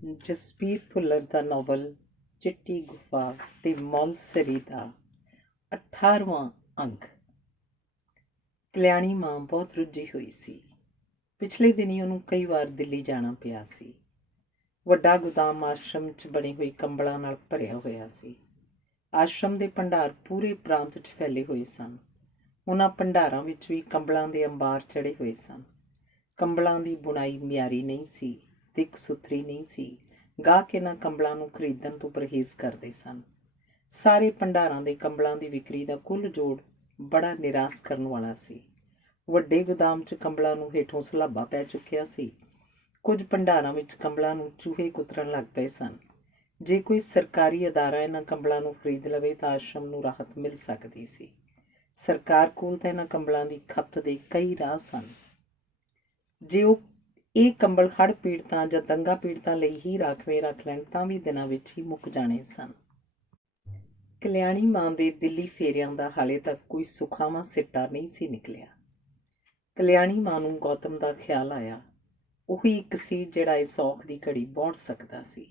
ਜਸਬੀਰ ਭੁੱਲਰ ਦਾ novel ਚਿੱਟੀ ਗੁਫਾ ਤੇ ਮੌਲਸਰੀ ਦਾ 18ਵਾਂ ਅੰਕ। ਕਲਿਆਣੀ ਮਾਂ ਬਹੁਤ ਰੁੱਝੀ ਹੋਈ ਸੀ। ਪਿਛਲੇ ਦਿਨੀ ਉਹਨੂੰ ਕਈ ਵਾਰ ਦਿੱਲੀ ਜਾਣਾ ਪਿਆ ਸੀ। ਵੱਡਾ ਗੁਦਾਮ ਆਸ਼ਰਮ 'ਚ ਬਣੀ ਹੋਈ ਕੰਬਲਾਂ ਨਾਲ ਭਰਿਆ ਹੋਇਆ ਸੀ। ਆਸ਼ਰਮ ਦੇ ਭੰਡਾਰ ਪੂਰੇ ਪ੍ਰਾਂਤ 'ਚ ਫੈਲੇ ਹੋਏ ਸਨ। ਉਹਨਾਂ ਭੰਡਾਰਾਂ ਵਿੱਚ ਵੀ ਕੰਬਲਾਂ ਦੇ ਅੰਬਾਰ ਚੜ੍ਹੇ ਹੋਏ ਸਨ। ਕੰਬਲਾਂ ਦੀ ਬੁਣਾਈ ਮਿਆਰੀ ਨਹੀਂ ਸੀ, ਦਿੱਖ ਸੁਥਰੀ ਨਹੀਂ ਸੀ। ਗਾਹਕ ਇਹਨਾਂ ਕੰਬਲਾਂ ਨੂੰ ਖਰੀਦਣ ਤੋਂ ਪਰਹੇਜ਼ ਕਰਦੇ ਸਨ। ਸਾਰੇ ਭੰਡਾਰਾਂ ਦੇ ਕੰਬਲਾਂ ਦੀ ਵਿਕਰੀ ਦਾ ਕੁੱਲ ਜੋੜ ਬੜਾ ਨਿਰਾਸ਼ ਕਰਨ ਵਾਲਾ ਸੀ। ਵੱਡੇ ਗੁਦਾਮ 'ਚ ਕੰਬਲਾਂ ਨੂੰ ਹੇਠੋਂ ਸਲਾਬਾ ਪੈ ਚੁੱਕਿਆ ਸੀ। ਕੁਝ ਭੰਡਾਰਾਂ ਵਿੱਚ ਕੰਬਲਾਂ ਨੂੰ ਚੂਹੇ ਕੁਤਰਨ ਲੱਗ ਪਏ ਸਨ। ਜੇ ਕੋਈ ਸਰਕਾਰੀ ਅਦਾਰਾ ਇਹਨਾਂ ਕੰਬਲਾਂ ਨੂੰ ਖਰੀਦ ਲਵੇ ਤਾਂ ਆਸ਼ਰਮ ਨੂੰ ਰਾਹਤ ਮਿਲ ਸਕਦੀ ਸੀ। ਸਰਕਾਰ ਕੋਲ ਤਾਂ ਇਹਨਾਂ ਕੰਬਲਾਂ ਦੀ ਖਪਤ ਦੇ ਕਈ ਰਾਹ ਸਨ। ਜੇ ਉਹ ਇਹ ਕੰਬਲ ਹੜ੍ਹ ਪੀੜਤਾਂ ਜਾਂ ਦੰਗਾ ਪੀੜਤਾਂ ਲਈ ਹੀ ਰਾਖਵੇਂ ਰੱਖ ਲੈਣ ਤਾਂ ਵੀ ਦਿਨਾਂ ਵਿੱਚ ਹੀ ਮੁੱਕ ਜਾਣੇ ਸਨ। ਕਲਿਆਣੀ ਮਾਂ ਦੇ ਦਿੱਲੀ ਫੇਰਿਆਂ ਦਾ ਹਾਲੇ ਤੱਕ ਕੋਈ ਸੁਖਾਵਾਂ ਸਿੱਟਾ ਨਹੀਂ ਸੀ ਨਿਕਲਿਆ। ਕਲਿਆਣੀ ਮਾਂ ਨੂੰ ਗੌਤਮ ਦਾ ਖਿਆਲ ਆਇਆ। ਉਹੀ ਇੱਕ ਸੀ ਜਿਹੜਾ ਇਸ ਸੌਖ ਦੀ ਘੜੀ ਬੋੜ ਸਕਦਾ ਸੀ।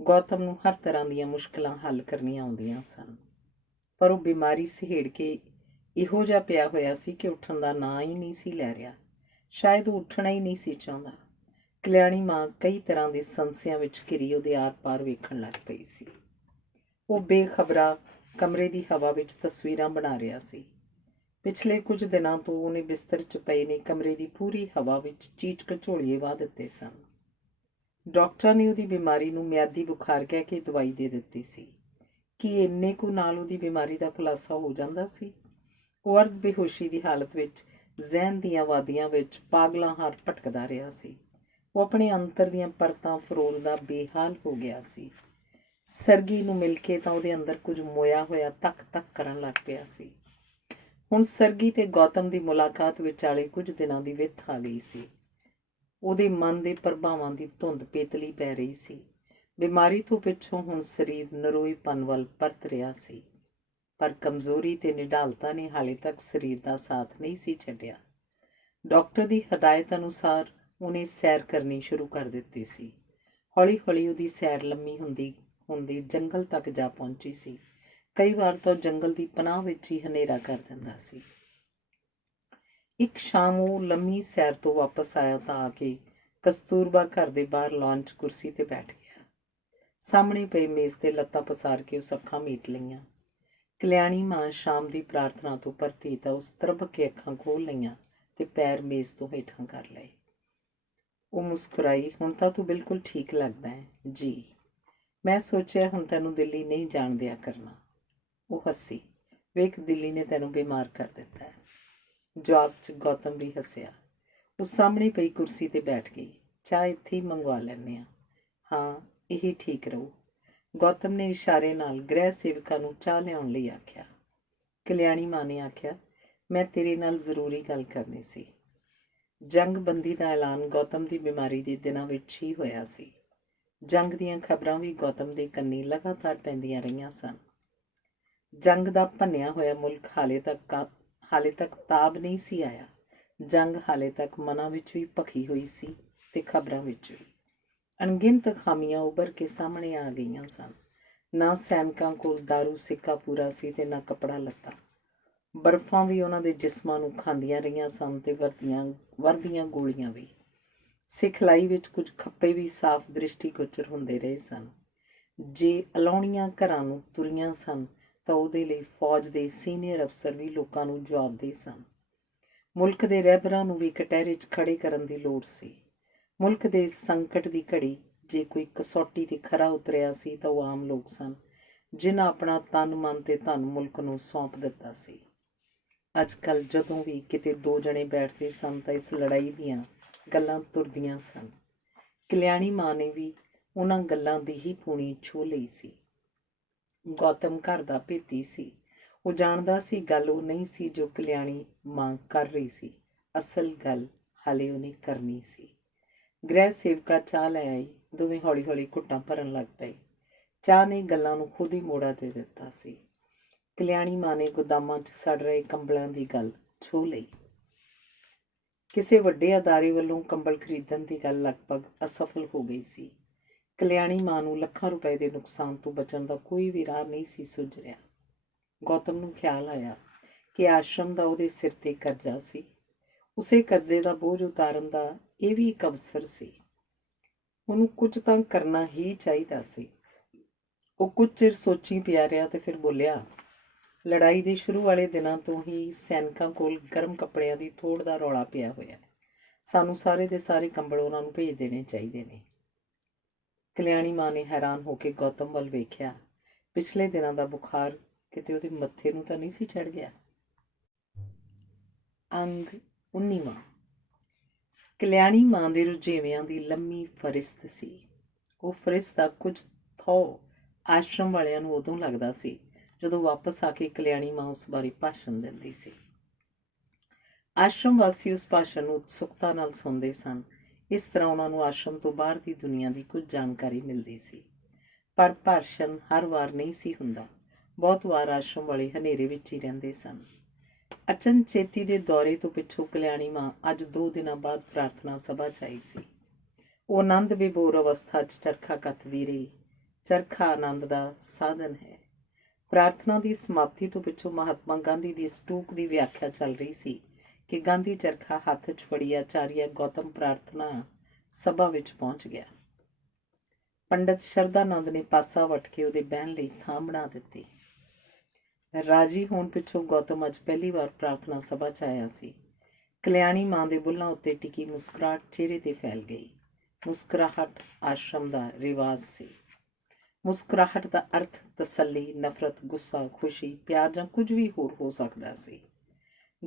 ਗੌਤਮ ਨੂੰ ਹਰ ਤਰ੍ਹਾਂ ਦੀਆਂ ਮੁਸ਼ਕਲਾਂ ਹੱਲ ਕਰਨੀਆਂ ਆਉਂਦੀਆਂ ਸਨ, ਪਰ ਉਹ ਬਿਮਾਰੀ ਸਹੇੜ ਕੇ ਇਹੋ ਜਿਹਾ ਪਿਆ ਹੋਇਆ ਸੀ ਕਿ ਉੱਠਣ ਦਾ ਨਾਂ ਹੀ ਨਹੀਂ ਸੀ ਲੈ ਰਿਹਾ। ਸ਼ਾਇਦ ਉਹ ਉੱਠਣਾ ਹੀ ਨਹੀਂ ਸੀ ਚਾਹੁੰਦਾ। ਕਲਿਆਣੀ ਮਾਂ ਕਈ ਤਰ੍ਹਾਂ ਦੇ ਸੰਸਿਆਂ ਵਿੱਚ ਘਿਰੀ ਉਹਦੇ ਆਰ-ਪਾਰ ਵੇਖਣ ਲੱਗ ਪਈ ਸੀ। ਉਹ ਬੇਖਬਰਾ ਕਮਰੇ ਦੀ ਹਵਾ ਵਿੱਚ ਤਸਵੀਰਾਂ ਬਣਾ ਰਿਹਾ ਸੀ। ਪਿਛਲੇ ਕੁਝ ਦਿਨਾਂ ਤੋਂ ਉਹਨੇ ਬਿਸਤਰ 'ਚ ਪਏ ਨੇ ਕਮਰੇ ਦੀ ਪੂਰੀ ਹਵਾ ਵਿੱਚ ਚੀਚ ਘਚੋਲੀਏ ਵਾਹ ਦਿੱਤੇ ਸਨ। ਡਾਕਟਰਾਂ ਨੇ ਉਹਦੀ ਬਿਮਾਰੀ ਨੂੰ ਮਿਆਦੀ ਬੁਖਾਰ ਕਹਿ ਕੇ ਦਵਾਈ ਦੇ ਦਿੱਤੀ ਸੀ। ਕੀ ਇੰਨੇ ਕੁ ਨਾਲ ਉਹਦੀ ਬਿਮਾਰੀ ਦਾ ਖੁਲਾਸਾ ਹੋ ਜਾਂਦਾ ਸੀ? ਉਹ ਅਰਧ ਬੇਹੋਸ਼ੀ ਦੀ ਹਾਲਤ ਵਿੱਚ ਜ਼ਹਿਨ ਦੀਆਂ ਵਾਦੀਆਂ ਵਿੱਚ ਪਾਗਲਾਂ ਹਾਰ ਭਟਕਦਾ ਰਿਹਾ ਸੀ। ਉਹ ਆਪਣੇ ਅੰਤਰ ਦੀਆਂ ਪਰਤਾਂ ਫਰੋਲਦਾ ਬੇਹਾਲ ਹੋ ਗਿਆ ਸੀ। ਸਰਗੀ ਨੂੰ ਮਿਲ ਕੇ ਤਾਂ ਉਹਦੇ ਅੰਦਰ ਕੁਝ ਮੋਇਆ ਹੋਇਆ ਤੱਕ ਕਰਨ ਲੱਗ ਪਿਆ ਸੀ। ਹੁਣ ਸਰਗੀ ਤੇ ਗੌਤਮ ਦੀ ਮੁਲਾਕਾਤ ਵਿਚਾਲੇ ਕੁਝ ਦਿਨਾਂ ਦੀ ਵਿੱਥ ਆ ਗਈ ਸੀ। ਉਹਦੇ ਮਨ ਦੇ ਪ੍ਰਭਾਵਾਂ ਦੀ ਧੁੰਦ ਪੇਤਲੀ ਪੈ ਰਹੀ ਸੀ। ਬਿਮਾਰੀ ਤੋਂ ਪਿੱਛੋਂ ਹੁਣ ਸਰੀਰ ਨਰੋਏਪਨ ਵੱਲ ਪਰਤ ਰਿਹਾ ਸੀ, ਪਰ ਕਮਜ਼ੋਰੀ ਤੇ ਨਿਢਾਲਤਾ ਨੇ ਹਾਲੇ ਤੱਕ ਸਰੀਰ ਦਾ ਸਾਥ ਨਹੀਂ ਸੀ ਛੱਡਿਆ। ਡਾਕਟਰ ਦੀ ਹਦਾਇਤ ਅਨੁਸਾਰ ਉਹਨੇ ਸੈਰ ਕਰਨੀ ਸ਼ੁਰੂ ਕਰ ਦਿੱਤੀ ਸੀ। ਹੌਲੀ ਹੌਲੀ ਉਹਦੀ ਸੈਰ ਲੰਮੀ ਹੁੰਦੀ ਜੰਗਲ ਤੱਕ ਜਾ ਪਹੁੰਚੀ ਸੀ। ਕਈ ਵਾਰ ਤਾਂ ਜੰਗਲ ਦੀ ਪਨਾਹ ਵਿੱਚ ਹੀ ਹਨੇਰਾ ਕਰ ਦਿੰਦਾ ਸੀ। ਇੱਕ ਸ਼ਾਮ ਉਹ ਲੰਮੀ ਸੈਰ ਤੋਂ ਵਾਪਸ ਆਇਆ ਤਾਂ ਆ ਕੇ ਕਸਤੂਰਬਾ ਘਰ ਦੇ ਬਾਹਰ ਲਾਅਨ 'ਚ ਕੁਰਸੀ ਤੇ ਬੈਠ ਗਿਆ। ਸਾਹਮਣੇ ਪਏ ਮੇਜ਼ ਤੇ ਲੱਤਾਂ ਪਸਾਰ ਕੇ ਉਸ ਅੱਖਾਂ ਮੀਟ ਲਈਆਂ। ਕਲਿਆਣੀ ਮਾਂ ਸ਼ਾਮ ਦੀ ਪ੍ਰਾਰਥਨਾ ਤੋਂ ਪਰਤੀ ਤਾਂ ਉਸ ਤਰਬਕ ਕੇ ਅੱਖਾਂ ਖੋਲ੍ਹ ਲਈਆਂ ਤੇ ਪੈਰ ਮੇਜ਼ ਤੋਂ ਹੇਠਾਂ ਕਰ ਲਏ। ਉਹ ਮੁਸਕਰਾਈ। ਹੁਣ ਤਾਂ ਤੂੰ ਬਿਲਕੁਲ ਠੀਕ ਲੱਗਦਾ ਹੈ ਜੀ। ਮੈਂ ਸੋਚਿਆ ਹੁਣ ਤੈਨੂੰ ਦਿੱਲੀ ਨਹੀਂ ਜਾਣ ਦਿਆ ਕਰਨਾ। ਉਹ ਹੱਸੀ। ਵੇਖ, ਦਿੱਲੀ ਨੇ ਤੈਨੂੰ ਬਿਮਾਰ ਕਰ ਦਿੱਤਾ ਹੈ। ਜਵਾਬ 'ਚ ਗੌਤਮ ਵੀ ਹੱਸਿਆ। ਉਹ ਸਾਹਮਣੇ ਪਈ ਕੁਰਸੀ ਤੇ ਬੈਠ ਗਈ। ਚਾਹ ਇੱਥੇ ਹੀ ਮੰਗਵਾ ਲੈਂਦੇ ਹਾਂ। ਹਾਂ, ਇਹੀ ਠੀਕ ਰਹੂ। ਗੌਤਮ ਨੇ ਇਸ਼ਾਰੇ ਨਾਲ ਗ੍ਰਹਿ ਸੇਵਕਾਂ ਨੂੰ ਚਾਹ ਲਿਆਉਣ ਲਈ ਆਖਿਆ। ਕਲਿਆਣੀ ਮਾਂ ਨੇ ਆਖਿਆ, ਮੈਂ ਤੇਰੇ ਨਾਲ ਜ਼ਰੂਰੀ ਗੱਲ ਕਰਨੀ ਸੀ। ਜੰਗਬੰਦੀ ਦਾ ਐਲਾਨ ਗੌਤਮ ਦੀ ਬਿਮਾਰੀ ਦੇ ਦਿਨਾਂ ਵਿੱਚ ਹੀ ਹੋਇਆ ਸੀ। ਜੰਗ ਦੀਆਂ ਖਬਰਾਂ ਵੀ ਗੌਤਮ ਦੇ ਕੰਨੀ ਲਗਾਤਾਰ ਪੈਂਦੀਆਂ ਰਹੀਆਂ ਸਨ। ਜੰਗ ਦਾ ਭੰਨਿਆ ਹੋਇਆ ਮੁਲਕ ਹਾਲੇ ਤੱਕ ਤਾਬ ਨਹੀਂ ਸੀ ਆਇਆ। ਜੰਗ ਹਾਲੇ ਤੱਕ ਮਨਾਂ ਵਿੱਚ ਵੀ ਭਖੀ ਹੋਈ ਸੀ ਤੇ ਖਬਰਾਂ ਵਿੱਚ ਵੀ। ਅਣਗਿਣਤ ਖਾਮੀਆਂ ਉੱਭਰ ਕੇ ਸਾਹਮਣੇ ਆ ਗਈਆਂ ਸਨ। ਨਾ ਸੈਨਿਕਾਂ ਕੋਲ ਦਾਰੂ ਸਿੱਕਾ ਪੂਰਾ ਸੀ ਤੇ ਨਾ ਕੱਪੜਾ ਲੱਤਾ। ਬਰਫਾਂ ਵੀ ਉਹਨਾਂ ਦੇ ਜਿਸਮਾਂ ਨੂੰ ਖਾਂਦੀਆਂ ਰਹੀਆਂ ਸਨ ਤੇ ਵਰਦੀਆਂ ਗੋਲੀਆਂ ਵੀ। ਸਿਖਲਾਈ ਵਿੱਚ ਕੁਝ ਖੱਪੇ ਵੀ ਸਾਫ਼ ਦ੍ਰਿਸ਼ਟੀਗੋਚਰ ਹੁੰਦੇ ਰਹੇ ਸਨ। ਜੇ ਅਲਾਉਣੀਆਂ ਘਰਾਂ ਨੂੰ ਤੁਰੀਆਂ ਸਨ ਤਾਂ ਉਹਦੇ ਲਈ ਫੌਜ ਦੇ ਸੀਨੀਅਰ ਅਫਸਰ ਵੀ ਲੋਕਾਂ ਨੂੰ ਜਵਾਬਦੇਹ ਸਨ। ਮੁਲਕ ਦੇ ਰਹਿਬਰਾਂ ਨੂੰ ਵੀ ਕਟਹਿਰੇ 'ਚ ਖੜ੍ਹੇ ਕਰਨ ਦੀ ਲੋੜ ਸੀ। ਮੁਲਕ ਦੇ ਸੰਕਟ ਦੀ ਘੜੀ ਜੇ ਕੋਈ ਕਸੌਟੀ 'ਤੇ ਖਰਾ ਉਤਰਿਆ ਸੀ ਤਾਂ ਉਹ ਆਮ ਲੋਕ ਸਨ, ਜਿਨ੍ਹਾਂ ਆਪਣਾ ਤਨ ਮਨ ਤੇ ਧਨ ਮੁਲਕ ਨੂੰ ਸੌਂਪ ਦਿੱਤਾ ਸੀ। ਅੱਜ ਕੱਲ੍ਹ ਜਦੋਂ ਵੀ ਕਿਤੇ ਦੋ ਜਣੇ ਬੈਠਦੇ ਸਨ ਤਾਂ ਇਸ ਲੜਾਈ ਦੀਆਂ ਗੱਲਾਂ ਤੁਰਦੀਆਂ ਸਨ। ਕਲਿਆਣੀ ਮਾਂ ਨੇ ਵੀ ਉਹਨਾਂ ਗੱਲਾਂ ਦੀ ਹੀ ਪੂਣੀ ਛੋਹ ਲਈ ਸੀ। ਗੌਤਮ ਘਰ ਦਾ ਭੇਤੀ ਸੀ। ਉਹ ਜਾਣਦਾ ਸੀ ਗੱਲ ਉਹ ਨਹੀਂ ਸੀ ਜੋ ਕਲਿਆਣੀ ਮਾਂ ਕਰ ਰਹੀ ਸੀ। ਅਸਲ ਗੱਲ ਹਾਲੇ ਉਹਨੇ ਕਰਨੀ ਸੀ। ਗ੍ਰਹਿ ਸੇਵਕਾ ਚਾਹ ਲੈ ਆਈ। ਦੋਵੇਂ ਹੌਲੀ ਹੌਲੀ ਘੁੱਟਾਂ ਭਰਨ ਲੱਗ ਪਏ। ਚਾਹ ਨੇ ਗੱਲਾਂ ਨੂੰ ਖੁਦ ਹੀ ਮੋੜਾ ਦੇ ਦਿੱਤਾ ਸੀ। ਕਲਿਆਣੀ ਮਾਂ ਨੇ ਗੋਦਾਮਾਂ 'ਚ ਸੜ ਰਹੇ ਕੰਬਲਾਂ ਦੀ ਗੱਲ ਛੋਹ ਲਈ। ਕਿਸੇ ਵੱਡੇ ਅਦਾਰੇ ਵੱਲੋਂ ਕੰਬਲ ਖਰੀਦਣ ਦੀ ਗੱਲ ਲਗਭਗ ਅਸਫਲ ਹੋ ਗਈ ਸੀ। ਕਲਿਆਣੀ ਮਾਂ ਨੂੰ ਲੱਖਾਂ ਰੁਪਏ ਦੇ ਨੁਕਸਾਨ ਤੋਂ ਬਚਣ ਦਾ ਕੋਈ ਵੀ ਰਾਹ ਨਹੀਂ ਸੀ ਸੁੱਝ ਰਿਹਾ। ਗੌਤਮ ਨੂੰ ਖਿਆਲ ਆਇਆ ਕਿ ਆਸ਼ਰਮ ਦਾ ਉਹਦੇ ਸਿਰ 'ਤੇ ਕਰਜ਼ਾ ਸੀ। ਉਸੇ ਕਰਜ਼ੇ ਦਾ ਬੋਝ ਉਤਾਰਨ ਦਾ ਇਹ ਵੀ ਇੱਕ ਅਵਸਰ ਸੀ। ਉਹਨੂੰ ਕੁਝ ਤਾਂ ਕਰਨਾ ਹੀ ਚਾਹੀਦਾ ਸੀ। ਉਹ ਕੁਝ ਚਿਰ ਸੋਚੀ ਪਿਆ ਰਿਹਾ ਤੇ ਫਿਰ ਬੋਲਿਆ, ਲੜਾਈ ਦੇ ਸ਼ੁਰੂ ਵਾਲੇ ਦਿਨਾਂ ਤੋਂ ਹੀ ਸੈਨਿਕਾਂ ਕੋਲ ਗਰਮ ਕੱਪੜਿਆਂ ਦੀ ਥੋੜ ਦਾ ਰੌਲਾ ਪਿਆ ਹੋਇਆ। ਸਾਨੂੰ ਸਾਰੇ ਦੇ ਸਾਰੇ ਕੰਬਲ ਉਹਨਾਂ ਨੂੰ ਭੇਜ ਦੇਣੇ ਚਾਹੀਦੇ ਨੇ। ਕਲਿਆਣੀ ਮਾਂ ਨੇ ਹੈਰਾਨ ਹੋ ਕੇ ਗੌਤਮ ਵੱਲ ਵੇਖਿਆ। ਪਿਛਲੇ ਦਿਨਾਂ ਦਾ ਬੁਖਾਰ ਕਿਤੇ ਉਹਦੇ ਮੱਥੇ ਨੂੰ ਤਾਂ ਨਹੀਂ ਸੀ ਚੜ੍ਹ ਗਿਆ। ਅੰਗ 19ਵਾਂ। ਕਲਿਆਣੀ ਮਾਂ ਦੇ ਰੁਝੇਵਿਆਂ ਦੀ ਲੰਮੀ ਫਰਿਸਤ ਸੀ। ਉਹ ਫਰਿਸਤ ਦਾ ਕੁਝ ਥੋ ਆਸ਼ਰਮ ਵਾਲਿਆਂ ਨੂੰ ਉਦੋਂ ਲੱਗਦਾ ਸੀ ਜਦੋਂ ਵਾਪਸ ਆ ਕੇ ਕਲਿਆਣੀ ਮਾਂ ਉਸ ਬਾਰੇ ਭਾਸ਼ਣ ਦਿੰਦੀ ਸੀ। ਆਸ਼ਰਮ ਵਾਸੀ ਉਸ ਭਾਸ਼ਣ ਨੂੰ ਉਤਸੁਕਤਾ ਨਾਲ ਸੁਣਦੇ ਸਨ। ਇਸ ਤਰ੍ਹਾਂ ਉਹਨਾਂ ਨੂੰ ਆਸ਼ਰਮ ਤੋਂ ਬਾਹਰ ਦੀ ਦੁਨੀਆ ਦੀ ਕੁਝ ਜਾਣਕਾਰੀ ਮਿਲਦੀ ਸੀ। ਪਰ ਭਾਸ਼ਣ ਹਰ ਵਾਰ ਨਹੀਂ ਸੀ ਹੁੰਦਾ। ਬਹੁਤ ਵਾਰ ਆਸ਼ਰਮ ਵਾਲੇ ਹਨੇਰੇ ਵਿੱਚ ਹੀ ਰਹਿੰਦੇ ਸਨ। ਅਚਨਚੇਤੀ ਦੇ ਦੌਰੇ ਤੋਂ ਪਿੱਛੋਂ ਕਲਿਆਣੀ ਮਾਂ ਅੱਜ 2 ਦਿਨਾਂ ਬਾਅਦ ਪ੍ਰਾਰਥਨਾ ਸਭਾ 'ਚ ਆਈ ਸੀ। ਉਹ ਆਨੰਦ ਵਿਭੋਰ ਅਵਸਥਾ 'ਚ ਚਰਖਾ ਕੱਤਦੀ ਰਹੀ। ਚਰਖਾ ਆਨੰਦ ਦਾ ਸਾਧਨ ਹੈ। ਪ੍ਰਾਰਥਨਾ ਦੀ ਸਮਾਪਤੀ ਤੋਂ ਪਿੱਛੋਂ ਮਹਾਤਮਾ ਗਾਂਧੀ ਦੀ ਸਟੂਕ ਦੀ ਵਿਆਖਿਆ ਚੱਲ ਰਹੀ ਸੀ ਕਿ ਗਾਂਧੀ ਚਰਖਾ ਹੱਥ 'ਚ ਫੜੀ ਆਚਾਰੀਆ ਗੌਤਮ ਪ੍ਰਾਰਥਨਾ ਸਭਾ ਵਿੱਚ ਪਹੁੰਚ ਗਿਆ। ਪੰਡਤ ਸ਼ਰਧਾਨੰਦ ਨੇ ਪਾਸਾ ਵੱਟ ਕੇ ਉਹਦੇ ਬਹਿਣ ਲਈ ਥਾਂ ਬਣਾ ਦਿੱਤੀ। ਰਾਜੀ ਹੋਣ ਪਿੱਛੋਂ ਗੌਤਮ ਅੱਜ ਪਹਿਲੀ ਵਾਰ ਪ੍ਰਾਰਥਨਾ ਸਭਾ 'ਚ ਆਇਆ ਸੀ। ਕਲਿਆਣੀ ਮਾਂ ਦੇ ਬੁੱਲ੍ਹਾਂ ਉੱਤੇ ਟਿਕੀ ਮੁਸਕਰਾਹਟ ਚਿਹਰੇ 'ਤੇ ਫੈਲ ਗਈ। ਮੁਸਕਰਾਹਟ ਆਸ਼ਰਮ ਦਾ ਰਿਵਾਜ਼ ਸੀ। ਮੁਸਕਰਾਹਟ ਦਾ ਅਰਥ ਤਸੱਲੀ, ਨਫ਼ਰਤ, ਗੁੱਸਾ, ਖੁਸ਼ੀ, ਪਿਆਰ ਜਾਂ ਕੁਝ ਵੀ ਹੋਰ ਹੋ ਸਕਦਾ ਸੀ।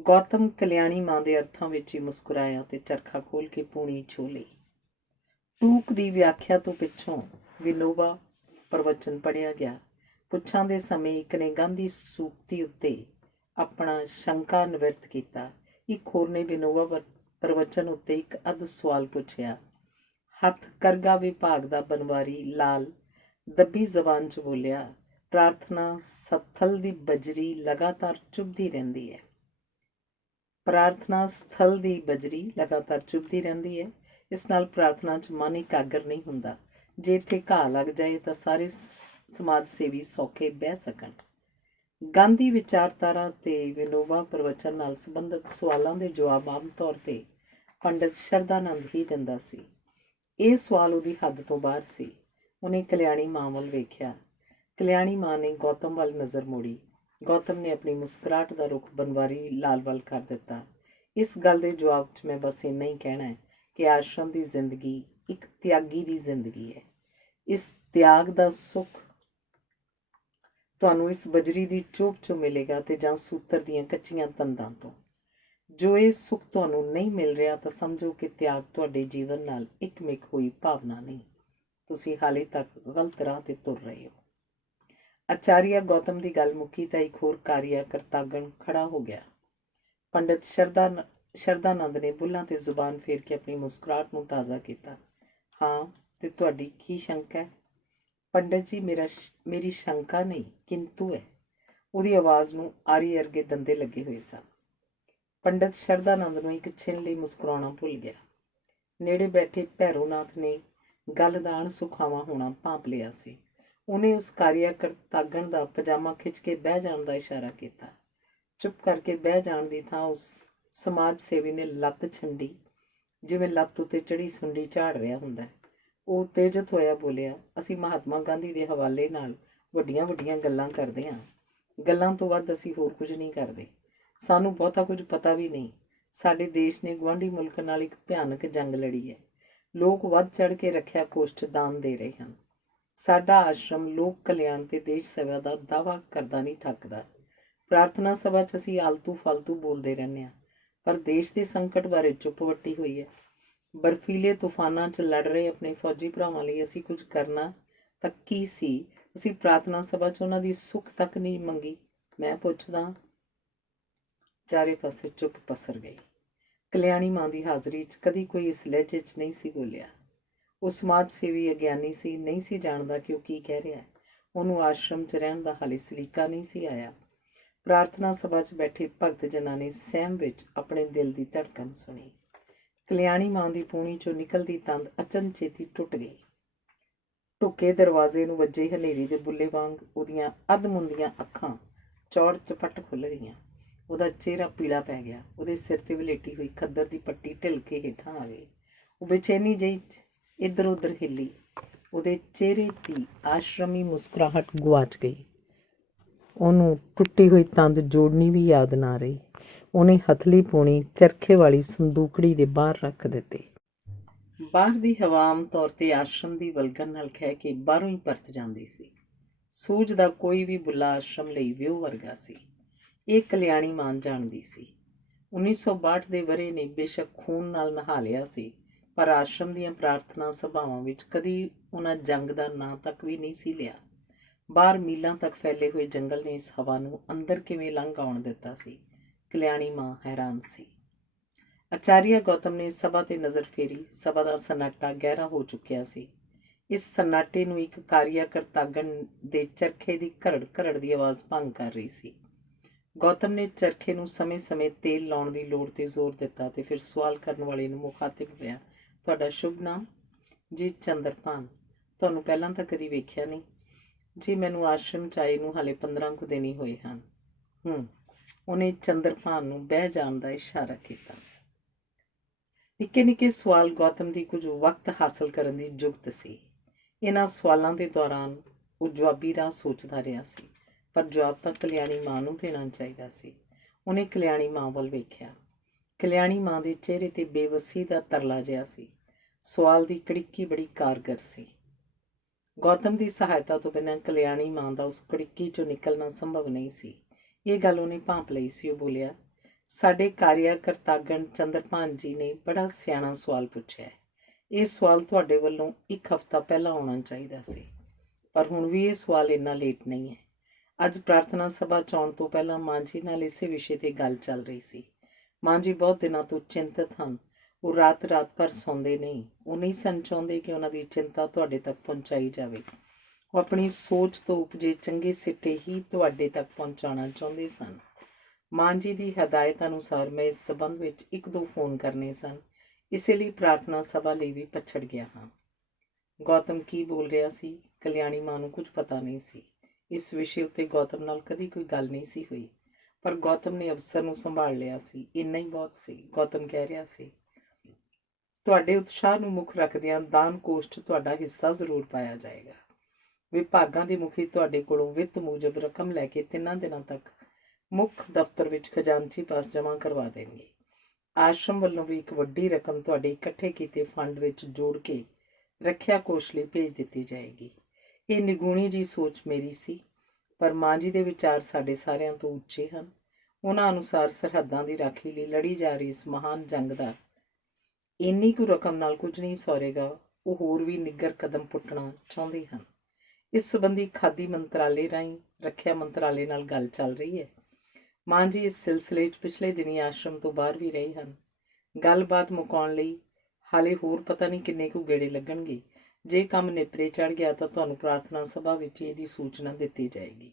ਗੌਤਮ ਕਲਿਆਣੀ ਮਾਂ ਦੇ ਅਰਥਾਂ ਵਿੱਚ ਹੀ ਮੁਸਕਰਾਇਆ ਤੇ ਚਰਖਾ ਖੋਲ੍ਹ ਕੇ ਪੂਣੀ ਛੋਹ ਲਈ। ਟੂਕ ਦੀ ਵਿਆਖਿਆ ਤੋਂ ਪਿੱਛੋਂ ਵਿਨੋਬਾ ਪ੍ਰਵਚਨ ਪੜ੍ਹਿਆ ਗਿਆ। ਪੁੱਛਾਂ ਦੇ ਸਮੇਂ ਇੱਕ ਨੇ ਗਾਂਧੀ ਸੂਕਤੀ ਉੱਤੇ ਆਪਣਾ ਸ਼ੰਕਾ ਨਿਵਰਤ ਕੀਤਾ। ਇੱਕ ਹੋਰ ਨੇ ਵਿਨੋਬਾ ਪ੍ਰਵਚਨ ਉੱਤੇ ਇੱਕ ਅੱਧ ਸਵਾਲ ਪੁੱਛਿਆ। ਹੱਥ ਕਰਗਾ ਵਿਭਾਗ ਦਾ ਬਨਵਾਰੀ ਲਾਲ ਦੱਬੀ ਜ਼ਬਾਨ 'ਚ ਬੋਲਿਆ, ਪ੍ਰਾਰਥਨਾ ਸਥਲ ਦੀ ਬਜਰੀ ਲਗਾਤਾਰ ਚੁਭਦੀ ਰਹਿੰਦੀ ਹੈ। ਪ੍ਰਾਰਥਨਾ ਸਥਲ ਦੀ ਬਜਰੀ ਲਗਾਤਾਰ ਚੁਭਦੀ ਰਹਿੰਦੀ ਹੈ। ਇਸ ਨਾਲ ਪ੍ਰਾਰਥਨਾ 'ਚ ਮਨ ਇਕਾਗਰ ਨਹੀਂ ਹੁੰਦਾ। ਜੇ ਇੱਥੇ ਘਾਹ ਲੱਗ ਜਾਏ ਤਾਂ ਸਾਰੇ ਸਮਾਜ ਸੇਵੀ ਸੌਖੇ ਬਹਿ ਸਕਣ। ਗਾਂਧੀ ਵਿਚਾਰਧਾਰਾ ਤੇ ਵਿਨੋਬਾ ਪ੍ਰਵਚਨ ਨਾਲ ਸੰਬੰਧਿਤ ਸਵਾਲਾਂ ਦੇ ਜਵਾਬ ਆਮ ਤੌਰ 'ਤੇ ਪੰਡਤ ਸ਼ਰਧਾਨੰਦ ਹੀ ਦਿੰਦਾ ਸੀ। ਇਹ ਸਵਾਲ ਉਹਦੀ ਹੱਦ ਤੋਂ ਬਾਹਰ ਸੀ। ਉਹਨੇ ਕਲਿਆਣੀ ਮਾਂ ਵੱਲ ਵੇਖਿਆ। ਕਲਿਆਣੀ ਮਾਂ ਨੇ ਗੌਤਮ ਵੱਲ ਨਜ਼ਰ ਮੋੜੀ। ਗੌਤਮ ਨੇ ਆਪਣੀ ਮੁਸਕਰਾਹਟ ਦਾ ਰੁਖ ਬਨਵਾਰੀ ਲਾਲ ਵੱਲ ਕਰ ਦਿੱਤਾ। ਇਸ ਗੱਲ ਦੇ ਜਵਾਬ 'ਚ ਮੈਂ ਬਸ ਇੰਨਾ ਹੀ ਕਹਿਣਾ ਹੈ ਕਿ ਆਸ਼ਰਮ ਦੀ ਜ਼ਿੰਦਗੀ ਇੱਕ ਤਿਆਗੀ ਦੀ ਜ਼ਿੰਦਗੀ ਹੈ। ਇਸ ਤਿਆਗ ਦਾ ਸੁੱਖ ਤੁਹਾਨੂੰ ਇਸ ਬਜਰੀ ਦੀ ਚੋਭ 'ਚੋਂ ਮਿਲੇਗਾ ਤੇ ਜਾਂ ਸੂਤਰ ਦੀਆਂ ਕੱਚੀਆਂ ਤੰਦਾਂ ਤੋਂ। ਜੋ ਇਹ ਸੁੱਖ ਤੁਹਾਨੂੰ ਨਹੀਂ ਮਿਲ ਰਿਹਾ ਤਾਂ ਸਮਝੋ ਕਿ ਤਿਆਗ ਤੁਹਾਡੇ ਜੀਵਨ ਨਾਲ ਇੱਕਮਿਕ ਹੋਈ ਭਾਵਨਾ ਨਹੀਂ। ਤੁਸੀਂ ਹਾਲੇ ਤੱਕ ਗਲਤ ਰਾਹ 'ਤੇ ਤੁਰ ਰਹੇ ਹੋ। ਆਚਾਰੀਆ ਗੌਤਮ ਦੀ ਗੱਲ ਮੁੱਕੀ ਤਾਂ ਇੱਕ ਹੋਰ ਕਾਰੀਆ ਕਰਤਾਗਣ ਖੜਾ ਹੋ ਗਿਆ। ਪੰਡਤ ਸ਼ਰਧਾਨੰਦ ਨੇ ਬੁੱਲ੍ਹਾਂ 'ਤੇ ਜ਼ੁਬਾਨ ਫੇਰ ਕੇ ਆਪਣੀ ਮੁਸਕਰਾਹਟ ਨੂੰ ਤਾਜ਼ਾ ਕੀਤਾ। ਹਾਂ, ਤੇ ਤੁਹਾਡੀ ਕੀ ਸ਼ੰਕਾ ਹੈ? ਪੰਡਤ ਜੀ, ਮੇਰੀ ਸ਼ੰਕਾ ਨਹੀਂ ਕਿੰਤੂ ਹੈ। ਉਹਦੀ ਆਵਾਜ਼ ਨੂੰ ਆਰੀ ਅਰਗੇ ਦੰਦੇ ਲੱਗੇ ਹੋਏ ਸਨ। ਪੰਡਤ ਸ਼ਰਧਾਨੰਦ ਨੂੰ ਇੱਕ ਛਿਣ ਲਈ ਮੁਸਕਰਾਉਣਾ ਭੁੱਲ ਗਿਆ। ਨੇੜੇ ਬੈਠੇ ਭੈਰੋਨਾਥ ਨੇ ਗੱਲ ਦਾ ਅਣਸੁਖਾਵਾਂ ਹੋਣਾ ਭਾਂਪ ਲਿਆ ਸੀ। ਉਹਨੇ ਉਸ ਕਾਰੀਆ ਕਰਤਾਗਣ ਦਾ ਪਜਾਮਾ ਖਿੱਚ ਕੇ ਬਹਿ ਜਾਣ ਦਾ ਇਸ਼ਾਰਾ ਕੀਤਾ। ਚੁੱਪ ਕਰਕੇ ਬਹਿ ਜਾਣ ਦੀ ਥਾਂ ਉਸ ਸਮਾਜ ਸੇਵੀ ਨੇ ਲੱਤ ਛੰਡੀ, ਜਿਵੇਂ ਲੱਤ ਉੱਤੇ ਚੜ੍ਹੀ ਸੁੰਡੀ ਝਾੜ ਰਿਹਾ ਹੁੰਦਾ। ਉਹ ਉਤੇਜਿਤ ਹੋਇਆ ਬੋਲਿਆ, ਅਸੀਂ ਮਹਾਤਮਾ ਗਾਂਧੀ ਦੇ ਹਵਾਲੇ ਨਾਲ ਵੱਡੀਆਂ ਵੱਡੀਆਂ ਗੱਲਾਂ ਕਰਦੇ ਹਾਂ। ਗੱਲਾਂ ਤੋਂ ਵੱਧ ਅਸੀਂ ਹੋਰ ਕੁਝ ਨਹੀਂ ਕਰਦੇ। ਸਾਨੂੰ ਬਹੁਤਾ ਕੁਝ ਪਤਾ ਵੀ ਨਹੀਂ। ਸਾਡੇ ਦੇਸ਼ ਨੇ ਗੁਆਂਢੀ ਮੁਲਕ ਨਾਲ ਇੱਕ ਭਿਆਨਕ ਜੰਗ ਲੜੀ ਹੈ। ਲੋਕ ਵੱਧ ਚੜ੍ਹ ਕੇ ਰੱਖਿਆ ਕੋਸ਼ 'ਚ ਦਾਨ ਦੇ ਰਹੇ ਹਨ। ਸਾਡਾ ਆਸ਼ਰਮ ਲੋਕ ਕਲਿਆਣ ਤੇ ਦੇਸ਼ ਸੇਵਾ ਦਾ ਦਾਅਵਾ ਕਰਦਾ ਨਹੀਂ ਥੱਕਦਾ। ਪ੍ਰਾਰਥਨਾ ਸਭਾ 'ਚ ਅਸੀਂ ਆਲਤੂ ਫਾਲਤੂ ਬੋਲਦੇ ਰਹਿੰਦੇ ਹਾਂ, ਪਰ ਦੇਸ਼ ਦੇ ਸੰਕਟ ਬਾਰੇ ਚੁੱਪ ਵੱਟੀ ਹੋਈ ਹੈ। ਬਰਫੀਲੇ ਤੂਫਾਨਾਂ 'ਚ ਲੜ ਰਹੇ ਆਪਣੇ ਫੌਜੀ ਭਰਾਵਾਂ ਲਈ ਅਸੀਂ ਕੁਝ ਕਰਨਾ ਤਾਂ ਕੀ ਸੀ? ਅਸੀਂ ਪ੍ਰਾਰਥਨਾ ਸਭਾ 'ਚ ਉਹਨਾਂ ਦੀ ਸੁੱਖ ਤੱਕ ਨਹੀਂ ਮੰਗੀ। ਮੈਂ ਪੁੱਛਦਾ। ਚਾਰੇ ਪਾਸੇ ਚੁੱਪ ਪਸਰ ਗਈ। ਕਲਿਆਣੀ ਮਾਂ ਦੀ ਹਾਜ਼ਰੀ 'ਚ ਕਦੀ ਕੋਈ ਇਸ ਲਹਿਜੇ 'ਚ ਨਹੀਂ ਸੀ ਬੋਲਿਆ। ਉਹ ਸਮਾਜ ਸੇਵੀ ਅਗਿਆਨੀ ਸੀ, ਨਹੀਂ ਸੀ ਜਾਣਦਾ ਕਿ ਉਹ ਕੀ ਕਹਿ ਰਿਹਾ। ਉਹਨੂੰ ਆਸ਼ਰਮ 'ਚ ਰਹਿਣ ਦਾ ਹਾਲੇ ਸਲੀਕਾ ਨਹੀਂ ਸੀ ਆਇਆ। ਪ੍ਰਾਰਥਨਾ ਸਭਾ 'ਚ ਬੈਠੇ ਭਗਤ ਜਨਾਂ ਨੇ ਸਹਿਮ ਵਿੱਚ ਆਪਣੇ ਦਿਲ ਦੀ ਧੜਕਣ ਸੁਣੀ। ਕਲਿਆਣੀ ਮਾਂ ਦੀ ਪੂਣੀ 'ਚੋਂ ਨਿਕਲਦੀ ਤੰਦ ਅਚਨਚੇਤੀ ਟੁੱਟ ਗਈ। ਢੁੱਕੇ ਦਰਵਾਜ਼ੇ ਨੂੰ ਵੱਜੇ ਹਨੇਰੀ ਦੇ ਬੁੱਲੇ ਵਾਂਗ ਉਹਦੀਆਂ ਅੱਧ-ਮੁੰਦੀਆਂ ਅੱਖਾਂ ਚੌੜ ਚਪੱਟ ਖੁੱਲ੍ਹ ਗਈਆਂ। ਉਹਦਾ ਚਿਹਰਾ ਪੀਲਾ ਪੈ ਗਿਆ। ਉਹਦੇ ਸਿਰ 'ਤੇ ਵਲੇਟੀ ਹੋਈ ਖੱਦਰ ਦੀ ਪੱਟੀ ਢਿੱਲ ਕੇ ਹੇਠਾਂ ਆ ਗਈ। ਉਹ ਬੇਚੈਨੀ ਜਿਹੀ ਇੱਧਰ ਉੱਧਰ ਹਿੱਲੀ। ਉਹਦੇ ਚਿਹਰੇ ਦੀ ਆਸ਼ਰਮੀ ਮੁਸਕਰਾਹਟ ਗੁਆਚ ਗਈ। ਉਹਨੂੰ ਟੁੱਟੀ ਹੋਈ ਤੰਦ ਜੋੜਨੀ ਵੀ ਯਾਦ ਨਾ ਰਹੀ। ਉਹਨੇ ਹਥਲੀ ਪੂਣੀ ਚਰਖੇ ਵਾਲੀ ਸੰਦੂਕੜੀ ਦੇ ਬਾਹਰ ਰੱਖ ਦਿੱਤੀ। ਬਾਹਰ ਦੀ ਹਵਾ ਆਮ ਤੌਰ 'ਤੇ ਆਸ਼ਰਮ ਦੀ ਵਲਗਣ ਨਾਲ ਖਹਿ ਕੇ ਬਾਹਰੋਂ ਹੀ ਪਰਤ ਜਾਂਦੀ ਸੀ। ਸੂਝ ਦਾ ਕੋਈ ਵੀ ਬੁੱਲਾ ਆਸ਼ਰਮ ਲਈ ਵਿਊ ਵਰਗਾ ਸੀ। ਇਹ ਕਲਿਆਣੀ ਮਾਨ ਜਾਣਦੀ ਸੀ। 1962 ਦੇ ਵਰ੍ਹੇ ਨੇ ਬੇਸ਼ੱਕ ਖੂਨ ਨਾਲ ਨਹਾ ਲਿਆ ਸੀ, ਪਰ ਆਸ਼ਰਮ ਦੀਆਂ ਪ੍ਰਾਰਥਨਾ ਸਭਾਵਾਂ ਵਿੱਚ ਕਦੀ ਉਹਨਾਂ ਜੰਗ ਦਾ ਨਾਂ ਤੱਕ ਵੀ ਨਹੀਂ ਸੀ ਲਿਆ। ਬਾਹਰ ਮੀਲਾਂ ਤੱਕ ਫੈਲੇ ਹੋਏ ਜੰਗਲ ਨੇ ਇਸ ਹਵਾ ਨੂੰ ਅੰਦਰ ਕਿਵੇਂ ਲੰਘ ਆਉਣ ਦਿੱਤਾ ਸੀ, ਕਲਿਆਣੀ ਮਾਂ ਹੈਰਾਨ ਸੀ। ਆਚਾਰੀਆ ਗੌਤਮ ਨੇ ਸਭਾ 'ਤੇ ਨਜ਼ਰ ਫੇਰੀ। ਸਭਾ ਦਾ ਸੰਨਾਟਾ ਗਹਿਰਾ ਹੋ ਚੁੱਕਿਆ ਸੀ। ਇਸ ਸੰਨਾਟੇ ਨੂੰ ਇੱਕ ਕਾਰੀਆ ਕਰਤਾਗਣ ਦੇ ਚਰਖੇ ਦੀ ਘਰੜ ਘਰੜ ਦੀ ਆਵਾਜ਼ ਭੰਗ ਕਰ ਰਹੀ ਸੀ। ਗੌਤਮ ਨੇ ਚਰਖੇ ਨੂੰ ਸਮੇਂ-ਸਮੇਂ ਤੇਲ ਲਾਉਣ ਦੀ ਲੋੜ 'ਤੇ ਜ਼ੋਰ ਦਿੱਤਾ ਤੇ ਫਿਰ ਸਵਾਲ ਕਰਨ ਵਾਲੇ ਨੂੰ ਮੁਖਾਤਿਬ ਹੋਇਆ, ਤੁਹਾਡਾ ਸ਼ੁਭ ਨਾਮ? ਜੀ, ਚੰਦਰਪਾਨ। ਤੁਹਾਨੂੰ ਪਹਿਲਾਂ ਤਾਂ ਕਦੀ ਵੇਖਿਆ ਨਹੀਂ। ਜੀ, ਮੈਨੂੰ ਆਸ਼ਰਮ 'ਚ ਆਏ ਨੂੰ ਹਾਲੇ 15 ਕੁ ਦਿਨ ਹੀ ਹੋਏ ਹਨ। ਉਹਨੇ ਚੰਦਰਪਾਨ ਨੂੰ ਬਹਿ ਜਾਣ ਦਾ ਇਸ਼ਾਰਾ ਕੀਤਾ। ਨਿੱਕੇ ਨਿੱਕੇ ਸਵਾਲ ਗੌਤਮ ਦੀ ਕੁਝ ਵਕਤ ਹਾਸਲ ਕਰਨ ਦੀ ਜੁਗਤ ਸੀ। ਇਹਨਾਂ ਸਵਾਲਾਂ ਦੇ ਦੌਰਾਨ ਉਹ ਜਵਾਬੀ ਰਾਹ ਸੋਚਦਾ ਰਿਹਾ ਸੀ, ਪਰ ਜਵਾਬ ਤਾਂ ਕਲਿਆਣੀ ਮਾਂ ਨੂੰ ਦੇਣਾ ਚਾਹੀਦਾ ਸੀ। ਉਹਨੇ ਕਲਿਆਣੀ ਮਾਂ ਵੱਲ ਵੇਖਿਆ। ਕਲਿਆਣੀ ਮਾਂ ਦੇ ਚਿਹਰੇ 'ਤੇ ਬੇਵੱਸੀ ਦਾ ਤਰਲਾ ਜਿਹਾ ਸੀ। ਸਵਾਲ ਦੀ ਕੜਿੱਕੀ ਬੜੀ ਕਾਰਗਰ ਸੀ। ਗੌਤਮ ਦੀ ਸਹਾਇਤਾ ਤੋਂ ਬਿਨਾਂ ਕਲਿਆਣੀ ਮਾਂ ਦਾ ਉਸ ਕੜਿੱਕੀ 'ਚੋਂ ਨਿਕਲਣਾ ਸੰਭਵ ਨਹੀਂ ਸੀ। ਇਹ ਗੱਲ ਉਹਨੇ ਭਾਂਪ ਲਈ ਸੀ। ਉਹ ਬੋਲਿਆ, ਸਾਡੇ ਕਾਰਿਆ ਕਰਤਾਗਣ ਚੰਦਰਪਾਨ ਜੀ ਨੇ ਬੜਾ ਸਿਆਣਾ ਸਵਾਲ ਪੁੱਛਿਆ ਹੈ। ਇਹ ਸਵਾਲ ਤੁਹਾਡੇ ਵੱਲੋਂ 1 ਹਫ਼ਤਾ ਪਹਿਲਾਂ ਆਉਣਾ ਚਾਹੀਦਾ ਸੀ, ਪਰ ਹੁਣ ਵੀ ਇਹ ਸਵਾਲ ਇੰਨਾ ਲੇਟ ਨਹੀਂ ਹੈ। ਅੱਜ ਪ੍ਰਾਰਥਨਾ ਸਭਾ 'ਚ ਆਉਣ ਤੋਂ ਪਹਿਲਾਂ ਮਾਂ ਜੀ ਨਾਲ ਇਸੇ ਵਿਸ਼ੇ 'ਤੇ ਗੱਲ ਚੱਲ ਰਹੀ ਸੀ। ਮਾਂ ਜੀ ਬਹੁਤ ਦਿਨਾਂ ਤੋਂ ਚਿੰਤਤ ਹਨ। ਉਹ ਰਾਤ ਭਰ ਸੌਂਦੇ ਨਹੀਂ। ਉਹ ਨਹੀਂ ਸਨ ਚਾਹੁੰਦੇ ਕਿ ਉਹਨਾਂ ਦੀ ਚਿੰਤਾ ਤੁਹਾਡੇ ਤੱਕ ਪਹੁੰਚਾਈ ਜਾਵੇ। ਉਹ ਆਪਣੀ ਸੋਚ ਤੋਂ ਉਪਜੇ ਚੰਗੇ ਸਿੱਟੇ ਹੀ ਤੁਹਾਡੇ ਤੱਕ ਪਹੁੰਚਾਉਣਾ ਚਾਹੁੰਦੇ ਸਨ। ਮਾਂ ਜੀ ਦੀ ਹਦਾਇਤ ਅਨੁਸਾਰ ਮੈਂ ਇਸ ਸਬੰਧ ਵਿੱਚ 1-2 ਫੋਨ ਕਰਨੇ ਸਨ। ਇਸੇ ਲਈ ਪ੍ਰਾਰਥਨਾ ਸਭਾ ਲਈ ਵੀ ਪਛੜ ਗਿਆ ਹਾਂ। ਗੌਤਮ ਕੀ ਬੋਲ ਰਿਹਾ ਸੀ? ਕਲਿਆਣੀ ਮਾਂ ਨੂੰ ਕੁਝ ਪਤਾ ਨਹੀਂ ਸੀ। ਇਸ ਵਿਸ਼ੇ ਉੱਤੇ ਗੌਤਮ ਨਾਲ ਕਦੀ ਕੋਈ ਗੱਲ ਨਹੀਂ ਸੀ ਹੋਈ, ਪਰ ਗੌਤਮ ਨੇ ਅਵਸਰ ਨੂੰ ਸੰਭਾਲ ਲਿਆ ਸੀ। ਇੰਨਾ ਹੀ ਬਹੁਤ ਸੀ। ਗੌਤਮ ਕਹਿ ਰਿਹਾ ਸੀ, ਤੁਹਾਡੇ ਉਤਸ਼ਾਹ ਨੂੰ ਮੁੱਖ ਰੱਖਦਿਆਂ ਦਾਨ ਕੋਸ਼ 'ਚ ਤੁਹਾਡਾ ਹਿੱਸਾ ਜ਼ਰੂਰ ਪਾਇਆ ਜਾਏਗਾ। ਵਿਭਾਗਾਂ ਦੇ ਮੁਖੀ ਤੁਹਾਡੇ ਕੋਲੋਂ ਵਿੱਤ ਮੂਜਬ ਰਕਮ ਲੈ ਕੇ 3 ਦਿਨਾਂ ਤੱਕ ਮੁੱਖ ਦਫ਼ਤਰ ਵਿੱਚ ਖਜ਼ਾਨਚੀ ਪਾਸ ਜਮ੍ਹਾਂ ਕਰਵਾ ਦੇਣਗੇ। ਆਸ਼ਰਮ ਵੱਲੋਂ ਵੀ ਇੱਕ ਵੱਡੀ ਰਕਮ ਤੁਹਾਡੇ ਇਕੱਠੇ ਕੀਤੇ ਫੰਡ ਵਿੱਚ ਜੋੜ ਕੇ ਰੱਖਿਆ ਕੋਸ਼ ਲਈ ਭੇਜ ਦਿੱਤੀ ਜਾਏਗੀ। ਇਹ ਨਿਗੂਣੀ ਜਿਹੀ ਸੋਚ ਮੇਰੀ ਸੀ, ਪਰ ਮਾਂ ਜੀ ਦੇ ਵਿਚਾਰ ਸਾਡੇ ਸਾਰਿਆਂ ਤੋਂ ਉੱਚੇ ਹਨ। ਉਹਨਾਂ ਅਨੁਸਾਰ ਸਰਹੱਦਾਂ ਦੀ ਰਾਖੀ ਲਈ ਲੜੀ ਜਾ ਰਹੀ ਇਸ ਮਹਾਨ ਜੰਗ ਦਾ ਇੰਨੀ ਕੁ ਰਕਮ ਨਾਲ ਕੁਝ ਨਹੀਂ ਸੌਰੇਗਾ। ਉਹ ਹੋਰ ਵੀ ਨਿੱਘਰ ਕਦਮ ਪੁੱਟਣਾ ਚਾਹੁੰਦੇ ਹਨ। ਇਸ ਸੰਬੰਧੀ ਖਾਦੀ ਮੰਤਰਾਲੇ ਰਾਹੀਂ ਰੱਖਿਆ ਮੰਤਰਾਲੇ ਨਾਲ ਗੱਲ ਚੱਲ ਰਹੀ ਹੈ। ਮਾਂ ਜੀ ਇਸ ਸਿਲਸਿਲੇ 'ਚ ਪਿਛਲੇ ਦਿਨੀ ਆਸ਼ਰਮ ਤੋਂ ਬਾਹਰ ਵੀ ਰਹੇ ਹਨ। ਗੱਲਬਾਤ ਮੁਕਾਉਣ ਲਈ ਹਾਲੇ ਹੋਰ ਪਤਾ ਨਹੀਂ ਕਿੰਨੇ ਕੁ ਗੇੜੇ ਲੱਗਣਗੇ। ਜੇ ਕੰਮ ਨੇਪਰੇ ਚੜ੍ਹ ਗਿਆ ਤਾਂ ਤੁਹਾਨੂੰ ਪ੍ਰਾਰਥਨਾ ਸਭਾ ਵਿੱਚ ਇਹਦੀ ਸੂਚਨਾ ਦਿੱਤੀ ਜਾਏਗੀ।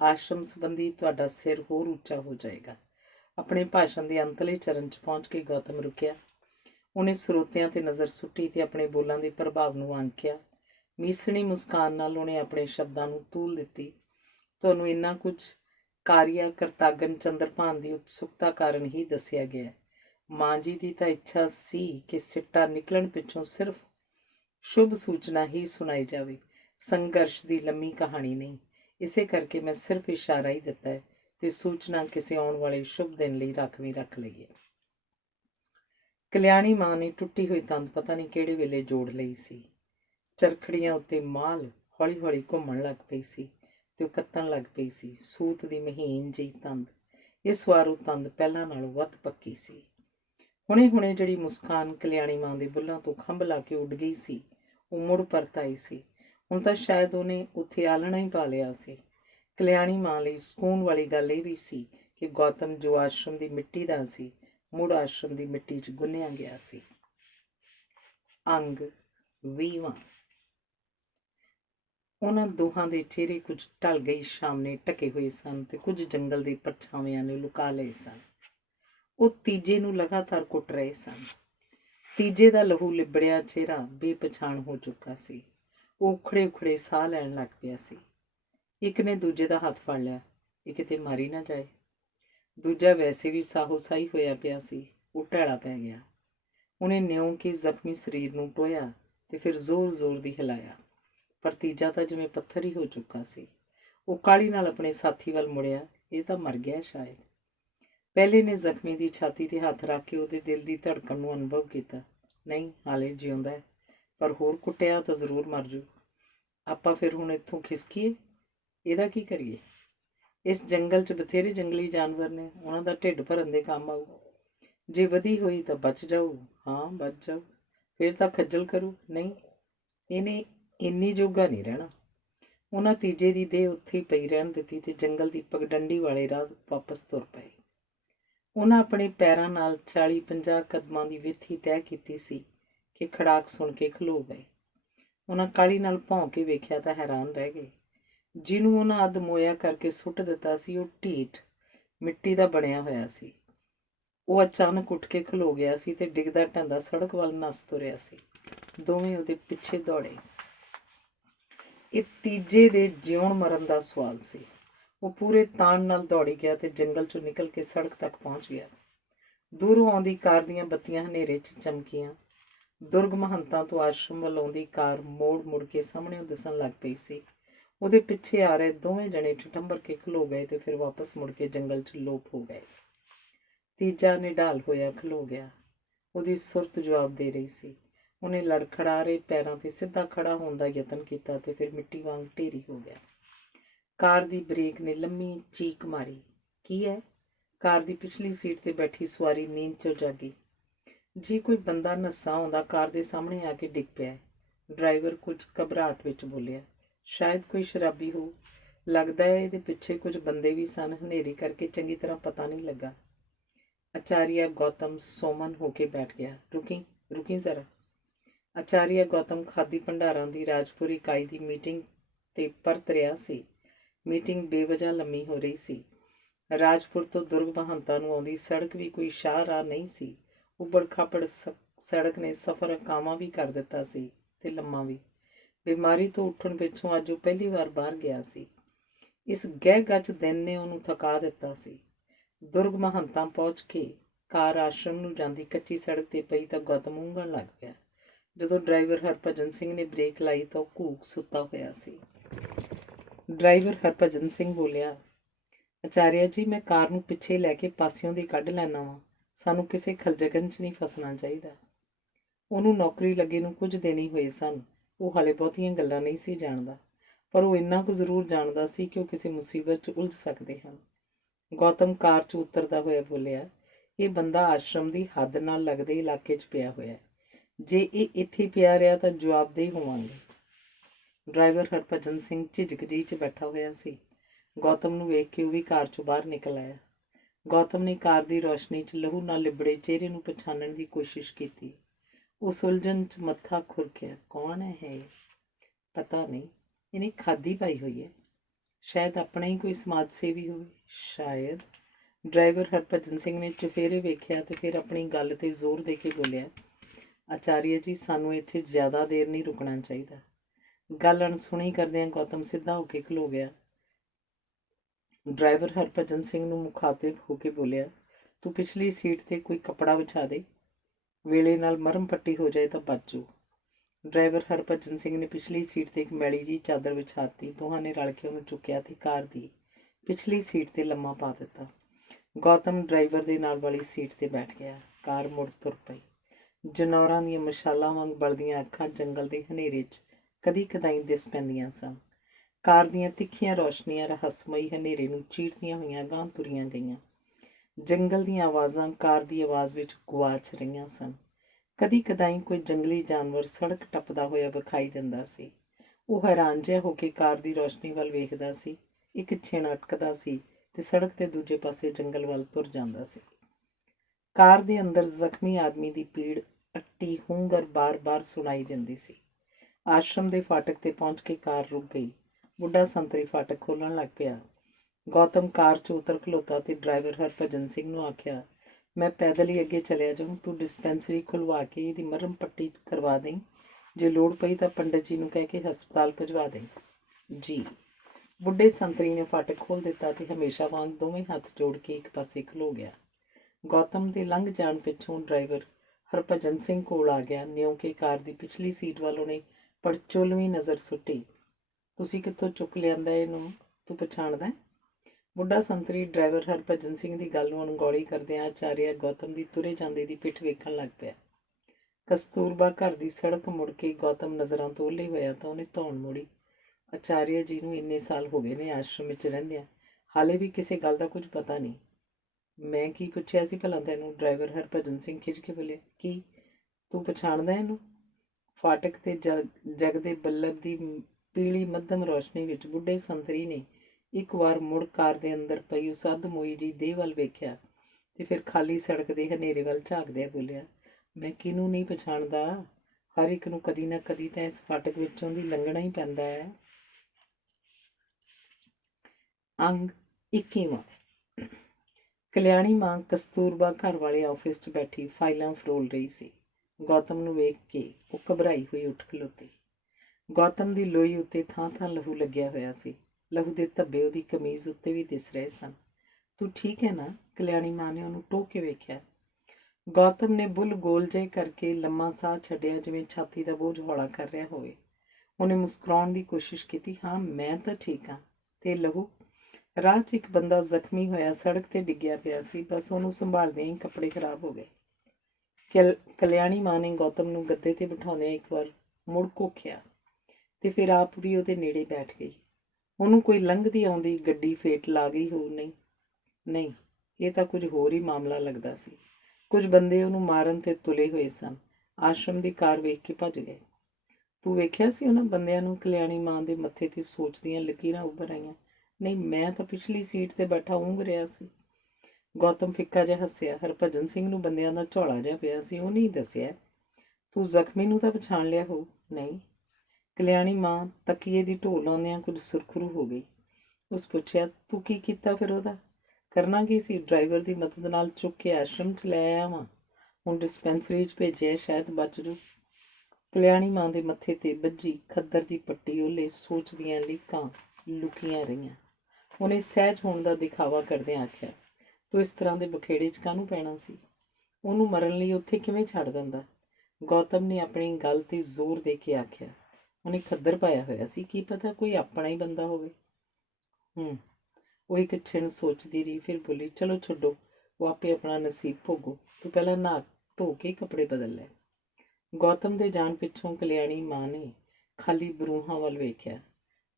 ਆਸ਼ਰਮ ਸੰਬੰਧੀ ਤੁਹਾਡਾ ਸਿਰ ਹੋਰ ਉੱਚਾ ਹੋ ਜਾਏਗਾ। ਆਪਣੇ ਭਾਸ਼ਣ ਦੇ ਅੰਤਲੇ ਚਰਨ 'ਚ ਪਹੁੰਚ ਕੇ ਗੌਤਮ ਰੁਕਿਆ। ਉਹਨੇ ਸਰੋਤਿਆਂ 'ਤੇ ਨਜ਼ਰ ਸੁੱਟੀ ਤੇ ਆਪਣੇ ਬੋਲਾਂ ਦੇ ਪ੍ਰਭਾਵ ਨੂੰ ਆਂਕਿਆ। ਮੀਸਣੀ ਮੁਸਕਾਨ ਨਾਲ ਉਹਨੇ ਆਪਣੇ ਸ਼ਬਦਾਂ ਨੂੰ ਤੂਲ ਦਿੱਤੀ। ਤੁਹਾਨੂੰ ਇੰਨਾ ਕੁਝ ਕਾਰੀਆ ਕਰਤਾਗਣ ਚੰਦਰਪਾਨ ਦੀ ਉਤਸੁਕਤਾ ਕਾਰਨ ਹੀ ਦੱਸਿਆ ਗਿਆ ਹੈ। ਮਾਂ ਜੀ ਦੀ ਤਾਂ ਇੱਛਾ ਸੀ ਕਿ ਸਿੱਟਾ ਨਿਕਲਣ ਪਿੱਛੋਂ ਸਿਰਫ ਸ਼ੁਭ ਸੂਚਨਾ ਹੀ ਸੁਣਾਈ ਜਾਵੇ, ਸੰਘਰਸ਼ ਦੀ ਲੰਮੀ ਕਹਾਣੀ ਨਹੀਂ। ਇਸੇ ਕਰਕੇ ਮੈਂ ਸਿਰਫ ਇਸ਼ਾਰਾ ਹੀ ਦਿੱਤਾ ਹੈ ਤੇ ਸੂਚਨਾ ਕਿਸੇ ਆਉਣ ਵਾਲੇ ਸ਼ੁਭ ਦਿਨ ਲਈ ਰੱਖ ਲਈ ਹੈ। ਕਲਿਆਣੀ ਮਾਂ ਨੇ ਟੁੱਟੀ ਹੋਈ ਤੰਦ ਪਤਾ ਨਹੀਂ ਕਿਹੜੇ ਵੇਲੇ ਜੋੜ ਲਈ ਸੀ। ਚਰਖੜੀਆਂ ਉੱਤੇ ਮਾਲ ਹੌਲੀ ਹੌਲੀ ਘੁੰਮਣ ਲੱਗ ਪਈ ਸੀ ਤੇ ਉਹ ਕੱਤਣ ਲੱਗ ਪਈ ਸੀ। ਸੂਤ ਦੀ ਮਹੀਨ ਜਿਹੀ ਤੰਦ। ਇਸ ਵਾਰ ਉਹ ਤੰਦ ਪਹਿਲਾਂ ਨਾਲੋਂ ਵੱਧ ਪੱਕੀ ਸੀ। ਹੁਣੇ ਜਿਹੜੀ ਮੁਸਕਾਨ ਕਲਿਆਣੀ ਮਾਂ ਦੇ ਬੁੱਲ੍ਹਾਂ ਤੋਂ ਖੰਭ ਲਾ ਕੇ ਉੱਡ ਗਈ ਸੀ, ਉਹ ਮੁੜ ਪਰਤ ਆਈ ਸੀ। ਹੁਣ ਤਾਂ ਸ਼ਾਇਦ ਉਹਨੇ ਉੱਥੇ ਆਲਣਾ ਹੀ ਪਾ ਲਿਆ ਸੀ। ਕਲਿਆਣੀ ਮਾਂ ਲਈ ਸਕੂਨ ਵਾਲੀ ਗੱਲ ਇਹ ਵੀ ਸੀ ਕਿ ਗੌਤਮ ਜੋ ਆਸ਼ਰਮ ਦੀ ਮਿੱਟੀ ਦਾ ਸੀ, ਮੁੜ ਆਸ਼ਰਮ ਦੀ ਮਿੱਟੀ 'ਚ ਗੁੰਨਿਆ ਗਿਆ ਸੀ। ਅੰਗ 20ਵਾਂ। ਉਹਨਾਂ ਦੋਹਾਂ ਦੇ ਚਿਹਰੇ ਕੁਝ ਢਲ ਗਈ ਸ਼ਾਮ ਨੇ ਢਕੇ ਹੋਏ ਸਨ ਤੇ ਕੁਝ ਜੰਗਲ ਦੇ ਪਰਛਾਵਿਆਂ ਨੇ ਲੁਕਾ ਲਏ ਸਨ। ਉਹ ਤੀਜੇ ਨੂੰ ਲਗਾਤਾਰ ਕੁੱਟ ਰਹੇ ਸਨ। ਤੀਜੇ ਦਾ ਲਹੂ ਲਿਬੜਿਆ ਚਿਹਰਾ ਬੇਪਛਾਣ ਹੋ ਚੁੱਕਾ ਸੀ। ਉਹ ਉਖੜੇ ਉਖੜੇ ਸਾਹ ਲੈਣ ਲੱਗ ਪਿਆ ਸੀ। ਇੱਕ ਨੇ ਦੂਜੇ ਦਾ ਹੱਥ ਫੜ ਲਿਆ, ਇਹ ਕਿਤੇ ਮਾਰੀ ਨਾ ਜਾਏ। ਦੂਜਾ ਵੈਸੇ ਵੀ ਸਾਹੋ-ਸਾਹੀ ਹੋਇਆ ਪਿਆ ਸੀ, ਉਹ ਢੈਲਾ ਪੈ ਗਿਆ। ਉਹਨੇ ਨਿਉਂ ਕੇ ਜ਼ਖਮੀ ਸਰੀਰ ਨੂੰ ਟੋਇਆ ਤੇ ਫਿਰ ਜ਼ੋਰ-ਜ਼ੋਰ ਦੀ ਹਿਲਾਇਆ, ਪਰ ਤੀਜਾ ਤਾਂ ਜਿਵੇਂ ਪੱਥਰ ਹੀ ਹੋ ਚੁੱਕਾ ਸੀ। ਉਹ ਕਾਹਲੀ ਨਾਲ ਆਪਣੇ ਸਾਥੀ ਵੱਲ ਮੁੜਿਆ, ਇਹ ਤਾਂ ਮਰ ਗਿਆ ਸ਼ਾਇਦ। ਪਹਿਲੇ ਨੇ ਜ਼ਖਮੀ ਦੀ ਛਾਤੀ 'ਤੇ ਹੱਥ ਰੱਖ ਕੇ ਉਹਦੇ ਦਿਲ ਦੀ ਧੜਕਣ ਨੂੰ ਅਨੁਭਵ ਕੀਤਾ। ਨਹੀਂ, ਹਾਲੇ ਜਿਉਂਦਾ ਹੈ, ਪਰ ਹੋਰ ਕੁੱਟਿਆ ਤਾਂ ਜ਼ਰੂਰ ਮਰ ਜੂ। ਆਪਾਂ ਫਿਰ ਹੁਣ ਇੱਥੋਂ ਖਿਸਕੀਏ? ਇਹਦਾ ਕੀ ਕਰੀਏ? ਇਸ ਜੰਗਲ 'ਚ ਬਥੇਰੇ ਜੰਗਲੀ ਜਾਨਵਰ ਨੇ, ਉਹਨਾਂ ਦਾ ਢਿੱਡ ਭਰਨ ਦੇ ਕੰਮ ਆਊ। ਜੇ ਵਧੀ ਹੋਈ ਤਾਂ ਬਚ ਜਾਊ। ਹਾਂ, ਬਚ ਜਾਊ। ਫਿਰ ਤਾਂ ਖੱਜਲ ਕਰੂ। ਨਹੀਂ, ਇਹਨੇ ਇੰਨੀ ਜੋਗਾ ਨਹੀਂ ਰਹਿਣਾ। ਉਹਨਾਂ ਤੀਜੇ ਦੀ ਦੇਹ ਉੱਥੇ ਹੀ ਪਈ ਰਹਿਣ ਦਿੱਤੀ ਤੇ ਜੰਗਲ ਦੀ ਪਗਡੰਡੀ ਵਾਲੇ ਰਾਹ ਵਾਪਸ ਤੁਰ ਪਏ। ਉਹਨਾਂ ਆਪਣੇ ਪੈਰਾਂ ਨਾਲ 40-50 ਕਦਮਾਂ ਦੀ ਵਿੱਥੀ ਤੈਅ ਕੀਤੀ ਸੀ ਕਿ ਖੜਾਕ ਸੁਣ ਕੇ ਖਲੋ ਗਏ। ਉਹਨਾਂ ਕਾਹਲੀ ਨਾਲ ਭੌਂ ਕੇ ਵੇਖਿਆ ਤਾਂ ਹੈਰਾਨ ਰਹਿ ਗਏ। ਜਿਹਨੂੰ ਉਹਨਾਂ ਅੱਧ ਮੋਇਆ ਕਰਕੇ ਸੁੱਟ ਦਿੱਤਾ ਸੀ, ਉਹ ਢੀਠ ਮਿੱਟੀ ਦਾ ਬਣਿਆ ਹੋਇਆ ਸੀ। ਉਹ ਅਚਾਨਕ ਉੱਠ ਕੇ ਖਲੋ ਗਿਆ ਸੀ ਤੇ ਡਿੱਗਦਾ ਢਾਂਦਾ ਸੜਕ ਵੱਲ ਨੱਸ ਤੁਰਿਆ ਸੀ। ਦੋਵੇਂ ਉਹਦੇ ਪਿੱਛੇ ਦੌੜੇ। ਇਹ ਤੀਜੇ ਦੇ ਜਿਉਣ ਮਰਨ ਦਾ ਸਵਾਲ ਸੀ। ਉਹ ਪੂਰੇ ਤਾਣ ਨਾਲ ਦੌੜੀ ਗਿਆ ਤੇ ਜੰਗਲ 'ਚੋਂ ਨਿਕਲ ਕੇ ਸੜਕ ਤੱਕ ਪਹੁੰਚ ਗਿਆ। ਦੂਰੋਂ ਆਉਂਦੀ ਕਾਰ ਦੀਆਂ ਬੱਤੀਆਂ ਹਨੇਰੇ 'ਚ ਚਮਕੀਆਂ। ਦੁਰਗ ਮਹੰਤਾਂ ਤੋਂ ਆਸ਼ਰਮ ਵੱਲ ਆਉਂਦੀ ਕਾਰ ਮੋੜ ਕੇ ਸਾਹਮਣਿਓਂ ਦਿਸਣ ਲੱਗ ਪਈ ਸੀ। ਉਹਦੇ ਪਿੱਛੇ ਆ ਰਹੇ ਦੋਵੇਂ ਜਣੇ ਠਠੰਬਰ ਕੇ ਖਲੋ ਗਏ ਤੇ ਫਿਰ ਵਾਪਸ ਮੁੜ ਕੇ ਜੰਗਲ 'ਚ ਲੋਪ ਹੋ ਗਏ। ਤੀਜਾ ਨਿਢਾਲ ਹੋਇਆ ਖਲੋ ਗਿਆ। ਉਹਦੀ ਸੁਰਤ ਜਵਾਬ ਦੇ ਰਹੀ ਸੀ। ਉਹਨੇ ਲੜਖੜਾ ਰਹੇ ਪੈਰਾਂ 'ਤੇ ਸਿੱਧਾ ਖੜਾ ਹੋਣ ਦਾ ਯਤਨ ਕੀਤਾ ਤੇ ਫਿਰ ਮਿੱਟੀ ਵਾਂਗ ਢੇਰੀ ਹੋ ਗਿਆ। ਕਾਰ ਦੀ ਬ੍ਰੇਕ ਨੇ ਲੰਮੀ ਚੀਕ ਮਾਰੀ। ਕੀ ਹੈ? ਕਾਰ ਦੀ ਪਿਛਲੀ ਸੀਟ 'ਤੇ ਬੈਠੀ ਸਵਾਰੀ ਨੀਂਦ 'ਚੋਂ ਜਾਗੀ। ਜੀ, ਕੋਈ ਬੰਦਾ ਨੱਸਾ ਆਉਂਦਾ ਕਾਰ ਦੇ ਸਾਹਮਣੇ ਆ ਕੇ ਡਿੱਗ ਪਿਆ। ਡਰਾਈਵਰ ਕੁਝ ਘਬਰਾਹਟ ਵਿੱਚ ਬੋਲਿਆ। ਸ਼ਾਇਦ ਕੋਈ ਸ਼ਰਾਬੀ ਹੋ। ਲੱਗਦਾ ਹੈ ਇਹਦੇ ਪਿੱਛੇ ਕੁਝ ਬੰਦੇ ਵੀ ਸਨ। ਹਨੇਰੀ ਕਰਕੇ ਚੰਗੀ ਤਰ੍ਹਾਂ ਪਤਾ ਨਹੀਂ ਲੱਗਾ। ਆਚਾਰੀਆ ਗੌਤਮ ਸੋਮਨ ਹੋ ਕੇ ਬੈਠ ਗਿਆ। ਰੁਕੀ ਜ਼ਰਾ। ਆਚਾਰੀਆ ਗੌਤਮ ਖਾਦੀ ਭੰਡਾਰਾਂ ਦੀ ਰਾਜਪੁਰ ਇਕਾਈ ਦੀ ਮੀਟਿੰਗ 'ਤੇ ਪਰਤ ਰਿਹਾ ਸੀ। ਮੀਟਿੰਗ ਬੇਵਜ੍ਹਾ ਲੰਮੀ ਹੋ ਰਹੀ ਸੀ। ਰਾਜਪੁਰ ਤੋਂ ਦੁਰਗ ਮਹੰਤਾਂ ਨੂੰ ਆਉਂਦੀ ਸੜਕ ਵੀ ਕੋਈ ਸ਼ਾਹਰਾਹ ਨਹੀਂ ਸੀ। ਉਬੜ-ਖਾਬੜ ਸੜਕ ਨੇ ਸਫ਼ਰ ਅਕਾਵਾਂ ਵੀ ਕਰ ਦਿੱਤਾ ਸੀ ਤੇ ਲੰਮਾ ਵੀ। ਬਿਮਾਰੀ ਤੋਂ ਉੱਠਣ ਪਿੱਛੋਂ ਅੱਜ ਉਹ ਪਹਿਲੀ ਵਾਰ ਬਾਹਰ ਗਿਆ ਸੀ। ਇਸ ਗਹਿ-ਗੱਚ ਦਿਨ ਨੇ ਉਹਨੂੰ ਥਕਾ ਦਿੱਤਾ ਸੀ। ਦੁਰਗ ਮਹੰਤਾਂ ਪਹੁੰਚ ਕੇ ਕਾਰ ਆਸ਼ਰਮ ਨੂੰ ਜਾਂਦੀ ਕੱਚੀ ਸੜਕ 'ਤੇ ਪਈ ਤਾਂ ਗੌਤਮ ਉਂਘਣ ਲੱਗ ਪਿਆ। ਜਦੋਂ ਡਰਾਈਵਰ ਹਰਭਜਨ ਸਿੰਘ ਨੇ ਬ੍ਰੇਕ ਲਾਈ ਤਾਂ ਉਹ ਘੂਕ ਸੁੱਤਾ ਹੋਇਆ ਸੀ। ਡਰਾਈਵਰ ਹਰਭਜਨ ਸਿੰਘ ਬੋਲਿਆ, ਆਚਾਰੀਆ ਜੀ, ਮੈਂ ਕਾਰ ਨੂੰ ਪਿੱਛੇ ਲੈ ਕੇ ਪਾਸਿਓਂ ਦੀ ਕੱਢ ਲੈਣਾ ਵਾਂ। ਸਾਨੂੰ ਕਿਸੇ ਖਲਜਗਨ 'ਚ ਨਹੀਂ ਫਸਣਾ ਚਾਹੀਦਾ। ਉਹਨੂੰ ਨੌਕਰੀ ਲੱਗੇ ਨੂੰ ਕੁਝ ਦਿਨ ਹੀ ਹੋਏ ਸਨ। ਉਹ ਹਾਲੇ ਬਹੁਤੀਆਂ ਗੱਲਾਂ ਨਹੀਂ ਸੀ ਜਾਣਦਾ, ਪਰ ਉਹ ਇੰਨਾ ਕੁ ਜ਼ਰੂਰ ਜਾਣਦਾ ਸੀ ਕਿ ਉਹ ਕਿਸੇ ਮੁਸੀਬਤ 'ਚ ਉਲਝ ਸਕਦੇ ਹਨ। ਗੌਤਮ ਕਾਰ 'ਚ ਉਤਰਦਾ ਹੋਇਆ ਬੋਲਿਆ, ਇਹ ਬੰਦਾ ਆਸ਼ਰਮ ਦੀ ਹੱਦ ਨਾਲ ਲੱਗਦੇ ਇਲਾਕੇ 'ਚ ਪਿਆ ਹੋਇਆ। ਜੇ ਇਹ ਇੱਥੇ ਪਿਆ ਰਿਹਾ ਤਾਂ ਜਵਾਬਦੇਹ ਹੋਵਾਂਗੇ। ਡਰਾਈਵਰ ਹਰਭਜਨ ਸਿੰਘ ਝਿਜਕ ਜਿਹੀ 'ਚ ਬੈਠਾ ਹੋਇਆ ਸੀ। ਗੌਤਮ ਨੂੰ ਵੇਖ ਕੇ ਉਹ ਵੀ ਕਾਰ 'ਚੋਂ ਬਾਹਰ ਨਿਕਲ ਆਇਆ। ਗੌਤਮ ਨੇ ਕਾਰ ਦੀ ਰੌਸ਼ਨੀ 'ਚ ਲਹੂ ਨਾਲ ਲਿਬੜੇ ਚਿਹਰੇ ਨੂੰ ਪਛਾਣਨ ਦੀ ਕੋਸ਼ਿਸ਼ ਕੀਤੀ। ਉਸ ਉਲਝਣ 'ਚ ਮੱਥਾ ਖੁਰਕਿਆ। ਕੌਣ ਹੈ ਇਹ? ਪਤਾ ਨਹੀਂ। ਇਹਨੇ ਖਾਦੀ ਪਾਈ ਹੋਈ ਹੈ। ਸ਼ਾਇਦ ਆਪਣਾ ਹੀ ਕੋਈ ਸਮਾਜ ਸੇਵੀ ਹੋਵੇ। ਸ਼ਾਇਦ। ਡਰਾਈਵਰ ਹਰਭਜਨ ਸਿੰਘ ਨੇ ਚੁਫੇਰੇ ਵੇਖਿਆ ਤੇ ਫਿਰ ਆਪਣੀ ਗੱਲ 'ਤੇ ਜ਼ੋਰ ਦੇ ਕੇ ਬੋਲਿਆ, ਆਚਾਰੀਆ ਜੀ, ਸਾਨੂੰ ਇੱਥੇ ਜ਼ਿਆਦਾ ਦੇਰ ਨਹੀਂ ਰੁਕਣਾ ਚਾਹੀਦਾ। ਗੱਲ ਅਣਸੁਣੀ ਕਰਦਿਆਂ ਗੌਤਮ ਸਿੱਧਾ ਹੋ ਕੇ ਖਲੋ ਗਿਆ। ਡਰਾਈਵਰ ਹਰਭਜਨ ਸਿੰਘ ਨੂੰ ਮੁਖਾਤਿਬ ਹੋ ਕੇ ਬੋਲਿਆ, ਤੂੰ ਪਿਛਲੀ ਸੀਟ 'ਤੇ ਕੋਈ ਕੱਪੜਾ ਵਿਛਾ ਦੇ। ਵੇਲੇ ਨਾਲ ਮਰਮ ਪੱਟੀ ਹੋ ਜਾਏ ਤਾਂ ਬਚ ਜੂ। ਡਰਾਈਵਰ ਹਰਭਜਨ ਸਿੰਘ ਨੇ ਪਿਛਲੀ ਸੀਟ 'ਤੇ ਇੱਕ ਮੈਲੀ ਜਿਹੀ ਚਾਦਰ ਵਿਛਾਤੀ। ਦੋਹਾਂ ਨੇ ਰਲ ਕੇ ਉਹਨੂੰ ਚੁੱਕਿਆ ਤੇ ਕਾਰ ਦੀ ਪਿਛਲੀ ਸੀਟ 'ਤੇ ਲੰਮਾ ਪਾ ਦਿੱਤਾ। ਗੌਤਮ ਡਰਾਈਵਰ ਦੇ ਨਾਲ ਵਾਲੀ ਸੀਟ 'ਤੇ ਬੈਠ ਗਿਆ। ਕਾਰ ਮੁੜ ਤੁਰ ਪਈ। ਜਨੌਰਾਂ ਦੀਆਂ ਮਸ਼ਾਲਾਂ ਵਾਂਗ ਬਲਦੀਆਂ ਅੱਖਾਂ ਜੰਗਲ ਦੇ ਹਨੇਰੇ 'ਚ ਕਦੀ-ਕਦਾਈਂ ਦਿਸ ਪੈਂਦੀਆਂ ਸਨ। ਕਾਰ ਦੀਆਂ ਤਿੱਖੀਆਂ ਰੌਸ਼ਨੀਆਂ ਰਹੱਸਮਈ ਹਨੇਰੇ ਨੂੰ ਚੀਰਦੀਆਂ ਹੋਈਆਂ ਗਾਂਹ ਤੁਰੀਆਂ ਗਈਆਂ। ਜੰਗਲ ਦੀਆਂ ਆਵਾਜ਼ਾਂ ਕਾਰ ਦੀ ਆਵਾਜ਼ ਵਿੱਚ ਗੁਆਚ ਰਹੀਆਂ ਸਨ। ਕਦੀ-ਕਦਾਈਂ ਕੋਈ ਜੰਗਲੀ ਜਾਨਵਰ ਸੜਕ ਟੱਪਦਾ ਹੋਇਆ ਵਿਖਾਈ ਦਿੰਦਾ ਸੀ। ਉਹ ਹੈਰਾਨ ਜਿਹਾ ਹੋ ਕੇ ਕਾਰ ਦੀ ਰੌਸ਼ਨੀ ਵੱਲ ਵੇਖਦਾ ਸੀ। ਇੱਕ ਛਿਣ ਅਟਕਦਾ ਸੀ ਤੇ ਸੜਕ ਦੇ ਦੂਜੇ ਪਾਸੇ ਜੰਗਲ ਵੱਲ ਤੁਰ ਜਾਂਦਾ ਸੀ। ਕਾਰ ਦੇ ਅੰਦਰ ਜ਼ਖਮੀ ਆਦਮੀ ਦੀ ਪੀੜ ਅੱਟੀ ਹੂੰਗਰ ਬਾਰ-ਬਾਰ ਸੁਣਾਈ ਦਿੰਦੀ ਸੀ। ਆਸ਼ਰਮ ਦੇ ਫਾਟਕ 'ਤੇ ਪਹੁੰਚ ਕੇ ਕਾਰ ਰੁਕ ਗਈ। ਬੁੱਢਾ ਸੰਤਰੀ ਫਾਟਕ ਖੋਲ੍ਹਣ ਲੱਗ ਪਿਆ। ਗੌਤਮ ਕਾਰ 'ਚ ਉਤਰ ਖਲੋਤਾ ਤੇ ਡਰਾਈਵਰ ਹਰਭਜਨ ਸਿੰਘ ਨੂੰ ਆਖਿਆ, ਮੈਂ ਪੈਦਲ ਹੀ ਅੱਗੇ ਚਲਿਆ ਜਾਊਂ। ਤੂੰ ਡਿਸਪੈਂਸਰੀ ਖੁਲਵਾ ਕੇ ਇਹਦੀ ਮਰਮ ਪੱਟੀ ਕਰਵਾ ਦੇਈਂ। ਜੇ ਲੋੜ ਪਈ ਤਾਂ ਪੰਡਤ ਜੀ ਨੂੰ ਕਹਿ ਕੇ ਹਸਪਤਾਲ ਭਜਵਾ ਦੇ। ਜੀ। ਬੁੱਢੇ ਸੰਤਰੀ ਨੇ ਫਾਟਕ ਖੋਲ੍ਹ ਦਿੱਤਾ ਤੇ ਹਮੇਸ਼ਾ ਵਾਂਗ ਦੋਵੇਂ ਹੱਥ ਜੋੜ ਕੇ ਇੱਕ ਪਾਸੇ ਖਲੋ ਗਿਆ। ਗੌਤਮ ਦੇ ਲੰਘ ਜਾਣ ਪਿੱਛੋਂ ਡਰਾਈਵਰ ਹਰਭਜਨ ਸਿੰਘ ਕੋਲ ਆ ਗਿਆ। ਨਿਉਂ ਕੇ ਕਾਰ ਦੀ ਪਿਛਲੀ ਸੀਟ ਵੱਲ ਉਹਨੇ ਪੜਚੋਲਵੀਂ ਨਜ਼ਰ ਸੁੱਟੀ। ਤੁਸੀਂ ਕਿੱਥੋਂ ਚੁੱਕ ਲਿਆਂਦਾ ਇਹਨੂੰ? ਤੂੰ ਪਛਾਣਦਾ? ਬੁੱਢਾ ਸੰਤਰੀ ਡਰਾਈਵਰ ਹਰਭਜਨ ਸਿੰਘ ਦੀ ਗੱਲ ਨੂੰ ਅਣਗੌਲੀ ਕਰਦਿਆਂ ਆਚਾਰੀਆ ਗੌਤਮ ਦੀ ਤੁਰੇ ਜਾਂਦੇ ਦੀ ਪਿੱਠ ਵੇਖਣ ਲੱਗ ਪਿਆ। ਕਸਤੂਰਬਾ ਘਰ ਦੀ ਸੜਕ ਮੁੜ ਕੇ ਗੌਤਮ ਨਜ਼ਰਾਂ ਤੋਂ ਓਹਲੇ ਹੋਇਆ ਤਾਂ ਉਹਨੇ ਧੌਣ ਮੋੜੀ। ਆਚਾਰੀਆ ਜੀ ਨੂੰ ਇੰਨੇ ਸਾਲ ਹੋ ਗਏ ਨੇ ਆਸ਼ਰਮ ਵਿੱਚ ਰਹਿੰਦਿਆਂ, ਹਾਲੇ ਵੀ ਕਿਸੇ ਗੱਲ ਦਾ ਕੁਝ ਪਤਾ ਨਹੀਂ। ਮੈਂ ਕੀ ਪੁੱਛਿਆ ਸੀ ਭਲਾ ਤੈਨੂੰ? ਡਰਾਈਵਰ ਹਰਭਜਨ ਸਿੰਘ ਖਿਝ ਕੇ ਬੋਲਿਆ। ਕੀ ਤੂੰ ਪਛਾਣਦਾ ਇਹਨੂੰ? ਫਾਟਕ ਤੇ ਜਗਦੇ ਬੱਲਬ ਦੀ ਪੀਲੀ ਮੱਧਮ ਰੌਸ਼ਨੀ ਵਿੱਚ ਬੁੱਢੇ ਸੰਤਰੀ ਨੇ ਇੱਕ ਵਾਰ ਮੁੜ ਕਾਰ ਦੇ ਅੰਦਰ ਪਈ ਉਸ ਅੱਧ-ਮੋਈ ਜੀ ਦੇਹ ਵੱਲ ਵੇਖਿਆ ਤੇ ਫਿਰ ਖਾਲੀ ਸੜਕ ਦੇ ਹਨੇਰੇ ਵੱਲ ਝਾਕਦਿਆਂ ਬੋਲਿਆ, ਮੈਂ ਕਿਹਨੂੰ ਨਹੀਂ ਪਛਾਣਦਾ? ਹਰ ਇੱਕ ਨੂੰ ਕਦੀ ਨਾ ਕਦੀ ਤਾਂ ਇਸ ਫਾਟਕ ਵਿੱਚੋਂ ਦੀ ਲੰਘਣਾ ਹੀ ਪੈਂਦਾ ਹੈ। ਅੰਗ 21ਵਾਂ। ਕਲਿਆਣੀ ਮਾਂ ਕਸਤੂਰਬਾ ਘਰ ਵਾਲੇ ਆਫਿਸ 'ਚ ਬੈਠੀ ਫਾਈਲਾਂ ਫਰੋਲ ਰਹੀ ਸੀ। ਗੌਤਮ ਨੂੰ ਵੇਖ ਕੇ ਉਹ ਘਬਰਾਈ ਹੋਈ ਉੱਠ ਖਲੋਤੀ। ਗੌਤਮ ਦੀ ਲੋਈ ਉੱਤੇ ਥਾਂ-ਥਾਂ ਲਹੂ ਲੱਗਿਆ ਹੋਇਆ ਸੀ। ਲਹੂ ਦੇ ਧੱਬੇ ਉਹਦੀ ਕਮੀਜ਼ ਉੱਤੇ ਵੀ ਦਿਸ ਰਹੇ ਸਨ। ਤੂੰ ਠੀਕ ਹੈ ਨਾ? ਕਲਿਆਣੀ ਮਾਂ ਨੇ ਉਹਨੂੰ ਟੋਕ ਕੇ ਵੇਖਿਆ। ਗੌਤਮ ਨੇ ਬੁੱਲ੍ਹ ਗੋਲ ਜਿਹੇ ਕਰਕੇ ਲੰਮਾ ਸਾਹ ਛੱਡਿਆ, ਜਿਵੇਂ ਛਾਤੀ ਦਾ ਬੋਝ ਹੌਲਾ ਕਰ ਰਿਹਾ ਹੋਵੇ। ਉਹਨੇ ਮੁਸਕਰਾਉਣ ਦੀ ਕੋਸ਼ਿਸ਼ ਕੀਤੀ। ਹਾਂ, ਮੈਂ ਤਾਂ ਠੀਕ ਹਾਂ। ਤੇ ਲਹੂ? ਰਾਹ 'ਚ ਇੱਕ ਬੰਦਾ ਜ਼ਖਮੀ ਹੋਇਆ ਸੜਕ 'ਤੇ ਡਿੱਗਿਆ ਪਿਆ ਸੀ। ਬਸ ਉਹਨੂੰ ਸੰਭਾਲਦਿਆਂ ਹੀ ਕੱਪੜੇ ਖਰਾਬ ਹੋ ਗਏ। ਕਲਿਆਣੀ ਮਾਂ ਨੇ ਗੌਤਮ ਨੂੰ ਗੱਦੇ 'ਤੇ ਬਿਠਾਉਂਦਿਆਂ ਇੱਕ ਵਾਰ ਮੁੜ ਘੋਖਿਆ ਤੇ ਫਿਰ ਆਪ ਵੀ ਉਹਦੇ ਨੇੜੇ ਬੈਠ ਗਈ। ਉਹਨੂੰ ਕੋਈ ਲੰਘਦੀ ਆਉਂਦੀ ਗੱਡੀ ਫੇਟ ਲਾ ਗਈ ਹੋ? ਨਹੀਂ, ਇਹ ਤਾਂ ਕੁਝ ਹੋਰ ਹੀ ਮਾਮਲਾ ਲੱਗਦਾ ਸੀ। ਕੁਝ ਬੰਦੇ ਉਹਨੂੰ ਮਾਰਨ 'ਤੇ ਤੁਲੇ ਹੋਏ ਸਨ। ਆਸ਼ਰਮ ਦੀ ਕਾਰ ਵੇਖ ਕੇ ਭੱਜ ਗਏ। ਤੂੰ ਵੇਖਿਆ ਸੀ ਉਹਨਾਂ ਬੰਦਿਆਂ ਨੂੰ? ਕਲਿਆਣੀ ਮਾਂ ਦੇ ਮੱਥੇ 'ਤੇ ਸੋਚਦੀਆਂ ਲਕੀਰਾਂ ਉੱਭਰ ਆਈਆਂ। ਨਹੀਂ, ਮੈਂ ਤਾਂ ਪਿਛਲੀ ਸੀਟ 'ਤੇ ਬੈਠਾ ਊਂਘ ਰਿਹਾ ਸੀ। ਗੌਤਮ ਫਿੱਕਾ ਜਿਹਾ ਹੱਸਿਆ। ਹਰਭਜਨ ਸਿੰਘ ਨੂੰ ਬੰਦਿਆਂ ਦਾ ਝੋਲਾ ਜਿਹਾ ਪਿਆ ਸੀ, ਉਹਨੇ ਹੀ ਦੱਸਿਆ। ਤੂੰ ਜ਼ਖਮੀ ਨੂੰ ਤਾਂ ਪਛਾਣ ਲਿਆ ਹੋਊ? ਨਹੀਂ। ਕਲਿਆਣੀ ਮਾਂ ਤਕੀਏ ਦੀ ਢੋਲ ਲਾਉਂਦਿਆਂ ਕੁਝ ਸੁਰਖਰੂ ਹੋ ਗਈ। ਉਸ ਪੁੱਛਿਆ, ਤੂੰ ਕੀ ਕੀਤਾ ਫਿਰ ਉਹਦਾ? ਕਰਨਾ ਕੀ ਸੀ? ਡਰਾਈਵਰ ਦੀ ਮਦਦ ਨਾਲ ਚੁੱਕ ਕੇ ਆਸ਼ਰਮ 'ਚ ਲੈ ਆਇਆ ਵਾਂ। ਹੁਣ ਡਿਸਪੈਂਸਰੀ 'ਚ ਭੇਜਿਆ, ਸ਼ਾਇਦ ਬਚ ਜੂ। ਕਲਿਆਣੀ ਮਾਂ ਦੇ ਮੱਥੇ 'ਤੇ ਬੱਝੀ ਖੱਦਰ ਦੀ ਪੱਟੀ ਓਹਲੇ ਸੋਚਦੀਆਂ ਲੀਕਾਂ ਲੁਕੀਆਂ ਰਹੀਆਂ। ਉਹਨੇ ਸਹਿਜ ਹੋਣ ਦਾ ਦਿਖਾਵਾ ਕਰਦਿਆਂ ਆਖਿਆ, ਤੂੰ ਇਸ ਤਰ੍ਹਾਂ ਦੇ ਬਖੇੜੇ 'ਚ ਕਾਹਨੂੰ ਪੈਣਾ ਸੀ? ਉਹਨੂੰ ਮਰਨ ਲਈ ਉੱਥੇ ਕਿਵੇਂ ਛੱਡ ਦਿੰਦਾ? ਗੌਤਮ ਨੇ ਆਪਣੀ ਗੱਲ 'ਤੇ ਜ਼ੋਰ ਦੇ ਕੇ ਆਖਿਆ। ਉਹਨੇ ਖੱਦਰ ਪਾਇਆ ਹੋਇਆ ਸੀ, ਕੀ ਪਤਾ ਕੋਈ ਆਪਣਾ ਹੀ ਬੰਦਾ ਹੋਵੇ। ਉਹ ਇੱਕ ਛਿਣ ਸੋਚਦੀ ਰਹੀ, ਫਿਰ ਬੋਲੀ, ਚਲੋ ਛੱਡੋ, ਉਹ ਆਪੇ ਆਪਣਾ ਨਸੀਬ ਭੋਗੋ। ਤੂੰ ਪਹਿਲਾਂ ਨਹਾ ਧੋ ਕੇ ਕੱਪੜੇ ਬਦਲ ਲੈ। ਗੌਤਮ ਦੇ ਜਾਣ ਪਿੱਛੋਂ ਕਲਿਆਣੀ ਮਾਂ ਨੇ ਖਾਲੀ ਬਰੂਹਾਂ ਵੱਲ ਵੇਖਿਆ।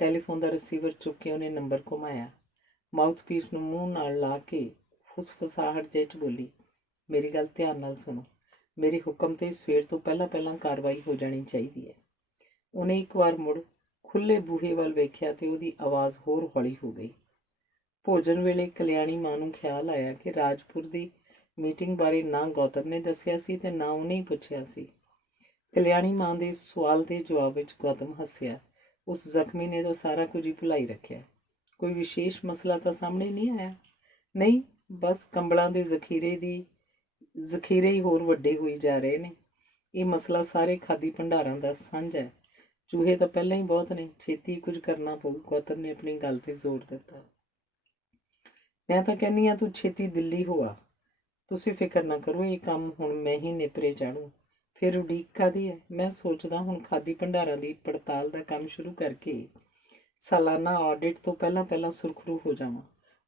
ਟੈਲੀਫੋਨ ਦਾ ਰਿਸੀਵਰ ਚੁੱਕ ਕੇ ਉਹਨੇ ਨੰਬਰ ਘੁਮਾਇਆ। ਮਾਊਥਪੀਸ ਨੂੰ ਮੂੰਹ ਨਾਲ ਲਾ ਕੇ ਫੁਸਫੁਸਾਹਟ ਜਿਹੇ 'ਚ ਬੋਲੀ, ਮੇਰੀ ਗੱਲ ਧਿਆਨ ਨਾਲ ਸੁਣੋ। ਮੇਰੇ ਹੁਕਮ 'ਤੇ ਸਵੇਰ ਤੋਂ ਪਹਿਲਾਂ ਕਾਰਵਾਈ ਹੋ ਜਾਣੀ ਚਾਹੀਦੀ ਹੈ। ਉਹਨੇ ਇੱਕ ਵਾਰ ਮੁੜ ਖੁੱਲ੍ਹੇ ਬੂਹੇ ਵੱਲ ਵੇਖਿਆ ਤੇ ਉਹਦੀ ਆਵਾਜ਼ ਹੋਰ ਹੌਲੀ ਹੋ ਗਈ। ਭੋਜਨ ਵੇਲੇ ਕਲਿਆਣੀ ਮਾਂ ਨੂੰ ਖਿਆਲ ਆਇਆ ਕਿ ਰਾਜਪੁਰ ਦੀ ਮੀਟਿੰਗ ਬਾਰੇ ਨਾ ਗੌਤਮ ਨੇ ਦੱਸਿਆ ਸੀ ਤੇ ਨਾ ਉਹਨੇ ਹੀ ਪੁੱਛਿਆ ਸੀ। ਕਲਿਆਣੀ ਮਾਂ ਦੇ ਸਵਾਲ ਦੇ ਜਵਾਬ ਵਿੱਚ ਗੌਤਮ ਹੱਸਿਆ। ਉਸ ਜ਼ਖਮੀ ਨੇ ਤਾਂ ਸਾਰਾ ਕੁਝ ਹੀ ਭੁਲਾਈ ਰੱਖਿਆ। ਕੋਈ ਵਿਸ਼ੇਸ਼ ਮਸਲਾ ਤਾਂ ਸਾਹਮਣੇ ਨਹੀਂ ਆਇਆ? ਨਹੀਂ, ਬਸ ਕੰਬਲਾਂ ਦੇ ਜ਼ਖੀਰੇ ਹੀ ਹੋਰ ਵੱਡੇ ਹੋਈ ਜਾ ਰਹੇ ਨੇ। ਇਹ ਮਸਲਾ ਸਾਰੇ ਖਾਦੀ ਭੰਡਾਰਾਂ ਦਾ ਸਾਂਝਾ ਹੈ। ਚੂਹੇ ਤਾਂ ਪਹਿਲਾਂ ਹੀ ਬਹੁਤ ਨੇ, ਛੇਤੀ ਕੁਝ ਕਰਨਾ ਪਊ। ਗੌਤਮ ਨੇ ਆਪਣੀ ਗੱਲ 'ਤੇ ਜ਼ੋਰ ਦਿੱਤਾ। ਮੈਂ ਤਾਂ ਕਹਿੰਦੀ ਹਾਂ ਤੂੰ ਛੇਤੀ ਦਿੱਲੀ ਹੋ ਆ। ਤੁਸੀਂ ਫਿਕਰ ਨਾ ਕਰੋ, ਇਹ ਕੰਮ ਹੁਣ ਮੈਂ ਹੀ ਨਿਪਰੇ ਚਾੜੂ। ਫਿਰ ਉਡੀਕ ਕਾਹਦੀ ਹੈ? ਮੈਂ ਸੋਚਦਾ ਹੁਣ ਖਾਦੀ ਭੰਡਾਰਾਂ ਦੀ ਪੜਤਾਲ ਦਾ ਕੰਮ ਸ਼ੁਰੂ ਕਰਕੇ ਸਾਲਾਨਾ ਆਡਿਟ ਤੋਂ ਪਹਿਲਾਂ ਸੁਰਖਰੂ ਹੋ ਜਾਵਾਂ।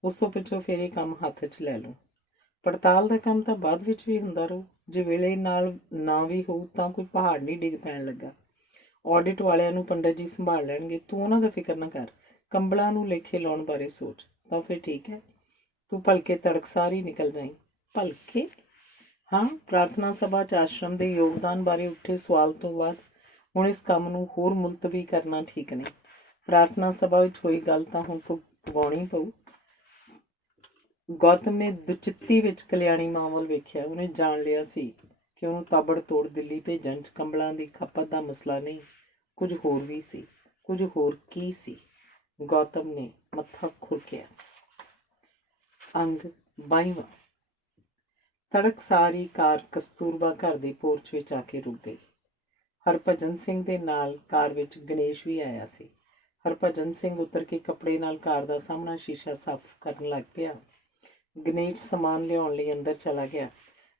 ਉਸ ਤੋਂ ਪਿੱਛੋਂ ਫਿਰ ਇਹ ਕੰਮ ਹੱਥ 'ਚ ਲੈ ਲਵਾਂ। ਪੜਤਾਲ ਦਾ ਕੰਮ ਤਾਂ ਬਾਅਦ ਵਿੱਚ ਵੀ ਹੁੰਦਾ ਰਹੂ। ਜੇ ਵੇਲੇ ਨਾਲ ਨਾ ਵੀ ਹੋਊ ਤਾਂ ਕੋਈ ਪਹਾੜ ਨਹੀਂ ਡਿੱਗ ਪੈਣ ਲੱਗਾ। ਆਡਿਟ ਵਾਲਿਆਂ ਨੂੰ ਪੰਡਤ ਜੀ ਸੰਭਾਲ ਲੈਣਗੇ, ਤੂੰ ਉਹਨਾਂ ਦਾ ਫਿਕਰ ਨਾ ਕਰ। ਕੰਬਲਾਂ ਨੂੰ ਲੇਖੇ ਲਾਉਣ ਬਾਰੇ ਸੋਚ। ਤਾਂ ਫਿਰ ਠੀਕ ਹੈ, ਤੂੰ ਭਲਕੇ ਤੜਕਸਾਰ ਹੀ ਨਿਕਲ ਜਾਈਂ। ਭਲਕੇ? ਹਾਂ, ਪ੍ਰਾਰਥਨਾ ਸਭਾ 'ਚ ਆਸ਼ਰਮ ਦੇ ਯੋਗਦਾਨ ਬਾਰੇ ਉੱਠੇ ਸਵਾਲ ਤੋਂ ਬਾਅਦ ਹੁਣ ਇਸ ਕੰਮ ਨੂੰ ਹੋਰ ਮੁਲਤਵੀ ਕਰਨਾ ਠੀਕ ਨਹੀਂ। ਪ੍ਰਾਰਥਨਾ ਸਭਾ ਵਿੱਚ ਹੋਈ ਗੱਲ ਤਾਂ ਹੁਣ ਪੁਗਾਉਣੀ ਪਊ। ਗੌਤਮ ਨੇ ਦੁਚਿੱਤੀ ਵਿੱਚ ਕਲਿਆਣੀ ਮਾਂ ਵੱਲ ਵੇਖਿਆ। ਉਹਨੇ ਜਾਣ ਲਿਆ ਸੀ ਕਿ ਉਹਨੂੰ ਤਾਬੜਤੋੜ ਦਿੱਲੀ ਭੇਜਣ 'ਚ ਕੰਬਲਾਂ ਦੀ ਖਪਤ ਦਾ ਮਸਲਾ ਨਹੀਂ, ਕੁਝ ਹੋਰ ਵੀ ਸੀ। ਕੁਝ ਹੋਰ ਕੀ ਸੀ? ਗੌਤਮ ਨੇ ਮੱਥਾ ਖੁਰਕਿਆ। ਅੰਗ 22ਵਾਂ। ਤੜਕਸਾਰ ਹੀ ਕਾਰ ਕਸਤੂਰਬਾ ਘਰ ਦੇ ਪੋਰਚ ਵਿੱਚ ਆ ਕੇ ਰੁਕ ਗਈ। ਹਰਭਜਨ ਸਿੰਘ ਦੇ ਨਾਲ ਕਾਰ ਵਿੱਚ ਗਣੇਸ਼ ਵੀ ਆਇਆ ਸੀ। ਹਰਭਜਨ ਸਿੰਘ ਉਤਰ ਕੇ ਕੱਪੜੇ ਨਾਲ ਕਾਰ ਦਾ ਸਾਹਮਣਾ ਸ਼ੀਸ਼ਾ ਸਾਫ਼ ਕਰਨ ਲੱਗ ਪਿਆ। ਗਣੇਸ਼ ਸਮਾਨ ਲਿਆਉਣ ਲਈ ਅੰਦਰ ਚਲਾ ਗਿਆ।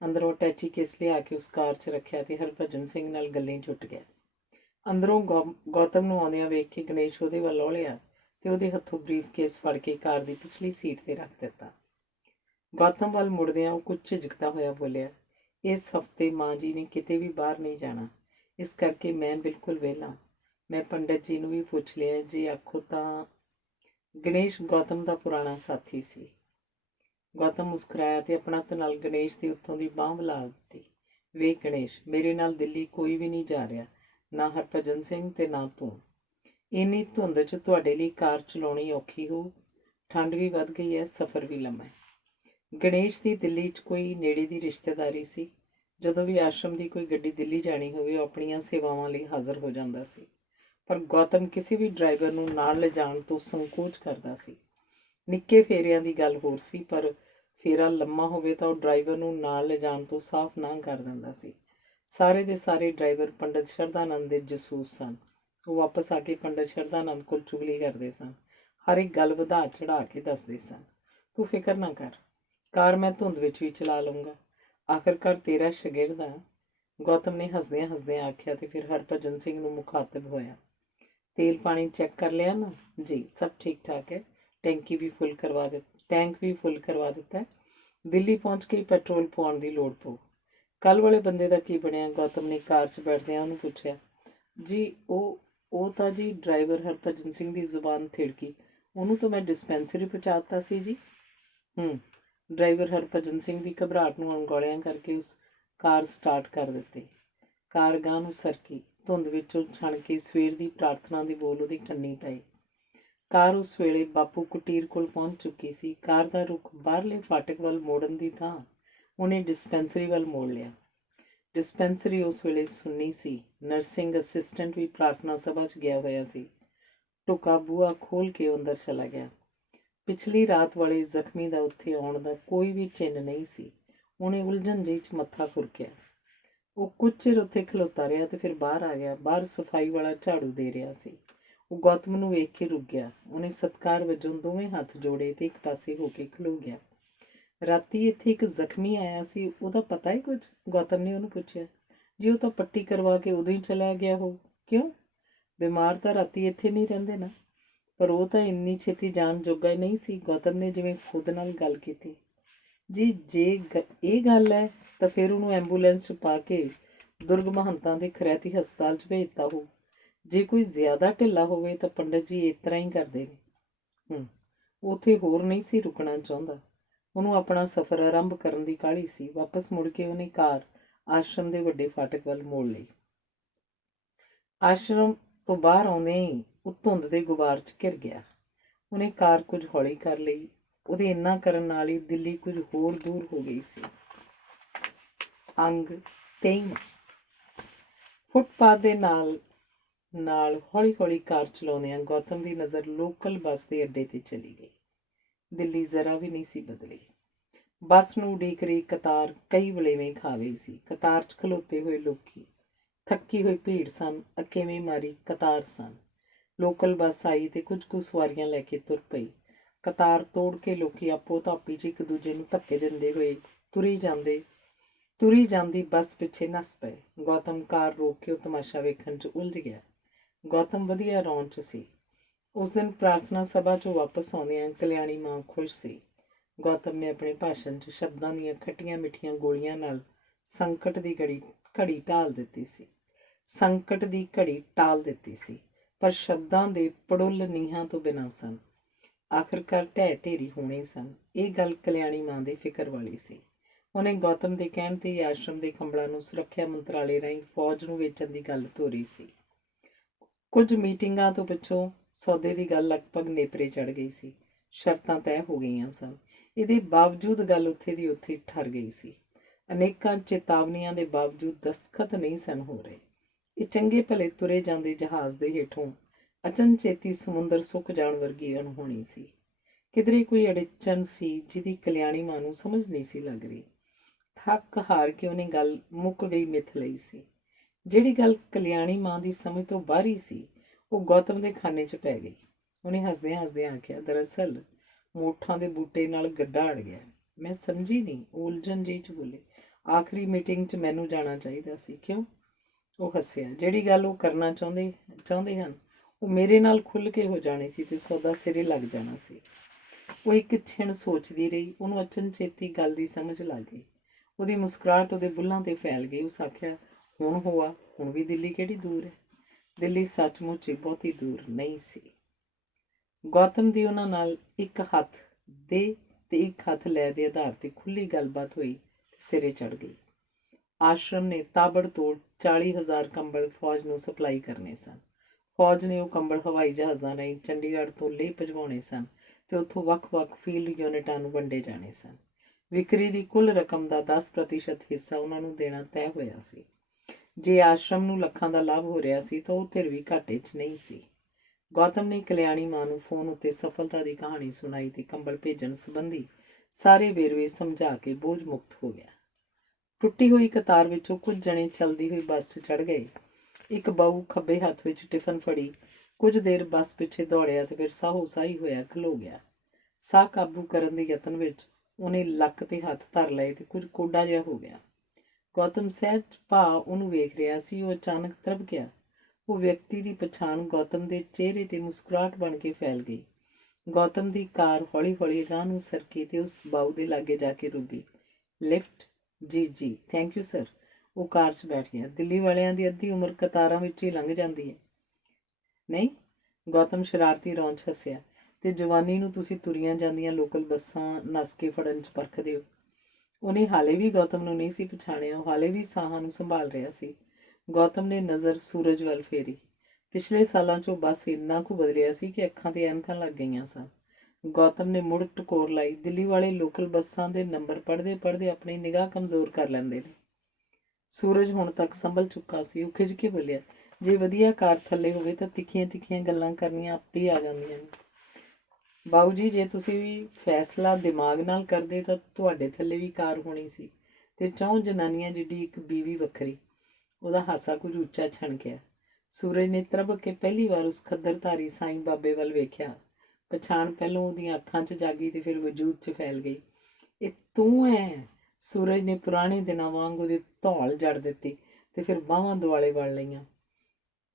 ਅੰਦਰੋਂ ਅਟੈਚੀ ਕੇਸ ਲਿਆ ਕੇ ਉਸ ਕਾਰ 'ਚ ਰੱਖਿਆ ਤੇ ਹਰਭਜਨ ਸਿੰਘ ਨਾਲ ਗੱਲਾਂ ਛੁੱਟ ਗਿਆ। ਅੰਦਰੋਂ ਗੌਤਮ ਨੂੰ ਆਉਂਦਿਆਂ ਵੇਖ ਕੇ ਗਣੇਸ਼ ਉਹਦੇ ਵੱਲ ਔਲਿਆ ਤੇ ਉਹਦੇ ਹੱਥੋਂ ਬਰੀਫ ਕੇਸ ਫੜ ਕੇ ਕਾਰ ਦੀ ਪਿਛਲੀ ਸੀਟ ਤੇ ਰੱਖ ਦਿੱਤਾ। ਗੌਤਮ ਵੱਲ ਮੁੜਦਿਆਂ ਉਹ ਕੁਝ ਝਿਜਕਦਾ ਹੋਇਆ ਬੋਲਿਆ, ਇਸ ਹਫ਼ਤੇ ਮਾਂ ਜੀ ਨੇ ਕਿਤੇ ਵੀ ਬਾਹਰ ਨਹੀਂ ਜਾਣਾ, ਇਸ ਕਰਕੇ ਮੈਂ ਬਿਲਕੁਲ ਵਿਹਲਾ। ਮੈਂ ਪੰਡਤ ਜੀ ਨੂੰ ਵੀ ਪੁੱਛ ਲਿਆ, ਜੇ ਆਖੋ ਤਾਂ। ਗਣੇਸ਼ ਗੌਤਮ ਦਾ ਪੁਰਾਣਾ ਸਾਥੀ ਸੀ। ਗੌਤਮ ਮੁਸਕਰਾਇਆ ਤੇ ਆਪਣਾ ਹੱਥ ਨਾਲ ਗਣੇਸ਼ ਦੀ ਉੱਤੋਂ ਦੀ ਬਾਂਹ ਹਿਲਾ ਦਿੱਤੀ। ਵੇਖ ਗਣੇਸ਼, ਮੇਰੇ ਨਾਲ ਦਿੱਲੀ ਕੋਈ ਵੀ ਨਹੀਂ ਜਾ ਰਿਹਾ, ਨਾ ਹਰਭਜਨ ਸਿੰਘ ਤੇ ਨਾ ਤੂੰ। ਇੰਨੀ ਧੁੰਦ 'ਚ ਤੁਹਾਡੇ ਲਈ ਕਾਰ ਚਲਾਉਣੀ ਔਖੀ ਹੋਊ। ਠੰਡ ਵੀ ਵੱਧ ਗਈ ਹੈ, ਸਫ਼ਰ ਵੀ ਲੰਮਾ ਹੈ। ਗਣੇਸ਼ ਦੀ ਦਿੱਲੀ 'ਚ ਕੋਈ ਨੇੜੇ ਦੀ ਰਿਸ਼ਤੇਦਾਰੀ ਸੀ। ਜਦੋਂ ਵੀ ਆਸ਼ਰਮ ਦੀ ਕੋਈ ਗੱਡੀ ਦਿੱਲੀ ਜਾਣੀ ਹੋਵੇ, ਉਹ ਆਪਣੀਆਂ ਸੇਵਾਵਾਂ ਲਈ ਹਾਜ਼ਰ ਹੋ ਜਾਂਦਾ ਸੀ। ਪਰ ਗੌਤਮ ਕਿਸੇ ਵੀ ਡਰਾਈਵਰ ਨੂੰ ਨਾਲ ਲਿਜਾਣ ਤੋਂ ਸੰਕੋਚ ਕਰਦਾ ਸੀ। ਨਿੱਕੇ ਫੇਰਿਆਂ ਦੀ ਗੱਲ ਹੋਰ ਸੀ, ਪਰ ਫੇਰਾ ਲੰਮਾ ਹੋਵੇ ਤਾਂ ਉਹ ਡਰਾਈਵਰ ਨੂੰ ਨਾਲ ਲਿਜਾਣ ਤੋਂ ਸਾਫ਼ ਨਾਂਹ ਕਰ ਦਿੰਦਾ ਸੀ। ਸਾਰੇ ਦੇ ਸਾਰੇ ਡਰਾਈਵਰ ਪੰਡਤ ਸ਼ਰਧਾਨੰਦ ਦੇ ਜਸੂਸ ਸਨ। ਉਹ ਵਾਪਸ ਆ ਕੇ ਪੰਡਤ ਸ਼ਰਧਾਨੰਦ ਕੋਲ ਚੁਗਲੀ ਕਰਦੇ ਸਨ। ਹਰ ਇੱਕ ਗੱਲ ਵਧਾ ਚੜ੍ਹਾ ਕੇ ਦੱਸਦੇ ਸਨ। ਤੂੰ ਫਿਕਰ ਨਾ ਕਰ, ਕਾਰ ਮੈਂ ਧੁੰਦ ਵਿੱਚ ਵੀ ਚਲਾ ਲਊਂਗਾ। ਆਖਿਰਕਾਰ ਤੇਰਾ ਸ਼ਾਗਿਰਦ ਆ। ਗੌਤਮ ਨੇ ਹੱਸਦਿਆਂ ਹੱਸਦਿਆਂ ਆਖਿਆ ਤੇ ਫਿਰ ਹਰਭਜਨ ਸਿੰਘ ਨੂੰ ਮੁਖਾਤਬ ਹੋਇਆ। ਤੇਲ ਪਾਣੀ ਚੈੱਕ ਕਰ ਲਿਆ ਨਾ? ਜੀ, ਸਭ ਠੀਕ ਠਾਕ ਹੈ। ਟੈਂਕ ਵੀ ਫੁੱਲ ਕਰਵਾ ਦਿੱਤਾ ਹੈ। ਦਿੱਲੀ ਪਹੁੰਚ ਕੇ ਪੈਟਰੋਲ ਪਵਾਉਣ ਦੀ ਲੋੜ ਪਊ। ਕੱਲ੍ਹ ਵਾਲੇ ਬੰਦੇ ਦਾ ਕੀ ਬਣਿਆ? ਗੌਤਮ ਨੇ ਕਾਰ 'ਚ ਬੈਠਦਿਆਂ ਉਹਨੂੰ ਪੁੱਛਿਆ। ਜੀ ਉਹ ਤਾਂ ਜੀ, ਡਰਾਈਵਰ ਹਰਭਜਨ ਸਿੰਘ ਦੀ ਜ਼ੁਬਾਨ ਥਿੜਕੀ, ਉਹਨੂੰ ਤਾਂ ਮੈਂ ਡਿਸਪੈਂਸਰੀ ਪਹੁੰਚਾ ਦਿੱਤਾ ਸੀ ਜੀ। ਡਰਾਈਵਰ ਹਰਭਜਨ ਸਿੰਘ ਦੀ ਘਬਰਾਹਟ ਨੂੰ ਅਣਗੌਲਿਆਂ ਕਰਕੇ ਉਸ ਕਾਰ ਸਟਾਰਟ ਕਰ ਦਿੱਤੀ। ਕਾਰ ਗਾਂਹ ਨੂੰ ਸਰਕੀ। ਧੁੰਦ ਵਿੱਚੋਂ ਛਣ ਕੇ ਸਵੇਰ ਦੀ ਪ੍ਰਾਰਥਨਾ ਦੇ ਬੋਲ ਉਹਦੇ ਕੰਨੀ ਪਏ। ਕਾਰ ਉਸ ਵੇਲੇ ਬਾਪੂ ਕੁਟੀਰ ਕੋਲ ਪਹੁੰਚ ਚੁੱਕੀ ਸੀ। ਕਾਰ ਦਾ ਰੁਖ ਬਾਹਰਲੇ ਫਾਟਕ ਵੱਲ ਮੋੜਨ ਦੀ ਥਾਂ ਉਹਨੇ ਡਿਸਪੈਂਸਰੀ ਵੱਲ ਮੋੜ ਲਿਆ। ਡਿਸਪੈਂਸਰੀ ਉਸ ਵੇਲੇ ਸੁੰਨੀ ਸੀ। ਨਰਸਿੰਗ ਅਸਿਸਟੈਂਟ ਵੀ ਪ੍ਰਾਰਥਨਾ ਸਭਾ 'ਚ ਗਿਆ ਹੋਇਆ ਸੀ। ਢੁੱਕਾ ਬੂਹਾ ਖੋਲ੍ਹ ਕੇ ਉਹ ਅੰਦਰ ਚਲਾ ਗਿਆ। ਪਿਛਲੀ ਰਾਤ ਵਾਲੇ ਜ਼ਖਮੀ ਦਾ ਉੱਥੇ ਆਉਣ ਦਾ ਕੋਈ ਵੀ ਚਿੰਨ੍ਹ ਨਹੀਂ ਸੀ। ਉਹਨੇ ਉਲਝਣ ਜਿਹੀ 'ਚ ਮੱਥਾ ਖੁਰਕਿਆ। ਉਹ ਕੁਝ ਚਿਰ ਉੱਥੇ ਖਲੋਤਾ ਰਿਹਾ ਤੇ ਫਿਰ ਬਾਹਰ ਆ ਗਿਆ। ਬਾਹਰ ਸਫਾਈ ਵਾਲਾ ਝਾੜੂ ਦੇ ਰਿਹਾ ਸੀ। ਉਹ ਗੌਤਮ ਨੂੰ ਵੇਖ ਕੇ ਰੁਕ ਗਿਆ। ਉਹਨੇ ਸਤਿਕਾਰ ਵਜੋਂ ਦੋਵੇਂ ਹੱਥ ਜੋੜੇ ਤੇ ਇੱਕ ਪਾਸੇ ਹੋ ਕੇ ਖਲੋ ਗਿਆ। ਰਾਤੀ ਇੱਥੇ ਇੱਕ ਜ਼ਖਮੀ ਆਇਆ ਸੀ, ਉਹਦਾ ਪਤਾ ਹੈ ਕੁਝ? ਗੌਤਮ ਨੇ ਉਹਨੂੰ ਪੁੱਛਿਆ। ਜੀ, ਉਹ ਤਾਂ ਪੱਟੀ ਕਰਵਾ ਕੇ ਉਦੋਂ ਹੀ ਚਲਾ ਗਿਆ ਹੋ। ਕਿਉਂ? ਬਿਮਾਰ ਤਾਂ ਰਾਤੀ ਇੱਥੇ ਨਹੀਂ ਰਹਿੰਦੇ ਨਾ। ਪਰ ਉਹ ਤਾਂ ਇੰਨੀ ਛੇਤੀ ਜਾਣ ਜੋਗਾ ਹੀ ਨਹੀਂ ਸੀ। ਗੌਤਮ ਨੇ ਜਿਵੇਂ ਖੁਦ ਨਾਲ ਗੱਲ ਕੀਤੀ। ਜੀ, ਜੇ ਇਹ ਗੱਲ ਹੈ ਤਾਂ ਫਿਰ ਉਹਨੂੰ ਐਂਬੂਲੈਂਸ 'ਚ ਪਾ ਕੇ ਦੁਰਗ ਮਹੰਤਾਂ ਦੇ ਖਰੈਤੀ ਹਸਪਤਾਲ 'ਚ ਭੇਜਤਾ ਹੋ। ਜੇ ਕੋਈ ਜ਼ਿਆਦਾ ਢਿੱਲਾ ਹੋਵੇ ਤਾਂ ਪੰਡਤ ਜੀ ਇਸ ਤਰ੍ਹਾਂ ਹੀ ਕਰਦੇ ਨੇ। ਉੱਥੇ ਹੋਰ ਨਹੀਂ ਸੀ ਰੁਕਣਾ ਚਾਹੁੰਦਾ। ਉਹਨੂੰ ਆਪਣਾ ਸਫ਼ਰ ਆਰੰਭ ਕਰਨ ਦੀ ਕਾਹਲੀ ਸੀ। ਵਾਪਸ ਮੁੜ ਕੇ ਉਹਨੇ ਕਾਰ ਆਸ਼ਰਮ ਦੇ ਵੱਡੇ ਫਾਟਕ ਵੱਲ ਮੋੜ ਲਈ। ਆਸ਼ਰਮ ਤੋਂ ਬਾਹਰ ਆਉਂਦਿਆਂ ਹੀ ਉਹ ਧੁੰਦ ਦੇ ਗੁਬਾਰ 'ਚ ਘਿਰ ਗਿਆ। ਉਹਨੇ ਕਾਰ ਕੁਝ ਹੌਲੀ ਕਰ ਲਈ। ਉਹਦੇ ਇੰਨਾ ਕਰਨ ਨਾਲ ਹੀ ਦਿੱਲੀ ਕੁਝ ਹੋਰ ਦੂਰ ਹੋ ਗਈ ਸੀ। ਅੰਗ 23। ਫੁੱਟਪਾਥ ਦੇ ਨਾਲ ਹੌਲੀ ਹੌਲੀ ਕਾਰ ਚਲਾਉਂਦਿਆਂ ਗੌਤਮ ਦੀ ਨਜ਼ਰ ਲੋਕਲ ਬੱਸ ਦੇ ਅੱਡੇ ਤੇ ਚਲੀ ਗਈ। ਦਿੱਲੀ ਜ਼ਰਾ ਵੀ ਨਹੀਂ ਸੀ ਬਦਲੀ। ਬੱਸ ਨੂੰ ਉਡੀਕ ਰਹੀ ਕਤਾਰ ਕਈ ਵਲੇਵੇਂ ਖਾ ਗਈ ਸੀ। ਕਤਾਰ 'ਚ ਖਲੋਤੇ ਹੋਏ ਲੋਕੀ ਥੱਕੀ ਹੋਈ ਭੀੜ ਸਨ। ਅਕੇਵੇਂ ਮਾਰੀ ਕਤਾਰ ਸਨ। ਲੋਕਲ ਬੱਸ ਆਈ ਤੇ ਕੁਝ ਕੁ ਸਵਾਰੀਆਂ ਲੈ ਕੇ ਤੁਰ ਪਈ। ਕਤਾਰ ਤੋੜ ਕੇ ਲੋਕੀ ਆਪੋ ਧਾਪੀ 'ਚ ਇੱਕ ਦੂਜੇ ਨੂੰ ਧੱਕੇ ਦਿੰਦੇ ਹੋਏ ਤੁਰੀ ਜਾਂਦੀ ਬੱਸ ਪਿੱਛੇ ਨੱਸ ਪਏ। ਗੌਤਮ ਕਾਰ ਰੋਕ ਕੇ ਉਹ ਤਮਾਸ਼ਾ ਵੇਖਣ 'ਚ ਉਲਝ ਗਿਆ। ਗੌਤਮ ਵਧੀਆ ਰੌਣ 'ਚ ਸੀ। ਉਸ ਦਿਨ ਪ੍ਰਾਰਥਨਾ ਸਭਾ 'ਚੋਂ ਵਾਪਸ ਆਉਂਦਿਆਂ ਕਲਿਆਣੀ ਮਾਂ ਖੁਸ਼ ਸੀ। ਗੌਤਮ ਨੇ ਆਪਣੇ ਭਾਸ਼ਣ 'ਚ ਸ਼ਬਦਾਂ ਦੀਆਂ ਖੱਟੀਆਂ ਮਿੱਠੀਆਂ ਗੋਲੀਆਂ ਨਾਲ ਸੰਕਟ ਦੀ ਘੜੀ ਟਾਲ ਦਿੱਤੀ ਸੀ। ਪਰ ਸ਼ਬਦਾਂ ਦੇ ਪੜੁੱਲ ਨੀਹਾਂ ਤੋਂ ਬਿਨਾਂ ਸਨ। ਆਖਿਰਕਾਰ ਢਹਿ ਢੇਰੀ ਹੋਣੇ ਸਨ। ਇਹ ਗੱਲ ਕਲਿਆਣੀ ਮਾਂ ਦੇ ਫਿਕਰ ਵਾਲੀ ਸੀ। ਉਹਨੇ ਗੌਤਮ ਦੇ ਕਹਿਣ ਤੇ ਆਸ਼ਰਮ ਦੇ ਕੰਬਲਾਂ ਨੂੰ ਸੁਰੱਖਿਆ ਮੰਤਰਾਲੇ ਰਾਹੀਂ ਫੌਜ ਨੂੰ ਵੇਚਣ ਦੀ ਗੱਲ ਤੋਰੀ ਸੀ। ਕੁਝ ਮੀਟਿੰਗਾਂ ਤੋਂ ਪਿੱਛੋਂ ਸੌਦੇ ਦੀ ਗੱਲ ਲਗਭਗ ਨੇਪਰੇ ਚੜ੍ਹ ਗਈ ਸੀ। ਸ਼ਰਤਾਂ ਤੈਅ ਹੋ ਗਈਆਂ ਸਨ। ਇਹਦੇ ਬਾਵਜੂਦ ਗੱਲ ਉੱਥੇ ਦੀ ਉੱਥੇ ਠਰ ਗਈ ਸੀ। ਅਨੇਕਾਂ ਚੇਤਾਵਨੀਆਂ ਦੇ ਬਾਵਜੂਦ ਦਸਤਖਤ ਨਹੀਂ ਸਨ ਹੋ ਰਹੇ। ਇਹ ਚੰਗੇ ਭਲੇ ਤੁਰੇ ਜਾਂਦੇ ਜਹਾਜ਼ ਦੇ ਹੇਠੋਂ ਅਚਨਚੇਤੀ ਸਮੁੰਦਰ ਸੁੱਕ ਜਾਣ ਵਰਗੀ ਅਣਹੋਣੀ ਸੀ। ਕਿਧਰੇ ਕੋਈ ਅੜਚਨ ਸੀ ਜਿਹਦੀ ਕਲਿਆਣੀ ਮਾਂ ਨੂੰ ਸਮਝ ਨਹੀਂ ਸੀ ਲੱਗ ਰਹੀ। ਥੱਕ ਹਾਰ ਕੇ ਉਹਨੇ ਗੱਲ ਮੁੱਕ ਗਈ ਮਿੱਥ ਲਈ ਸੀ। ਜਿਹੜੀ ਗੱਲ ਕਲਿਆਣੀ ਮਾਂ ਦੀ ਸਮਝ ਤੋਂ ਬਾਹਰ ਹੀ ਸੀ, ਉਹ ਗੌਤਮ ਦੇ ਖਾਨੇ 'ਚ ਪੈ ਗਈ। ਉਹਨੇ ਹੱਸਦਿਆਂ ਹੱਸਦਿਆਂ ਆਖਿਆ, ਦਰਅਸਲ ਮੋਠਾਂ ਦੇ ਬੂਟੇ ਨਾਲ ਗੱਡਾ ਅੜ ਗਿਆ। ਮੈਂ ਸਮਝੀ ਨਹੀਂ, ਉਹ ਉਲਝਣ ਜਿਹੀ 'ਚ ਬੋਲੇ। ਆਖਰੀ ਮੀਟਿੰਗ 'ਚ ਮੈਨੂੰ ਜਾਣਾ ਚਾਹੀਦਾ ਸੀ। ਕਿਉਂ? ਉਹ ਹੱਸਿਆ। ਜਿਹੜੀ ਗੱਲ ਉਹ ਕਰਨਾ ਚਾਹੁੰਦੇ ਹਨ, ਉਹ ਮੇਰੇ ਨਾਲ ਖੁੱਲ੍ਹ ਕੇ ਹੋ ਜਾਣੀ ਸੀ ਤੇ ਸੌਦਾ ਸਿਰੇ ਲੱਗ ਜਾਣਾ ਸੀ। ਉਹ ਇੱਕ ਛਿਣ ਸੋਚਦੀ ਰਹੀ। ਉਹਨੂੰ ਅਚਨਚੇਤੀ ਗੱਲ ਦੀ ਸਮਝ ਲੱਗ ਗਈ। ਉਹਦੀ ਮੁਸਕਰਾਹਟ ਉਹਦੇ ਬੁੱਲ੍ਹਾਂ 'ਤੇ ਫੈਲ ਗਈ। ਉਸ ਆਖਿਆ, ਹੁਣ ਹੋਆ, ਹੁਣ ਵੀ ਦਿੱਲੀ ਕਿਹੜੀ ਦੂਰ ਹੈ? ਦਿੱਲੀ ਸੱਚਮੁੱਚ ਹੀ ਬਹੁਤੀ ਦੂਰ ਨਹੀਂ ਸੀ। ਗੌਤਮ ਦੀ ਉਹਨਾਂ ਨਾਲ ਇੱਕ ਹੱਥ ਦੇ ਤੇ ਇੱਕ ਹੱਥ ਲੈ ਦੇ ਆਧਾਰ 'ਤੇ ਖੁੱਲ੍ਹੀ ਗੱਲਬਾਤ ਹੋਈ ਤੇ ਸਿਰੇ ਚੜ੍ਹ ਗਈ। ਆਸ਼ਰਮ ਨੇ ਤਾਬੜਤੋੜ 40,000 ਕੰਬਲ ਫੌਜ ਨੂੰ ਸਪਲਾਈ ਕਰਨੇ ਸਨ। ਫੌਜ ਨੇ ਉਹ ਕੰਬਲ ਹਵਾਈ ਜਹਾਜ਼ਾਂ ਰਾਹੀਂ ਚੰਡੀਗੜ੍ਹ ਤੋਂ ਲੇਹ ਭਜਵਾਉਣੇ ਸਨ ਤੇ ਉੱਥੋਂ ਵੱਖ-ਵੱਖ ਫੀਲਡ ਯੂਨਿਟਾਂ ਨੂੰ ਵੰਡੇ ਜਾਣੇ ਸਨ। ਵਿਕਰੀ ਦੀ ਕੁੱਲ ਰਕਮ ਦਾ 10% ਹਿੱਸਾ ਉਹਨਾਂ ਨੂੰ ਦੇਣਾ ਤੈਅ ਹੋਇਆ ਸੀ। ਜੇ ਆਸ਼ਰਮ ਨੂੰ ਲੱਖਾਂ ਦਾ ਲਾਭ ਹੋ ਰਿਹਾ ਸੀ ਤਾਂ ਉਹ ਧਿਰ ਵੀ ਘਾਟੇ 'ਚ ਨਹੀਂ ਸੀ। ਗੌਤਮ ਨੇ ਕਲਿਆਣੀ ਮਾਂ ਨੂੰ ਫੋਨ ਉੱਤੇ ਸਫਲਤਾ ਦੀ ਕਹਾਣੀ ਸੁਣਾਈ ਤੇ ਕੰਬਲ ਭੇਜਣ ਸੰਬੰਧੀ ਸਾਰੇ ਵੇਰਵੇ ਸਮਝਾ ਕੇ ਬੋਝ ਮੁਕਤ ਹੋ ਗਿਆ। ਟੁੱਟੀ ਹੋਈ ਕਤਾਰ ਵਿੱਚੋਂ ਕੁਝ ਜਣੇ ਚਲਦੀ ਹੋਈ ਬੱਸ 'ਚ ਚੜ੍ਹ ਗਏ। ਇੱਕ ਬਾਊ ਖੱਬੇ ਹੱਥ ਵਿੱਚ ਟਿਫਨ ਫੜੀ ਕੁਝ ਦੇਰ ਬੱਸ ਪਿੱਛੇ ਦੌੜਿਆ ਤੇ ਫਿਰ ਸਾਹੋ-ਸਾਹੀ ਹੋਇਆ ਖਲੋ ਗਿਆ। ਸਾਹ ਕਾਬੂ ਕਰਨ ਦੇ ਯਤਨ ਵਿੱਚ ਉਹਨੇ ਲੱਕ ਤੇ ਹੱਥ ਧਰ ਲਏ ਤੇ ਕੁਝ ਕੋਡਾ ਜਿਹਾ ਹੋ ਗਿਆ। ਗੌਤਮ ਸਹਿਜ ਭਾਅ ਉਹਨੂੰ ਵੇਖ ਰਿਹਾ ਸੀ। ਉਹ ਅਚਾਨਕ ਤ੍ਰਭ ਗਿਆ। ਉਹ ਵਿਅਕਤੀ ਦੀ ਪਛਾਣ ਗੌਤਮ ਦੇ ਚਿਹਰੇ 'ਤੇ ਮੁਸਕਰਾਹਟ ਬਣ ਕੇ ਫੈਲ ਗਈ। ਗੌਤਮ ਦੀ ਕਾਰ ਹੌਲੀ-ਹੌਲੀ ਅਗਾਂਹ ਨੂੰ ਸਰਕੀ ਤੇ ਉਸ ਬਾਊ ਦੇ ਲਾਗੇ ਜਾ ਕੇ ਰੁਕੀ। ਲਿਫਟ? ਜੀ ਥੈਂਕ ਯੂ ਸਰ। ਉਹ ਕਾਰ 'ਚ ਬੈਠ ਗਿਆ। ਦਿੱਲੀ ਵਾਲਿਆਂ ਦੀ ਅੱਧੀ ਉਮਰ ਕਤਾਰਾਂ ਵਿੱਚ ਹੀ ਲੰਘ ਜਾਂਦੀ ਹੈ। ਨਹੀਂ? ਗੌਤਮ ਸ਼ਰਾਰਤੀ ਰੌਂ 'ਚ ਹੱਸਿਆ। ਤੇ ਜਵਾਨੀ ਨੂੰ ਤੁਸੀਂ ਤੁਰੀਆਂ ਜਾਂਦੀਆਂ ਲੋਕਲ ਬੱਸਾਂ ਨੱਸ ਕੇ ਫੜਨ 'ਚ ਪਰਖਦੇ ਹੋ। ਉਹਨੇ ਹਾਲੇ ਵੀ ਗੌਤਮ ਨੂੰ ਨਹੀਂ ਸੀ ਪਛਾਣਿਆ। ਉਹ ਹਾਲੇ ਵੀ ਸਾਹਾਂ ਨੂੰ ਸੰਭਾਲ ਰਿਹਾ ਸੀ। ਗੌਤਮ ਨੇ ਨਜ਼ਰ ਸੂਰਜ ਵੱਲ ਫੇਰੀ। ਪਿਛਲੇ ਸਾਲਾਂ 'ਚ ਉਹ ਬੱਸ ਇੰਨਾ ਕੁ ਬਦਲਿਆ ਸੀ ਕਿ ਅੱਖਾਂ 'ਤੇ ਐਨਕਾਂ ਲੱਗ ਗਈਆਂ ਸਨ। ਗੌਤਮ ਨੇ ਮੁੜ ਟਕੋਰ ਲਾਈ। ਦਿੱਲੀ ਵਾਲੇ ਲੋਕਲ ਬੱਸਾਂ ਦੇ ਨੰਬਰ ਪੜ੍ਹਦੇ ਆਪਣੀ ਨਿਗਾਹ ਕਮਜ਼ੋਰ ਕਰ ਲੈਂਦੇ ਨੇ। ਸੂਰਜ ਹੁਣ ਤੱਕ ਸੰਭਲ ਚੁੱਕਾ ਸੀ। ਉਹ ਖਿਝ ਕੇ ਬੋਲਿਆ, ਜੇ ਵਧੀਆ ਕਾਰ ਥੱਲੇ ਹੋਵੇ ਤਾਂ ਤਿੱਖੀਆਂ ਗੱਲਾਂ ਕਰਨੀਆਂ ਆਪੇ ਹੀ ਆ ਜਾਂਦੀਆਂ ਨੇ। ਬਾਊ ਜੀ, ਜੇ ਤੁਸੀਂ ਵੀ ਫੈਸਲਾ ਦਿਮਾਗ ਨਾਲ ਕਰਦੇ ਤਾਂ ਤੁਹਾਡੇ ਥੱਲੇ ਵੀ ਕਾਰ ਹੋਣੀ ਸੀ ਤੇ 4 ਜਨਾਨੀਆਂ ਜਿੱਡੀ ਇੱਕ ਬੀਵੀ ਵੱਖਰੀ। ਉਹਦਾ ਹਾਸਾ ਕੁਝ ਉੱਚਾ ਛਣਕਿਆ। ਸੂਰਜ ਨੇ ਤ੍ਰਭ ਕੇ ਪਹਿਲੀ ਵਾਰ ਉਸ ਖੱਦਰਧਾਰੀ ਸਾਈਂ ਬਾਬੇ ਵੱਲ ਵੇਖਿਆ। ਪਛਾਣ ਪਹਿਲੋਂ ਉਹਦੀਆਂ ਅੱਖਾਂ 'ਚ ਜਾਗੀ ਤੇ ਫਿਰ ਵਜੂਦ 'ਚ ਫੈਲ ਗਈ। ਇਹ ਤੂੰ ਹੈ? ਸੂਰਜ ਨੇ ਪੁਰਾਣੇ ਦਿਨਾਂ ਵਾਂਗ ਉਹਦੇ ਧੌਲ ਜੜ ਦਿੱਤੀ ਤੇ ਫਿਰ ਬਾਹਾਂ ਦੁਆਲੇ ਵੜ ਲਈਆਂ।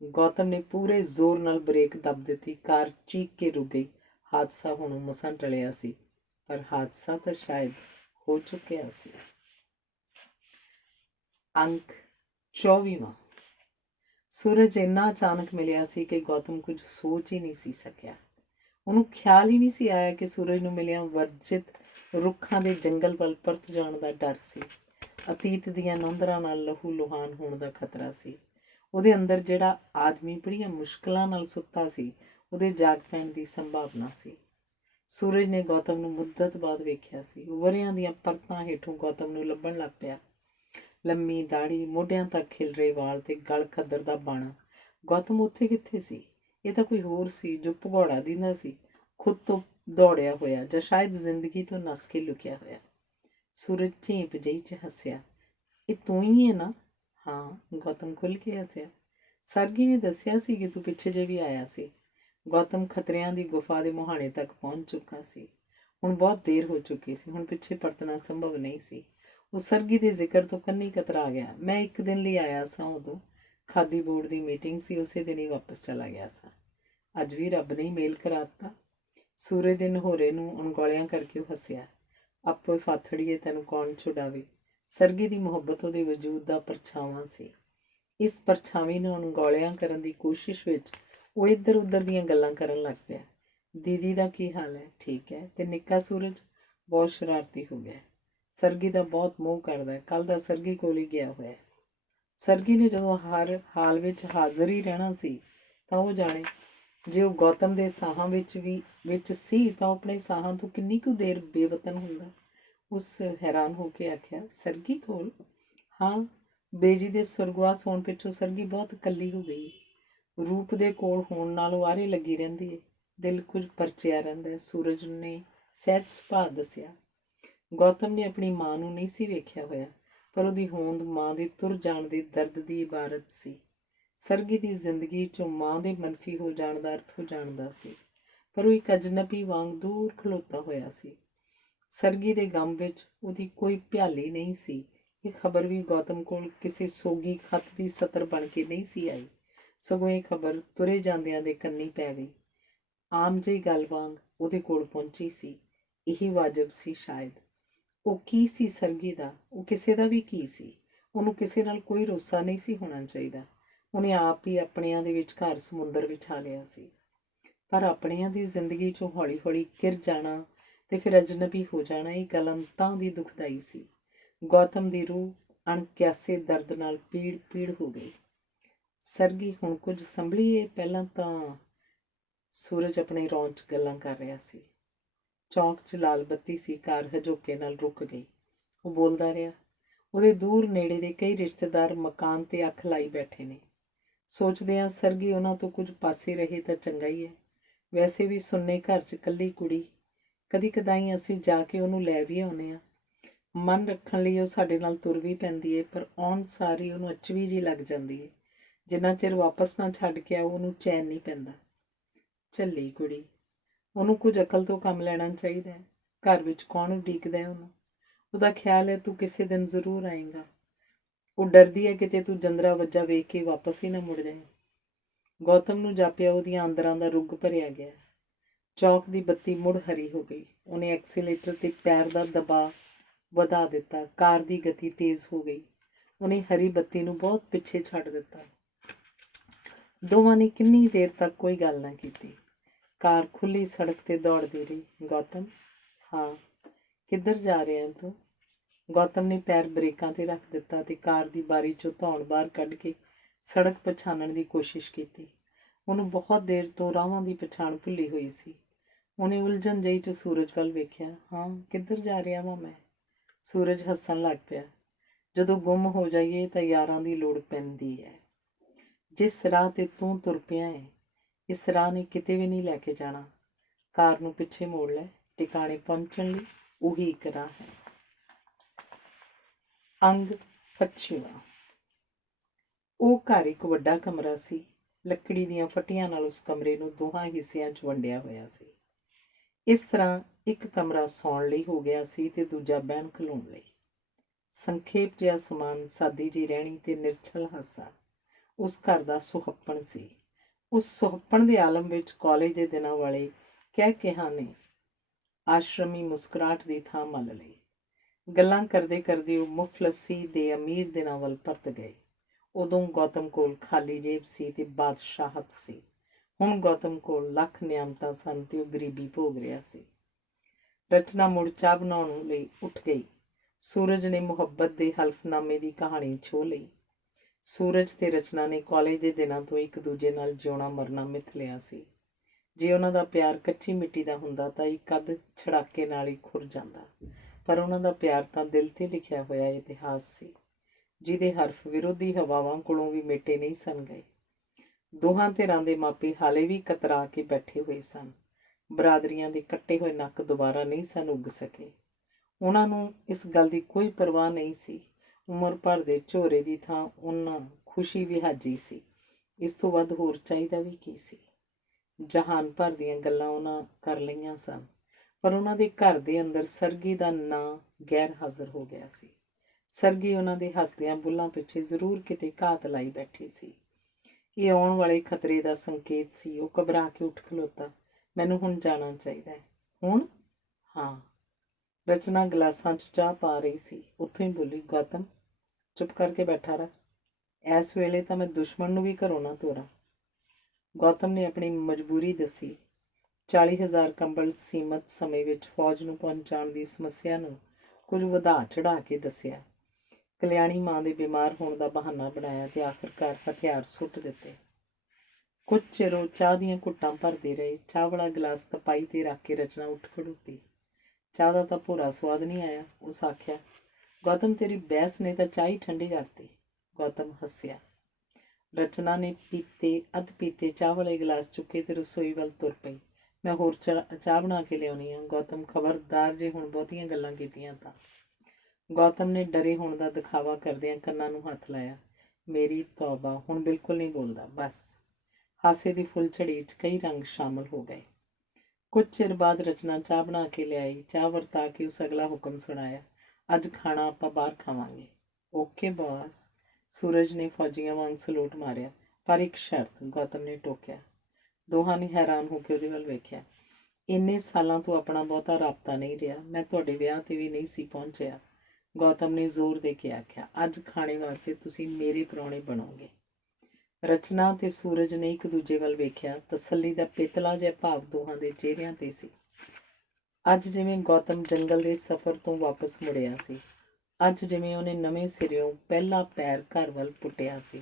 ਗੌਤਮ ਨੇ ਪੂਰੇ ਜ਼ੋਰ ਨਾਲ ਬ੍ਰੇਕ ਦੱਬ ਦਿੱਤੀ। ਕਾਰ ਚੀਕ ਕੇ ਰੁਕ ਗਈ। ਹਾਦਸਾ ਹੁਣ ਮਸਾਂ ਟਲਿਆ ਸੀ, ਪਰ ਹਾਦਸਾ ਤਾਂ ਸ਼ਾਇਦ ਹੋ ਚੁੱਕਿਆ ਸੀ। ਅੰਕ 24ਵਾਂ। ਸੂਰਜ ਇੰਨਾ ਅਚਾਨਕ ਮਿਲਿਆ ਸੀ ਕਿ ਗੌਤਮ ਕੁਝ ਸੋਚ ਹੀ ਨਹੀਂ ਸੀ ਸਕਿਆ। ਉਹਨੂੰ ਖਿਆਲ ਹੀ ਨਹੀਂ ਸੀ ਆਇਆ ਕਿ ਸੂਰਜ ਨੂੰ ਮਿਲਿਆ ਵਰਜਿਤ ਰੁੱਖਾਂ ਦੇ ਜੰਗਲ ਵੱਲ ਪਰਤ ਜਾਣ ਦਾ ਡਰ ਸੀ। ਅਤੀਤ ਦੀਆਂ ਨੌਂਦਰਾਂ ਨਾਲ ਲਹੂ ਲੁਹਾਨ ਹੋਣ ਦਾ ਖਤਰਾ ਸੀ। ਉਹਦੇ ਅੰਦਰ ਜਿਹੜਾ ਆਦਮੀ ਬੜੀਆਂ ਮੁਸ਼ਕਲਾਂ ਨਾਲ ਸੁੱਤਾ ਸੀ, ਉਹਦੇ ਜਾਗ ਪੈਣ ਦੀ ਸੰਭਾਵਨਾ ਸੀ। ਸੂਰਜ ਨੇ ਗੌਤਮ ਨੂੰ ਮੁੱਦਤ ਬਾਅਦ ਵੇਖਿਆ ਸੀ। ਵਰ੍ਹਿਆਂ ਦੀਆਂ ਪਰਤਾਂ ਹੇਠੋਂ ਗੌਤਮ ਨੂੰ ਲੱਭਣ ਲੱਗ ਪਿਆ। ਲੰਮੀ ਦਾੜੀ, ਮੋਢਿਆਂ ਤੱਕ ਖਿਲਰੇ ਵਾਲ ਤੇ ਗਲ ਖੱਦਰ ਦਾ ਬਾਣਾ। ਗੌਤਮ ਉੱਥੇ ਕਿੱਥੇ ਸੀ? ਇਹ ਤਾਂ ਕੋਈ ਹੋਰ ਸੀ ਜੋ ਭਗੌੜਾ ਦਿੰਦਾ ਸੀ, ਖੁਦ ਤੋਂ ਦੌੜਿਆ ਹੋਇਆ ਜਾਂ ਸ਼ਾਇਦ ਜ਼ਿੰਦਗੀ ਤੋਂ ਨੱਸ ਕੇ ਲੁਕਿਆ ਹੋਇਆ। ਸੂਰਜ ਝੇਂਪ ਜਿਹੀ 'ਚ ਹੱਸਿਆ। ਇਹ ਤੂੰ ਹੀ ਹੈ ਨਾ? ਹਾਂ, ਗੌਤਮ ਖੁੱਲ੍ਹ ਕੇ ਹੱਸਿਆ। ਸਰਗੀ ਨੇ ਦੱਸਿਆ ਸੀ ਕਿ ਤੂੰ ਪਿੱਛੇ ਜੇ ਵੀ ਆਇਆ ਸੀ। ਗੌਤਮ ਖਤਰਿਆਂ ਦੀ ਗੁਫਾ ਦੇ ਮੁਹਾਣੇ ਤੱਕ ਪਹੁੰਚ ਚੁੱਕਾ ਸੀ। ਹੁਣ ਬਹੁਤ ਦੇਰ ਹੋ ਚੁੱਕੀ ਸੀ। ਹੁਣ ਪਿੱਛੇ ਪਰਤਣਾ ਸੰਭਵ ਨਹੀਂ ਸੀ। ਉਹ ਸਰਗੀ ਦੇ ਜ਼ਿਕਰ ਤੋਂ ਕੰਨੀ ਕਤਰਾ ਗਿਆ। ਮੈਂ ਇੱਕ ਦਿਨ ਲਈ ਆਇਆ ਸਾਂ, ਉਦੋਂ ਖਾਦੀ ਬੋਰਡ ਦੀ ਮੀਟਿੰਗ ਸੀ, ਉਸੇ ਦਿਨ ਹੀ ਵਾਪਸ ਚਲਾ ਗਿਆ ਸਾਂ। ਅੱਜ ਵੀ ਰੱਬ ਨੇ ਮੇਲ ਕਰਾ ਦਿੱਤਾ। ਸੂਰਜ ਦੇ ਨਹੋਰੇ ਨੂੰ ਅਣਗੌਲਿਆਂ ਕਰਕੇ ਉਹ ਹੱਸਿਆ। ਆਪੇ ਫਾਥੜੀਏ, ਤੈਨੂੰ ਕੌਣ ਛੁਡਾਵੇ। ਸਰਗੀ ਦੀ ਮੁਹੱਬਤ ਉਹਦੇ ਵਜੂਦ ਦਾ ਪਰਛਾਵਾਂ ਸੀ। ਇਸ ਪਰਛਾਵੇਂ ਨੂੰ ਅਣਗੌਲਿਆਂ ਕਰਨ ਦੀ ਕੋਸ਼ਿਸ਼ ਵਿੱਚ ਉਹ ਇੱਧਰ ਉੱਧਰ ਦੀਆਂ ਗੱਲਾਂ ਕਰਨ ਲੱਗ ਪਿਆ। ਦੀਦੀ ਦਾ ਕੀ ਹਾਲ ਹੈ? ਠੀਕ ਹੈ। ਤੇ ਨਿੱਕਾ ਸੂਰਜ? ਬਹੁਤ ਸ਼ਰਾਰਤੀ ਹੋ ਗਿਆ। ਸਰਗੀ ਦਾ ਬਹੁਤ ਮੋਹ ਕਰਦਾ। ਕੱਲ੍ਹ ਦਾ ਸਰਗੀ ਕੋਲ ਹੀ ਗਿਆ ਹੋਇਆ। ਸਰਗੀ ਨੇ ਜਦੋਂ ਹਰ ਹਾਲ ਵਿੱਚ ਹਾਜ਼ਰ ਹੀ ਰਹਿਣਾ ਸੀ ਤਾਂ ਉਹ ਜਾਣੇ। ਜੇ ਉਹ ਗੌਤਮ ਦੇ ਸਾਹਾਂ ਵਿੱਚ ਸੀ ਤਾਂ ਉਹ ਆਪਣੇ ਸਾਹਾਂ ਤੋਂ ਕਿੰਨੀ ਕੁ ਦੇਰ ਬੇਵਤਨ ਹੁੰਦਾ। ਉਸ ਹੈਰਾਨ ਹੋ ਕੇ ਆਖਿਆ, ਸਰਗੀ ਕੋਲ? ਹਾਂ, ਬੇਜੀ ਦੇ ਸੁਰਗਵਾਸ ਹੋਣ ਪਿੱਛੋਂ ਸਰਗੀ ਬਹੁਤ ਇਕੱਲੀ ਹੋ ਗਈ। ਰੂਪ ਦੇ ਕੋਲ ਹੋਣ ਨਾਲ ਉਹ ਆਰੇ ਲੱਗੀ ਰਹਿੰਦੀ ਹੈ। ਦਿਲ ਕੁਝ ਪਰਚਿਆ ਰਹਿੰਦਾ। ਸੂਰਜ ਨੇ ਸਹਿਜ ਸੁਭਾਅ ਦੱਸਿਆ। ਗੌਤਮ ਨੇ ਆਪਣੀ ਮਾਂ ਨੂੰ ਨਹੀਂ ਸੀ ਵੇਖਿਆ ਹੋਇਆ। ਪਰ ਉਹਦੀ ਹੋਂਦ ਮਾਂ ਦੇ ਤੁਰ ਜਾਣ ਦੇ ਦਰਦ ਦੀ ਇਬਾਰਤ ਸੀ। ਸਰਗੀ ਦੀ ਜ਼ਿੰਦਗੀ 'ਚੋਂ ਮਾਂ ਦੇ ਮੰਨਫੀ ਹੋ ਜਾਣ ਦਾ ਅਰਥ ਉਹ ਜਾਣਦਾ ਸੀ, ਪਰ ਉਹ ਇੱਕ ਅਜਨਬੀ ਵਾਂਗ ਦੂਰ ਖਲੋਤਾ ਹੋਇਆ ਸੀ। ਸਰਗੀ ਦੇ ਗਮ ਵਿੱਚ ਉਹਦੀ ਕੋਈ ਭਿਆਲੀ ਨਹੀਂ ਸੀ। ਇਹ ਖਬਰ ਵੀ ਗੌਤਮ ਕੋਲ ਕਿਸੇ ਸੋਗੀ ਖੱਤ ਦੀ ਸਤਰ ਬਣ ਕੇ ਨਹੀਂ ਸੀ ਆਈ, ਸਗੋਂ ਇਹ ਖਬਰ ਤੁਰੇ ਜਾਂਦਿਆਂ ਦੇ ਕੰਨੀ ਪੈ ਗਈ। ਆਮ ਜਿਹੀ ਗੱਲ ਵਾਂਗ ਉਹਦੇ ਕੋਲ ਪਹੁੰਚੀ ਸੀ। ਇਹੀ ਵਾਜਬ ਸੀ ਸ਼ਾਇਦ। ਉਹ ਕੀ ਸੀ ਸਰਗੀ ਦਾ? ਉਹ ਕਿਸੇ ਦਾ ਵੀ ਕੀ ਸੀ? ਉਹਨੂੰ ਕਿਸੇ ਨਾਲ ਕੋਈ ਰੋਸਾ ਨਹੀਂ ਸੀ ਹੋਣਾ ਚਾਹੀਦਾ। ਉਹਨੇ ਆਪ ਹੀ ਆਪਣਿਆਂ ਦੇ ਵਿਚਕਾਰ ਸਮੁੰਦਰ ਵਿਛਾ ਲਿਆ ਸੀ। ਪਰ ਆਪਣਿਆਂ ਦੀ ਜ਼ਿੰਦਗੀ 'ਚੋਂ ਹੌਲੀ ਹੌਲੀ ਘਿਰ ਜਾਣਾ ਤੇ ਫਿਰ ਅਜਨਬੀ ਹੋ ਜਾਣਾ, ਇਹ ਗੱਲ ਅੰਤਾਂ ਦੀ ਦੁਖਦਾਈ ਸੀ। ਗੌਤਮ ਦੀ ਰੂਹ ਅਣਕਿਆਸੇ ਦਰਦ ਨਾਲ ਪੀੜ ਪੀੜ ਹੋ ਗਈ। ਸਰਗੀ ਹੁਣ ਕੁਝ ਸੰਭਲੀਏ। ਪਹਿਲਾਂ ਤਾਂ ਸੂਰਜ ਆਪਣੇ ਰੌਂਚ 'ਚ ਗੱਲਾਂ ਕਰ ਰਿਹਾ ਸੀ। ਚੌਂਕ 'ਚ ਲਾਲ ਬੱਤੀ ਸੀ। ਕਾਰ ਹਜੋਕੇ ਨਾਲ ਰੁਕ ਗਈ। ਉਹ ਬੋਲਦਾ ਰਿਹਾ। ਉਹਦੇ ਦੂਰ ਨੇੜੇ ਦੇ ਕਈ ਰਿਸ਼ਤੇਦਾਰ ਮਕਾਨ 'ਤੇ ਅੱਖ ਲਾਈ ਬੈਠੇ ਨੇ। ਸੋਚਦੇ ਹਾਂ ਸਰਗੀ ਉਹਨਾਂ ਤੋਂ ਕੁਝ ਪਾਸੇ ਰਹੇ ਤਾਂ ਚੰਗਾ ਹੀ ਹੈ। ਵੈਸੇ ਵੀ ਸੁੰਨੇ ਘਰ 'ਚ ਇਕੱਲੀ ਕੁੜੀ, ਕਦੀ ਕਦਾਈ ਅਸੀਂ ਜਾ ਕੇ ਉਹਨੂੰ ਲੈ ਵੀ ਆਉਂਦੇ ਹਾਂ। ਮਨ ਰੱਖਣ ਲਈ ਉਹ ਸਾਡੇ ਨਾਲ ਤੁਰ ਵੀ ਪੈਂਦੀ ਹੈ, ਪਰ ਆਉਣ ਸਾਰੀ ਉਹਨੂੰ ਅਚਵੀ ਜਿਹੀ ਲੱਗ ਜਾਂਦੀ ਹੈ। ਜਿੰਨਾ ਚਿਰ ਵਾਪਸ ਨਾ ਛੱਡ ਕੇ ਆਓ ਉਹਨੂੰ ਚੈਨ ਨਹੀਂ ਪੈਂਦਾ। ਝੱਲੀ ਕੁੜੀ, ਉਹਨੂੰ ਕੁਝ ਅਕਲ ਤੋਂ ਕੰਮ ਲੈਣਾ ਚਾਹੀਦਾ ਹੈ। ਘਰ ਵਿੱਚ ਕੌਣ ਉਡੀਕਦਾ ਉਹਨੂੰ? ਉਹਦਾ ਖਿਆਲ ਹੈ ਤੂੰ ਕਿਸੇ ਦਿਨ ਜ਼ਰੂਰ ਆਏਂਗਾ। ਉਹ ਡਰਦੀ ਹੈ ਕਿਤੇ ਤੂੰ ਜੰਦਰਾ ਵੱਜਾ ਵੇਖ ਕੇ ਵਾਪਸ ਹੀ ਨਾ ਮੁੜ ਜਾਏ। ਗੌਤਮ ਨੂੰ ਜਾਪਿਆ ਉਹਦੀਆਂ ਅੰਦਰਾਂ ਦਾ ਰੁੱਗ ਭਰਿਆ ਗਿਆ। ਚੌਕ ਦੀ ਬੱਤੀ ਮੁੜ ਹਰੀ ਹੋ ਗਈ। ਉਹਨੇ ਐਕਸੀਲੇਟਰ 'ਤੇ ਪੈਰ ਦਾ ਦਬਾਅ ਵਧਾ ਦਿੱਤਾ। ਕਾਰ ਦੀ ਗਤੀ ਤੇਜ਼ ਹੋ ਗਈ। ਉਹਨੇ ਹਰੀ ਬੱਤੀ ਨੂੰ ਬਹੁਤ ਪਿੱਛੇ ਛੱਡ ਦਿੱਤਾ। ਦੋਵਾਂ ਨੇ ਕਿੰਨੀ ਦੇਰ ਤੱਕ ਕੋਈ ਗੱਲ ਨਾ ਕੀਤੀ। ਕਾਰ ਖੁੱਲ੍ਹੀ ਸੜਕ 'ਤੇ ਦੌੜਦੀ ਰਹੀ। ਗੌਤਮ, ਹਾਂ, ਕਿੱਧਰ ਜਾ ਰਿਹਾ ਤੂੰ? ਗੌਤਮ ਨੇ ਪੈਰ ਬ੍ਰੇਕਾਂ 'ਤੇ ਰੱਖ ਦਿੱਤਾ ਤੇ ਕਾਰ ਦੀ ਬਾਰੀ 'ਚੋਂ ਧੌਣ ਬਾਹਰ ਕੱਢ ਕੇ ਸੜਕ ਪਛਾਣਨ ਦੀ ਕੋਸ਼ਿਸ਼ ਕੀਤੀ। ਉਹਨੂੰ ਬਹੁਤ ਦੇਰ ਤੋਂ ਰਾਹਾਂ ਦੀ ਪਛਾਣ ਭੁੱਲੀ ਹੋਈ ਸੀ। ਉਹਨੇ ਉਲਝਣ ਜਿਹੀ 'ਚ ਸੂਰਜ ਵੱਲ ਵੇਖਿਆ। ਹਾਂ, ਕਿੱਧਰ ਜਾ ਰਿਹਾ ਵਾਂ ਮੈਂ? ਸੂਰਜ ਹੱਸਣ ਲੱਗ ਪਿਆ। ਜਦੋਂ ਗੁੰਮ ਹੋ ਜਾਈਏ ਤਾਂ ਯਾਰਾਂ ਦੀ ਲੋੜ ਪੈਂਦੀ ਹੈ। ਜਿਸ ਰਾਹ 'ਤੇ ਤੂੰ ਤੁਰ ਪਿਆ ਹੈ, ਇਸ ਰਾਹ ਨੇ ਕਿਤੇ ਵੀ ਨਹੀਂ ਲੈ ਕੇ ਜਾਣਾ। ਕਾਰ ਨੂੰ ਪਿੱਛੇ ਮੋੜ ਲੈ। ਟਿਕਾਣੇ ਪਹੁੰਚਣ ਲਈ ਉਹੀ ਇੱਕ ਰਾਹ ਹੈ। ਅੰਗ 25। ਉਹ ਘਰ ਇੱਕ ਵੱਡਾ ਕਮਰਾ ਸੀ। ਲੱਕੜੀ ਦੀਆਂ ਫੱਟੀਆਂ ਨਾਲ ਉਸ ਕਮਰੇ ਨੂੰ ਦੋਹਾਂ ਹਿੱਸਿਆਂ 'ਚ ਵੰਡਿਆ ਹੋਇਆ ਸੀ। ਇਸ ਤਰ੍ਹਾਂ ਇੱਕ ਕਮਰਾ ਸੌਣ ਲਈ ਹੋ ਗਿਆ ਸੀ ਤੇ ਦੂਜਾ ਬਹਿਣ ਖਲੋਣ ਲਈ। ਸੰਖੇਪ ਜਿਹਾ ਸਮਾਨ, ਸਾਦੀ ਜਿਹੀ ਰਹਿਣੀ ਤੇ ਨਿਰਛਲ ਹਾਸਾ ਉਸ ਘਰ ਦਾ ਸੁਹੱਪਣ ਸੀ। ਉਸ ਸੁਹੱਪਣ ਦੇ ਆਲਮ ਵਿੱਚ ਕਾਲਜ ਦੇ ਦਿਨਾਂ ਵਾਲੇ ਕਹਿ ਨੇ ਆਸ਼ਰਮੀ ਮੁਸਕਰਾਹਟ ਦੀ ਥਾਂ ਮੱਲ ਲਈ। ਗੱਲਾਂ ਕਰਦੇ ਕਰਦੇ ਉਹ ਮੁਫਲਸੀ ਦੇ ਅਮੀਰ ਦਿਨਾਂ ਵੱਲ ਪਰਤ ਗਏ। ਉਦੋਂ ਗੌਤਮ ਕੋਲ ਖਾਲੀ ਜੇਬ ਸੀ ਤੇ ਬਾਦਸ਼ਾਹਤ ਸੀ। ਹੁਣ ਗੌਤਮ ਕੋਲ ਲੱਖ ਨਿਆਮਤਾਂ ਸਨ ਤੇ ਉਹ ਗਰੀਬੀ ਭੋਗ ਰਿਹਾ ਸੀ। ਰਚਨਾ ਮੁੜ ਚਾਹ ਬਣਾਉਣ ਲਈ ਉੱਠ ਗਈ। ਸੂਰਜ ਨੇ ਮੁਹੱਬਤ ਦੇ ਹਲਫਨਾਮੇ ਦੀ ਕਹਾਣੀ ਛੋਹ ਲਈ। ਸੂਰਜ ਤੇ ਰਚਨਾ ਨੇ ਕਾਲਜ ਦੇ ਦਿਨਾਂ ਤੋਂ ਇੱਕ ਦੂਜੇ ਨਾਲ ਜਿਉਣਾ ਮਰਨਾ ਮਿਥ ਲਿਆ ਸੀ। ਜੇ ਉਹਨਾਂ ਦਾ ਪਿਆਰ ਕੱਚੀ ਮਿੱਟੀ ਦਾ ਹੁੰਦਾ ਤਾਂ ਇੱਕ ਅੱਧ ਛੜਾਕੇ ਨਾਲ ਹੀ ਖੁਰ ਜਾਂਦਾ, ਪਰ ਉਹਨਾਂ ਦਾ ਪਿਆਰ ਤਾਂ ਦਿਲ 'ਤੇ ਲਿਖਿਆ ਹੋਇਆ ਇਤਿਹਾਸ ਸੀ, ਜਿਹਦੇ ਹਰਫ ਵਿਰੋਧੀ ਹਵਾਵਾਂ ਕੋਲੋਂ ਵੀ ਮਿਟੇ ਨਹੀਂ ਸਨ ਗਏ। ਦੋਹਾਂ ਧਿਰਾਂ ਦੇ ਮਾਪੇ ਹਾਲੇ ਵੀ ਕਤਰਾ ਕੇ ਬੈਠੇ ਹੋਏ ਸਨ। ਬਰਾਦਰੀਆਂ ਦੇ ਕੱਟੇ ਹੋਏ ਨੱਕ ਦੁਬਾਰਾ ਨਹੀਂ ਸਨ ਉੱਗ ਸਕੇ। ਉਹਨਾਂ ਨੂੰ ਇਸ ਗੱਲ ਦੀ ਕੋਈ ਪਰਵਾਹ ਨਹੀਂ ਸੀ। ਉਮਰ ਭਰ ਦੇ ਝੋਰੇ ਦੀ ਥਾਂ ਉਹਨਾਂ ਖੁਸ਼ੀ ਵਿਹਾਜੀ ਸੀ। ਇਸ ਤੋਂ ਵੱਧ ਹੋਰ ਚਾਹੀਦਾ ਵੀ ਕੀ ਸੀ? ਜਹਾਨ ਭਰ ਦੀਆਂ ਗੱਲਾਂ ਉਹਨਾਂ ਕਰ ਲਈਆਂ ਸਨ, ਪਰ ਉਹਨਾਂ ਦੇ ਘਰ ਦੇ ਅੰਦਰ ਸਰਗੀ ਦਾ ਨਾਂ ਗੈਰ ਹਾਜ਼ਰ ਹੋ ਗਿਆ ਸੀ। ਸਰਗੀ ਉਹਨਾਂ ਦੇ ਹੱਸਦਿਆਂ ਬੁੱਲ੍ਹਾਂ ਪਿੱਛੇ ਜ਼ਰੂਰ ਕਿਤੇ ਘਾਤ ਲਾਈ ਬੈਠੀ ਸੀ। ਇਹ ਆਉਣ ਵਾਲੇ ਖਤਰੇ ਦਾ ਸੰਕੇਤ ਸੀ। ਉਹ ਘਬਰਾ ਕੇ ਉੱਠ ਖਲੋਤਾ। ਮੈਨੂੰ ਹੁਣ ਜਾਣਾ ਚਾਹੀਦਾ ਹੈ। ਹੁਣ? ਹਾਂ। ਰਚਨਾ ਗਲਾਸਾਂ 'ਚ ਚਾਹ ਪਾ ਰਹੀ ਸੀ। ਉੱਥੋਂ ਹੀ ਬੋਲੀ, ਗੌਤਮ, ਚੁੱਪ ਕਰਕੇ ਬੈਠਾ ਰਹਿ। ਇਸ ਵੇਲੇ ਤਾਂ ਮੈਂ ਦੁਸ਼ਮਣ ਨੂੰ ਵੀ ਘਰੋਂ ਨਾ ਤੋਰਾਂ। ਗੌਤਮ ਨੇ ਆਪਣੀ ਮਜਬੂਰੀ ਦੱਸੀ। 40,000 ਕੰਬਲ ਸੀਮਤ ਸਮੇਂ ਵਿੱਚ ਫੌਜ ਨੂੰ ਪਹੁੰਚਾਉਣ ਦੀ ਸਮੱਸਿਆ ਨੂੰ ਕੁਝ ਵਧਾ ਚੜ੍ਹਾ ਕੇ ਦੱਸਿਆ। ਕਲਿਆਣੀ ਮਾਂ ਦੇ ਬਿਮਾਰ ਹੋਣ ਦਾ ਬਹਾਨਾ ਬਣਾਇਆ ਤੇ ਆਖਿਰਕਾਰ ਹਥਿਆਰ ਸੁੱਟ ਦਿੱਤੇ। ਕੁਝ ਚਿਰ ਉਹ ਚਾਹ ਦੀਆਂ ਘੁੱਟਾਂ ਭਰਦੇ ਰਹੇ। ਚਾਹ ਵਾਲਾ ਗਲਾਸ ਤਪਾਈ 'ਤੇ ਰੱਖ ਕੇ ਰਚਨਾ ਉੱਠ ਖੜੋਤੀ। ਚਾਹ ਦਾ ਤਾਂ ਭੋਰਾ ਸਵਾਦ ਨਹੀਂ ਆਇਆ, ਉਸ ਆਖਿਆ। ਗੌਤਮ, ਤੇਰੀ ਬਹਿਸ ਨੇ ਤਾਂ ਚਾਹ ਹੀ ਠੰਡੀ ਕਰਤੀ। ਗੌਤਮ ਹੱਸਿਆ। ਰਚਨਾ ਨੇ ਅੱਧ ਪੀਤੇ ਚਾਹ ਵਾਲੇ ਗਲਾਸ ਚੁੱਕੇ ਤੇ ਰਸੋਈ ਵੱਲ ਤੁਰ ਪਈ। ਮੈਂ ਹੋਰ ਚਾਹ ਬਣਾ ਕੇ ਲਿਆਉਣੀ ਆ। ਗੌਤਮ, ਖਬਰਦਾਰ ਜੇ ਹੁਣ ਬਹੁਤੀਆਂ ਗੱਲਾਂ ਕੀਤੀਆਂ ਤਾਂ। ਗੌਤਮ ਨੇ ਡਰੇ ਹੋਣ ਦਾ ਦਿਖਾਵਾ ਕਰਦਿਆਂ ਕੰਨਾਂ ਨੂੰ ਹੱਥ ਲਾਇਆ। ਮੇਰੀ ਤੌਬਾ, ਹੁਣ ਬਿਲਕੁਲ ਨਹੀਂ ਬੋਲਦਾ, ਬਸ। ਹਾਸੇ ਦੀ ਫੁੱਲਝੜੀ 'ਚ ਕਈ ਰੰਗ ਸ਼ਾਮਲ ਹੋ ਗਏ। ਕੁਝ ਚਿਰ ਬਾਅਦ ਰਚਨਾ ਚਾਹ ਬਣਾ ਕੇ ਲਿਆਈ। ਚਾਹ ਵਰਤਾ ਕੇ ਉਸ ਅਗਲਾ ਹੁਕਮ ਸੁਣਾਇਆ, ਅੱਜ ਖਾਣਾ ਆਪਾਂ ਬਾਹਰ ਖਾਵਾਂਗੇ। ਓਕੇ ਬੌਸ, ਸੂਰਜ ਨੇ ਫੌਜੀਆਂ ਵਾਂਗ ਸਲੂਟ ਮਾਰਿਆ। ਪਰ ਇੱਕ ਸ਼ਰਤ, ਗੌਤਮ ਨੇ ਟੋਕਿਆ। ਦੋਹਾਂ ਨੇ ਹੈਰਾਨ ਹੋ ਕੇ ਉਹਦੇ ਵੱਲ ਵੇਖਿਆ। ਇੰਨੇ ਸਾਲਾਂ ਤੋਂ ਆਪਣਾ ਬਹੁਤਾ ਰਾਬਤਾ ਨਹੀਂ ਰਿਹਾ, ਮੈਂ ਤੁਹਾਡੇ ਵਿਆਹ 'ਤੇ ਵੀ ਨਹੀਂ ਸੀ ਪਹੁੰਚਿਆ। ਗੌਤਮ ਨੇ ਜ਼ੋਰ ਦੇ ਕੇ ਆਖਿਆ, ਅੱਜ ਖਾਣੇ ਵਾਸਤੇ ਤੁਸੀਂ ਮੇਰੇ ਪ੍ਰਾਹੁਣੇ ਬਣੋਗੇ। ਰਚਨਾ ਤੇ ਸੂਰਜ ਨੇ ਇੱਕ ਦੂਜੇ ਵੱਲ ਵੇਖਿਆ। ਤਸੱਲੀ ਦਾ ਪੇਤਲਾ ਜਿਹਾ ਭਾਵ ਦੋਹਾਂ ਦੇ ਚਿਹਰਿਆਂ 'ਤੇ ਸੀ। ਅੱਜ ਜਿਵੇਂ ਗੌਤਮ ਜੰਗਲ ਦੇ ਸਫ਼ਰ ਤੋਂ ਵਾਪਸ ਮੁੜਿਆ ਸੀ, ਅੱਜ ਜਿਵੇਂ ਉਹਨੇ ਨਵੇਂ ਸਿਰਿਓਂ ਪਹਿਲਾ ਪੈਰ ਘਰ ਵੱਲ ਪੁੱਟਿਆ ਸੀ।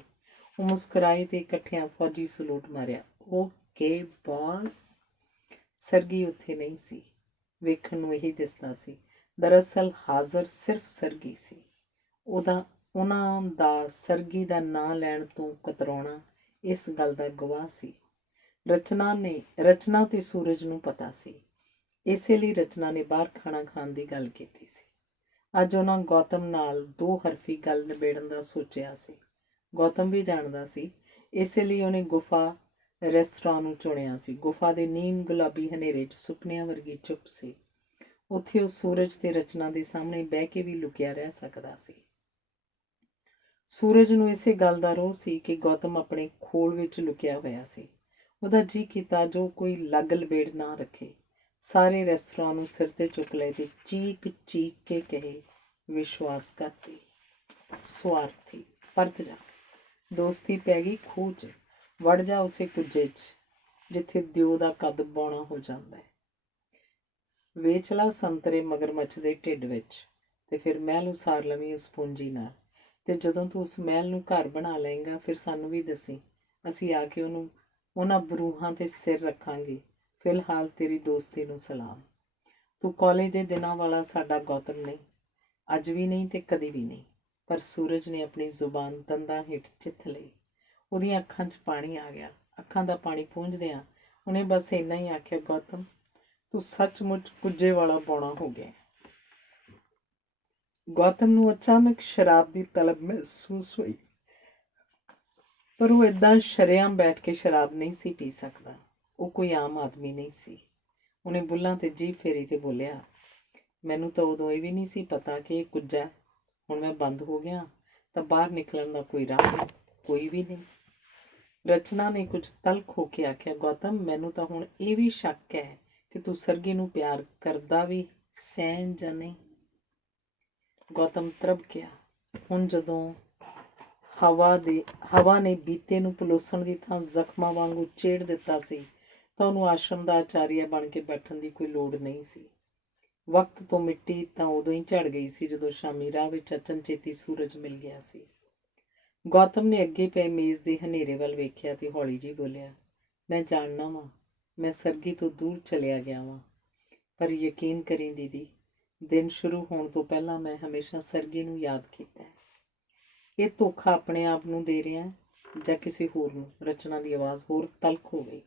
ਉਹ ਮੁਸਕਰਾਏ ਤੇ ਇਕੱਠਿਆਂ ਫੌਜੀ ਸਲੂਟ ਮਾਰਿਆ। Okay boss. ਸਰਗੀ ਉੱਥੇ ਨਹੀਂ ਸੀ। ਵੇਖਣ ਨੂੰ ਇਹੀ ਦਿਸਦਾ ਸੀ। ਦਰਅਸਲ ਹਾਜ਼ਰ ਸਿਰਫ ਸਰਗੀ ਸੀ। ਉਹਨਾਂ ਦਾ ਸਰਗੀ ਦਾ ਨਾਂ ਲੈਣ ਤੋਂ ਕਤਰਾਉਣਾ ਇਸ ਗੱਲ ਦਾ ਗਵਾਹ ਸੀ। ਰਚਨਾ ਤੇ ਸੂਰਜ ਨੂੰ ਪਤਾ ਸੀ। ਇਸੇ ਲਈ ਰਚਨਾ ਨੇ ਬਾਹਰ ਖਾਣਾ ਖਾਣ ਦੀ ਗੱਲ ਕੀਤੀ ਸੀ। ਅੱਜ ਉਹਨਾਂ ਗੌਤਮ ਨਾਲ 2 ਹਰਫੀ ਗੱਲ ਨਿਬੇੜਨ ਦਾ ਸੋਚਿਆ ਸੀ। ਗੌਤਮ ਵੀ ਜਾਣਦਾ ਸੀ, ਇਸੇ ਲਈ ਉਹਨੇ ਗੁਫਾ ਰੈਸਟੋਰਾਂ ਨੂੰ ਚੁਣਿਆ ਸੀ। ਗੁਫਾ ਦੇ ਨੀਮ ਗੁਲਾਬੀ ਹਨੇਰੇ 'ਚ ਸੁਪਨਿਆਂ ਵਰਗੀ ਚੁੱਪ ਸੀ। ਉੱਥੇ ਉਹ ਸੂਰਜ ਤੇ ਰਚਨਾ ਦੇ ਸਾਹਮਣੇ ਬਹਿ ਕੇ ਵੀ ਲੁਕਿਆ ਰਹਿ ਸਕਦਾ ਸੀ। ਸੂਰਜ ਨੂੰ ਇਸੇ ਗੱਲ ਦਾ ਰੋਹ ਸੀ ਕਿ ਗੌਤਮ ਆਪਣੇ ਖੋਲ ਵਿੱਚ ਲੁਕਿਆ ਹੋਇਆ ਸੀ। ਉਹਦਾ ਜੀ ਕੀਤਾ ਜੋ ਕੋਈ ਲੱਗ ਲਬੇੜ ਨਾ ਰੱਖੇ। ਸਾਰੇ ਰੈਸਟੋਰਾਂ ਨੂੰ ਸਿਰ 'ਤੇ ਚੁੱਕ ਲਏ ਤੇ ਚੀਕ ਚੀਕ ਕੇ ਕਹੇ, ਵਿਸ਼ਵਾਸਘਾਤੀ, ਸੁਆਰਥੀ, ਪਰਤ ਜਾ। ਦੋਸਤੀ ਪੈ ਗਈ ਖੂਹ 'ਚ, ਵੜ ਜਾ ਉਸੇ ਕੁੱਜੇ 'ਚ ਜਿੱਥੇ ਦਿਓ ਦਾ ਕੱਦ ਬੌਣਾ ਹੋ ਜਾਂਦਾ ਹੈ। ਵੇਚ ਲਾ ਸੰਤਰੇ ਮਗਰਮੱਛ ਦੇ ਢਿੱਡ ਵਿੱਚ ਤੇ ਫਿਰ ਮਹਿਲ ਉਸਾਰ ਲਵੀਂ ਉਸ ਪੂੰਜੀ ਨਾਲ। ਤੇ ਜਦੋਂ ਤੂੰ ਉਸ ਮਹਿਲ ਨੂੰ ਘਰ ਬਣਾ ਲਏਂਗਾ, ਫਿਰ ਸਾਨੂੰ ਵੀ ਦੱਸੀਂ, ਅਸੀਂ ਆ ਕੇ ਉਹਨਾਂ ਬਰੂਹਾਂ 'ਤੇ ਸਿਰ ਰੱਖਾਂਗੇ। ਫਿਲਹਾਲ ਤੇਰੀ ਦੋਸਤੀ ਨੂੰ ਸਲਾਮ। ਤੂੰ ਕਾਲਜ ਦੇ ਦਿਨਾਂ ਵਾਲਾ ਸਾਡਾ ਗੌਤਮ ਨਹੀਂ, ਅੱਜ ਵੀ ਨਹੀਂ ਤੇ ਕਦੀ ਵੀ ਨਹੀਂ। ਪਰ ਸੂਰਜ ਨੇ ਆਪਣੀ ਜ਼ੁਬਾਨ ਦੰਦਾਂ ਹੇਠ ਚਿੱਥ ਲਈ। ਉਹਦੀਆਂ ਅੱਖਾਂ 'ਚ ਪਾਣੀ ਆ ਗਿਆ। ਅੱਖਾਂ ਦਾ ਪਾਣੀ ਪੂੰਝਦਿਆਂ ਉਹਨੇ ਬਸ ਇੰਨਾ ਹੀ ਆਖਿਆ, ਗੌਤਮ ਤੂੰ ਸੱਚਮੁੱਚ ਕੁੱਜੇ ਵਾਲਾ ਬੌਣਾ ਹੋ ਗਿਆ। ਗੌਤਮ ਨੂੰ ਅਚਾਨਕ ਸ਼ਰਾਬ ਦੀ ਤਲਬ ਮਹਿਸੂਸ ਹੋਈ, ਪਰ ਉਹ ਏਦਾਂ ਸ਼ਰੇਆਮ ਬੈਠ ਕੇ ਸ਼ਰਾਬ ਨਹੀਂ ਸੀ ਪੀ ਸਕਦਾ। ਉਹ ਕੋਈ ਆਮ ਆਦਮੀ ਨਹੀਂ ਸੀ। ਉਹਨੇ ਬੁੱਲ੍ਹਾਂ 'ਤੇ ਜੀਭ ਫੇਰੀ ਤੇ ਬੋਲਿਆ, ਮੈਨੂੰ ਤਾਂ ਉਦੋਂ ਇਹ ਵੀ ਨਹੀਂ ਸੀ ਪਤਾ ਕਿ ਇਹ ਕੁੱਜਾ। ਹੁਣ ਮੈਂ ਬੰਦ ਹੋ ਗਿਆ ਤਾਂ ਬਾਹਰ ਨਿਕਲਣ ਦਾ ਕੋਈ ਰਾਹ ਨਹੀਂ, ਕੋਈ ਵੀ ਨਹੀਂ। ਰਚਨਾ ਨੇ ਕੁਝ ਤਲਖ ਹੋ ਕੇ ਆਖਿਆ, ਗੌਤਮ ਮੈਨੂੰ ਤਾਂ ਹੁਣ ਇਹ ਵੀ ਸ਼ੱਕ ਹੈ ਕਿ ਤੂੰ ਸਰਗੀ ਨੂੰ ਪਿਆਰ ਕਰਦਾ ਵੀ ਸੈਂ ਜਾਂ ਨਹੀਂ। ਗੌਤਮ ਤਰਬ ਗਿਆ। ਹੁਣ ਜਦੋਂ ਹਵਾ ਨੇ ਬੀਤੇ ਨੂੰ ਪਲੋਸਣ ਦੀ ਥਾਂ ਜ਼ਖਮਾਂ ਵਾਂਗੂ ਚੇੜ ਦਿੱਤਾ ਸੀ ਤਾਂ ਉਹਨੂੰ ਆਸ਼ਰਮ ਦਾ ਆਚਾਰੀਆ ਬਣ ਕੇ ਬੈਠਣ ਦੀ ਕੋਈ ਲੋੜ ਨਹੀਂ ਸੀ। ਵਕਤ ਤੋਂ ਮਿੱਟੀ ਤਾਂ ਉਦੋਂ ਹੀ ਝੜ ਗਈ ਸੀ ਜਦੋਂ ਸ਼ਾਮੀ ਰਾਹ ਵਿੱਚ ਅਚਨਚੇਤੀ ਸੂਰਜ ਮਿਲ ਗਿਆ ਸੀ। ਗੌਤਮ ਨੇ ਅੱਗੇ ਪਏ ਮੇਜ਼ ਦੇ ਹਨੇਰੇ ਵੱਲ ਵੇਖਿਆ ਤੇ ਹੌਲੀ ਜਿਹੀ ਬੋਲਿਆ, ਮੈਂ ਜਾਣਦਾ ਵਾਂ, ਮੈਂ ਸਰਗੀ ਤੋਂ ਦੂਰ ਚਲਿਆ ਗਿਆ ਵਾਂ, ਪਰ ਯਕੀਨ ਕਰੀਂ ਦੀਦੀ, ਦਿਨ ਸ਼ੁਰੂ ਹੋਣ ਤੋਂ ਪਹਿਲਾਂ ਮੈਂ ਹਮੇਸ਼ਾ ਸਰਗੀ ਨੂੰ ਯਾਦ ਕੀਤਾ ਹੈ। ਇਹ ਧੋਖਾ ਆਪਣੇ ਆਪ ਨੂੰ ਦੇ ਰਿਹਾ ਜਾਂ ਕਿਸੇ ਹੋਰ ਨੂੰ? ਰਚਨਾ ਦੀ ਆਵਾਜ਼ ਹੋਰ ਤਲਖ ਹੋ ਗਈ।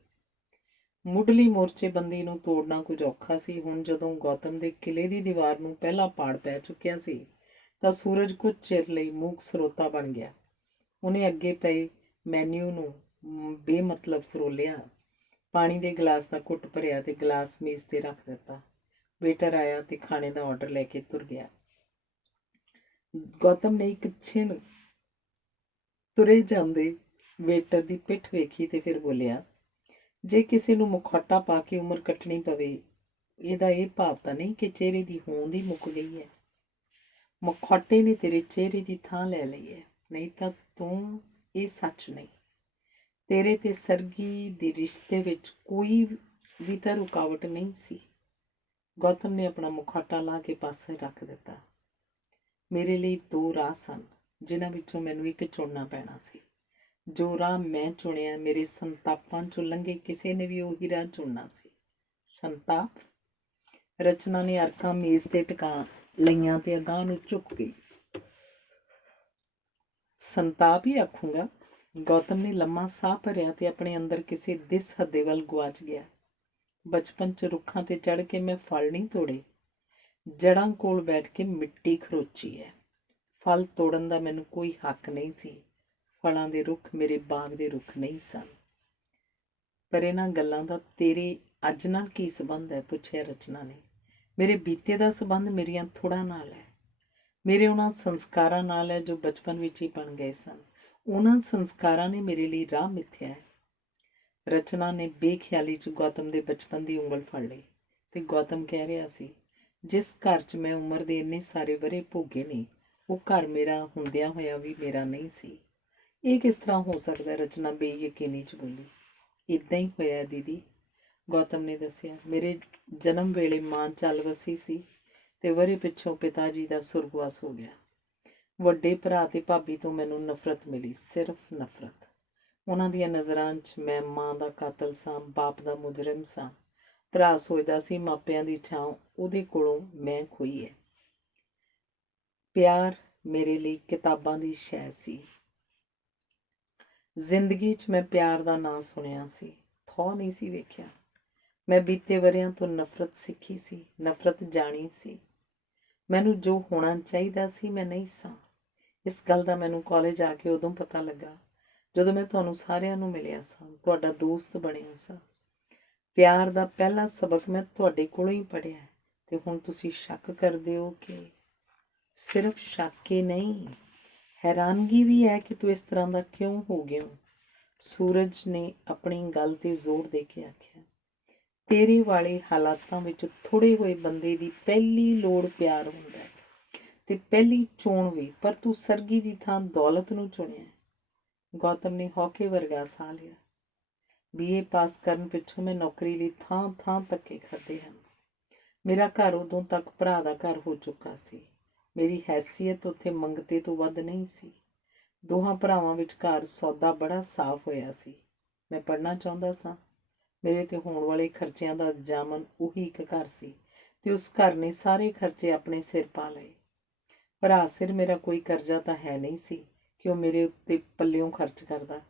ਮੁੱਢਲੀ ਮੋਰਚੇਬੰਦੀ ਨੂੰ ਤੋੜਨਾ ਕੁਝ ਔਖਾ ਸੀ। ਹੁਣ ਜਦੋਂ ਗੌਤਮ ਦੇ ਕਿਲੇ ਦੀ ਦੀਵਾਰ ਨੂੰ ਪਹਿਲਾ ਪਾੜ ਪੈ ਚੁੱਕਿਆ ਸੀ ਤਾਂ ਸੂਰਜ ਕੁਝ ਚਿਰ ਲਈ ਮੂਕ ਸਰੋਤਾ ਬਣ ਗਿਆ। ਉਹਨੇ ਅੱਗੇ ਪਏ ਮੈਨਿਊ ਨੂੰ ਬੇਮਤਲਬ ਫਰੋਲਿਆ, ਪਾਣੀ ਦੇ ਗਲਾਸ ਦਾ ਘੁੱਟ ਭਰਿਆ ਤੇ ਗਲਾਸ ਮੇਜ਼ 'ਤੇ ਰੱਖ ਦਿੱਤਾ। ਵੇਟਰ ਆਇਆ ਤੇ ਖਾਣੇ ਦਾ ਆਰਡਰ ਲੈ ਕੇ ਤੁਰ ਗਿਆ। ਗੌਤਮ ਨੇ ਇੱਕ ਛਿਣ ਤੁਰੇ ਜਾਂਦੇ ਵੇਟਰ ਦੀ ਪਿੱਠ ਵੇਖੀ ਤੇ ਫਿਰ ਬੋਲਿਆ, ਜੇ ਕਿਸੇ ਨੂੰ ਮੁਖੌਟਾ ਪਾ ਕੇ ਉਮਰ ਕੱਟਣੀ ਪਵੇ, ਇਹਦਾ ਇਹ ਭਾਵ ਤਾਂ ਨਹੀਂ ਕਿ ਚਿਹਰੇ ਦੀ ਹੋਂਦ ਹੀ ਮੁੱਕ ਗਈ ਹੈ। ਮੁਖੌਟੇ ਨੇ ਤੇਰੇ ਚਿਹਰੇ ਦੀ ਥਾਂ ਲੈ ਲਈ ਹੈ, ਨਹੀਂ ਤਾਂ ਤੂੰ ਇਹ ਸੱਚ ਨਹੀਂ। ਤੇਰੇ ਤੇ ਸਰਗੀ ਦੇ ਰਿਸ਼ਤੇ ਵਿੱਚ ਕੋਈ ਵੀ ਤਾਂ ਰੁਕਾਵਟ ਨਹੀਂ ਸੀ। ਗੌਤਮ ਨੇ ਆਪਣਾ ਮੁਖੌਟਾ ਲਾ ਕੇ ਪਾਸੇ ਰੱਖ ਦਿੱਤਾ। ਮੇਰੇ ਲਈ 2 ਰਾਹ ਸਨ, ਜਿਨ੍ਹਾਂ ਵਿੱਚੋਂ ਮੈਨੂੰ ਇੱਕ ਚੁਣਨਾ ਪੈਣਾ ਸੀ। ਜੋ ਰਾਹ ਮੈਂ ਚੁਣਿਆ, ਮੇਰੇ ਸੰਤਾਪਾਂ 'ਚੋਂ ਲੰਘੇ ਕਿਸੇ ਨੇ ਵੀ ਉਹੀ ਰਾਹ ਚੁਣਨਾ ਸੀ। ਸੰਤਾਪ? ਰਚਨਾ ਨੇ ਅਰਕਾਂ ਮੇਜ਼ 'ਤੇ ਟਿਕਾ ਲਈਆਂ ਤੇ ਅਗਾਂਹ ਨੂੰ ਝੁਕ ਗਈ। ਸੰਤਾਪ ਹੀ ਆਖੂੰਗਾ। ਗੌਤਮ ਨੇ ਲੰਮਾ ਸਾਹ ਭਰਿਆ ਤੇ ਆਪਣੇ ਅੰਦਰ ਕਿਸੇ ਦਿਸ ਹੱਦੇ ਵੱਲ ਗੁਆਚ ਗਿਆ। ਬਚਪਨ 'ਚ ਰੁੱਖਾਂ 'ਤੇ ਚੜ੍ਹ ਕੇ ਮੈਂ ਫਲ ਨਹੀਂ ਤੋੜੇ, ਜੜ੍ਹਾਂ ਕੋਲ ਬੈਠ ਕੇ ਮਿੱਟੀ ਖਰੋਚੀ ਹੈ। ਫਲ ਤੋੜਨ ਦਾ ਮੈਨੂੰ ਕੋਈ ਹੱਕ ਨਹੀਂ ਸੀ। ਫਲਾਂ ਦੇ ਰੁੱਖ ਮੇਰੇ ਬਾਗ ਦੇ ਰੁੱਖ ਨਹੀਂ ਸਨ। ਪਰ ਇਹਨਾਂ ਗੱਲਾਂ ਦਾ ਤੇਰੇ ਅੱਜ ਨਾਲ ਕੀ ਸੰਬੰਧ ਹੈ? ਪੁੱਛਿਆ ਰਚਨਾ ਨੇ। ਮੇਰੇ ਬੀਤੇ ਦਾ ਸੰਬੰਧ ਮੇਰੀਆਂ ਥੁੜਾਂ ਨਾਲ ਹੈ, ਮੇਰੇ ਉਹਨਾਂ ਸੰਸਕਾਰਾਂ ਨਾਲ ਹੈ ਜੋ ਬਚਪਨ ਵਿੱਚ ਹੀ ਬਣ ਗਏ ਸਨ। ਉਹਨਾਂ ਸੰਸਕਾਰਾਂ ਨੇ ਮੇਰੇ ਲਈ ਰਾਹ ਮਿੱਥਿਆ ਹੈ। ਰਚਨਾ ਨੇ ਬੇਖਿਆਲੀ 'ਚ ਗੌਤਮ ਦੇ ਬਚਪਨ ਦੀ ਉਂਗਲ ਫੜ ਲਈ ਤੇ ਗੌਤਮ ਕਹਿ ਰਿਹਾ ਸੀ, ਜਿਸ ਘਰ 'ਚ ਮੈਂ ਉਮਰ ਦੇ ਇੰਨੇ ਸਾਰੇ ਵਰ੍ਹੇ ਭੋਗੇ ਨੇ, ਉਹ ਘਰ ਮੇਰਾ ਹੁੰਦਿਆਂ ਹੋਇਆਂ ਵੀ ਮੇਰਾ ਨਹੀਂ ਸੀ। ਇਹ ਕਿਸ ਤਰ੍ਹਾਂ ਹੋ ਸਕਦਾ? ਰਚਨਾ ਬੇਯਕੀਨੀ 'ਚ ਬੋਲੀ। ਇੱਦਾਂ ਹੀ ਹੋਇਆ ਦੀਦੀ, ਗੌਤਮ ਨੇ ਦੱਸਿਆ। ਮੇਰੇ ਜਨਮ ਵੇਲੇ ਮਾਂ ਚੱਲ ਵਸੀ ਸੀ ਤੇ ਵਰ੍ਹੇ ਪਿੱਛੋਂ ਪਿਤਾ ਜੀ ਦਾ ਸੁਰਗਵਾਸ ਹੋ ਗਿਆ। ਵੱਡੇ ਭਰਾ ਤੇ ਭਾਬੀ ਤੋਂ ਮੈਨੂੰ ਨਫ਼ਰਤ ਮਿਲੀ, ਸਿਰਫ ਨਫ਼ਰਤ। ਉਹਨਾਂ ਦੀਆਂ ਨਜ਼ਰਾਂ 'ਚ ਮੈਂ ਮਾਂ ਦਾ ਕਾਤਲ ਸਾਂ, ਬਾਪ ਦਾ ਮੁਜਰਮ ਸਾਂ। ਭਰਾ ਸੋਚਦਾ ਸੀ ਮਾਪਿਆਂ ਦੀ ਛਾਂ ਉਹਦੇ ਕੋਲੋਂ ਮੈਂ ਖੋਈ ਹੈ। ਪਿਆਰ ਮੇਰੇ ਲਈ ਕਿਤਾਬਾਂ ਦੀ ਸ਼ੈ ਸੀ। ਜ਼ਿੰਦਗੀ 'ਚ ਮੈਂ ਪਿਆਰ ਦਾ ਨਾਂ ਸੁਣਿਆ ਸੀ, ਥੋਹ ਨਹੀਂ ਸੀ ਵੇਖਿਆ। ਮੈਂ ਬੀਤੇ ਵਰ੍ਹਿਆਂ ਤੋਂ ਨਫ਼ਰਤ ਸਿੱਖੀ ਸੀ, ਨਫ਼ਰਤ ਜਾਣੀ ਸੀ। ਮੈਨੂੰ ਜੋ ਹੋਣਾ ਚਾਹੀਦਾ ਸੀ ਮੈਂ ਨਹੀਂ ਸਾਂ। ਇਸ ਗੱਲ ਦਾ ਮੈਨੂੰ ਕਾਲਜ ਆ ਕੇ ਉਦੋਂ ਪਤਾ ਲੱਗਾ ਜਦੋਂ ਮੈਂ ਤੁਹਾਨੂੰ ਸਾਰਿਆਂ ਨੂੰ ਮਿਲਿਆ ਸਾਂ, ਤੁਹਾਡਾ ਦੋਸਤ ਬਣਿਆ ਸਾਂ। ਪਿਆਰ ਦਾ ਪਹਿਲਾ ਸਬਕ ਮੈਂ ਤੁਹਾਡੇ ਕੋਲੋਂ ਹੀ ਪੜ੍ਹਿਆ ਤੇ ਹੁਣ ਤੁਸੀਂ ਸ਼ੱਕ ਕਰਦੇ ਹੋ ਕਿ ਸਿਰਫ ਸ਼ੱਕ ਹੀ ਨਹੀਂ, ਹੈਰਾਨਗੀ ਵੀ ਹੈ ਕਿ ਤੂੰ ਇਸ ਤਰ੍ਹਾਂ ਦਾ ਕਿਉਂ ਹੋ ਗਿਆ। ਸੂਰਜ ਨੇ ਆਪਣੀ ਗੱਲ ਤੇ ਜ਼ੋਰ ਦੇ ਕੇ ਆਖਿਆ, ਤੇਰੇ ਵਾਲੇ ਹਾਲਾਤਾਂ ਵਿੱਚ ਥੋੜ੍ਹੇ ਹੋਏ ਬੰਦੇ ਦੀ ਪਹਿਲੀ ਲੋੜ ਪਿਆਰ ਹੁੰਦਾ ਹੈ ਤੇ ਪਹਿਲੀ ਚੋਣ ਵੀ, ਪਰ ਤੂੰ ਸਰਗੀ ਦੀ ਥਾਂ ਦੌਲਤ ਨੂੰ ਚੁਣਿਆ। ਗੌਤਮ ਨੇ ਹੌਕੇ ਵਰਗਾ ਸਾਹ ਲਿਆ। BA ਪਾਸ ਕਰਨ ਪਿੱਛੋਂ ਮੈਂ ਨੌਕਰੀ ਲਈ ਥਾਂ ਥਾਂ ਧੱਕੇ ਖਾਧੇ ਹਨ। ਮੇਰਾ ਘਰ ਉਦੋਂ ਤੱਕ ਭਰਾ ਦਾ ਘਰ ਹੋ ਚੁੱਕਾ ਸੀ। ਮੇਰੀ ਹੈਸੀਅਤ ਉੱਥੇ ਮੰਗਤੇ ਤੋਂ ਵੱਧ ਨਹੀਂ ਸੀ। ਦੋਹਾਂ ਭਰਾਵਾਂ ਵਿਚਕਾਰ ਸੌਦਾ ਬੜਾ ਸਾਫ਼ ਹੋਇਆ ਸੀ। ਮੈਂ ਪੜ੍ਹਨਾ ਚਾਹੁੰਦਾ ਸਾਂ। ਮੇਰੇ ਤੇ ਹੋਣ ਵਾਲੇ ਖਰਚਿਆਂ ਦਾ ਜਾਮਨ ਉਹੀ ਇੱਕ ਘਰ ਸੀ ਤੇ ਉਸ ਘਰ ਨੇ ਸਾਰੇ ਖਰਚੇ ਆਪਣੇ ਸਿਰ ਪਾ ਲਏ। ਭਰਾ ਸਿਰ ਮੇਰਾ ਕੋਈ ਕਰਜ਼ਾ ਤਾਂ ਹੈ ਨਹੀਂ ਸੀ ਕਿ ਉਹ ਮੇਰੇ ਉੱਤੇ ਪੱਲਿਓਂ ਖਰਚ ਕਰਦਾ।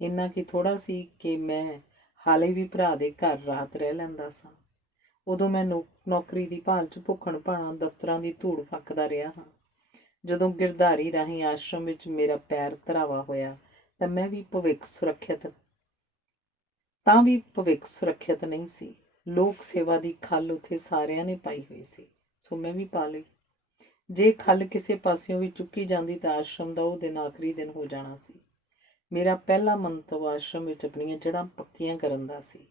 ਇੰਨਾ ਕਿ ਥੋੜ੍ਹਾ ਸੀ ਕਿ ਮੈਂ ਹਾਲੇ ਵੀ ਭਰਾ ਦੇ ਘਰ ਰਾਤ ਰਹਿ ਲੈਂਦਾ ਸਾਂ। ਉਦੋਂ ਮੈਂ ਨੌਕਰੀ ਦੀ ਭਾਲ 'ਚ ਭੁੱਖਣ ਭਾਣਾ ਦਫ਼ਤਰਾਂ ਦੀ ਧੂੜ ਫੱਕਦਾ ਰਿਹਾ ਹਾਂ। ਜਦੋਂ ਗਿਰਧਾਰੀ ਰਾਹੀਂ ਆਸ਼ਰਮ ਵਿੱਚ ਮੇਰਾ ਪੈਰ ਧਰਾਵਾ ਹੋਇਆ ਤਾਂ ਵੀ ਭਵਿੱਖ ਸੁਰੱਖਿਅਤ ਨਹੀਂ ਸੀ। ਲੋਕ ਸੇਵਾ ਦੀ ਖੱਲ ਉੱਥੇ ਸਾਰਿਆਂ ਨੇ ਪਾਈ ਹੋਈ ਸੀ, ਸੋ ਮੈਂ ਵੀ ਪਾ ਲਈ। ਜੇ ਖੱਲ ਕਿਸੇ ਪਾਸਿਓਂ ਵੀ ਚੁੱਕੀ ਜਾਂਦੀ ਤਾਂ ਆਸ਼ਰਮ ਦਾ ਉਹ ਦਿਨ ਆਖਰੀ ਦਿਨ ਹੋ ਜਾਣਾ ਸੀ। ਮੇਰਾ ਪਹਿਲਾ ਮੰਤਵ ਆਸ਼ਰਮ ਵਿੱਚ ਆਪਣੀਆਂ ਜੜ੍ਹਾਂ ਪੱਕੀਆਂ ਕਰਨ ਦਾ ਸੀ।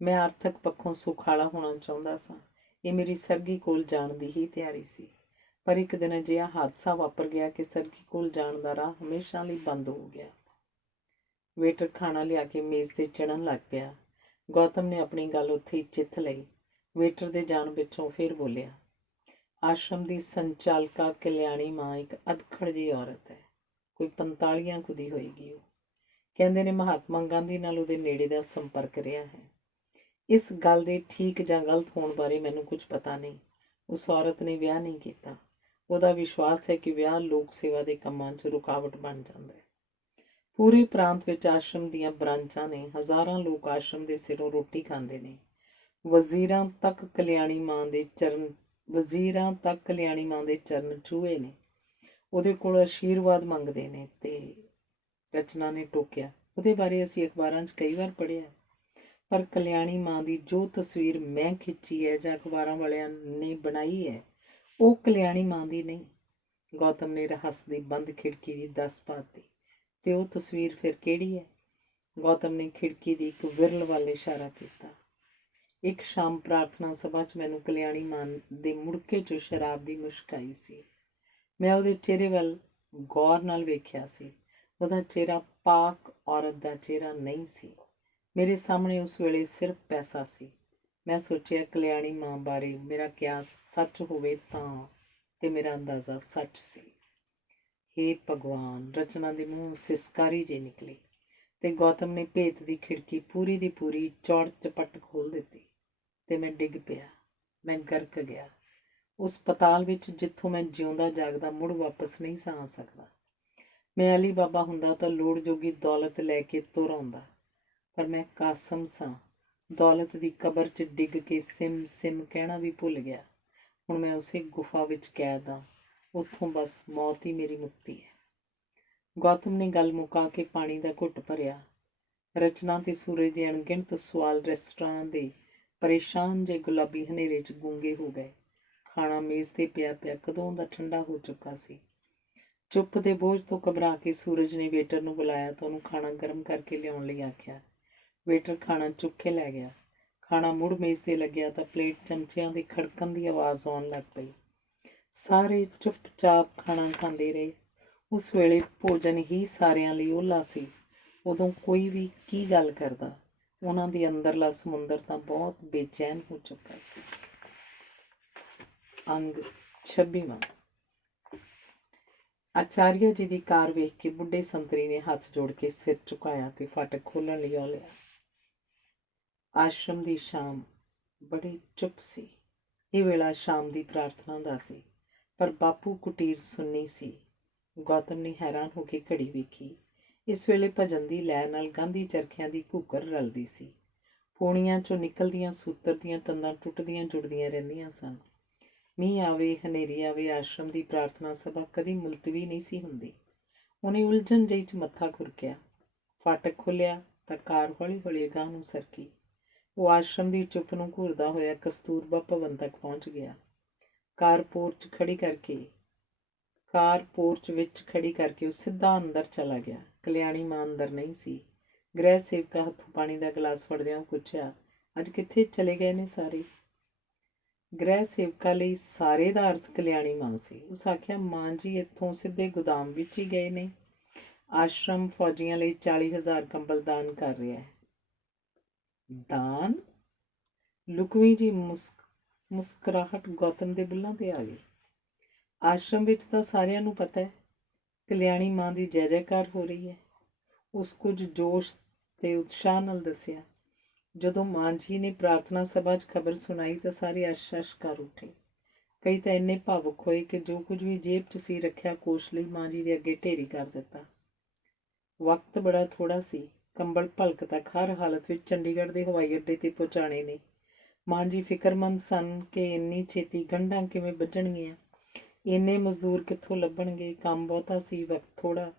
ਮੈਂ ਆਰਥਿਕ ਪੱਖੋਂ ਸੁਖਾਲਾ ਹੋਣਾ ਚਾਹੁੰਦਾ ਸਾਂ। ਇਹ ਮੇਰੀ ਸਰਗੀ ਕੋਲ ਜਾਣ ਦੀ ਹੀ ਤਿਆਰੀ ਸੀ। ਪਰ ਇੱਕ ਦਿਨ ਅਜਿਹਾ ਹਾਦਸਾ ਵਾਪਰ ਗਿਆ ਕਿ ਸਰਗੀ ਕੋਲ ਜਾਣ ਦਾ ਰਾਹ ਹਮੇਸ਼ਾ ਲਈ ਬੰਦ ਹੋ ਗਿਆ। ਵੇਟਰ ਖਾਣਾ ਲਿਆ ਕੇ ਮੇਜ਼ 'ਤੇ ਚੜ੍ਹਨ ਲੱਗ ਪਿਆ। ਗੌਤਮ ਨੇ ਆਪਣੀ ਗੱਲ ਉੱਥੇ ਹੀ ਚਿੱਥ ਲਈ। ਵੇਟਰ ਦੇ ਜਾਣ ਪਿੱਛੋਂ ਫਿਰ ਬੋਲਿਆ, ਆਸ਼ਰਮ ਦੀ ਸੰਚਾਲਕਾ ਕਲਿਆਣੀ ਮਾਂ ਇੱਕ ਅਧਖੜ ਜਿਹੀ ਔਰਤ ਹੈ, ਕੋਈ 45 ਕੁ ਦੀ ਹੋਏਗੀ। ਉਹ ਕਹਿੰਦੇ ਨੇ ਮਹਾਤਮਾ ਗਾਂਧੀ ਨਾਲ ਉਹਦੇ ਨੇੜੇ ਦਾ ਸੰਪਰਕ ਰਿਹਾ ਹੈ। ਇਸ ਗੱਲ ਦੇ ਠੀਕ ਜਾਂ ਗਲਤ ਹੋਣ ਬਾਰੇ ਮੈਨੂੰ ਕੁਝ ਪਤਾ ਨਹੀਂ। ਉਸ ਔਰਤ ਨੇ ਵਿਆਹ ਨਹੀਂ ਕੀਤਾ। ਉਹਦਾ ਵਿਸ਼ਵਾਸ ਹੈ ਕਿ ਵਿਆਹ ਲੋਕ ਸੇਵਾ ਦੇ ਕੰਮਾਂ 'ਚ ਰੁਕਾਵਟ ਬਣ ਜਾਂਦਾ ਹੈ। ਪੂਰੇ ਪ੍ਰਾਂਤ ਵਿੱਚ ਆਸ਼ਰਮ ਦੀਆਂ ਬ੍ਰਾਂਚਾਂ ਨੇ, ਹਜ਼ਾਰਾਂ ਲੋਕ ਆਸ਼ਰਮ ਦੇ ਸਿਰੋਂ ਰੋਟੀ ਖਾਂਦੇ ਨੇ। ਵਜ਼ੀਰਾਂ ਤੱਕ ਕਲਿਆਣੀ ਮਾਂ ਦੇ ਚਰਨ ਛੂਹੇ ਨੇ, ਉਹਦੇ ਕੋਲ ਆਸ਼ੀਰਵਾਦ ਮੰਗਦੇ ਨੇ। ਤੇ ਰਚਨਾ ਨੇ ਟੋਕਿਆ, ਉਹਦੇ ਬਾਰੇ ਅਸੀਂ ਅਖਬਾਰਾਂ 'ਚ ਕਈ ਵਾਰ ਪੜ੍ਹਿਆ, ਪਰ ਕਲਿਆਣੀ ਮਾਂ ਦੀ ਜੋ ਤਸਵੀਰ ਮੈਂ ਖਿੱਚੀ ਹੈ ਜਾਂ ਅਖਬਾਰਾਂ ਵਾਲਿਆਂ ਨੇ ਬਣਾਈ ਹੈ, ਉਹ ਕਲਿਆਣੀ ਮਾਂ ਦੀ ਨਹੀਂ। ਗੌਤਮ ਨੇ ਰਹੱਸ ਦੀ ਬੰਦ ਖਿੜਕੀ ਦੀ ਦੱਸ ਪਾਤੀ। ਤੇ ਉਹ ਤਸਵੀਰ ਫਿਰ ਕਿਹੜੀ ਹੈ? ਗੌਤਮ ਨੇ ਖਿੜਕੀ ਦੀ ਇੱਕ ਵਿਰਲ ਵੱਲ ਇਸ਼ਾਰਾ ਕੀਤਾ। ਇੱਕ ਸ਼ਾਮ ਪ੍ਰਾਰਥਨਾ ਸਭਾ 'ਚ ਮੈਨੂੰ ਕਲਿਆਣੀ ਮਾਂ ਦੇ ਮੁੜਕੇ 'ਚੋਂ ਸ਼ਰਾਬ ਦੀ ਮੁਸ਼ਕ ਆਈ ਸੀ। ਮੈਂ ਉਹਦੇ ਚਿਹਰੇ ਵੱਲ ਗੌਰ ਨਾਲ ਵੇਖਿਆ ਸੀ। ਉਹਦਾ ਚਿਹਰਾ ਪਾਕ ਔਰਤ ਦਾ ਚਿਹਰਾ ਨਹੀਂ ਸੀ। ਮੇਰੇ ਸਾਹਮਣੇ ਉਸ ਵੇਲੇ ਸਿਰਫ ਪੈਸਾ ਸੀ। ਮੈਂ ਸੋਚਿਆ ਕਲਿਆਣੀ ਮਾਂ ਬਾਰੇ ਮੇਰਾ ਕਿਆਸ ਸੱਚ ਹੋਵੇ ਤਾਂ, ਤੇ ਮੇਰਾ ਅੰਦਾਜ਼ਾ ਸੱਚ ਸੀ। ਹੇ ਭਗਵਾਨ! ਰਚਨਾ ਦੇ ਮੂੰਹ ਸਿਸਕਾਰੀ ਜਿਹੀ ਨਿਕਲੀ ਤੇ ਗੌਤਮ ਨੇ ਭੇਤ ਦੀ ਖਿੜਕੀ ਪੂਰੀ ਦੀ ਪੂਰੀ ਚੌੜ ਚਪੱਟ ਖੋਲ੍ਹ ਦਿੱਤੀ ਤੇ ਮੈਂ ਡਿੱਗ ਪਿਆ। ਮੈਂ ਗਰਕ ਗਿਆ ਉਸ ਪਤਾਲ ਵਿੱਚ ਜਿੱਥੋਂ ਮੈਂ ਜਿਉਂਦਾ ਜਾਗਦਾ ਮੁੜ ਵਾਪਸ ਨਹੀਂ ਸਾਂ ਆ ਸਕਦਾ। ਮੈਂ ਅਲੀ ਬਾਬਾ ਹੁੰਦਾ ਤਾਂ ਲੋੜ ਜੋਗੀ ਦੌਲਤ ਲੈ ਕੇ ਤੁਰ ਆਉਂਦਾ, ਪਰ ਮੈਂ ਕਾਸਮ ਸਾਂ। ਦੌਲਤ ਦੀ ਕਬਰ 'ਚ ਡਿੱਗ ਕੇ ਸਿਮ ਸਿਮ ਕਹਿਣਾ ਵੀ ਭੁੱਲ ਗਿਆ। ਹੁਣ ਮੈਂ ਉਸੇ ਗੁਫਾ ਵਿੱਚ ਕੈਦ ਹਾਂ। ਉੱਥੋਂ ਬਸ ਮੌਤ ਹੀ ਮੇਰੀ ਮੁਕਤੀ ਹੈ। ਗੌਤਮ ਨੇ ਗੱਲ ਮੁਕਾ ਕੇ ਪਾਣੀ ਦਾ ਘੁੱਟ ਭਰਿਆ। ਰਚਨਾ ਤੇ ਸੂਰਜ ਦੇ ਅਣਗਿਣਤ ਸਵਾਲ ਰੈਸਟੋਰਾਂ ਦੇ ਪਰੇਸ਼ਾਨ ਜੇ ਗੁਲਾਬੀ ਹਨੇਰੇ 'ਚ ਗੂੰਗੇ ਹੋ ਗਏ। ਖਾਣਾ ਮੇਜ਼ 'ਤੇ ਪਿਆ ਪਿਆ ਕਦੋਂ ਦਾ ਠੰਡਾ ਹੋ ਚੁੱਕਾ ਸੀ। ਚੁੱਪ ਦੇ ਬੋਝ ਤੋਂ ਘਬਰਾ ਕੇ ਸੂਰਜ ਨੇ ਵੇਟਰ ਨੂੰ ਬੁਲਾਇਆ ਤਾਂ ਉਹਨੂੰ ਖਾਣਾ ਗਰਮ ਕਰਕੇ ਲਿਆਉਣ ਲਈ ਆਖਿਆ। ਵੇਟਰ ਖਾਣਾ ਚੁੱਕ ਕੇ ਲੈ ਗਿਆ। ਖਾਣਾ ਮੁੜ ਮੇਜ਼ 'ਤੇ ਲੱਗਿਆ ਤਾਂ ਪਲੇਟ ਚਮਚਿਆਂ ਦੀ ਖੜਕਣ ਦੀ ਆਵਾਜ਼ ਆਉਣ ਲੱਗ ਪਈ। ਸਾਰੇ ਚੁੱਪ-ਚਾਪ ਖਾਣਾ ਖਾਂਦੇ ਰਹੇ। ਉਸ ਵੇਲੇ ਭੋਜਨ ਹੀ ਸਾਰਿਆਂ ਲਈ ਓਹਲਾ ਸੀ। ਉਦੋਂ ਕੋਈ ਵੀ ਕੀ ਗੱਲ ਕਰਦਾ, ਉਹਨਾਂ ਦੇ ਅੰਦਰਲਾ ਸਮੁੰਦਰ ਤਾਂ ਬਹੁਤ ਬੇਚੈਨ ਹੋ ਚੁੱਕਾ ਸੀ। ਅੰਗ 26ਵਾਂ। ਆਚਾਰੀਆ ਜੀ ਦੀ ਕਾਰ ਵੇਖ ਕੇ ਬੁੱਢੇ ਸੰਤਰੀ ਨੇ ਹੱਥ ਜੋੜ ਕੇ ਸਿਰ ਝੁਕਾਇਆ ਤੇ ਫਾਟਕ ਖੋਲ੍ਹਣ ਲਈ ਔਲਿਆ। ਆਸ਼ਰਮ ਦੀ ਸ਼ਾਮ ਬੜੀ ਚੁੱਪ ਸੀ। ਇਹ ਵੇਲਾ ਸ਼ਾਮ ਦੀ ਪ੍ਰਾਰਥਨਾ ਦਾ ਸੀ, ਪਰ ਬਾਪੂ ਕੁਟੀਰ ਸੁੰਨੀ ਸੀ। ਗੌਤਮ ਨੇ ਹੈਰਾਨ ਹੋ ਕੇ ਘੜੀ ਵੇਖੀ। ਇਸ ਵੇਲੇ ਭਜਨ ਦੀ ਲੈਅ ਨਾਲ ਗਾਂਧੀ ਚਰਖਿਆਂ ਦੀ ਘੂਕਰ ਰਲਦੀ ਸੀ। ਪੌਣੀਆਂ 'ਚੋਂ ਨਿਕਲਦੀਆਂ ਸੂਤਰ ਦੀਆਂ ਤੰਦਾਂ ਟੁੱਟਦੀਆਂ ਜੁੜਦੀਆਂ ਰਹਿੰਦੀਆਂ ਸਨ। ਮੀਂਹ ਆਵੇ, ਹਨੇਰੀ ਆਵੇ, ਆਸ਼ਰਮ ਦੀ ਪ੍ਰਾਰਥਨਾ ਸਭਾ ਕਦੀ ਮੁਲਤਵੀ ਨਹੀਂ ਸੀ ਹੁੰਦੀ। ਉਹਨੇ ਉਲਝਣ ਜਿਹੀ 'ਚ ਮੱਥਾ ਖੁਰਕਿਆ। ਫਾਟਕ ਖੋਲ੍ਹਿਆ ਤਾਂ ਕਾਰ ਹੌਲੀ-ਹੌਲੀ ਅਗਾਂਹ ਨੂੰ ਸਰਕੀ। ਉਹ ਆਸ਼ਰਮ ਦੀ ਚੁੱਪ ਨੂੰ ਘੂਰਦਾ ਹੋਇਆ ਕਸਤੂਰਬਾ ਭਵਨ ਤੱਕ ਪਹੁੰਚ ਗਿਆ। ਕਾਰ ਪੋਰਚ ਵਿੱਚ ਖੜੀ ਕਰਕੇ ਉਹ ਸਿੱਧਾ ਅੰਦਰ ਚਲਾ ਗਿਆ। ਕਲਿਆਣੀ ਮਾਂ ਅੰਦਰ ਨਹੀਂ ਸੀ। ਗ੍ਰਹਿ ਸੇਵਕਾ ਹੱਥੋਂ ਪਾਣੀ ਦਾ ਗਲਾਸ ਫੜਦਿਆਂ ਉਹ ਪੁੱਛਿਆ, ਅੱਜ ਕਿੱਥੇ ਚਲੇ ਗਏ ਨੇ ਸਾਰੇ? ਗ੍ਰਹਿ ਸੇਵਕਾ ਲਈ ਸਾਰੇ ਦਾ ਅਰਥ ਕਲਿਆਣੀ ਮਾਂ ਸੀ। ਉਸ ਆਖਿਆ, ਮਾਂ ਜੀ ਇੱਥੋਂ ਸਿੱਧੇ ਗੋਦਾਮ ਵਿੱਚ ਹੀ ਗਏ ਨੇ। ਆਸ਼ਰਮ ਫੌਜੀਆਂ ਲਈ 40,000 ਕੰਬਲ ਦਾਨ ਕਰ ਰਿਹਾ ਹੈ। ਦਾਨ? ਲੁਕਵੀਂ ਜੀ ਮੁਸਕਰਾਹਟ ਗੌਤਮ ਦੇ ਬੁੱਲ੍ਹਾਂ 'ਤੇ ਆ ਗਈ। ਆਸ਼ਰਮ ਵਿੱਚ ਤਾਂ ਸਾਰਿਆਂ ਨੂੰ ਪਤਾ ਹੈ। ਕਲਿਆਣੀ ਮਾਂ ਦੀ ਜੈ ਜੈਕਾਰ ਹੋ ਰਹੀ ਹੈ। ਉਸ ਕੁਝ ਜੋਸ਼ ਤੇ ਉਤਸ਼ਾਹ ਨਾਲ ਦੱਸਿਆ। ਜਦੋਂ ਮਾਂ ਜੀ ਨੇ ਪ੍ਰਾਰਥਨਾ ਸਭਾ 'ਚ ਖਬਰ ਸੁਣਾਈ ਤਾਂ ਸਾਰੇ ਅਸ਼-ਅਸ਼ ਕਰ ਉੱਠੇ। ਕਈ ਤਾਂ ਇੰਨੇ ਭਾਵੁਕ ਹੋਏ ਕਿ ਜੋ ਕੁਝ ਵੀ ਜੇਬ 'ਚ ਸੀ ਰੱਖਿਆ ਕੋਸ਼ ਲਈ ਮਾਂ ਜੀ ਦੇ ਅੱਗੇ ਢੇਰੀ ਕਰ ਦਿੱਤਾ। ਵਕਤ ਬੜਾ ਥੋੜ੍ਹਾ ਸੀ। ਕੰਬਲ ਭਲਕ ਤੱਕ ਹਰ ਹਾਲਤ ਵਿੱਚ ਚੰਡੀਗੜ੍ਹ ਦੇ ਹਵਾਈ ਅੱਡੇ 'ਤੇ ਪਹੁੰਚਾਉਣੇ ਨੇ। ਮਾਂ ਜੀ ਫਿਕਰਮੰਦ ਸਨ ਕਿ ਇੰਨੀ ਛੇਤੀ ਗੰਢਾਂ ਕਿਵੇਂ ਬੱਝਣਗੀਆਂ, ਇੰਨੇ ਮਜ਼ਦੂਰ ਕਿੱਥੋਂ ਲੱਭਣਗੇ। ਕੰਮ ਬਹੁਤਾ ਸੀ, ਵਕਤ ਥੋੜ੍ਹਾ।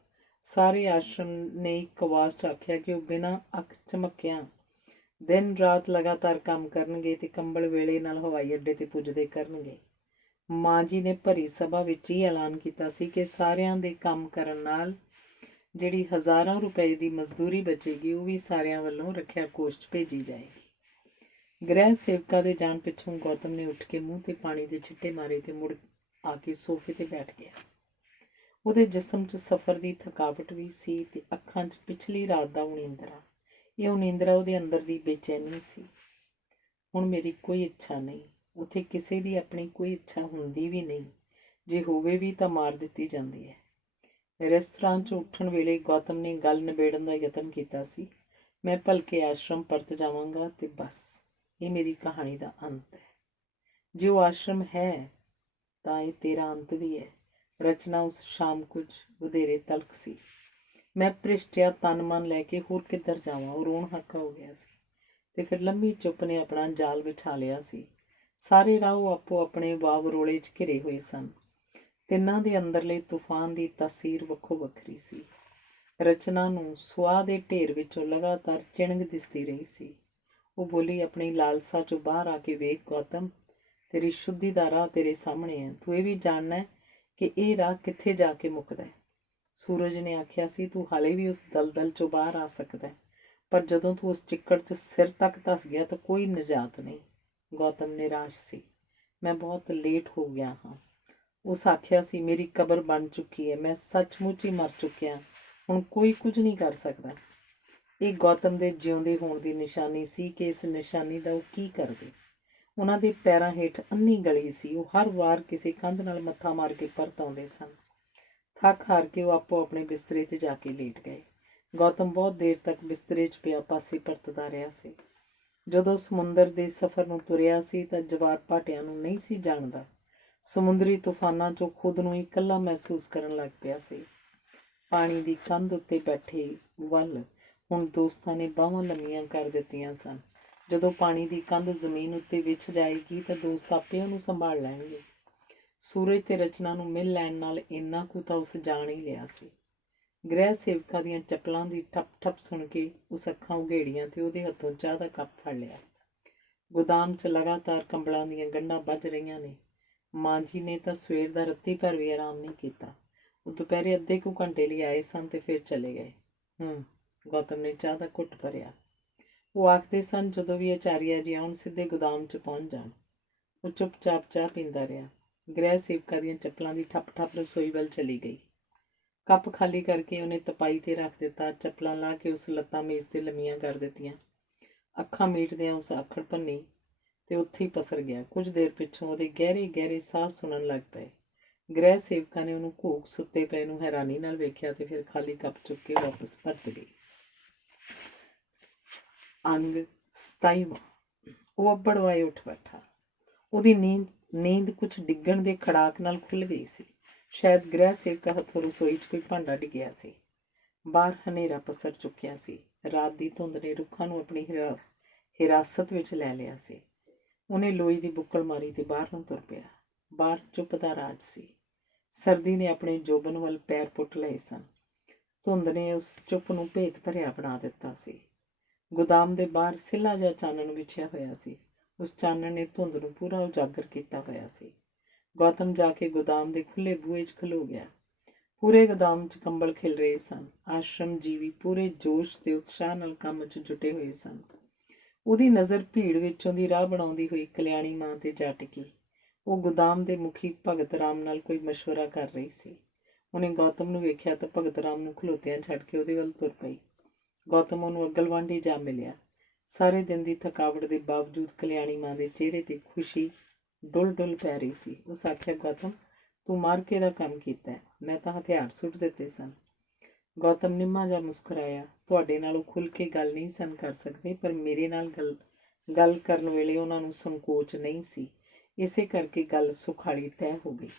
ਸਾਰੇ ਆਸ਼ਰਮ ਨੇ ਇੱਕ ਆਵਾਜ਼ 'ਚ ਆਖਿਆ ਕਿ ਉਹ ਬਿਨਾਂ ਅੱਖ ਝਮਕਿਆਂ ਦਿਨ ਰਾਤ ਲਗਾਤਾਰ ਕੰਮ ਕਰਨਗੇ ਤੇ ਕੰਬਲ ਵੇਲੇ ਨਾਲ ਹਵਾਈ ਅੱਡੇ 'ਤੇ ਪੁੱਜਦੇ ਕਰਨਗੇ। ਮਾਂ ਜੀ ਨੇ ਭਰੀ ਸਭਾ ਵਿੱਚ ਹੀ ਐਲਾਨ ਕੀਤਾ ਸੀ ਕਿ ਸਾਰਿਆਂ ਦੇ ਕੰਮ ਕਰਨ ਨਾਲ ਜਿਹੜੀ ਹਜ਼ਾਰਾਂ ਰੁਪਏ ਦੀ ਮਜ਼ਦੂਰੀ ਬਚੇਗੀ ਉਹ ਵੀ ਸਾਰਿਆਂ ਵੱਲੋਂ ਰੱਖਿਆ ਕੋਸ਼ 'ਚ ਭੇਜੀ ਜਾਏਗੀ। ਗ੍ਰਹਿ ਸੇਵਕਾ ਦੇ ਜਾਣ ਪਿੱਛੋਂ ਗੌਤਮ ਨੇ ਉੱਠ ਕੇ ਮੂੰਹ 'ਤੇ ਪਾਣੀ ਦੇ ਛਿੱਟੇ ਮਾਰੇ ਤੇ ਮੁੜ ਆ ਕੇ ਸੋਫੇ 'ਤੇ ਬੈਠ ਗਿਆ। ਉਹਦੇ ਜਿਸਮ 'ਚ ਸਫ਼ਰ ਦੀ ਥਕਾਵਟ ਵੀ ਸੀ ਤੇ ਅੱਖਾਂ 'ਚ ਪਿਛਲੀ ਰਾਤ ਦਾ ਉਣੀਂਦਰਾ। ਇਹ ਉਣੀਂਦਰਾ ਉਹਦੇ ਅੰਦਰ ਦੀ ਬੇਚੈਨੀ ਸੀ। ਹੁਣ ਮੇਰੀ ਕੋਈ ਇੱਛਾ ਨਹੀਂ। ਉੱਥੇ ਕਿਸੇ ਦੀ ਆਪਣੀ ਕੋਈ ਇੱਛਾ ਹੁੰਦੀ ਵੀ ਨਹੀਂ। ਜੇ ਹੋਵੇ ਵੀ ਤਾਂ ਮਾਰ ਦਿੱਤੀ ਜਾਂਦੀ ਹੈ। ਰੈਸਤਰਾਂ 'ਚ ਉੱਠਣ ਵੇਲੇ ਗੌਤਮ ਨੇ ਗੱਲ ਨਿਬੇੜਨ ਦਾ ਯਤਨ ਕੀਤਾ ਸੀ। ਮੈਂ ਭਲਕੇ ਆਸ਼ਰਮ ਪਰਤ ਜਾਵਾਂਗਾ ਤੇ ਬਸ, ਇਹ ਮੇਰੀ ਕਹਾਣੀ ਦਾ ਅੰਤ ਹੈ। ਜੇ ਉਹ ਆਸ਼ਰਮ ਹੈ ਤਾਂ ਇਹ ਤੇਰਾ ਅੰਤ ਵੀ ਹੈ। ਰਚਨਾ ਉਸ ਸ਼ਾਮ ਕੁਝ ਵਧੇਰੇ ਤਲਖ ਸੀ। ਮੈਂ ਭ੍ਰਿਸ਼ਟਿਆ ਤਨ ਮਨ ਲੈ ਕੇ ਹੋਰ ਕਿੱਧਰ ਜਾਵਾਂ। ਉਹ ਰੋਣ ਹੱਕਾ ਹੋ ਗਿਆ ਸੀ ਤੇ ਫਿਰ ਲੰਮੀ ਚੁੱਪ ਨੇ ਆਪਣਾ ਜਾਲ ਵਿਛਾ ਲਿਆ ਸੀ। ਸਾਰੇ ਰਾਹ ਉਹ ਆਪੋ ਆਪਣੇ ਵਾਵਰੋਲੇ 'ਚ ਘਿਰੇ ਹੋਏ ਸਨ। ਤਿੰਨਾਂ ਦੇ ਅੰਦਰਲੇ ਤੂਫਾਨ ਦੀ ਤਾਸੀਰ ਵੱਖੋ ਵੱਖਰੀ ਸੀ। ਰਚਨਾ ਨੂੰ ਸੁਆਹ ਦੇ ਢੇਰ ਵਿੱਚੋਂ ਲਗਾਤਾਰ ਚਿਣਗ ਦਿਸਦੀ ਰਹੀ ਸੀ। ਉਹ ਬੋਲੀ, ਆਪਣੀ ਲਾਲਸਾ 'ਚੋਂ ਬਾਹਰ ਆ ਕੇ ਵੇਖ ਗੌਤਮ, ਤੇਰੀ ਸ਼ੁੱਧੀ ਦਾ ਰਾਹ ਤੇਰੇ ਸਾਹਮਣੇ ਹੈ। ਤੂੰ ਇਹ ਵੀ ਜਾਣਨਾ ਹੈ ਕਿ ਇਹ ਰਾਹ ਕਿੱਥੇ ਜਾ ਕੇ ਮੁੱਕਦਾ ਹੈ। ਸੂਰਜ ਨੇ ਆਖਿਆ ਸੀ, ਤੂੰ ਹਾਲੇ ਵੀ ਉਸ ਦਲਦਲ 'ਚੋਂ ਬਾਹਰ ਆ ਸਕਦਾ ਹੈ, ਪਰ ਜਦੋਂ ਤੂੰ ਉਸ ਚਿੱਕੜ 'ਚ ਸਿਰ ਤੱਕ ਧੱਸ ਗਿਆ ਤਾਂ ਕੋਈ ਨਿਜਾਤ ਨਹੀਂ। ਗੌਤਮ ਨਿਰਾਸ਼ ਸੀ। ਮੈਂ ਬਹੁਤ ਲੇਟ ਹੋ ਗਿਆ ਹਾਂ। ਉਸ ਆਖਿਆ ਸੀ, ਮੇਰੀ ਕਬਰ ਬਣ ਚੁੱਕੀ ਹੈ। ਮੈਂ ਸੱਚਮੁੱਚ ਹੀ ਮਰ ਚੁੱਕਿਆ। ਹੁਣ ਕੋਈ ਕੁਝ ਨਹੀਂ ਕਰ ਸਕਦਾ। ਇਹ ਗੌਤਮ ਦੇ ਜਿਉਂਦੇ ਹੋਣ ਦੀ ਨਿਸ਼ਾਨੀ ਸੀ ਕਿ ਇਸ ਨਿਸ਼ਾਨੀ ਦਾ ਉਹ ਕੀ ਕਰਦੇ। ਉਹਨਾਂ ਦੇ ਪੈਰਾਂ ਹੇਠ ਅੰਨੀ ਗਲੀ ਸੀ। ਉਹ ਹਰ ਵਾਰ ਕਿਸੇ ਕੰਧ ਨਾਲ ਮੱਥਾ ਮਾਰ ਕੇ ਪਰਤ ਆਉਂਦੇ ਸਨ। ਥੱਕ ਹਾਰ ਕੇ ਉਹ ਆਪੋ ਆਪਣੇ ਬਿਸਤਰੇ 'ਤੇ ਜਾ ਕੇ ਲੇਟ ਗਏ। ਗੌਤਮ ਬਹੁਤ ਦੇਰ ਤੱਕ ਬਿਸਤਰੇ 'ਚ ਪਿਆ ਪਾਸੇ ਪਰਤਦਾ ਰਿਹਾ ਸੀ। ਜਦੋਂ ਸਮੁੰਦਰ ਦੇ ਸਫ਼ਰ ਨੂੰ ਤੁਰਿਆ ਸੀ ਤਾਂ ਜਵਾਰ ਭਾਟਿਆਂ ਨੂੰ ਨਹੀਂ ਸੀ ਜਾਣਦਾ। ਸਮੁੰਦਰੀ ਤੂਫਾਨਾਂ 'ਚੋਂ ਖੁਦ ਨੂੰ ਹੀ ਇਕੱਲਾ ਮਹਿਸੂਸ ਕਰਨ ਲੱਗ ਪਿਆ ਸੀ। ਪਾਣੀ ਦੀ ਕੰਧ ਉੱਤੇ ਬੈਠੇ ਵੱਲ ਹੁਣ ਦੋਸਤਾਂ ਨੇ ਬਾਹਾਂ ਲੰਮੀਆਂ ਕਰ ਦਿੱਤੀਆਂ ਸਨ। ਜਦੋਂ ਪਾਣੀ ਦੀ ਕੰਧ ਜ਼ਮੀਨ ਉੱਤੇ ਵਿਛ ਜਾਏਗੀ ਤਾਂ ਦੋਸਤ ਆਪੇ ਉਹਨੂੰ ਸੰਭਾਲ ਲੈਣਗੇ। ਸੂਰਜ ਤੇ ਰਚਨਾ ਨੂੰ ਮਿਲ ਲੈਣ ਨਾਲ ਇੰਨਾ ਕੁ ਤਾਂ ਉਸ ਜਾਣ ਹੀ ਲਿਆ ਸੀ। ਗ੍ਰਹਿ ਸੇਵਕਾਂ ਦੀਆਂ ਚੱਪਲਾਂ ਦੀ ਠੱਪ ਠੱਪ ਸੁਣ ਕੇ ਉਸ ਅੱਖਾਂ ਉਘੇੜੀਆਂ ਤੇ ਉਹਦੇ ਹੱਥੋਂ ਚਾਹ ਦਾ ਕੱਪ ਫੜ ਲਿਆ। ਗੋਦਾਮ 'ਚ ਲਗਾਤਾਰ ਕੰਬਲਾਂ ਦੀਆਂ ਗੰਢਾਂ ਵੱਜ ਰਹੀਆਂ ਨੇ। ਮਾਂ ਜੀ ਨੇ ਤਾਂ ਸਵੇਰ ਦਾ ਰੱਤੀ ਭਰ ਵੀ ਆਰਾਮ ਨਹੀਂ ਕੀਤਾ। ਉਹ ਦੁਪਹਿਰੇ ਅੱਧੇ ਕੁ ਘੰਟੇ ਲਈ ਆਏ ਸਨ ਤੇ ਫਿਰ ਚਲੇ ਗਏ। ਗੌਤਮ ਨੇ ਚਾਹ ਦਾ ਘੁੱਟ ਭਰਿਆ। ਉਹ ਆਖਦੇ ਸਨ ਜਦੋਂ ਵੀ ਆਚਾਰੀਆ ਜੀ ਆਉਣ ਸਿੱਧੇ ਗੋਦਾਮ 'ਚ ਪਹੁੰਚ ਜਾਣ। ਉਹ ਚੁੱਪ-ਚਾਪ ਚਾਹ ਪੀਂਦਾ ਰਿਹਾ। ਗ੍ਰਹਿ ਸੇਵਕਾਂ ਦੀਆਂ ਚੱਪਲਾਂ ਦੀ ਠੱਪ-ਠੱਪ ਰਸੋਈ ਵੱਲ ਚਲੀ ਗਈ। ਕੱਪ ਖਾਲੀ ਕਰਕੇ ਉਹਨੇ ਤਪਾਈ 'ਤੇ ਰੱਖ ਦਿੱਤਾ। ਚੱਪਲਾਂ ਲਾ ਕੇ ਉਸ ਲੱਤਾਂ ਮੇਜ਼ 'ਤੇ ਲੰਮੀਆਂ ਕਰ ਦਿੱਤੀਆਂ। ਅੱਖਾਂ ਮੀਟਦਿਆਂ ਉਸ ਆਖੜ ਭੰਨੀ ਤੇ ਉੱਥੇ ਹੀ ਪਸਰ ਗਿਆ। ਕੁਝ ਦੇਰ ਪਿੱਛੋਂ ਉਹਦੇ ਗਹਿਰੇ ਗਹਿਰੇ ਸਾਹ ਸੁਣਨ ਲੱਗ ਪਏ। ਗ੍ਰਹਿ ਸੇਵਕਾਂ ਨੇ ਉਹਨੂੰ ਘੂਕ ਸੁੱਤੇ ਪਏ ਨੂੰ ਹੈਰਾਨੀ ਨਾਲ ਵੇਖਿਆ ਤੇ ਫਿਰ ਖਾਲੀ ਕੱਪ ਚੁੱਕ ਕੇ ਵਾਪਸ ਪਰਤ ਗਈ। ਅੰਗ 27ਵਾਂ। ਉਹ ਅੱਬੜਵਾਏ ਉੱਠ ਬੈਠਾ। ਉਹਦੀ ਨੀਂਦ ਕੁਝ ਡਿੱਗਣ ਦੇ ਖੜਾਕ ਨਾਲ ਖੁੱਲ੍ਹ ਗਈ ਸੀ। ਸ਼ਾਇਦ ਗ੍ਰਹਿ ਸੇਵਕਾ ਹੱਥੋਂ ਰਸੋਈ 'ਚ ਕੋਈ ਭਾਂਡਾ ਡਿੱਗਿਆ ਸੀ। ਬਾਹਰ ਹਨੇਰਾ ਪਸਰ ਚੁੱਕਿਆ ਸੀ। ਰਾਤ ਦੀ ਧੁੰਦ ਨੇ ਰੁੱਖਾਂ ਨੂੰ ਆਪਣੀ ਹਿਰਾਸਤ ਵਿੱਚ ਲੈ ਲਿਆ ਸੀ। ਉਹਨੇ ਲੋਈ ਦੀ ਬੁੱਕਲ ਮਾਰੀ ਤੇ ਬਾਹਰ ਨੂੰ ਤੁਰ ਪਿਆ। ਬਾਹਰ ਚੁੱਪ ਦਾ ਰਾਜ ਸੀ। ਸਰਦੀ ਨੇ ਆਪਣੇ ਜੋਬਨ ਵੱਲ ਪੈਰ ਪੁੱਟ ਲਏ ਸਨ। ਧੁੰਦ ਨੇ ਉਸ ਚੁੱਪ ਨੂੰ ਭੇਤ ਭਰਿਆ ਬਣਾ ਦਿੱਤਾ ਸੀ। ਗੋਦਾਮ ਦੇ ਬਾਹਰ ਸਿੱਲਾ ਜਿਹਾ ਚਾਨਣ ਵਿਛਿਆ ਹੋਇਆ ਸੀ। ਉਸ ਚਾਨਣ ਨੇ ਧੁੰਦ ਨੂੰ ਪੂਰਾ ਉਜਾਗਰ ਕੀਤਾ ਹੋਇਆ ਸੀ। ਗੌਤਮ ਜਾ ਕੇ ਗੋਦਾਮ ਦੇ ਖੁੱਲ੍ਹੇ ਬੂਹੇ 'ਚ ਖਲੋ ਗਿਆ। ਪੂਰੇ ਗੋਦਾਮ 'ਚ ਕੰਬਲ ਖਿਲ ਰਹੇ ਸਨ। ਆਸ਼ਰਮ ਜੀਵੀ ਪੂਰੇ ਜੋਸ਼ ਤੇ ਉਤਸ਼ਾਹ ਨਾਲ ਕੰਮ 'ਚ ਜੁਟੇ ਹੋਏ ਸਨ। ਉਹਦੀ ਨਜ਼ਰ ਭੀੜ ਵਿੱਚੋਂ ਦੀ ਰਾਹ ਬਣਾਉਂਦੀ ਹੋਈ ਕਲਿਆਣੀ ਮਾਂ 'ਤੇ ਜਾ ਟਿਕੀ। ਉਹ ਗੋਦਾਮ ਦੇ ਮੁਖੀ ਭਗਤ ਰਾਮ ਨਾਲ ਕੋਈ ਮਸ਼ਵਰਾ ਕਰ ਰਹੀ ਸੀ। ਉਹਨੇ ਗੌਤਮ ਨੂੰ ਵੇਖਿਆ ਤਾਂ ਭਗਤ ਰਾਮ ਨੂੰ ਖਲੋਤਿਆਂ ਛੱਡ ਕੇ ਉਹਦੇ ਵੱਲ ਤੁਰ ਪਈ। ਗੌਤਮ ਉਹਨੂੰ ਅਗਲਵਾਂਢੀ ਜਾ ਮਿਲਿਆ। ਸਾਰੇ ਦਿਨ ਦੀ ਥਕਾਵਟ ਦੇ ਬਾਵਜੂਦ ਕਲਿਆਣੀ ਮਾਂ ਦੇ ਚਿਹਰੇ 'ਤੇ ਖੁਸ਼ੀ ਡੁੱਲ ਪੈ ਰਹੀ ਸੀ। ਉਸ ਆਖਿਆ, ਗੌਤਮ, ਤੂੰ ਮਾਰਕੇ ਦਾ ਕੰਮ ਕੀਤਾ। ਮੈਂ ਤਾਂ ਹਥਿਆਰ ਸੁੱਟ ਦਿੱਤੇ ਸਨ। ਗੌਤਮ ਨਿੰਮਾ ਜਿਹਾ ਮੁਸਕਰਾਇਆ। ਤੁਹਾਡੇ ਨਾਲ ਉਹ ਖੁੱਲ੍ਹ ਕੇ ਗੱਲ ਨਹੀਂ ਸਨ ਕਰ ਸਕਦੇ, ਪਰ ਮੇਰੇ ਨਾਲ ਗੱਲ ਕਰਨ ਵੇਲੇ ਉਹਨਾਂ ਨੂੰ ਸੰਕੋਚ ਨਹੀਂ ਸੀ। ਇਸੇ ਕਰਕੇ ਗੱਲ ਸੁਖਾਲੀ ਤੈਅ ਹੋ ਗਈ।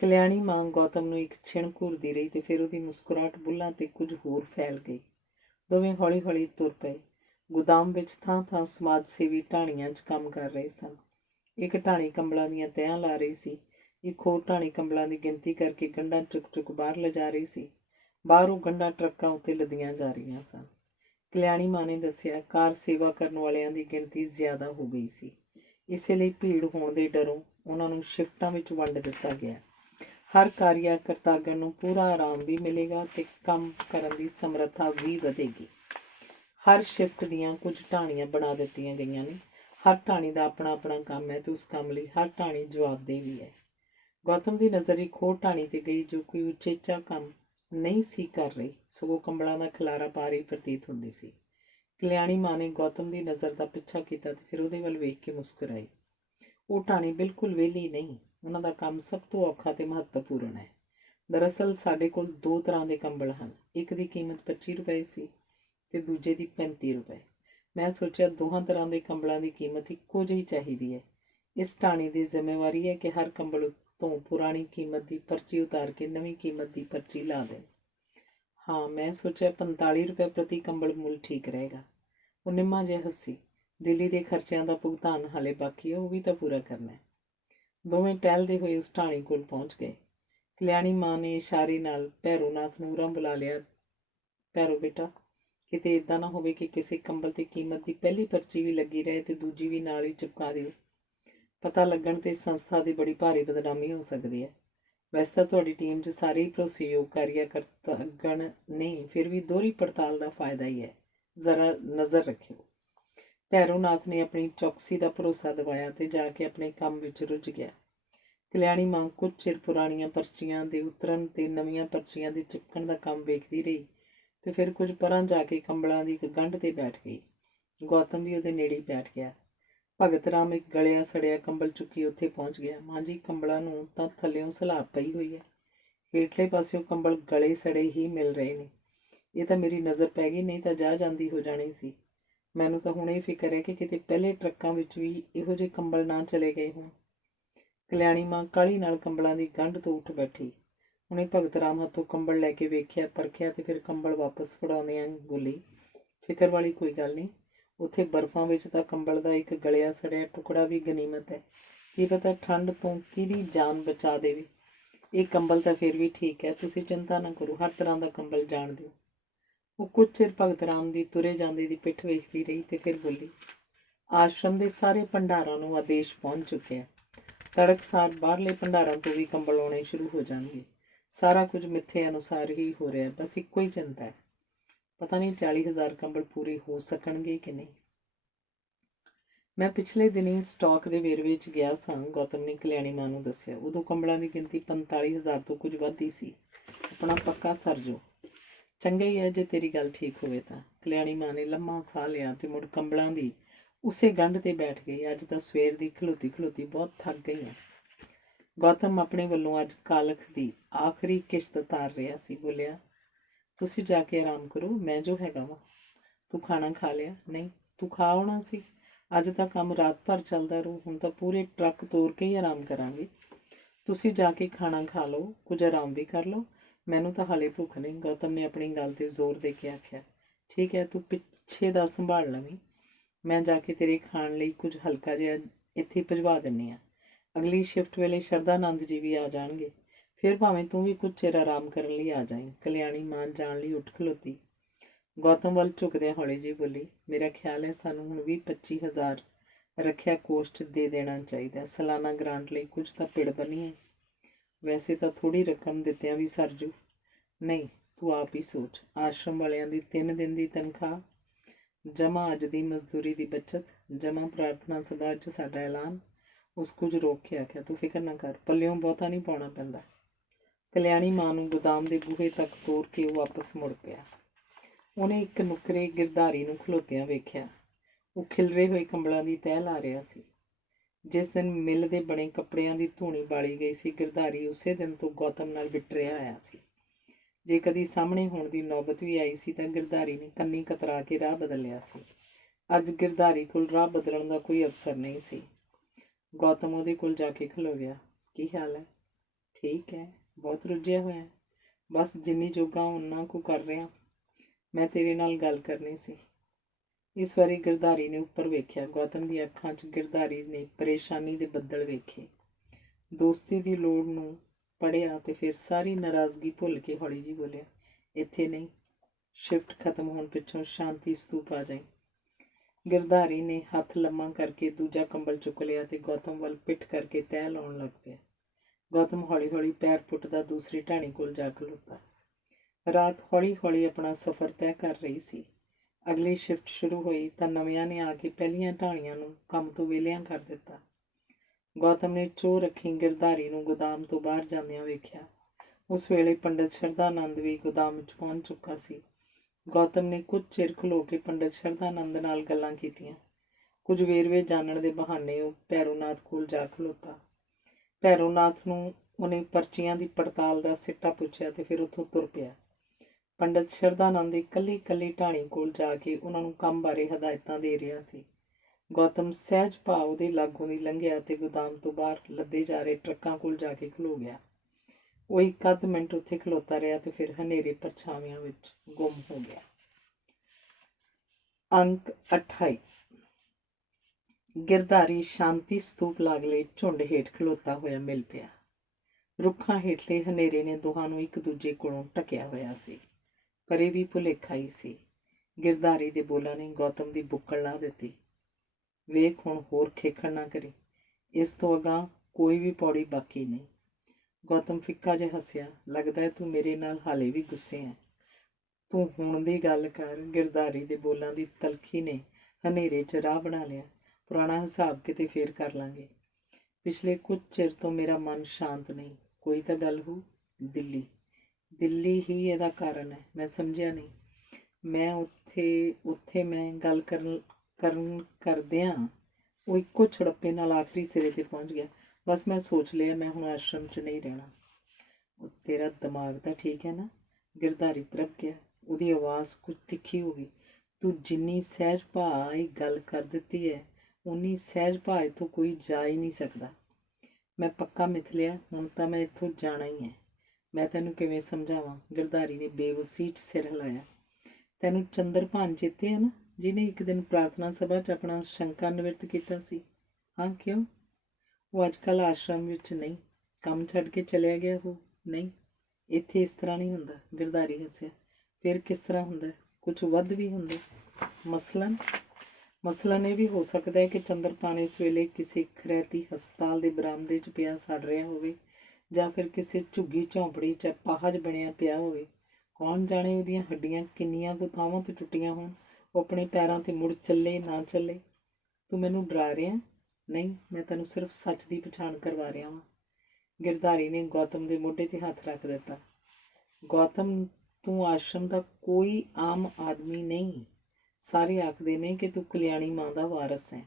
ਕਲਿਆਣੀ ਮਾਂ ਗੌਤਮ ਨੂੰ ਇੱਕ ਛਿਣ ਘੂਰਦੀ ਰਹੀ ਤੇ ਫਿਰ ਉਹਦੀ ਮੁਸਕਰਾਹਟ ਬੁੱਲ੍ਹਾਂ 'ਤੇ ਕੁਝ ਹੋਰ ਫੈਲ ਗਈ। ਦੋਵੇਂ ਹੌਲੀ-ਹੌਲੀ ਤੁਰ ਪਏ। ਗੋਦਾਮ ਵਿੱਚ ਥਾਂ-ਥਾਂ ਸਮਾਜ ਸੇਵੀ ਢਾਣੀਆਂ 'ਚ ਕੰਮ ਕਰ ਰਹੇ ਸਨ। ਇੱਕ ਢਾਣੀ ਕੰਬਲਾਂ ਦੀਆਂ ਤਹਿਆਂ ਲਾ ਰਹੀ ਸੀ। ਇੱਕ ਹੋਰ ਢਾਣੀ ਕੰਬਲਾਂ ਦੀ ਗਿਣਤੀ ਕਰਕੇ ਗੰਢਾਂ ਚੁੱਕ ਬਾਹਰ ਲਿਜਾ ਰਹੀ ਸੀ। ਬਾਹਰ ਉਹ ਗੰਢਾਂ ਟਰੱਕਾਂ ਉੱਤੇ ਲੱਦੀਆਂ ਜਾ ਰਹੀਆਂ ਸਨ। ਕਲਿਆਣੀ ਮਾਂ ਨੇ ਦੱਸਿਆ, ਕਾਰ ਸੇਵਾ ਕਰਨ ਵਾਲਿਆਂ ਦੀ ਗਿਣਤੀ ਜ਼ਿਆਦਾ ਹੋ ਗਈ ਸੀ। ਇਸੇ ਲਈ ਭੀੜ ਹੋਣ ਦੇ ਡਰੋਂ ਉਹਨਾਂ ਨੂੰ ਸ਼ਿਫਟਾਂ ਵਿੱਚ ਵੰਡ ਦਿੱਤਾ ਗਿਆ। ਹਰ ਕਾਰਿਆ ਕਰਤਾਗਣ ਨੂੰ ਪੂਰਾ ਆਰਾਮ ਵੀ ਮਿਲੇਗਾ ਤੇ ਕੰਮ ਕਰਨ ਦੀ ਸਮਰੱਥਾ ਵੀ ਵਧੇਗੀ। ਹਰ ਸ਼ਿਫਟ ਦੀਆਂ ਕੁਝ ਢਾਣੀਆਂ ਬਣਾ ਦਿੱਤੀਆਂ ਗਈਆਂ ਨੇ। ਹਰ ਢਾਣੀ ਦਾ ਆਪਣਾ ਆਪਣਾ ਕੰਮ ਹੈ ਤੇ ਉਸ ਕੰਮ ਲਈ ਹਰ ਢਾਣੀ ਜਵਾਬਦੇਹ ਵੀ ਹੈ। ਗੌਤਮ ਦੀ ਨਜ਼ਰ ਇੱਕ ਹੋਰ ਢਾਣੀ 'ਤੇ ਗਈ ਜੋ ਕੋਈ ਉਚੇਚਾ ਕੰਮ ਨਹੀਂ ਸੀ ਕਰ ਰਹੀ, ਸਗੋਂ ਕੰਬਲਾਂ ਦਾ ਖਿਲਾਰਾ ਪਾ ਰਹੀ ਪ੍ਰਤੀਤ ਹੁੰਦੀ ਸੀ। ਕਲਿਆਣੀ ਮਾਂ ਨੇ ਗੌਤਮ ਦੀ ਨਜ਼ਰ ਦਾ ਪਿੱਛਾ ਕੀਤਾ ਤੇ ਫਿਰ ਉਹਦੇ ਵੱਲ ਵੇਖ ਕੇ ਮੁਸਕਰਾਈ। ਉਹ ਢਾਣੀ ਬਿਲਕੁਲ ਵਿਹਲੀ ਨਹੀਂ। ਉਹਨਾਂ ਦਾ ਕੰਮ ਸਭ ਤੋਂ ਔਖਾ ਤੇ ਮਹੱਤਵਪੂਰਨ ਹੈ। ਦਰਅਸਲ ਸਾਡੇ ਕੋਲ 2 ਤਰ੍ਹਾਂ ਦੇ ਕੰਬਲ ਹਨ। ਇੱਕ ਦੀ ਕੀਮਤ 25 ਰੁਪਏ ਸੀ ਤੇ ਦੂਜੇ ਦੀ 35 ਰੁਪਏ। ਮੈਂ ਸੋਚਿਆ ਦੋਹਾਂ ਤਰ੍ਹਾਂ ਦੇ ਕੰਬਲਾਂ ਦੀ ਕੀਮਤ ਇੱਕੋ ਜਿਹੀ ਚਾਹੀਦੀ ਹੈ। ਇਸ ਢਾਣੀ ਦੀ ਜ਼ਿੰਮੇਵਾਰੀ ਹੈ ਕਿ ਹਰ ਕੰਬਲ ਤੋਂ ਪੁਰਾਣੀ ਕੀਮਤ ਦੀ ਪਰਚੀ ਉਤਾਰ ਕੇ ਨਵੀਂ ਕੀਮਤ ਦੀ ਪਰਚੀ ਲਾ ਦੇਣ। ਹਾਂ, ਮੈਂ ਸੋਚਿਆ 45 ਰੁਪਏ ਪ੍ਰਤੀ ਕੰਬਲ ਮੁੱਲ ਠੀਕ ਰਹੇਗਾ। ਉਹ ਨਿੰਮਾ ਜਿਹਾ ਹੱਸੀ। ਦਿੱਲੀ ਦੇ ਖਰਚਿਆਂ ਦਾ ਭੁਗਤਾਨ ਹਾਲੇ ਬਾਕੀ ਹੈ, ਉਹ ਵੀ ਤਾਂ ਪੂਰਾ ਕਰਨਾ ਹੈ। ਦੋਵੇਂ ਟਹਿਲਦੇ ਹੋਏ ਉਸ ਢਾਣੀ ਕੋਲ ਪਹੁੰਚ ਗਏ। ਕਲਿਆਣੀ ਮਾਂ ਨੇ ਇਸ਼ਾਰੇ ਨਾਲ ਭੈਰੋਨਾਥ ਨੂੰ ਉਰਾਂ ਬੁਲਾ ਲਿਆ। ਭੈਰੋ ਬੇਟਾ, ਕਿਤੇ ਇੱਦਾਂ ਨਾ ਹੋਵੇ ਕਿ ਕਿਸੇ ਕੰਬਲ 'ਤੇ ਕੀਮਤ ਦੀ ਪਹਿਲੀ ਪਰਚੀ ਵੀ ਲੱਗੀ ਰਹੇ ਤੇ ਦੂਜੀ ਵੀ ਨਾਲ ਹੀ ਚਿਪਕਾ ਦਿਓ। ਪਤਾ ਲੱਗਣ 'ਤੇ ਸੰਸਥਾ ਦੀ ਬੜੀ ਭਾਰੀ ਬਦਨਾਮੀ ਹੋ ਸਕਦੀ ਹੈ। ਵੈਸੇ ਤਾਂ ਤੁਹਾਡੀ ਟੀਮ 'ਚ ਸਾਰੇ ਹੀ ਭਰੋਸੇਯੋਗ ਕਾਰਿਆਕਰਤਾਗਣ ਨੇ, ਫਿਰ ਵੀ ਦੋਹਰੀ ਪੜਤਾਲ ਦਾ ਫਾਇਦਾ ਹੀ ਹੈ। ਜ਼ਰਾ ਨਜ਼ਰ ਰੱਖਿਓ। ਭੈਰੋਨਾਥ ਨੇ ਆਪਣੀ ਚੌਕਸੀ ਦਾ ਭਰੋਸਾ ਦਿਵਾਇਆ ਤੇ ਜਾ ਕੇ ਆਪਣੇ ਕੰਮ ਵਿੱਚ ਰੁੱਝ ਗਿਆ। ਕਲਿਆਣੀ ਮਾਂ ਕੁਝ ਚਿਰ ਪੁਰਾਣੀਆਂ ਪਰਚੀਆਂ ਦੇ ਉਤਰਨ ਤੇ ਨਵੀਆਂ ਪਰਚੀਆਂ ਦੇ ਚਿਪਕਣ ਦਾ ਕੰਮ ਵੇਖਦੀ ਰਹੀ ਤੇ ਫਿਰ ਕੁਝ ਪਰਾਂ ਜਾ ਕੇ ਕੰਬਲਾਂ ਦੀ ਇੱਕ ਗੰਢ 'ਤੇ ਬੈਠ ਗਈ। ਗੌਤਮ ਵੀ ਉਹਦੇ ਨੇੜੇ ਬੈਠ ਗਿਆ। ਭਗਤ ਰਾਮ ਇੱਕ ਗਲਿਆ ਸੜਿਆ ਕੰਬਲ ਚੁੱਕੀ ਉੱਥੇ ਪਹੁੰਚ ਗਿਆ। ਮਾਂ ਜੀ, ਕੰਬਲਾਂ ਨੂੰ ਤਾਂ ਥੱਲਿਓਂ ਸਲਾਬ ਪਈ ਹੋਈ ਹੈ। ਹੇਠਲੇ ਪਾਸਿਓਂ ਕੰਬਲ ਗਲੇ ਸੜੇ ਹੀ ਮਿਲ ਰਹੇ ਨੇ। ਇਹ ਤਾਂ ਮੇਰੀ ਨਜ਼ਰ ਪੈ ਗਈ, ਨਹੀਂ ਤਾਂ ਜਾ ਜਾਂਦੀ ਹੋ ਜਾਣੀ ਸੀ। ਮੈਨੂੰ ਤਾਂ ਹੁਣ ਇਹ ਫਿਕਰ ਹੈ ਕਿ ਕਿਤੇ ਪਹਿਲੇ ਟਰੱਕਾਂ ਵਿੱਚ ਵੀ ਇਹੋ ਜਿਹੇ ਕੰਬਲ ਨਾ ਚਲੇ ਗਏ ਹੋਣ। ਕਲਿਆਣੀ ਮਾਂ ਕਾਹਲੀ ਨਾਲ ਕੰਬਲਾਂ ਦੀ ਗੰਢ ਤੋਂ ਉੱਠ ਬੈਠੀ। ਉਹਨੇ ਭਗਤ ਰਾਮ ਹੱਥੋਂ ਕੰਬਲ ਲੈ ਕੇ ਵੇਖਿਆ, ਪਰਖਿਆ ਤੇ ਫਿਰ ਕੰਬਲ ਵਾਪਸ ਫੜਾਉਂਦਿਆਂ ਬੋਲੀ, ਫਿਕਰ ਵਾਲੀ ਕੋਈ ਗੱਲ ਨਹੀਂ। ਉੱਥੇ ਬਰਫਾਂ ਵਿੱਚ ਤਾਂ ਕੰਬਲ ਦਾ ਇੱਕ ਗਲਿਆ ਸੜਿਆ ਟੁਕੜਾ ਵੀ ਗਨੀਮਤ ਹੈ। ਕੀ ਪਤਾ ਠੰਡ ਤੋਂ ਕਿਹਦੀ ਜਾਨ ਬਚਾ ਦੇਵੇ। ਇਹ ਕੰਬਲ ਤਾਂ ਫਿਰ ਵੀ ਠੀਕ ਹੈ, ਤੁਸੀਂ ਚਿੰਤਾ ਨਾ ਕਰੋ, ਹਰ ਤਰ੍ਹਾਂ ਦਾ ਕੰਬਲ ਜਾਣ ਦਿਓ। ਉਹ ਕੁਝ ਚਿਰ ਭਗਤ ਰਾਮ ਦੀ ਤੁਰੇ ਜਾਂਦੇ ਦੀ ਪਿੱਠ ਵੇਖਦੀ ਰਹੀ ਤੇ ਫਿਰ ਬੋਲੀ, ਆਸ਼ਰਮ ਦੇ ਸਾਰੇ ਭੰਡਾਰਾਂ ਨੂੰ ਆਦੇਸ਼ ਪਹੁੰਚ ਚੁੱਕਿਆ। ਤੜਕਸਾਰ ਬਾਹਰਲੇ ਭੰਡਾਰਾਂ ਤੋਂ ਵੀ ਕੰਬਲ ਆਉਣੇ ਸ਼ੁਰੂ ਹੋ ਜਾਣਗੇ। ਸਾਰਾ ਕੁਝ ਮਿੱਥੇ ਅਨੁਸਾਰ ਹੀ ਹੋ ਰਿਹਾ, ਬਸ ਇੱਕੋ ਹੀ ਚਿੰਤਾ ਹੈ, ਪਤਾ ਨਹੀਂ 40,000 ਕੰਬਲ ਪੂਰੇ ਹੋ ਸਕਣਗੇ ਕਿ ਨਹੀਂ। ਮੈਂ ਪਿਛਲੇ ਦਿਨੀ ਸਟਾਕ ਦੇ ਵੇਰਵੇ 'ਚ ਗਿਆ ਸਾਂ, ਗੌਤਮ ਨੇ ਕਲਿਆਣੀ ਮਾਂ ਨੂੰ ਦੱਸਿਆ। ਉਦੋਂ ਕੰਬਲਾਂ ਦੀ ਗਿਣਤੀ 45,000 ਤੋਂ ਕੁਝ ਵੱਧ ਹੀ ਸੀ। ਆਪਣਾ ਪੱਕਾ ਸਰ ਜੋ। ਚੰਗਾ ਹੀ ਹੈ ਜੇ ਤੇਰੀ ਗੱਲ ਠੀਕ ਹੋਵੇ ਤਾਂ। ਕਲਿਆਣੀ ਮਾਂ ਨੇ ਲੰਮਾ ਸਾਹ ਲਿਆ ਤੇ ਮੁੜ ਕੰਬਲਾਂ ਦੀ ਉਸੇ ਗੰਢ ਤੇ ਬੈਠ ਗਈ। ਅੱਜ ਤਾਂ ਸਵੇਰ ਦੀ ਖਲੋਤੀ ਬਹੁਤ ਥੱਕ ਗਈ ਹਾਂ। ਗੌਤਮ ਆਪਣੇ ਵੱਲੋਂ ਅੱਜ ਕਾਲਖ ਦੀ ਆਖਰੀ ਕਿਸ਼ਤ ਤਾਰ ਰਿਹਾ ਸੀ। ਬੋਲਿਆ, ਤੁਸੀਂ ਜਾ ਕੇ ਆਰਾਮ ਕਰੋ, ਮੈਂ ਜੋ ਹੈਗਾ ਵਾ। ਤੂੰ ਖਾਣਾ ਖਾ ਲਿਆ? ਨਹੀਂ, ਤੂੰ ਖਾ ਆਉਣਾ ਸੀ। ਅੱਜ ਤਾਂ ਕੰਮ ਰਾਤ ਭਰ ਚੱਲਦਾ ਰਹੂ, ਹੁਣ ਤਾਂ ਪੂਰੇ ਟਰੱਕ ਤੋਰ ਕੇ ਹੀ ਆਰਾਮ ਕਰਾਂਗੇ। ਤੁਸੀਂ ਜਾ ਕੇ ਖਾਣਾ ਖਾ ਲਓ, ਕੁਝ ਆਰਾਮ ਵੀ ਕਰ ਲਓ, ਮੈਨੂੰ ਤਾਂ ਹਾਲੇ ਭੁੱਖ ਨਹੀਂ। ਗੌਤਮ ਨੇ ਆਪਣੀ ਗੱਲ 'ਤੇ ਜ਼ੋਰ ਦੇ ਕੇ ਆਖਿਆ, ਠੀਕ ਹੈ, ਤੂੰ ਪਿੱਛੇ ਦਾ ਸੰਭਾਲ ਲਵੀਂ, ਮੈਂ ਜਾ ਕੇ ਤੇਰੇ ਖਾਣ ਲਈ ਕੁਝ ਹਲਕਾ ਜਿਹਾ ਇੱਥੇ ਭਿਜਵਾ ਦਿੰਦੀ ਹਾਂ। ਅਗਲੀ ਸ਼ਿਫਟ ਵੇਲੇ ਸ਼ਰਦਾਨੰਦ ਜੀ ਵੀ ਆ ਜਾਣਗੇ, ਫਿਰ ਭਾਵੇਂ ਤੂੰ ਵੀ ਕੁਝ ਚਿਰ ਆਰਾਮ ਕਰਨ ਲਈ ਆ ਜਾਈਂ। ਕਲਿਆਣੀ ਮਾਂ ਜਾਣ ਲਈ ਉੱਠ ਖਲੋਤੀ। ਗੌਤਮ ਵੱਲ ਝੁਕਦਿਆਂ ਹੌਲੀ ਜਿਹੀ ਬੋਲੀ, ਮੇਰਾ ਖਿਆਲ ਹੈ ਸਾਨੂੰ ਹੁਣ ਵੀ 25,000 ਰੱਖਿਆ ਕੋਸ਼ 'ਚ ਦੇ ਦੇਣਾ ਚਾਹੀਦਾ। ਸਾਲਾਨਾ ਗ੍ਰਾਂਟ ਲਈ ਕੁਝ ਤਾਂ ਪਿੜ ਬਣੀਏ। ਵੈਸੇ ਤਾਂ ਥੋੜ੍ਹੀ ਰਕਮ ਦਿੱਤਿਆਂ ਵੀ ਸਰ ਜੂ। ਨਹੀਂ, ਤੂੰ ਆਪ ਹੀ ਸੋਚ। ਆਸ਼ਰਮ ਵਾਲਿਆਂ ਦੀ 3 ਦਿਨ ਦੀ ਤਨਖਾਹ, ਜਮ੍ਹਾਂ ਅੱਜ ਦੀ ਮਜ਼ਦੂਰੀ ਦੀ ਬੱਚਤ, ਜਮ੍ਹਾਂ ਪ੍ਰਾਰਥਨਾ ਸਭਾ 'ਚ ਸਾਡਾ ਐਲਾਨ। ਉਸ ਕੁਝ ਰੋਕ ਕੇ ਆਖਿਆ, ਤੂੰ ਫਿਕਰ ਨਾ ਕਰ, ਪੱਲਿਓਂ ਬਹੁਤਾ ਨਹੀਂ ਪਾਉਣਾ ਪੈਂਦਾ। ਕਲਿਆਣੀ ਮਾਂ ਨੂੰ ਗੋਦਾਮ ਦੇ ਬੂਹੇ ਤੱਕ ਤੋਰ ਕੇ ਉਹ ਵਾਪਸ ਮੁੜ ਪਿਆ। ਉਹਨੇ ਇੱਕ ਨੁੱਕਰੇ ਗਿਰਧਾਰੀ ਨੂੰ ਖਲੋਤਿਆਂ ਵੇਖਿਆ। ਉਹ ਖਿਲਰੇ ਹੋਏ ਕੰਬਲਾਂ ਦੀ ਤਹਿ ਲਾ ਰਿਹਾ ਸੀ। ਜਿਸ ਦਿਨ ਮਿੱਲ ਦੇ ਬਣੇ ਕੱਪੜਿਆਂ ਦੀ ਧੂਣੀ ਬਾਲੀ ਗਈ ਸੀ, ਗਿਰਧਾਰੀ ਉਸੇ ਦਿਨ ਤੋਂ ਗੌਤਮ ਨਾਲ ਵਿਟਰਿਆ ਆਇਆ ਸੀ। ਜੇ ਕਦੀ ਸਾਹਮਣੇ ਹੋਣ ਦੀ ਨੌਬਤ ਵੀ ਆਈ ਸੀ ਤਾਂ ਗਿਰਧਾਰੀ ਨੇ ਕੰਨੀ ਕਤਰਾ ਕੇ ਰਾਹ ਬਦਲ ਲਿਆ ਸੀ। ਅੱਜ ਗਿਰਧਾਰੀ ਕੋਲ ਰਾਹ ਬਦਲਣ ਦਾ ਕੋਈ ਅਵਸਰ ਨਹੀਂ ਸੀ। ਗੌਤਮ ਉਹਦੇ ਕੋਲ ਜਾ ਕੇ ਖਲੋ ਗਿਆ। ਕੀ ਹਾਲ ਹੈ? ਠੀਕ ਹੈ, ਬਹੁਤ ਰੁੱਝਿਆ ਹੋਇਆ। ਬਸ ਜਿੰਨੀ ਜੋਗਾ ਓਨਾ ਕੁ ਕਰ ਰਿਹਾ। ਮੈਂ ਤੇਰੇ ਨਾਲ ਗੱਲ ਕਰਨੀ ਸੀ। ਇਸ ਵਾਰੀ ਗਿਰਧਾਰੀ ਨੇ ਉੱਪਰ ਵੇਖਿਆ। ਗੌਤਮ ਦੀਆਂ ਅੱਖਾਂ 'ਚ ਗਿਰਧਾਰੀ ਨੇ ਪਰੇਸ਼ਾਨੀ ਦੇ ਬੱਦਲ ਵੇਖੇ। ਦੋਸਤੀ ਦੀ ਲੋੜ ਨੂੰ ਪੜ੍ਹਿਆ ਤੇ ਫਿਰ ਸਾਰੀ ਨਾਰਾਜ਼ਗੀ ਭੁੱਲ ਕੇ ਹੌਲੀ ਜਿਹੀ ਬੋਲਿਆ, ਇੱਥੇ ਨਹੀਂ, ਸ਼ਿਫਟ ਖਤਮ ਹੋਣ ਪਿੱਛੋਂ ਸ਼ਾਂਤੀ ਸਤੂਪ ਆ ਜਾਏ। ਗਿਰਧਾਰੀ ਨੇ ਹੱਥ ਲੰਮਾ ਕਰਕੇ ਦੂਜਾ ਕੰਬਲ ਚੁੱਕ ਲਿਆ ਤੇ ਗੌਤਮ ਵੱਲ ਪਿੱਠ ਕਰਕੇ ਤਹਿ ਲਾਉਣ ਲੱਗ ਪਿਆ। ਗੌਤਮ ਹੌਲੀ ਹੌਲੀ ਪੈਰ ਪੁੱਟਦਾ ਦੂਸਰੀ ਢਾਣੀ ਕੋਲ ਜਾ ਖਲੋਤਾ। ਰਾਤ ਹੌਲੀ ਹੌਲੀ ਆਪਣਾ ਸਫ਼ਰ ਤੈਅ ਕਰ ਰਹੀ ਸੀ। ਅਗਲੀ ਸ਼ਿਫਟ ਸ਼ੁਰੂ ਹੋਈ ਤਾਂ ਨਵਿਆਂ ਨੇ ਆ ਕੇ ਪਹਿਲੀਆਂ ਢਾਣੀਆਂ ਨੂੰ ਕੰਮ ਤੋਂ ਵਿਹਲਿਆਂ ਕਰ ਦਿੱਤਾ। ਗੌਤਮ ਨੇ ਚੋਹ ਰੱਖੀ ਗਿਰਧਾਰੀ ਨੂੰ ਗੋਦਾਮ ਤੋਂ ਬਾਹਰ ਜਾਂਦਿਆਂ ਵੇਖਿਆ। ਉਸ ਵੇਲੇ ਪੰਡਿਤ ਸ਼ਰਧਾਨੰਦ ਵੀ ਗੋਦਾਮ ਵਿੱਚ ਪਹੁੰਚ ਚੁੱਕਾ ਸੀ। ਗੌਤਮ ਨੇ ਕੁਝ ਚਿਰ ਖਲੋ ਕੇ ਪੰਡਿਤ ਸ਼ਰਧਾਨੰਦ ਨਾਲ ਗੱਲਾਂ ਕੀਤੀਆਂ। ਕੁਝ ਵੇਰਵੇ ਜਾਣਨ ਦੇ ਬਹਾਨੇ ਉਹ ਭੈਰੋਨਾਥ ਕੋਲ ਜਾ ਖਲੋਤਾ। ਭੈਰੋਨਾਥ ਨੂੰ ਉਹਨੇ ਪਰਚੀਆਂ ਦੀ ਪੜਤਾਲ ਦਾ ਸਿੱਟਾ ਪੁੱਛਿਆ ਤੇ ਫਿਰ ਉੱਥੋਂ ਤੁਰ ਪਿਆ। ਪੰਡਿਤ ਸ਼ਰਧਾਨੰਦ ਇਕੱਲੀ ਢਾਣੀ ਕੋਲ ਜਾ ਕੇ ਉਹਨਾਂ ਨੂੰ ਕੰਮ ਬਾਰੇ ਹਦਾਇਤਾਂ ਦੇ ਰਿਹਾ ਸੀ। ਗੌਤਮ ਸਹਿਜ ਭਾਅ ਉਹਦੇ ਲਾਗੋਂ ਦੀ ਲੰਘਿਆ ਤੇ ਗੋਦਾਮ ਤੋਂ ਬਾਹਰ ਲੱਦੇ ਜਾ ਰਹੇ ਟਰੱਕਾਂ ਕੋਲ ਜਾ ਕੇ ਖਲੋ ਗਿਆ। ਉਹ ਇੱਕ ਅੱਧ ਮਿੰਟ ਉੱਥੇ ਖਲੋਤਾ ਰਿਹਾ ਤੇ ਫਿਰ ਹਨੇਰੇ ਪਰਛਾਵਿਆਂ ਵਿੱਚ ਗੁੰਮ ਹੋ ਗਿਆ। ਅੰਕ 28। ਗਿਰਧਾਰੀ ਸ਼ਾਂਤੀ ਸਤੂਪ ਲਾਗਲੇ ਝੁੰਡ ਹੇਠ ਖਲੋਤਾ ਹੋਇਆ ਮਿਲ ਪਿਆ। ਰੁੱਖਾਂ ਹੇਠਲੇ ਹਨੇਰੇ ਨੇ ਦੋਹਾਂ ਨੂੰ ਇੱਕ ਦੂਜੇ ਕੋਲੋਂ ਢਕਿਆ ਹੋਇਆ ਸੀ, ਪਰ ਇਹ ਵੀ ਭੁਲੇਖਾ ਹੀ ਸੀ। ਗਿਰਧਾਰੀ ਦੇ ਬੋਲਾਂ ਨੇ ਗੌਤਮ ਦੀ ਬੁੱਕਲ ਲਾ ਦਿੱਤੀ। ਵੇਖ ਹੁਣ ਹੋਰ ਖੇਖਣ ਨਾ ਕਰੀ, ਇਸ ਤੋਂ ਅਗਾਂਹ ਕੋਈ ਵੀ ਪੌੜੀ ਬਾਕੀ ਨਹੀਂ। ਗੌਤਮ ਫਿੱਕਾ ਜਿਹਾ ਹੱਸਿਆ। ਲੱਗਦਾ ਹੈ ਤੂੰ ਮੇਰੇ ਨਾਲ ਹਾਲੇ ਵੀ ਗੁੱਸੇ ਹੈ। ਤੂੰ ਹੁਣ ਦੀ ਗੱਲ ਕਰ। ਗਿਰਧਾਰੀ ਦੇ ਬੋਲਾਂ ਦੀ ਤਲਖੀ ਨੇ ਹਨੇਰੇ 'ਚ ਰਾਹ ਬਣਾ ਲਿਆ। ਪੁਰਾਣਾ ਹਿਸਾਬ ਕਿਤੇ ਫੇਰ ਕਰ ਲਾਂਗੇ। ਪਿਛਲੇ ਕੁਝ ਚਿਰ ਤੋਂ ਮੇਰਾ ਮਨ ਸ਼ਾਂਤ ਨਹੀਂ। ਕੋਈ ਤਾਂ ਗੱਲ ਹੋ। ਦਿੱਲੀ ਹੀ ਇਹਦਾ ਕਾਰਨ ਹੈ। ਮੈਂ ਸਮਝਿਆ ਨਹੀਂ। ਮੈਂ ਉੱਥੇ ਮੈਂ ਗੱਲ ਕਰਦਿਆਂ ਉਹ ਇੱਕੋ ਛੜੱਪੇ ਨਾਲ ਆਖਰੀ ਸਿਰੇ 'ਤੇ ਪਹੁੰਚ ਗਿਆ। ਬਸ ਮੈਂ ਸੋਚ ਲਿਆ ਮੈਂ ਹੁਣ ਆਸ਼ਰਮ 'ਚ ਨਹੀਂ ਰਹਿਣਾ। ਉਹ ਤੇਰਾ ਦਿਮਾਗ ਤਾਂ ਠੀਕ ਹੈ ਨਾ? ਗਿਰਧਾਰੀ ਤ੍ਰਭ ਗਿਆ। ਉਹਦੀ ਆਵਾਜ਼ ਕੁਝ ਤਿੱਖੀ ਹੋ ਗਈ। ਤੂੰ ਜਿੰਨੀ ਸਹਿਜ ਭਾਅ ਗੱਲ ਕਰ ਦਿੱਤੀ ਹੈ, ਉਨੀ ਸਹਿਜ ਭਾਅ ਤੋਂ ਕੋਈ ਜਾ ਹੀ ਨਹੀਂ ਸਕਦਾ। ਮੈਂ ਪੱਕਾ ਮਿਥ ਲਿਆ, ਹੁਣ ਤਾਂ ਮੈਂ ਇੱਥੋਂ ਜਾਣਾ ਹੀ ਹੈ। ਮੈਂ ਤੈਨੂੰ ਕਿਵੇਂ ਸਮਝਾਵਾਂ? ਗਿਰਧਾਰੀ ਨੇ ਬੇਵਸੀ 'ਚ ਸਿਰ ਹਿਲਾਇਆ। ਤੈਨੂੰ ਚੰਦਰਭਾਨ ਚੇਤੇ ਹੈ ਨਾ? ਜਿਹਨੇ ਇੱਕ ਦਿਨ ਪ੍ਰਾਰਥਨਾ ਸਭਾ 'ਚ ਆਪਣਾ ਸ਼ੰਕਾ ਨਿਵਰਤ ਕੀਤਾ ਸੀ? ਹਾਂ, ਕਿਉਂ? ਉਹ ਅੱਜ ਕੱਲ੍ਹ ਆਸ਼ਰਮ ਵਿੱਚ ਨਹੀਂ, ਕੰਮ ਛੱਡ ਕੇ ਚਲਿਆ ਗਿਆ ਹੋ? ਨਹੀਂ, ਇੱਥੇ ਇਸ ਤਰ੍ਹਾਂ ਨਹੀਂ ਹੁੰਦਾ। ਗਿਰਧਾਰੀ ਹੱਸਿਆ। ਫਿਰ ਕਿਸ ਤਰ੍ਹਾਂ ਹੁੰਦਾ? ਕੁਝ ਵੱਧ ਵੀ ਹੁੰਦਾ। ਮਸਲਨ ਇਹ ਵੀ ਹੋ ਸਕਦਾ ਹੈ ਕਿ ਚੰਦਰਪਾਨ ਇਸ ਵੇਲੇ ਕਿਸੇ ਖਰੈਤੀ ਹਸਪਤਾਲ ਦੇ ਬਰਾਮਦੇ 'ਚ ਪਿਆ ਸੜ ਰਿਹਾ ਹੋਵੇ, ਜਾਂ ਫਿਰ ਕਿਸੇ ਝੁੱਗੀ ਝੌਂਪੜੀ 'ਚ ਅਪਾਹਜ ਬਣਿਆ ਪਿਆ ਹੋਵੇ। ਕੌਣ ਜਾਣੇ ਉਹਦੀਆਂ ਹੱਡੀਆਂ ਕਿੰਨੀਆਂ ਕੁ ਥਾਵਾਂ ਤੋਂ ਟੁੱਟੀਆਂ ਹੋਣ, ਉਹ ਆਪਣੇ ਪੈਰਾਂ 'ਤੇ ਮੁੜ ਚੱਲੇ ਨਾ ਚੱਲੇ। ਤੂੰ ਮੈਨੂੰ ਡਰਾ ਰਿਹਾ? ਨਹੀਂ, ਮੈਂ ਤੈਨੂੰ ਸਿਰਫ ਸੱਚ ਦੀ ਪਛਾਣ ਕਰਵਾ ਰਿਹਾ ਹਾਂ। ਗਿਰਧਾਰੀ ਨੇ ਗੌਤਮ ਦੇ ਮੋਢੇ 'ਤੇ ਹੱਥ ਰੱਖ ਦਿੱਤਾ। ਗੌਤਮ, ਤੂੰ ਆਸ਼ਰਮ ਦਾ ਕੋਈ ਆਮ ਆਦਮੀ ਨਹੀਂ। ਸਾਰੇ ਆਖਦੇ ਨੇ ਕਿ ਤੂੰ ਕਲਿਆਣੀ ਮਾਂ ਦਾ ਵਾਰਸ ਹੈ,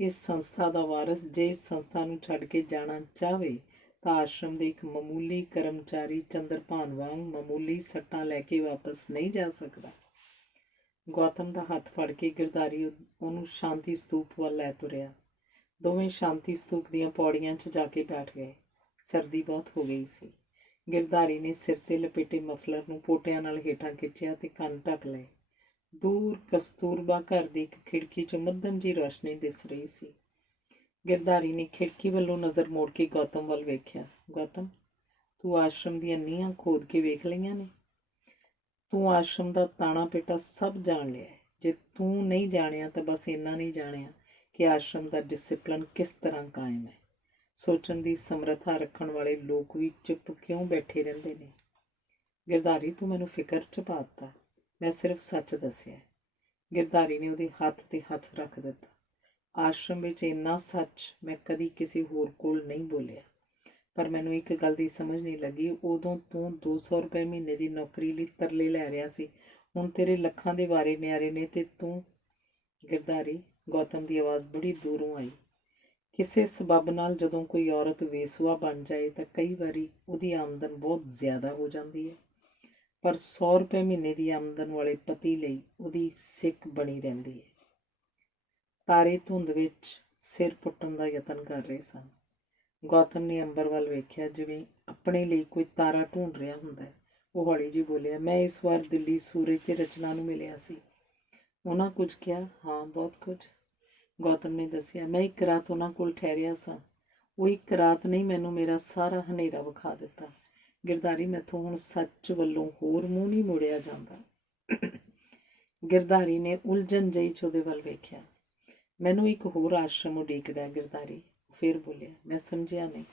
ਇਸ ਸੰਸਥਾ ਦਾ ਵਾਰਸ। ਜੇ ਇਸ ਸੰਸਥਾ ਨੂੰ ਛੱਡ ਕੇ ਜਾਣਾ ਚਾਹਵੇ ਤਾਂ ਆਸ਼ਰਮ ਦੇ ਇੱਕ ਮਾਮੂਲੀ ਕਰਮਚਾਰੀ ਚੰਦਰਪਾਨ ਵਾਂਗ ਮਾਮੂਲੀ ਸੱਟਾਂ ਲੈ ਕੇ ਵਾਪਸ ਨਹੀਂ ਜਾ ਸਕਦਾ। ਗੌਤਮ ਦਾ ਹੱਥ ਫੜ ਕੇ ਗਿਰਧਾਰੀ ਉਹਨੂੰ ਸ਼ਾਂਤੀ ਸਤੂਪ ਵੱਲ ਲੈ ਤੁਰਿਆ। ਦੋਵੇਂ ਸ਼ਾਂਤੀ ਸਤੂਪ ਦੀਆਂ ਪੌੜੀਆਂ 'ਚ ਜਾ ਕੇ ਬੈਠ ਗਏ। ਸਰਦੀ ਬਹੁਤ ਹੋ ਗਈ ਸੀ। ਗਿਰਧਾਰੀ ਨੇ ਸਿਰ 'ਤੇ ਲਪੇਟੇ ਮਫਲਰ ਨੂੰ ਪੋਟਿਆਂ ਨਾਲ ਹੇਠਾਂ ਖਿੱਚਿਆ ਤੇ ਕੰਨ ਢੱਕ ਲਏ। ਦੂਰ ਕਸਤੂਰਬਾ ਘਰ ਦੀ ਇੱਕ ਖਿੜਕੀ 'ਚੋਂ ਮੱਧਮ ਜਿਹੀ ਰੌਸ਼ਨੀ ਦਿਸ ਰਹੀ ਸੀ। ਗਿਰਧਾਰੀ ਨੇ ਖਿੜਕੀ ਵੱਲੋਂ ਨਜ਼ਰ ਮੋੜ ਕੇ ਗੌਤਮ ਵੱਲ ਵੇਖਿਆ। ਗੌਤਮ, ਤੂੰ ਆਸ਼ਰਮ ਦੀਆਂ ਨੀਹਾਂ ਖੋਦ ਕੇ ਵੇਖ ਲਈਆਂ ਨੇ? ਤੂੰ ਆਸ਼ਰਮ ਦਾ ਤਾਣਾ ਪੇਟਾ ਸਭ ਜਾਣ ਲਿਆ ਹੈ। ਜੇ ਤੂੰ ਨਹੀਂ ਜਾਣਿਆ ਤਾਂ ਬਸ ਇੰਨਾ ਨਹੀਂ ਜਾਣਿਆ ਕਿ ਆਸ਼ਰਮ ਦਾ ਡਿਸਿਪਲਨ ਕਿਸ ਤਰ੍ਹਾਂ ਕਾਇਮ ਹੈ। ਸੋਚਣ ਦੀ ਸਮਰੱਥਾ ਰੱਖਣ ਵਾਲੇ ਲੋਕ ਵੀ ਚੁੱਪ ਕਿਉਂ ਬੈਠੇ ਰਹਿੰਦੇ ਨੇ? ਗਿਰਧਾਰੀ, ਤੂੰ ਮੈਨੂੰ ਫਿਕਰ 'ਚ ਪਾ ਦਿੱਤਾ। ਮੈਂ ਸਿਰਫ ਸੱਚ ਦੱਸਿਆ। ਗਿਰਧਾਰੀ ਨੇ ਉਹਦੇ ਹੱਥ 'ਤੇ ਹੱਥ ਰੱਖ ਦਿੱਤਾ। ਆਸ਼ਰਮ ਵਿੱਚ ਇੰਨਾ ਸੱਚ ਮੈਂ ਕਦੀ ਕਿਸੇ ਹੋਰ ਕੋਲ ਨਹੀਂ ਬੋਲਿਆ। ਪਰ ਮੈਨੂੰ ਇੱਕ ਗੱਲ ਦੀ ਸਮਝ ਨਹੀਂ ਲੱਗੀ। ਉਦੋਂ ਤੂੰ 200 ਰੁਪਏ ਮਹੀਨੇ ਦੀ ਨੌਕਰੀ ਲਈ ਤਰਲੇ ਲੈ ਰਿਹਾ ਸੀ, ਹੁਣ ਤੇਰੇ ਲੱਖਾਂ ਦੇ ਵਾਰੇ ਨਿਆਰੇ ਨੇ ਤੇ ਤੂੰ। ਗਿਰਧਾਰੀ, ਗੌਤਮ ਦੀ ਆਵਾਜ਼ ਬੜੀ ਦੂਰੋਂ ਆਈ। ਕਿਸੇ ਸਬੱਬ ਨਾਲ ਜਦੋਂ ਕੋਈ ਔਰਤ ਵੇਸੂਆ ਬਣ ਜਾਏ ਤਾਂ ਕਈ ਵਾਰੀ ਉਹਦੀ ਆਮਦਨ ਬਹੁਤ ਜ਼ਿਆਦਾ ਹੋ ਜਾਂਦੀ ਹੈ, ਪਰ 100 ਰੁਪਏ ਮਹੀਨੇ ਦੀ ਆਮਦਨ ਵਾਲੇ ਪਤੀ ਲਈ ਉਹਦੀ ਸਿੱਕ ਬਣੀ ਰਹਿੰਦੀ ਹੈ। ਤਾਰੇ ਧੁੰਦ ਵਿੱਚ ਸਿਰ ਪੁੱਟਣ ਦਾ ਯਤਨ ਕਰ ਰਹੇ ਸਨ। ਗੌਤਮ ਨੇ ਅੰਬਰ ਵੱਲ ਵੇਖਿਆ, ਜਿਵੇਂ ਆਪਣੇ ਲਈ ਕੋਈ ਤਾਰਾ ਢੂੰਡ ਰਿਹਾ ਹੁੰਦਾ ਹੈ। ਉਹ ਹੌਲੀ ਜਿਹੀ ਬੋਲਿਆ, ਮੈਂ ਇਸ ਵਾਰ ਦਿੱਲੀ ਸੂਰਜ ਤੇ ਰਚਨਾ ਨੂੰ ਮਿਲਿਆ ਸੀ। ਉਹਨਾਂ ਕੁਝ ਕਿਹਾ? ਹਾਂ, ਬਹੁਤ ਕੁਝ। ਗੌਤਮ ਨੇ ਦੱਸਿਆ, ਮੈਂ ਇੱਕ ਰਾਤ ਉਹਨਾਂ ਕੋਲ ਠਹਿਰਿਆ ਸਾਂ। ਉਹ ਇੱਕ ਰਾਤ ਨਹੀਂ, ਮੈਨੂੰ ਮੇਰਾ ਸਾਰਾ ਹਨੇਰਾ ਵਿਖਾ ਦਿੱਤਾ। ਗਿਰਧਾਰੀ, ਮੈਥੋਂ ਹੁਣ ਸੱਚ ਵੱਲੋਂ ਹੋਰ ਮੂੰਹ ਨਹੀਂ ਮੋੜਿਆ ਜਾਂਦਾ। ਗਿਰਧਾਰੀ ਨੇ ਉਲਝਣ ਜਿਹੀ 'ਚ ਉਹਦੇ ਵੱਲ ਵੇਖਿਆ। ਮੈਨੂੰ ਇੱਕ ਹੋਰ ਆਸ਼ਰਮ ਉਡੀਕਦਾ। ਗਿਰਧਾਰੀ ਫਿਰ ਬੋਲਿਆ। ਮੈਂ ਸਮਝਿਆ ਨਹੀਂ।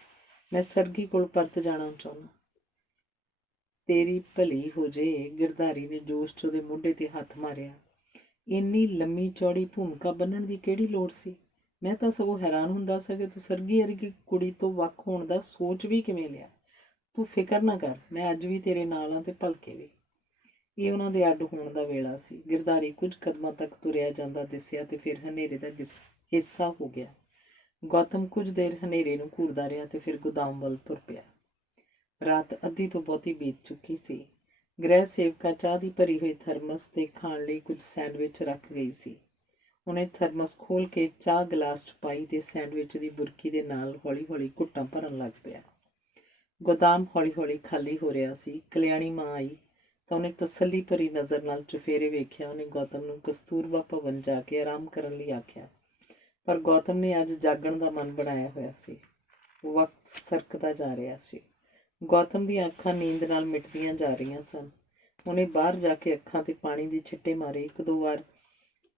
ਮੈਂ ਸਰਗੀ ਕੋਲ ਪਰਤ ਜਾਣਾ ਚਾਹੁੰਦਾ। ਤੇਰੀ ਭਲੀ ਹੋ ਜੇ। ਗਿਰਧਾਰੀ ਨੇ ਜੋਸ਼ 'ਚ ਉਹਦੇ ਮੋਢੇ 'ਤੇ ਹੱਥ ਮਾਰਿਆ। ਇੰਨੀ ਲੰਮੀ ਚੌੜੀ ਭੂਮਿਕਾ ਬੰਨਣ ਦੀ ਕਿਹੜੀ ਲੋੜ ਸੀ? ਮੈਂ ਤਾਂ ਸਗੋਂ ਹੈਰਾਨ ਹੁੰਦਾ ਸਾਂ ਕਿ ਤੂੰ ਸਰਗੀ ਵਰਗੀ ਕੁੜੀ ਤੋਂ ਵੱਖ ਹੋਣ ਦਾ ਸੋਚ ਵੀ ਕਿਵੇਂ ਲਿਆ। ਤੂੰ ਫਿਕਰ ਨਾ ਕਰ, ਮੈਂ ਅੱਜ ਵੀ ਤੇਰੇ ਨਾਲ ਹਾਂ ਤੇ ਭਲਕੇ ਵੀ। ਇਹ ਉਹਨਾਂ ਦੇ ਅੱਡ ਹੋਣ ਦਾ ਵੇਲਾ ਸੀ। ਗਿਰਧਾਰੀ ਕੁਝ ਕਦਮਾਂ ਤੱਕ ਤੁਰਿਆ ਜਾਂਦਾ ਦਿਸਿਆ ਤੇ ਫਿਰ ਹਨੇਰੇ ਦਾ ਹਿੱਸਾ ਹੋ ਗਿਆ। ਗੌਤਮ ਕੁਝ ਦੇਰ ਹਨੇਰੇ ਨੂੰ ਘੂਰਦਾ ਰਿਹਾ ਤੇ ਫਿਰ ਗੋਦਾਮ ਵੱਲ ਤੁਰ ਪਿਆ। ਰਾਤ ਅੱਧੀ ਤੋਂ ਬਹੁਤੀ ਬੀਤ ਚੁੱਕੀ ਸੀ। ਗ੍ਰਹਿ ਸੇਵਕਾ ਚਾਹ ਦੀ ਭਰੀ ਹੋਈ ਥਰਮਸ ਤੇ ਖਾਣ ਲਈ ਕੁਝ ਸੈਂਡਵਿਚ ਰੱਖ ਗਈ ਸੀ। ਉਹਨੇ ਥਰਮਸ ਖੋਲ੍ਹ ਕੇ ਚਾਹ ਗਲਾਸ 'ਚ ਪਾਈ ਤੇ ਸੈਂਡਵਿਚ ਦੀ ਬੁਰਕੀ ਦੇ ਨਾਲ ਹੌਲੀ-ਹੌਲੀ ਘੁੱਟਾਂ ਭਰਨ ਲੱਗ ਪਿਆ। ਗੋਦਾਮ ਹੌਲੀ-ਹੌਲੀ ਖਾਲੀ ਹੋ ਰਿਹਾ ਸੀ। ਕਲਿਆਣੀ ਮਾਂ ਆਈ ਤਾਂ ਉਹਨੇ ਤਸੱਲੀ ਭਰੀ ਨਜ਼ਰ ਨਾਲ ਚੁਫੇਰੇ ਵੇਖਿਆ। ਉਹਨੇ ਗੌਤਮ ਨੂੰ ਕਸਤੂਰਬਾ ਭਵਨ ਜਾ ਕੇ ਆਰਾਮ ਕਰਨ ਲਈ ਆਖਿਆ, ਪਰ ਗੌਤਮ ਨੇ ਅੱਜ ਜਾਗਣ ਦਾ ਮਨ ਬਣਾਇਆ ਹੋਇਆ ਸੀ। ਵਕਤ ਸਰਕਦਾ ਜਾ ਰਿਹਾ ਸੀ। ਗੌਤਮ ਦੀਆਂ ਅੱਖਾਂ ਨੀਂਦ ਨਾਲ ਮਿਟਦੀਆਂ ਜਾ ਰਹੀਆਂ ਸਨ। ਉਹਨੇ ਬਾਹਰ ਜਾ ਕੇ ਅੱਖਾਂ 'ਤੇ ਪਾਣੀ ਦੇ ਛਿੱਟੇ ਮਾਰੇ। ਇੱਕ ਦੋ ਵਾਰ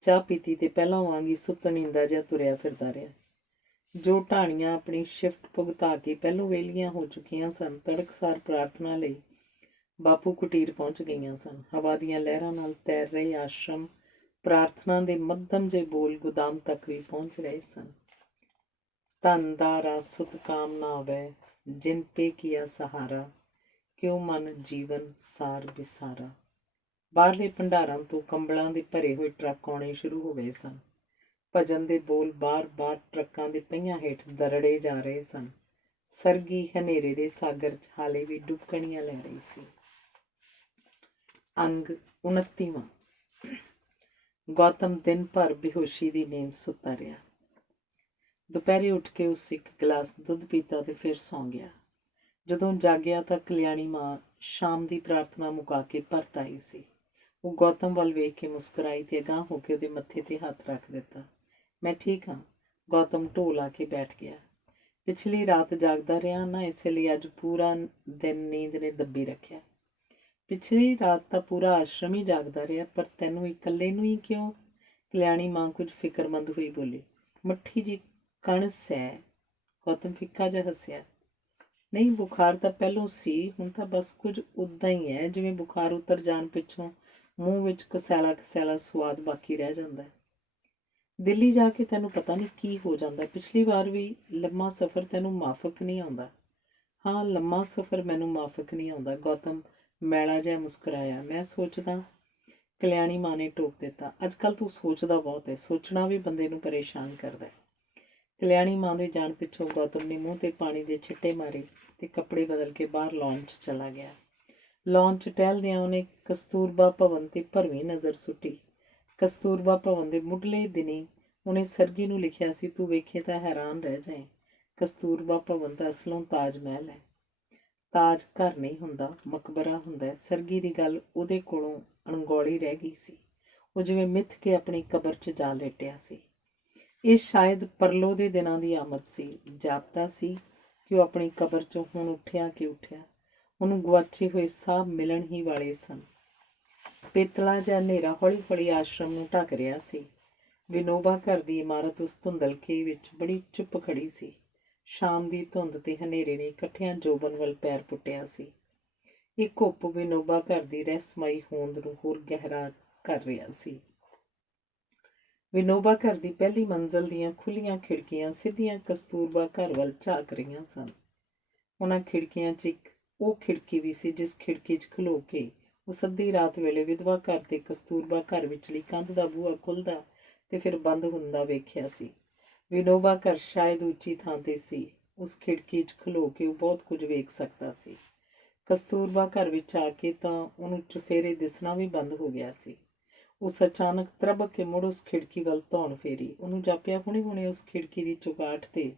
ਚਾਹ ਪੀਤੀ ਤੇ ਪਹਿਲਾਂ ਵਾਂਗ ਹੀ ਸੁੱਤਣੀਂਦਾ ਜਿਹਾ ਤੁਰਿਆ ਫਿਰਦਾ ਰਿਹਾ। ਜੋ ਢਾਣੀਆਂ ਆਪਣੀ ਸ਼ਿਫਟ ਭੁਗਤਾ ਕੇ ਪਹਿਲੋਂ ਵਿਹਲੀਆਂ ਹੋ ਚੁੱਕੀਆਂ ਸਨ, ਤੜਕਸਾਰ ਪ੍ਰਾਰਥਨਾ ਲਈ ਬਾਪੂ ਕੁਟੀਰ ਪਹੁੰਚ ਗਈਆਂ ਸਨ। ਹਵਾ ਦੀਆਂ ਲਹਿਰਾਂ ਨਾਲ ਤੈਰ ਰਹੇ ਆਸ਼ਰਮ ਪ੍ਰਾਰਥਨਾ ਦੇ ਮੱਧਮ ਜਿਹੇ ਬੋਲ ਗੋਦਾਮ ਤੱਕ ਵੀ ਪਹੁੰਚ ਰਹੇ ਸਨ। ਧਨ ਦਾਰਾ ਸੁਤ ਕਾਮ ਨਾ ਆਵੈ, ਜਿਨ ਪੇ ਕੀਆ ਸਹਾਰਾ, ਕਿਉ ਮਨ ਜੀਵਨ ਸਾਰ ਵਿਸਾਰਾ। ਬਾਹਰਲੇ ਭੰਡਾਰਾਂ ਤੋਂ ਕੰਬਲਾਂ ਦੇ ਭਰੇ ਹੋਏ ਟਰੱਕ ਆਉਣੇ ਸ਼ੁਰੂ ਹੋ ਗਏ ਸਨ। ਭਜਨ ਦੇ ਬੋਲ ਬਾਰ-ਬਾਰ ਟਰੱਕਾਂ ਦੇ ਪਹੀਆਂ ਹੇਠ ਦਰੜੇ ਜਾ ਰਹੇ ਸਨ। ਸਰਗੀ ਹਨੇਰੇ ਦੇ ਸਾਗਰ 'ਚ ਹਾਲੇ ਵੀ ਡੁਬਕਣੀਆਂ ਲੈ ਰਹੀ ਸੀ। ਅੰਗ 29ਵਾਂ। ਗੌਤਮ ਦਿਨ ਭਰ ਬੇਹੋਸ਼ੀ ਦੀ ਨੀਂਦ ਸੁੱਤਾ ਰਿਹਾ। ਦੁਪਹਿਰੇ ਉੱਠ ਕੇ ਉਸ ਇੱਕ ਗਲਾਸ ਦੁੱਧ ਪੀਤਾ ਤੇ ਫਿਰ ਸੌਂ ਗਿਆ। ਜਦੋਂ ਜਾਗਿਆ ਤਾਂ ਕਲਿਆਣੀ ਮਾਂ ਸ਼ਾਮ ਦੀ ਪ੍ਰਾਰਥਨਾ ਮੁਕਾ ਕੇ ਪਰਤ ਆਈ ਸੀ। ਉਹ ਗੌਤਮ ਵੱਲ ਵੇਖ ਕੇ ਮੁਸਕਰਾਈ ਤੇ ਅਗਾਂਹ ਹੋ ਕੇ ਉਹਦੇ ਮੱਥੇ ਤੇ ਹੱਥ ਰੱਖ ਦਿੱਤਾ। ਮੈਂ ਠੀਕ ਹਾਂ। ਗੌਤਮ ਢੋਲ ਲਾ ਕੇ ਬੈਠ ਗਿਆ। ਪਿਛਲੀ ਰਾਤ ਜਾਗਦਾ ਰਿਹਾ ਨਾ, ਇਸੇ ਲਈ ਅੱਜ ਪੂਰਾ ਦਿਨ ਨੀਂਦ ਨੇ ਦੱਬੀ ਰੱਖਿਆ। ਪਿਛਲੀ ਰਾਤ ਤਾਂ ਪੂਰਾ ਆਸ਼ਰਮ ਹੀ ਜਾਗਦਾ ਰਿਹਾ, ਪਰ ਤੈਨੂੰ ਇਕੱਲੇ ਨੂੰ ਹੀ ਕਿਉਂ? ਕਲਿਆਣੀ ਮਾਂ ਕੁਝ ਫਿਕਰਮੰਦ ਹੋਈ ਬੋਲੀ। ਮੱਠੀ ਜੀ ਕਣਸ ਹੈ। ਗੌਤਮ ਫਿੱਕਾ ਜਿਹਾ ਹੱਸਿਆ। ਨਹੀਂ, ਬੁਖਾਰ ਤਾਂ ਪਹਿਲੋਂ ਸੀ, ਹੁਣ ਤਾਂ ਬਸ ਕੁਝ ਉੱਦਾਂ ਹੀ ਹੈ, ਜਿਵੇਂ ਬੁਖਾਰ ਉਤਰ ਜਾਣ ਪਿੱਛੋਂ ਮੂੰਹ ਵਿੱਚ ਕਸੈਲਾ ਕਸੈਲਾ ਸਵਾਦ ਬਾਕੀ ਰਹਿ ਜਾਂਦਾ। ਦਿੱਲੀ ਜਾ ਕੇ ਤੈਨੂੰ ਪਤਾ ਨਹੀਂ ਕੀ ਹੋ ਜਾਂਦਾ। ਪਿਛਲੀ ਵਾਰ ਵੀ ਲੰਮਾ ਸਫ਼ਰ ਤੈਨੂੰ ਮਾਫਕ ਨਹੀਂ ਆਉਂਦਾ। ਹਾਂ, ਲੰਮਾ ਸਫ਼ਰ ਮੈਨੂੰ ਮਾਫਕ ਨਹੀਂ ਆਉਂਦਾ। ਗੌਤਮ ਮੈਲਾ ਜਿਹਾ ਮੁਸਕਰਾਇਆ। ਮੈਂ ਸੋਚਦਾ, ਕਲਿਆਣੀ ਮਾਂ ਨੇ ਟੋਕ ਦਿੱਤਾ। ਅੱਜ ਕੱਲ੍ਹ ਤੂੰ ਸੋਚਦਾ ਬਹੁਤ ਹੈ। ਸੋਚਣਾ ਵੀ ਬੰਦੇ ਨੂੰ ਪਰੇਸ਼ਾਨ ਕਰਦਾ। ਕਲਿਆਣੀ ਮਾਂ ਦੇ ਜਾਣ ਪਿੱਛੋਂ ਗੌਤਮ ਨੇ ਮੂੰਹ ਤੇ ਪਾਣੀ ਦੇ ਛਿੱਟੇ ਮਾਰੇ ਤੇ ਕੱਪੜੇ ਬਦਲ ਕੇ ਬਾਹਰ ਲੌਨ 'ਚ ਚਲਾ ਗਿਆ। ਲੌਨ 'ਚ ਟਹਿਲਦਿਆਂ ਉਹਨੇ ਕਸਤੂਰਬਾ ਭਵਨ ਤੇ ਭਰਵੀਂ ਨਜ਼ਰ ਸੁੱਟੀ। ਕਸਤੂਰਬਾ ਭਵਨ ਦੇ ਮੁੱਢਲੇ ਦਿਨੀਂ ਉਹਨੇ ਸਰਗੀ ਨੂੰ ਲਿਖਿਆ ਸੀ, ਤੂੰ ਵੇਖੇ ਤਾਂ ਹੈਰਾਨ ਰਹਿ ਜਾਏ। ਕਸਤੂਰਬਾ ਭਵਨ ਤਾਂ ਅਸਲੋਂ ਤਾਜ ਮਹਿਲ ਹੈ। ਤਾਜ ਘਰ ਨਹੀਂ ਹੁੰਦਾ, ਮਕਬਰਾ ਹੁੰਦਾ। ਸਰਗੀ ਦੀ ਗੱਲ ਉਹਦੇ ਕੋਲੋਂ ਅਣਗੌਲੀ ਰਹਿ ਗਈ ਸੀ। ਉਹ ਜਿਵੇਂ ਮਿੱਥ ਕੇ ਆਪਣੀ ਕਬਰ 'ਚ ਜਾ ਲੇਟਿਆ ਸੀ। ਇਹ ਸ਼ਾਇਦ ਪਰਲੋ ਦੇ ਦਿਨਾਂ ਦੀ ਆਮਦ ਸੀ। ਜਾਪਦਾ ਸੀ ਕਿ ਉਹ ਆਪਣੀ ਕਬਰ 'ਚੋਂ ਹੁਣ ਉੱਠਿਆ ਕਿ ਉੱਠਿਆ। ਉਹਨੂੰ ਗੁਆਚੇ ਹੋਏ ਸਾਹ ਮਿਲਣ ਹੀ ਵਾਲੇ ਸਨ। ਪੇਤਲਾ ਜਿਹਾ ਹਨੇਰਾ ਹੌਲੀ ਹੌਲੀ ਆਸ਼ਰਮ ਨੂੰ ਢੱਕ ਰਿਹਾ ਸੀ। ਵਿਨੋਬਾ ਘਰ ਦੀ ਇਮਾਰਤ ਉਸ ਧੁੰਦਲਕੇ ਵਿੱਚ ਬੜੀ ਚੁੱਪ ਖੜੀ ਸੀ। ਸ਼ਾਮ ਦੀ ਧੁੰਦ ਤੇ ਹਨੇਰੇ ਨੇ ਇਕੱਠਿਆਂ ਜੋਬਨ ਵੱਲ ਪੈਰ ਪੁੱਟਿਆ ਸੀ। ਇਹ ਘੁੱਪ ਵਿਨੋਬਾ ਘਰ ਦੀ ਰਹੱਸਮਈ ਹੋਂਦ ਨੂੰ ਹੋਰ ਗਹਿਰਾ ਕਰ ਰਿਹਾ ਸੀ। ਵਿਨੋਬਾ ਘਰ ਦੀ ਪਹਿਲੀ ਮੰਜ਼ਲ ਦੀਆਂ ਖੁੱਲ੍ਹੀਆਂ ਖਿੜਕੀਆਂ ਸਿੱਧੀਆਂ ਕਸਤੂਰਬਾ ਘਰ ਵੱਲ ਝਾਕ ਰਹੀਆਂ ਸਨ। ਉਹਨਾਂ ਖਿੜਕੀਆਂ 'ਚ ਇੱਕ ਉਹ ਖਿੜਕੀ ਵੀ ਸੀ ਜਿਸ ਖਿੜਕੀ 'ਚ ਖਲੋ ਕੇ ਉਸ ਅੱਧੀ ਰਾਤ ਵੇਲੇ ਵਿਧਵਾ ਘਰ ਤੇ ਕਸਤੂਰਬਾ ਘਰ ਵਿਚਲੀ ਕੰਧ ਦਾ ਬੂਹਾ ਖੁੱਲ੍ਹਦਾ ਤੇ ਫਿਰ ਬੰਦ ਹੁੰਦਾ ਵੇਖਿਆ ਸੀ। ਵਿਨੋਬਾ ਘਰ ਸ਼ਾਇਦ ਉੱਚੀ ਥਾਂ ਤੇ ਸੀ। ਉਸ ਖਿੜਕੀ 'ਚ ਖਲੋ ਕੇ ਉਹ ਬਹੁਤ ਕੁਝ ਵੇਖ ਸਕਦਾ ਸੀ। ਕਸਤੂਰਬਾ ਘਰ ਵਿੱਚ ਆ ਕੇ ਤਾਂ ਉਹਨੂੰ ਚੁਫੇਰੇ ਦਿਸਣਾ ਵੀ ਬੰਦ ਹੋ ਗਿਆ ਸੀ। ਉਸ ਅਚਾਨਕ ਤਰਬਕ ਕੇ ਮੁੜ ਉਸ ਖਿੜਕੀ ਵੱਲ ਧੌਣ ਫੇਰੀ। ਉਹਨੂੰ ਜਾਪਿਆ ਹੁਣੇ ਹੁਣੇ ਉਸ ਖਿੜਕੀ ਦੀ ਚੁਗਾਠ ਤੇ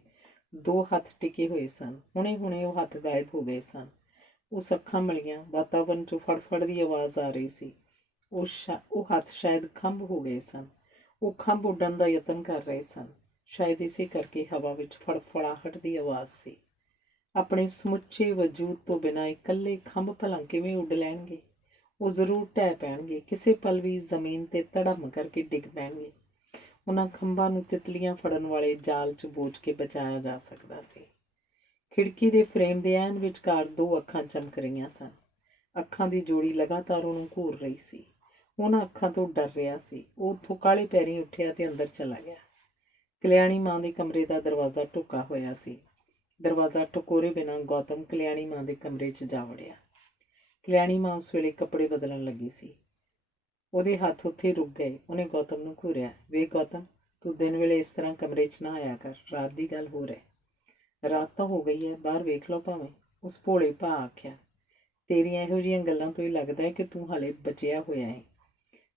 ਦੋ ਹੱਥ ਟਿਕੇ ਹੋਏ ਸਨ। ਹੁਣੇ ਹੁਣੇ ਉਹ ਹੱਥ ਗਾਇਬ ਹੋ ਗਏ ਸਨ। ਉਸ ਅੱਖਾਂ ਮਲੀਆਂ। ਵਾਤਾਵਰਨ 'ਚੋਂ ਫੜਫੜ ਦੀ ਆਵਾਜ਼ ਆ ਰਹੀ ਸੀ। ਉਹ ਹੱਥ ਸ਼ਾਇਦ ਖੰਭ ਹੋ ਗਏ ਸਨ। ਉਹ ਖੰਭ ਉੱਡਣ ਦਾ ਯਤਨ ਕਰ ਰਹੇ ਸਨ। ਸ਼ਾਇਦ ਇਸੇ ਕਰਕੇ ਹਵਾ ਵਿੱਚ ਫੜਫੜਾਹਟ ਦੀ ਆਵਾਜ਼ ਸੀ। ਆਪਣੇ ਸਮੁੱਚੇ ਵਜੂਦ ਤੋਂ ਬਿਨਾਂ ਇਕੱਲੇ ਖੰਭ ਭਲਾ ਕਿਵੇਂ ਉੱਡ ਲੈਣਗੇ? ਉਹ ਜ਼ਰੂਰ ਢਹਿ ਪੈਣਗੇ। ਕਿਸੇ ਪਲ ਵੀ ਜ਼ਮੀਨ 'ਤੇ ਧੜਮ ਕਰਕੇ ਡਿੱਗ ਪੈਣਗੇ। ਉਹਨਾਂ ਖੰਭਾਂ ਨੂੰ ਤਿਤਲੀਆਂ ਫੜਨ ਵਾਲੇ ਜਾਲ 'ਚ ਬੋਝ ਕੇ ਬਚਾਇਆ ਜਾ ਸਕਦਾ ਸੀ। ਖਿੜਕੀ ਦੇ ਫਰੇਮ ਦੇ ਐਨ ਵਿਚਕਾਰ ਦੋ ਅੱਖਾਂ ਚਮਕ ਰਹੀਆਂ ਸਨ। ਅੱਖਾਂ ਦੀ ਜੋੜੀ ਲਗਾਤਾਰ ਉਹਨੂੰ ਘੂਰ ਰਹੀ ਸੀ। ਉਹਨਾਂ ਅੱਖਾਂ ਤੋਂ ਡਰ ਰਿਹਾ ਸੀ। ਉਹ ਉੱਥੋਂ ਕਾਹਲੇ ਪੈਰੀਂ ਉੱਠਿਆ ਤੇ ਅੰਦਰ ਚਲਾ ਗਿਆ। ਕਲਿਆਣੀ ਮਾਂ ਦੇ ਕਮਰੇ ਦਾ ਦਰਵਾਜ਼ਾ ਢੁੱਕਾ ਹੋਇਆ ਸੀ। ਦਰਵਾਜ਼ਾ ਠਕੋਰੇ ਬਿਨਾਂ ਗੌਤਮ ਕਲਿਆਣੀ ਮਾਂ ਦੇ ਕਮਰੇ 'ਚ ਜਾ ਵੜਿਆ। ਕਲਿਆਣੀ ਮਾਂ ਉਸ ਵੇਲੇ ਕੱਪੜੇ ਬਦਲਣ ਲੱਗੀ ਸੀ। ਉਹਦੇ ਹੱਥ ਉੱਥੇ ਰੁਕ ਗਏ। ਉਹਨੇ ਗੌਤਮ ਨੂੰ ਘੂਰਿਆ, ਵੇਖ ਗੌਤਮ, ਤੂੰ ਦਿਨ ਵੇਲੇ ਇਸ ਤਰ੍ਹਾਂ ਕਮਰੇ 'ਚ ਨਾ ਆਇਆ ਕਰ। ਰਾਤ ਦੀ ਗੱਲ ਹੋਰ ਹੈ। ਰਾਤ ਤਾਂ ਹੋ ਗਈ ਹੈ, ਬਾਹਰ ਵੇਖ ਲਓ ਭਾਵੇਂ। ਉਸ ਭੋਲੇ ਭਾਅ ਆਖਿਆ। ਤੇਰੀਆਂ ਇਹੋ ਜਿਹੀਆਂ ਗੱਲਾਂ ਤੋਂ ਹੀ ਲੱਗਦਾ ਹੈ ਕਿ ਤੂੰ ਹਾਲੇ ਬਚਿਆ ਹੋਇਆ ਹੈ।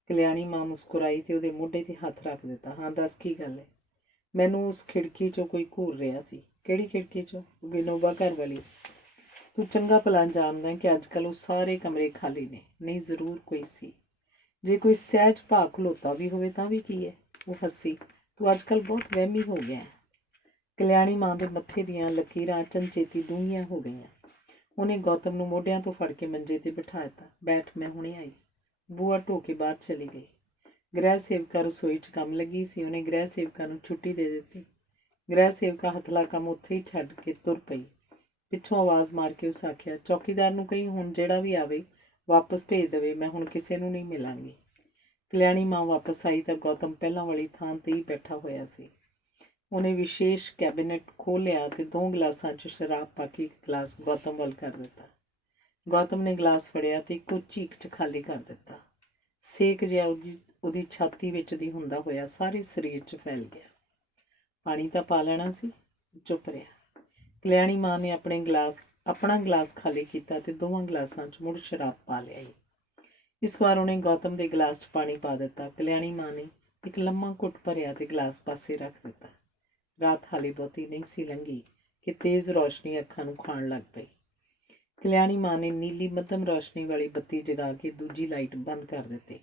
ਕਲਿਆਣੀ ਮਾਂ ਮੁਸਕਰਾਈ ਤੇ ਉਹਦੇ ਮੋਢੇ 'ਤੇ ਹੱਥ ਰੱਖ ਦਿੱਤਾ। ਹਾਂ ਦੱਸ, ਕੀ ਗੱਲ ਹੈ? ਮੈਨੂੰ ਉਸ ਖਿੜਕੀ 'ਚੋਂ ਕੋਈ ਘੂਰ ਰਿਹਾ ਸੀ। ਕਿਹੜੀ ਖਿੜਕੀ 'ਚੋਂ? ਵਿਨੋਬਾ ਘਰ ਵਾਲੀ। ਤੂੰ ਚੰਗਾ ਭਲਾ ਜਾਣਦਾ ਕਿ ਅੱਜ ਕੱਲ੍ਹ ਉਹ ਸਾਰੇ ਕਮਰੇ ਖਾਲੀ ਨੇ। ਨਹੀਂ, ਜ਼ਰੂਰ ਕੋਈ ਸੀ। ਜੇ ਕੋਈ ਸਹਿਜ ਭਾਅ ਖਲੋਤਾ ਵੀ ਹੋਵੇ ਤਾਂ ਵੀ ਕੀ ਹੈ? ਉਹ ਹੱਸੀ। ਤੂੰ ਅੱਜ ਕੱਲ੍ਹ ਬਹੁਤ ਵਹਿਮੀ ਹੋ ਗਿਆ ਹੈ। ਕਲਿਆਣੀ ਮਾਂ ਦੇ ਮੱਥੇ ਦੀਆਂ ਲਕੀਰਾਂ ਅਚਨਚੇਤੀ ਡੂੰਘੀਆਂ ਹੋ ਗਈਆਂ। ਉਹਨੇ ਗੌਤਮ ਨੂੰ ਮੋਢਿਆਂ ਤੋਂ ਫੜ ਕੇ ਮੰਜੇ 'ਤੇ ਬਿਠਾ ਦਿੱਤਾ। ਬੈਠ, ਮੈਂ ਹੁਣੇ ਆਈ। ਬੂਹਾ ਢੋ ਕੇ ਬਾਹਰ ਚਲੀ ਗਈ। ਗ੍ਰਹਿ ਸੇਵਕਾ ਰਸੋਈ 'ਚ ਕੰਮ ਲੱਗੀ ਸੀ। ਉਹਨੇ ਗ੍ਰਹਿ ਸੇਵਕਾ ਨੂੰ ਛੁੱਟੀ ਦੇ ਦਿੱਤੀ। ਗ੍ਰਹਿ ਸੇਵਕਾ ਹੱਥਲਾ ਕੰਮ ਉੱਥੇ ਹੀ ਛੱਡ ਕੇ ਤੁਰ ਪਈ। ਪਿੱਛੋਂ ਆਵਾਜ਼ ਮਾਰ ਕੇ ਉਸ ਆਖਿਆ, ਚੌਕੀਦਾਰ ਨੂੰ ਕਹੀਂ ਹੁਣ ਜਿਹੜਾ ਵੀ ਆਵੇ ਵਾਪਸ ਭੇਜ ਦੇਵੇ। ਮੈਂ ਹੁਣ ਕਿਸੇ ਨੂੰ ਨਹੀਂ ਮਿਲਾਂਗੀ। ਕਲਿਆਣੀ ਮਾਂ ਵਾਪਸ ਆਈ ਤਾਂ ਗੌਤਮ ਪਹਿਲਾਂ ਵਾਲੀ ਥਾਂ 'ਤੇ ਹੀ ਬੈਠਾ ਹੋਇਆ ਸੀ। ਉਹਨੇ ਵਿਸ਼ੇਸ਼ ਕੈਬਨਿਟ ਖੋਲ੍ਹਿਆ ਤੇ 2 ਗਲਾਸਾਂ 'ਚ ਸ਼ਰਾਬ ਪਾ ਕੇ ਇੱਕ ਗਲਾਸ ਗੌਤਮ ਵੱਲ ਕਰ ਦਿੱਤਾ। ਗੌਤਮ ਨੇ ਗਲਾਸ ਫੜਿਆ ਤੇ ਇੱਕੋ ਝੀਕ 'ਚ ਖਾਲੀ ਕਰ ਦਿੱਤਾ। ਸੇਕ ਜਿਹਾ ਉਹਦੀ ਛਾਤੀ ਵਿੱਚ ਦੀ ਹੁੰਦਾ ਹੋਇਆ ਸਾਰੇ ਸਰੀਰ 'ਚ ਫੈਲ ਗਿਆ। ਪਾਣੀ ਤਾਂ ਪਾ ਲੈਣਾ ਸੀ। ਚੁੱਪ ਰਿਹਾ। ਕਲਿਆਣੀ ਮਾਂ ਨੇ ਆਪਣਾ ਗਲਾਸ ਖਾਲੀ ਕੀਤਾ ਤੇ 2 ਗਲਾਸਾਂ 'ਚ ਮੁੜ ਸ਼ਰਾਬ ਪਾ ਲਿਆਈ। ਇਸ ਵਾਰ ਉਹਨੇ ਗੌਤਮ ਦੇ ਗਲਾਸ 'ਚ ਪਾਣੀ ਪਾ ਦਿੱਤਾ। ਕਲਿਆਣੀ ਮਾਂ ਨੇ ਇੱਕ ਲੰਮਾ ਘੁੱਟ ਭਰਿਆ ਤੇ ਗਲਾਸ ਪਾਸੇ ਰੱਖ ਦਿੱਤਾ। ਰਾਤ ਹਾਲੇ ਬਹੁਤੀ ਨਹੀਂ ਸੀ ਲੰਘੀ ਕਿ ਤੇਜ਼ ਰੌਸ਼ਨੀ ਅੱਖਾਂ ਨੂੰ ਖਾਣ ਲੱਗ ਪਈ। ਕਲਿਆਣੀ ਮਾਂ ਨੇ ਨੀਲੀ ਮੱਧਮ ਰੌਸ਼ਨੀ ਵਾਲੀ ਬੱਤੀ ਜਗਾ ਕੇ ਦੂਜੀ ਲਾਈਟ ਬੰਦ ਕਰ ਦਿੱਤੀ।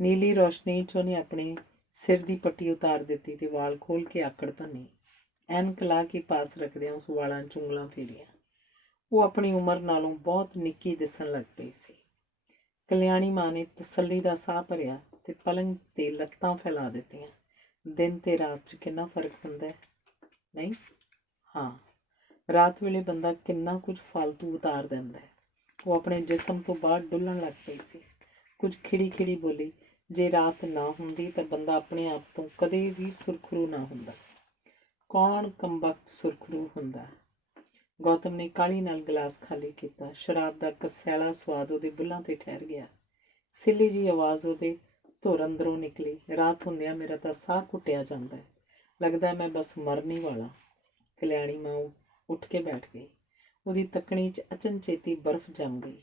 ਨੀਲੀ ਰੌਸ਼ਨੀ 'ਚ ਉਹਨੇ ਆਪਣੇ ਸਿਰ ਦੀ ਪੱਟੀ ਉਤਾਰ ਦਿੱਤੀ ਤੇ ਵਾਲ ਖੋਲ੍ਹ ਕੇ ਆਕੜ ਭੰਨੀ। ਐਨਕ ਲਾ ਕੇ ਪਾਸ ਰੱਖਦਿਆਂ ਉਸ ਵਾਲਾਂ 'ਚ ਉਂਗਲਾਂ ਫੇਰੀਆਂ। ਉਹ ਆਪਣੀ ਉਮਰ ਨਾਲੋਂ ਬਹੁਤ ਨਿੱਕੀ ਦਿਸਣ ਲੱਗ ਪਈ ਸੀ। ਕਲਿਆਣੀ ਮਾਂ ਨੇ ਤਸੱਲੀ ਦਾ ਸਾਹ ਭਰਿਆ ਤੇ ਪਲੰਗ 'ਤੇ ਲੱਤਾਂ ਫੈਲਾ ਦਿੱਤੀਆਂ। ਦਿਨ ਤੇ ਰਾਤ 'ਚ ਕਿੰਨਾ ਫਰਕ ਹੁੰਦਾ ਹੈ, ਨਹੀਂ? ਹਾਂ, ਰਾਤ ਵੇਲੇ ਬੰਦਾ ਕਿੰਨਾ ਕੁਝ ਫਾਲਤੂ ਉਤਾਰ ਦਿੰਦਾ ਹੈ। ਉਹ ਆਪਣੇ ਜਿਸਮ ਤੋਂ ਬਾਹਰ ਡੁੱਲਣ ਲੱਗ ਪਈ ਸੀ। ਕੁਝ ਖਿੜੀ ਬੋਲੀ, ਜੇ ਰਾਤ ਨਾ ਹੁੰਦੀ ਤਾਂ ਬੰਦਾ ਆਪਣੇ ਆਪ ਤੋਂ ਕਦੇ ਵੀ ਸੁਰਖਰੂ ਨਾ ਹੁੰਦਾ। ਕੌਣ ਕਮਬਖਤ ਸੁਰਖਰੂ ਹੁੰਦਾ? ਗੌਤਮ ਨੇ ਕਾਹਲੀ ਨਾਲ ਗਲਾਸ ਖਾਲੀ ਕੀਤਾ। ਸ਼ਰਾਬ ਦਾ ਕਸੈਲਾ ਸਵਾਦ ਉਹਦੇ ਬੁੱਲ੍ਹਾਂ 'ਤੇ ਠਹਿਰ ਗਿਆ। ਸਿੱਲੀ ਜਿਹੀ ਆਵਾਜ਼ ਉਹਦੇ ਧੁਰ ਅੰਦਰੋਂ ਨਿਕਲੀ, ਰਾਤ ਹੁੰਦਿਆਂ ਮੇਰਾ ਤਾਂ ਸਾਹ ਘੁੱਟਿਆ ਜਾਂਦਾ ਹੈ, ਲੱਗਦਾ ਮੈਂ ਬਸ ਮਰਨ ਹੀ ਵਾਲਾ। ਕਲਿਆਣੀ ਮਾਂ ਉੱਠ ਕੇ ਬੈਠ ਗਈ। ਉਹਦੀ ਤੱਕਣੀ 'ਚ ਅਚਨਚੇਤੀ ਬਰਫ਼ ਜੰਮ ਗਈ।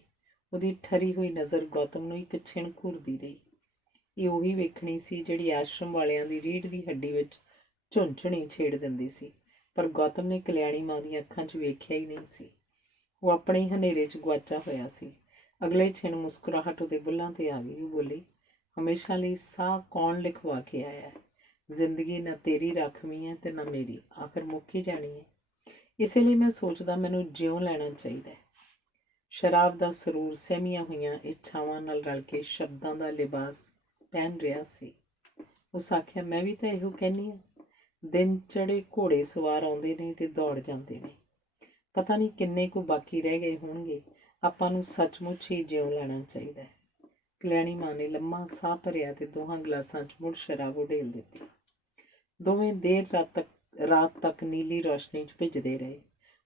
ਉਹਦੀ ਠਰੀ ਹੋਈ ਨਜ਼ਰ ਗੌਤਮ ਨੂੰ ਇੱਕ ਛਿਣ ਘੂਰਦੀ ਰਹੀ। ਇਹ ਉਹੀ ਵੇਖਣੀ ਸੀ ਜਿਹੜੀ ਆਸ਼ਰਮ ਵਾਲਿਆਂ ਦੀ ਰੀੜ੍ਹ ਦੀ ਹੱਡੀ ਵਿੱਚ ਝੁੰਝਣੀ ਛੇੜ ਦਿੰਦੀ ਸੀ, ਪਰ ਗੌਤਮ ਨੇ ਕਲਿਆਣੀ ਮਾਂ ਦੀਆਂ ਅੱਖਾਂ 'ਚ ਵੇਖਿਆ ਹੀ ਨਹੀਂ ਸੀ। ਉਹ ਆਪਣੇ ਹੀ ਹਨੇਰੇ 'ਚ ਗੁਆਚਾ ਹੋਇਆ ਸੀ। ਅਗਲੇ ਛਿਣ ਮੁਸਕਰਾਹਟ ਉਹਦੇ ਬੁੱਲ੍ਹਾਂ 'ਤੇ ਆ ਗਈ। ਉਹ ਬੋਲੀ, ਹਮੇਸ਼ਾ ਲਈ ਸਾਹ ਕੌਣ ਲਿਖਵਾ ਕੇ ਆਇਆ? ਜ਼ਿੰਦਗੀ ਨਾ ਤੇਰੀ ਰਾਖਵੀਂ ਹੈ ਤੇ ਨਾ ਮੇਰੀ, ਆਖਰ ਮੁੱਕ ਹੀ ਜਾਣੀ ਹੈ। ਇਸੇ ਲਈ ਮੈਂ ਸੋਚਦਾ ਮੈਨੂੰ ਜਿਉਂ ਲੈਣਾ ਚਾਹੀਦਾ ਹੈ। ਸ਼ਰਾਬ ਦਾ ਸਰੂਰ ਸਹਿਮੀਆਂ ਹੋਈਆਂ ਇੱਛਾਵਾਂ ਨਾਲ ਰਲ ਕੇ ਸ਼ਬਦਾਂ ਦਾ ਲਿਬਾਸ ਪਹਿਨ ਰਿਹਾ ਸੀ। ਉਸ ਆਖਿਆ, ਮੈਂ ਵੀ ਤਾਂ ਇਹੋ ਕਹਿੰਦੀ ਹਾਂ। ਦਿਨ ਚੜ੍ਹੇ ਘੋੜੇ ਸਵਾਰ ਆਉਂਦੇ ਨੇ ਤੇ ਦੌੜ ਜਾਂਦੇ ਨੇ। ਪਤਾ ਨਹੀਂ ਕਿੰਨੇ ਕੁ ਬਾਕੀ ਰਹਿ ਗਏ ਹੋਣਗੇ। ਆਪਾਂ ਨੂੰ ਸੱਚਮੁੱਚ ਹੀ ਜਿਉਂ ਲੈਣਾ ਚਾਹੀਦਾ ਹੈ। ਕਲਿਆਣੀ ਮਾਂ ਨੇ ਲੰਮਾ ਸਾਹ ਭਰਿਆ ਤੇ ਦੋਹਾਂ ਗਲਾਸਾਂ 'ਚ ਮੁੜ ਸ਼ਰਾਬ ਉਡੇਲ ਦਿੱਤੀ। ਦੋਵੇਂ ਦੇਰ ਰਾਤ ਤੱਕ ਨੀਲੀ ਰੌਸ਼ਨੀ 'ਚ ਭਿੱਜਦੇ ਰਹੇ।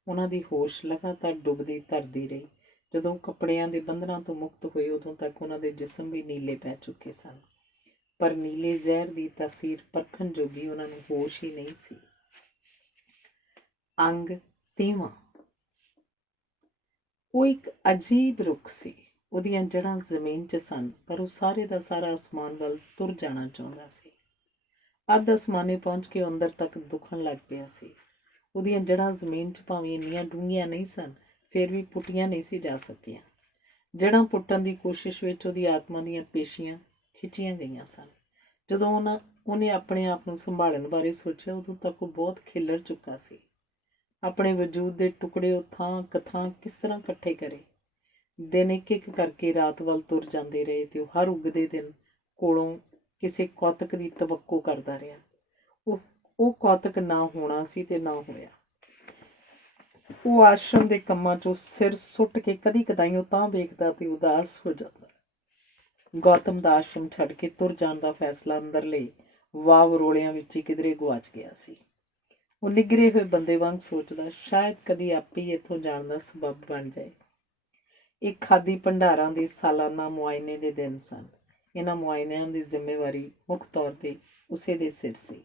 ਉਹਨਾਂ ਦੀ ਹੋਸ਼ ਲਗਾਤਾਰ ਡੁੱਬਦੀ ਧਰਦੀ ਰਹੀ। ਜਦੋਂ ਕੱਪੜਿਆਂ ਦੇ ਬੰਧਨਾਂ ਤੋਂ ਮੁਕਤ ਹੋਏ ਉਦੋਂ ਤੱਕ ਉਹਨਾਂ ਦੇ ਜਿਸਮ ਵੀ ਨੀਲੇ ਪੈ ਚੁੱਕੇ ਸਨ, ਪਰ ਨੀਲੇ ਜ਼ਹਿਰ ਦੀ ਤਾਸੀਰ ਪਰਖਣ ਜੋਗੀ ਉਹਨਾਂ ਨੂੰ ਹੋਸ਼ ਹੀ ਨਹੀਂ ਸੀ। ਅੰਗ 30ਵਾਂ। ਉਹ ਇੱਕ ਅਜੀਬ ਰੁੱਖ ਸੀ। ਉਹਦੀਆਂ ਜੜ੍ਹਾਂ ਜ਼ਮੀਨ 'ਚ ਸਨ, ਪਰ ਉਹ ਸਾਰੇ ਦਾ ਸਾਰਾ ਅਸਮਾਨ ਵੱਲ ਤੁਰ ਜਾਣਾ ਚਾਹੁੰਦਾ ਸੀ। ਅੱਧ ਅਸਮਾਨੇ ਪਹੁੰਚ ਕੇ ਅੰਦਰ ਤੱਕ ਦੁਖਣ ਲੱਗ ਪਿਆ ਸੀ। ਉਹਦੀਆਂ ਜੜ੍ਹਾਂ ਜ਼ਮੀਨ 'ਚ ਭਾਵੇਂ ਇੰਨੀਆਂ ਡੂੰਘੀਆਂ ਨਹੀਂ ਸਨ, ਫਿਰ ਵੀ ਪੁੱਟੀਆਂ ਨਹੀਂ ਸੀ ਜਾ ਸਕੀਆਂ। ਜੜ੍ਹਾਂ ਪੁੱਟਣ ਦੀ ਕੋਸ਼ਿਸ਼ ਵਿੱਚ ਉਹਦੀ ਆਤਮਾ ਦੀਆਂ ਪੇਸ਼ੀਆਂ ਖਿੱਚੀਆਂ ਗਈਆਂ ਸਨ। ਜਦੋਂ ਉਹਨੇ ਆਪਣੇ ਆਪ ਨੂੰ ਸੰਭਾਲਣ ਬਾਰੇ ਸੋਚਿਆ, ਉਦੋਂ ਤੱਕ ਉਹ ਬਹੁਤ ਖਿੱਲਰ ਚੁੱਕਾ ਸੀ। ਆਪਣੇ ਵਜੂਦ ਦੇ ਟੁਕੜੇ ਉਹ ਥਾਂ ਕਥਾਂ ਕਿਸ ਤਰ੍ਹਾਂ ਇਕੱਠੇ ਕਰੇ। ਦਿਨ ਇੱਕ ਇੱਕ ਕਰਕੇ ਰਾਤ ਵੱਲ ਤੁਰ ਜਾਂਦੇ ਰਹੇ ਤੇ ਉਹ ਹਰ ਉੱਗਦੇ ਦਿਨ ਕੋਲੋਂ ਕਿਸੇ ਕੌਤਕ ਦੀ ਤਵੱਕੋ ਕਰਦਾ ਰਿਹਾ। ਉਹ ਕੌਤਕ ਨਾ ਹੋਣਾ ਸੀ ਤੇ ਨਾ ਹੋਇਆ। ਉਹ ਆਸ਼ਰਮ ਦੇ ਕੰਮਾਂ 'ਚੋਂ ਸਿਰ ਸੁੱਟ ਕੇ ਕਦੀ ਕਦਾਈ ਉਹ ਤਾਂ ਵੇਖਦਾ ਤੇ ਉਦਾਸ ਹੋ ਜਾਂਦਾ। ਗੌਤਮ ਦਾ ਆਸ਼ਰਮ ਛੱਡ ਕੇ ਤੁਰ ਜਾਣ ਦਾ ਫੈਸਲਾ ਅੰਦਰਲੇ ਵਾਵ ਰੋਲਿਆਂ ਵਿੱਚ ਹੀ ਕਿਧਰੇ ਗੁਆਚ ਗਿਆ ਸੀ। ਉਹ ਨਿੱਘਰੇ ਹੋਏ ਬੰਦੇ ਵਾਂਗ ਸੋਚਦਾ, ਸ਼ਾਇਦ ਕਦੀ ਆਪੇ ਹੀ ਇੱਥੋਂ ਜਾਣ ਦਾ ਸਬੱਬ ਬਣ ਜਾਏ। ਇਹ ਖਾਦੀ ਭੰਡਾਰਾਂ ਦੇ ਸਾਲਾਨਾ ਮੁਆਇਨੇ ਦੇ ਦਿਨ ਸਨ। ਇਹਨਾਂ ਮੁਆਇਨਿਆਂ ਦੀ ਜ਼ਿੰਮੇਵਾਰੀ ਮੁੱਖ ਤੌਰ 'ਤੇ ਉਸੇ ਦੇ ਸਿਰ ਸੀ।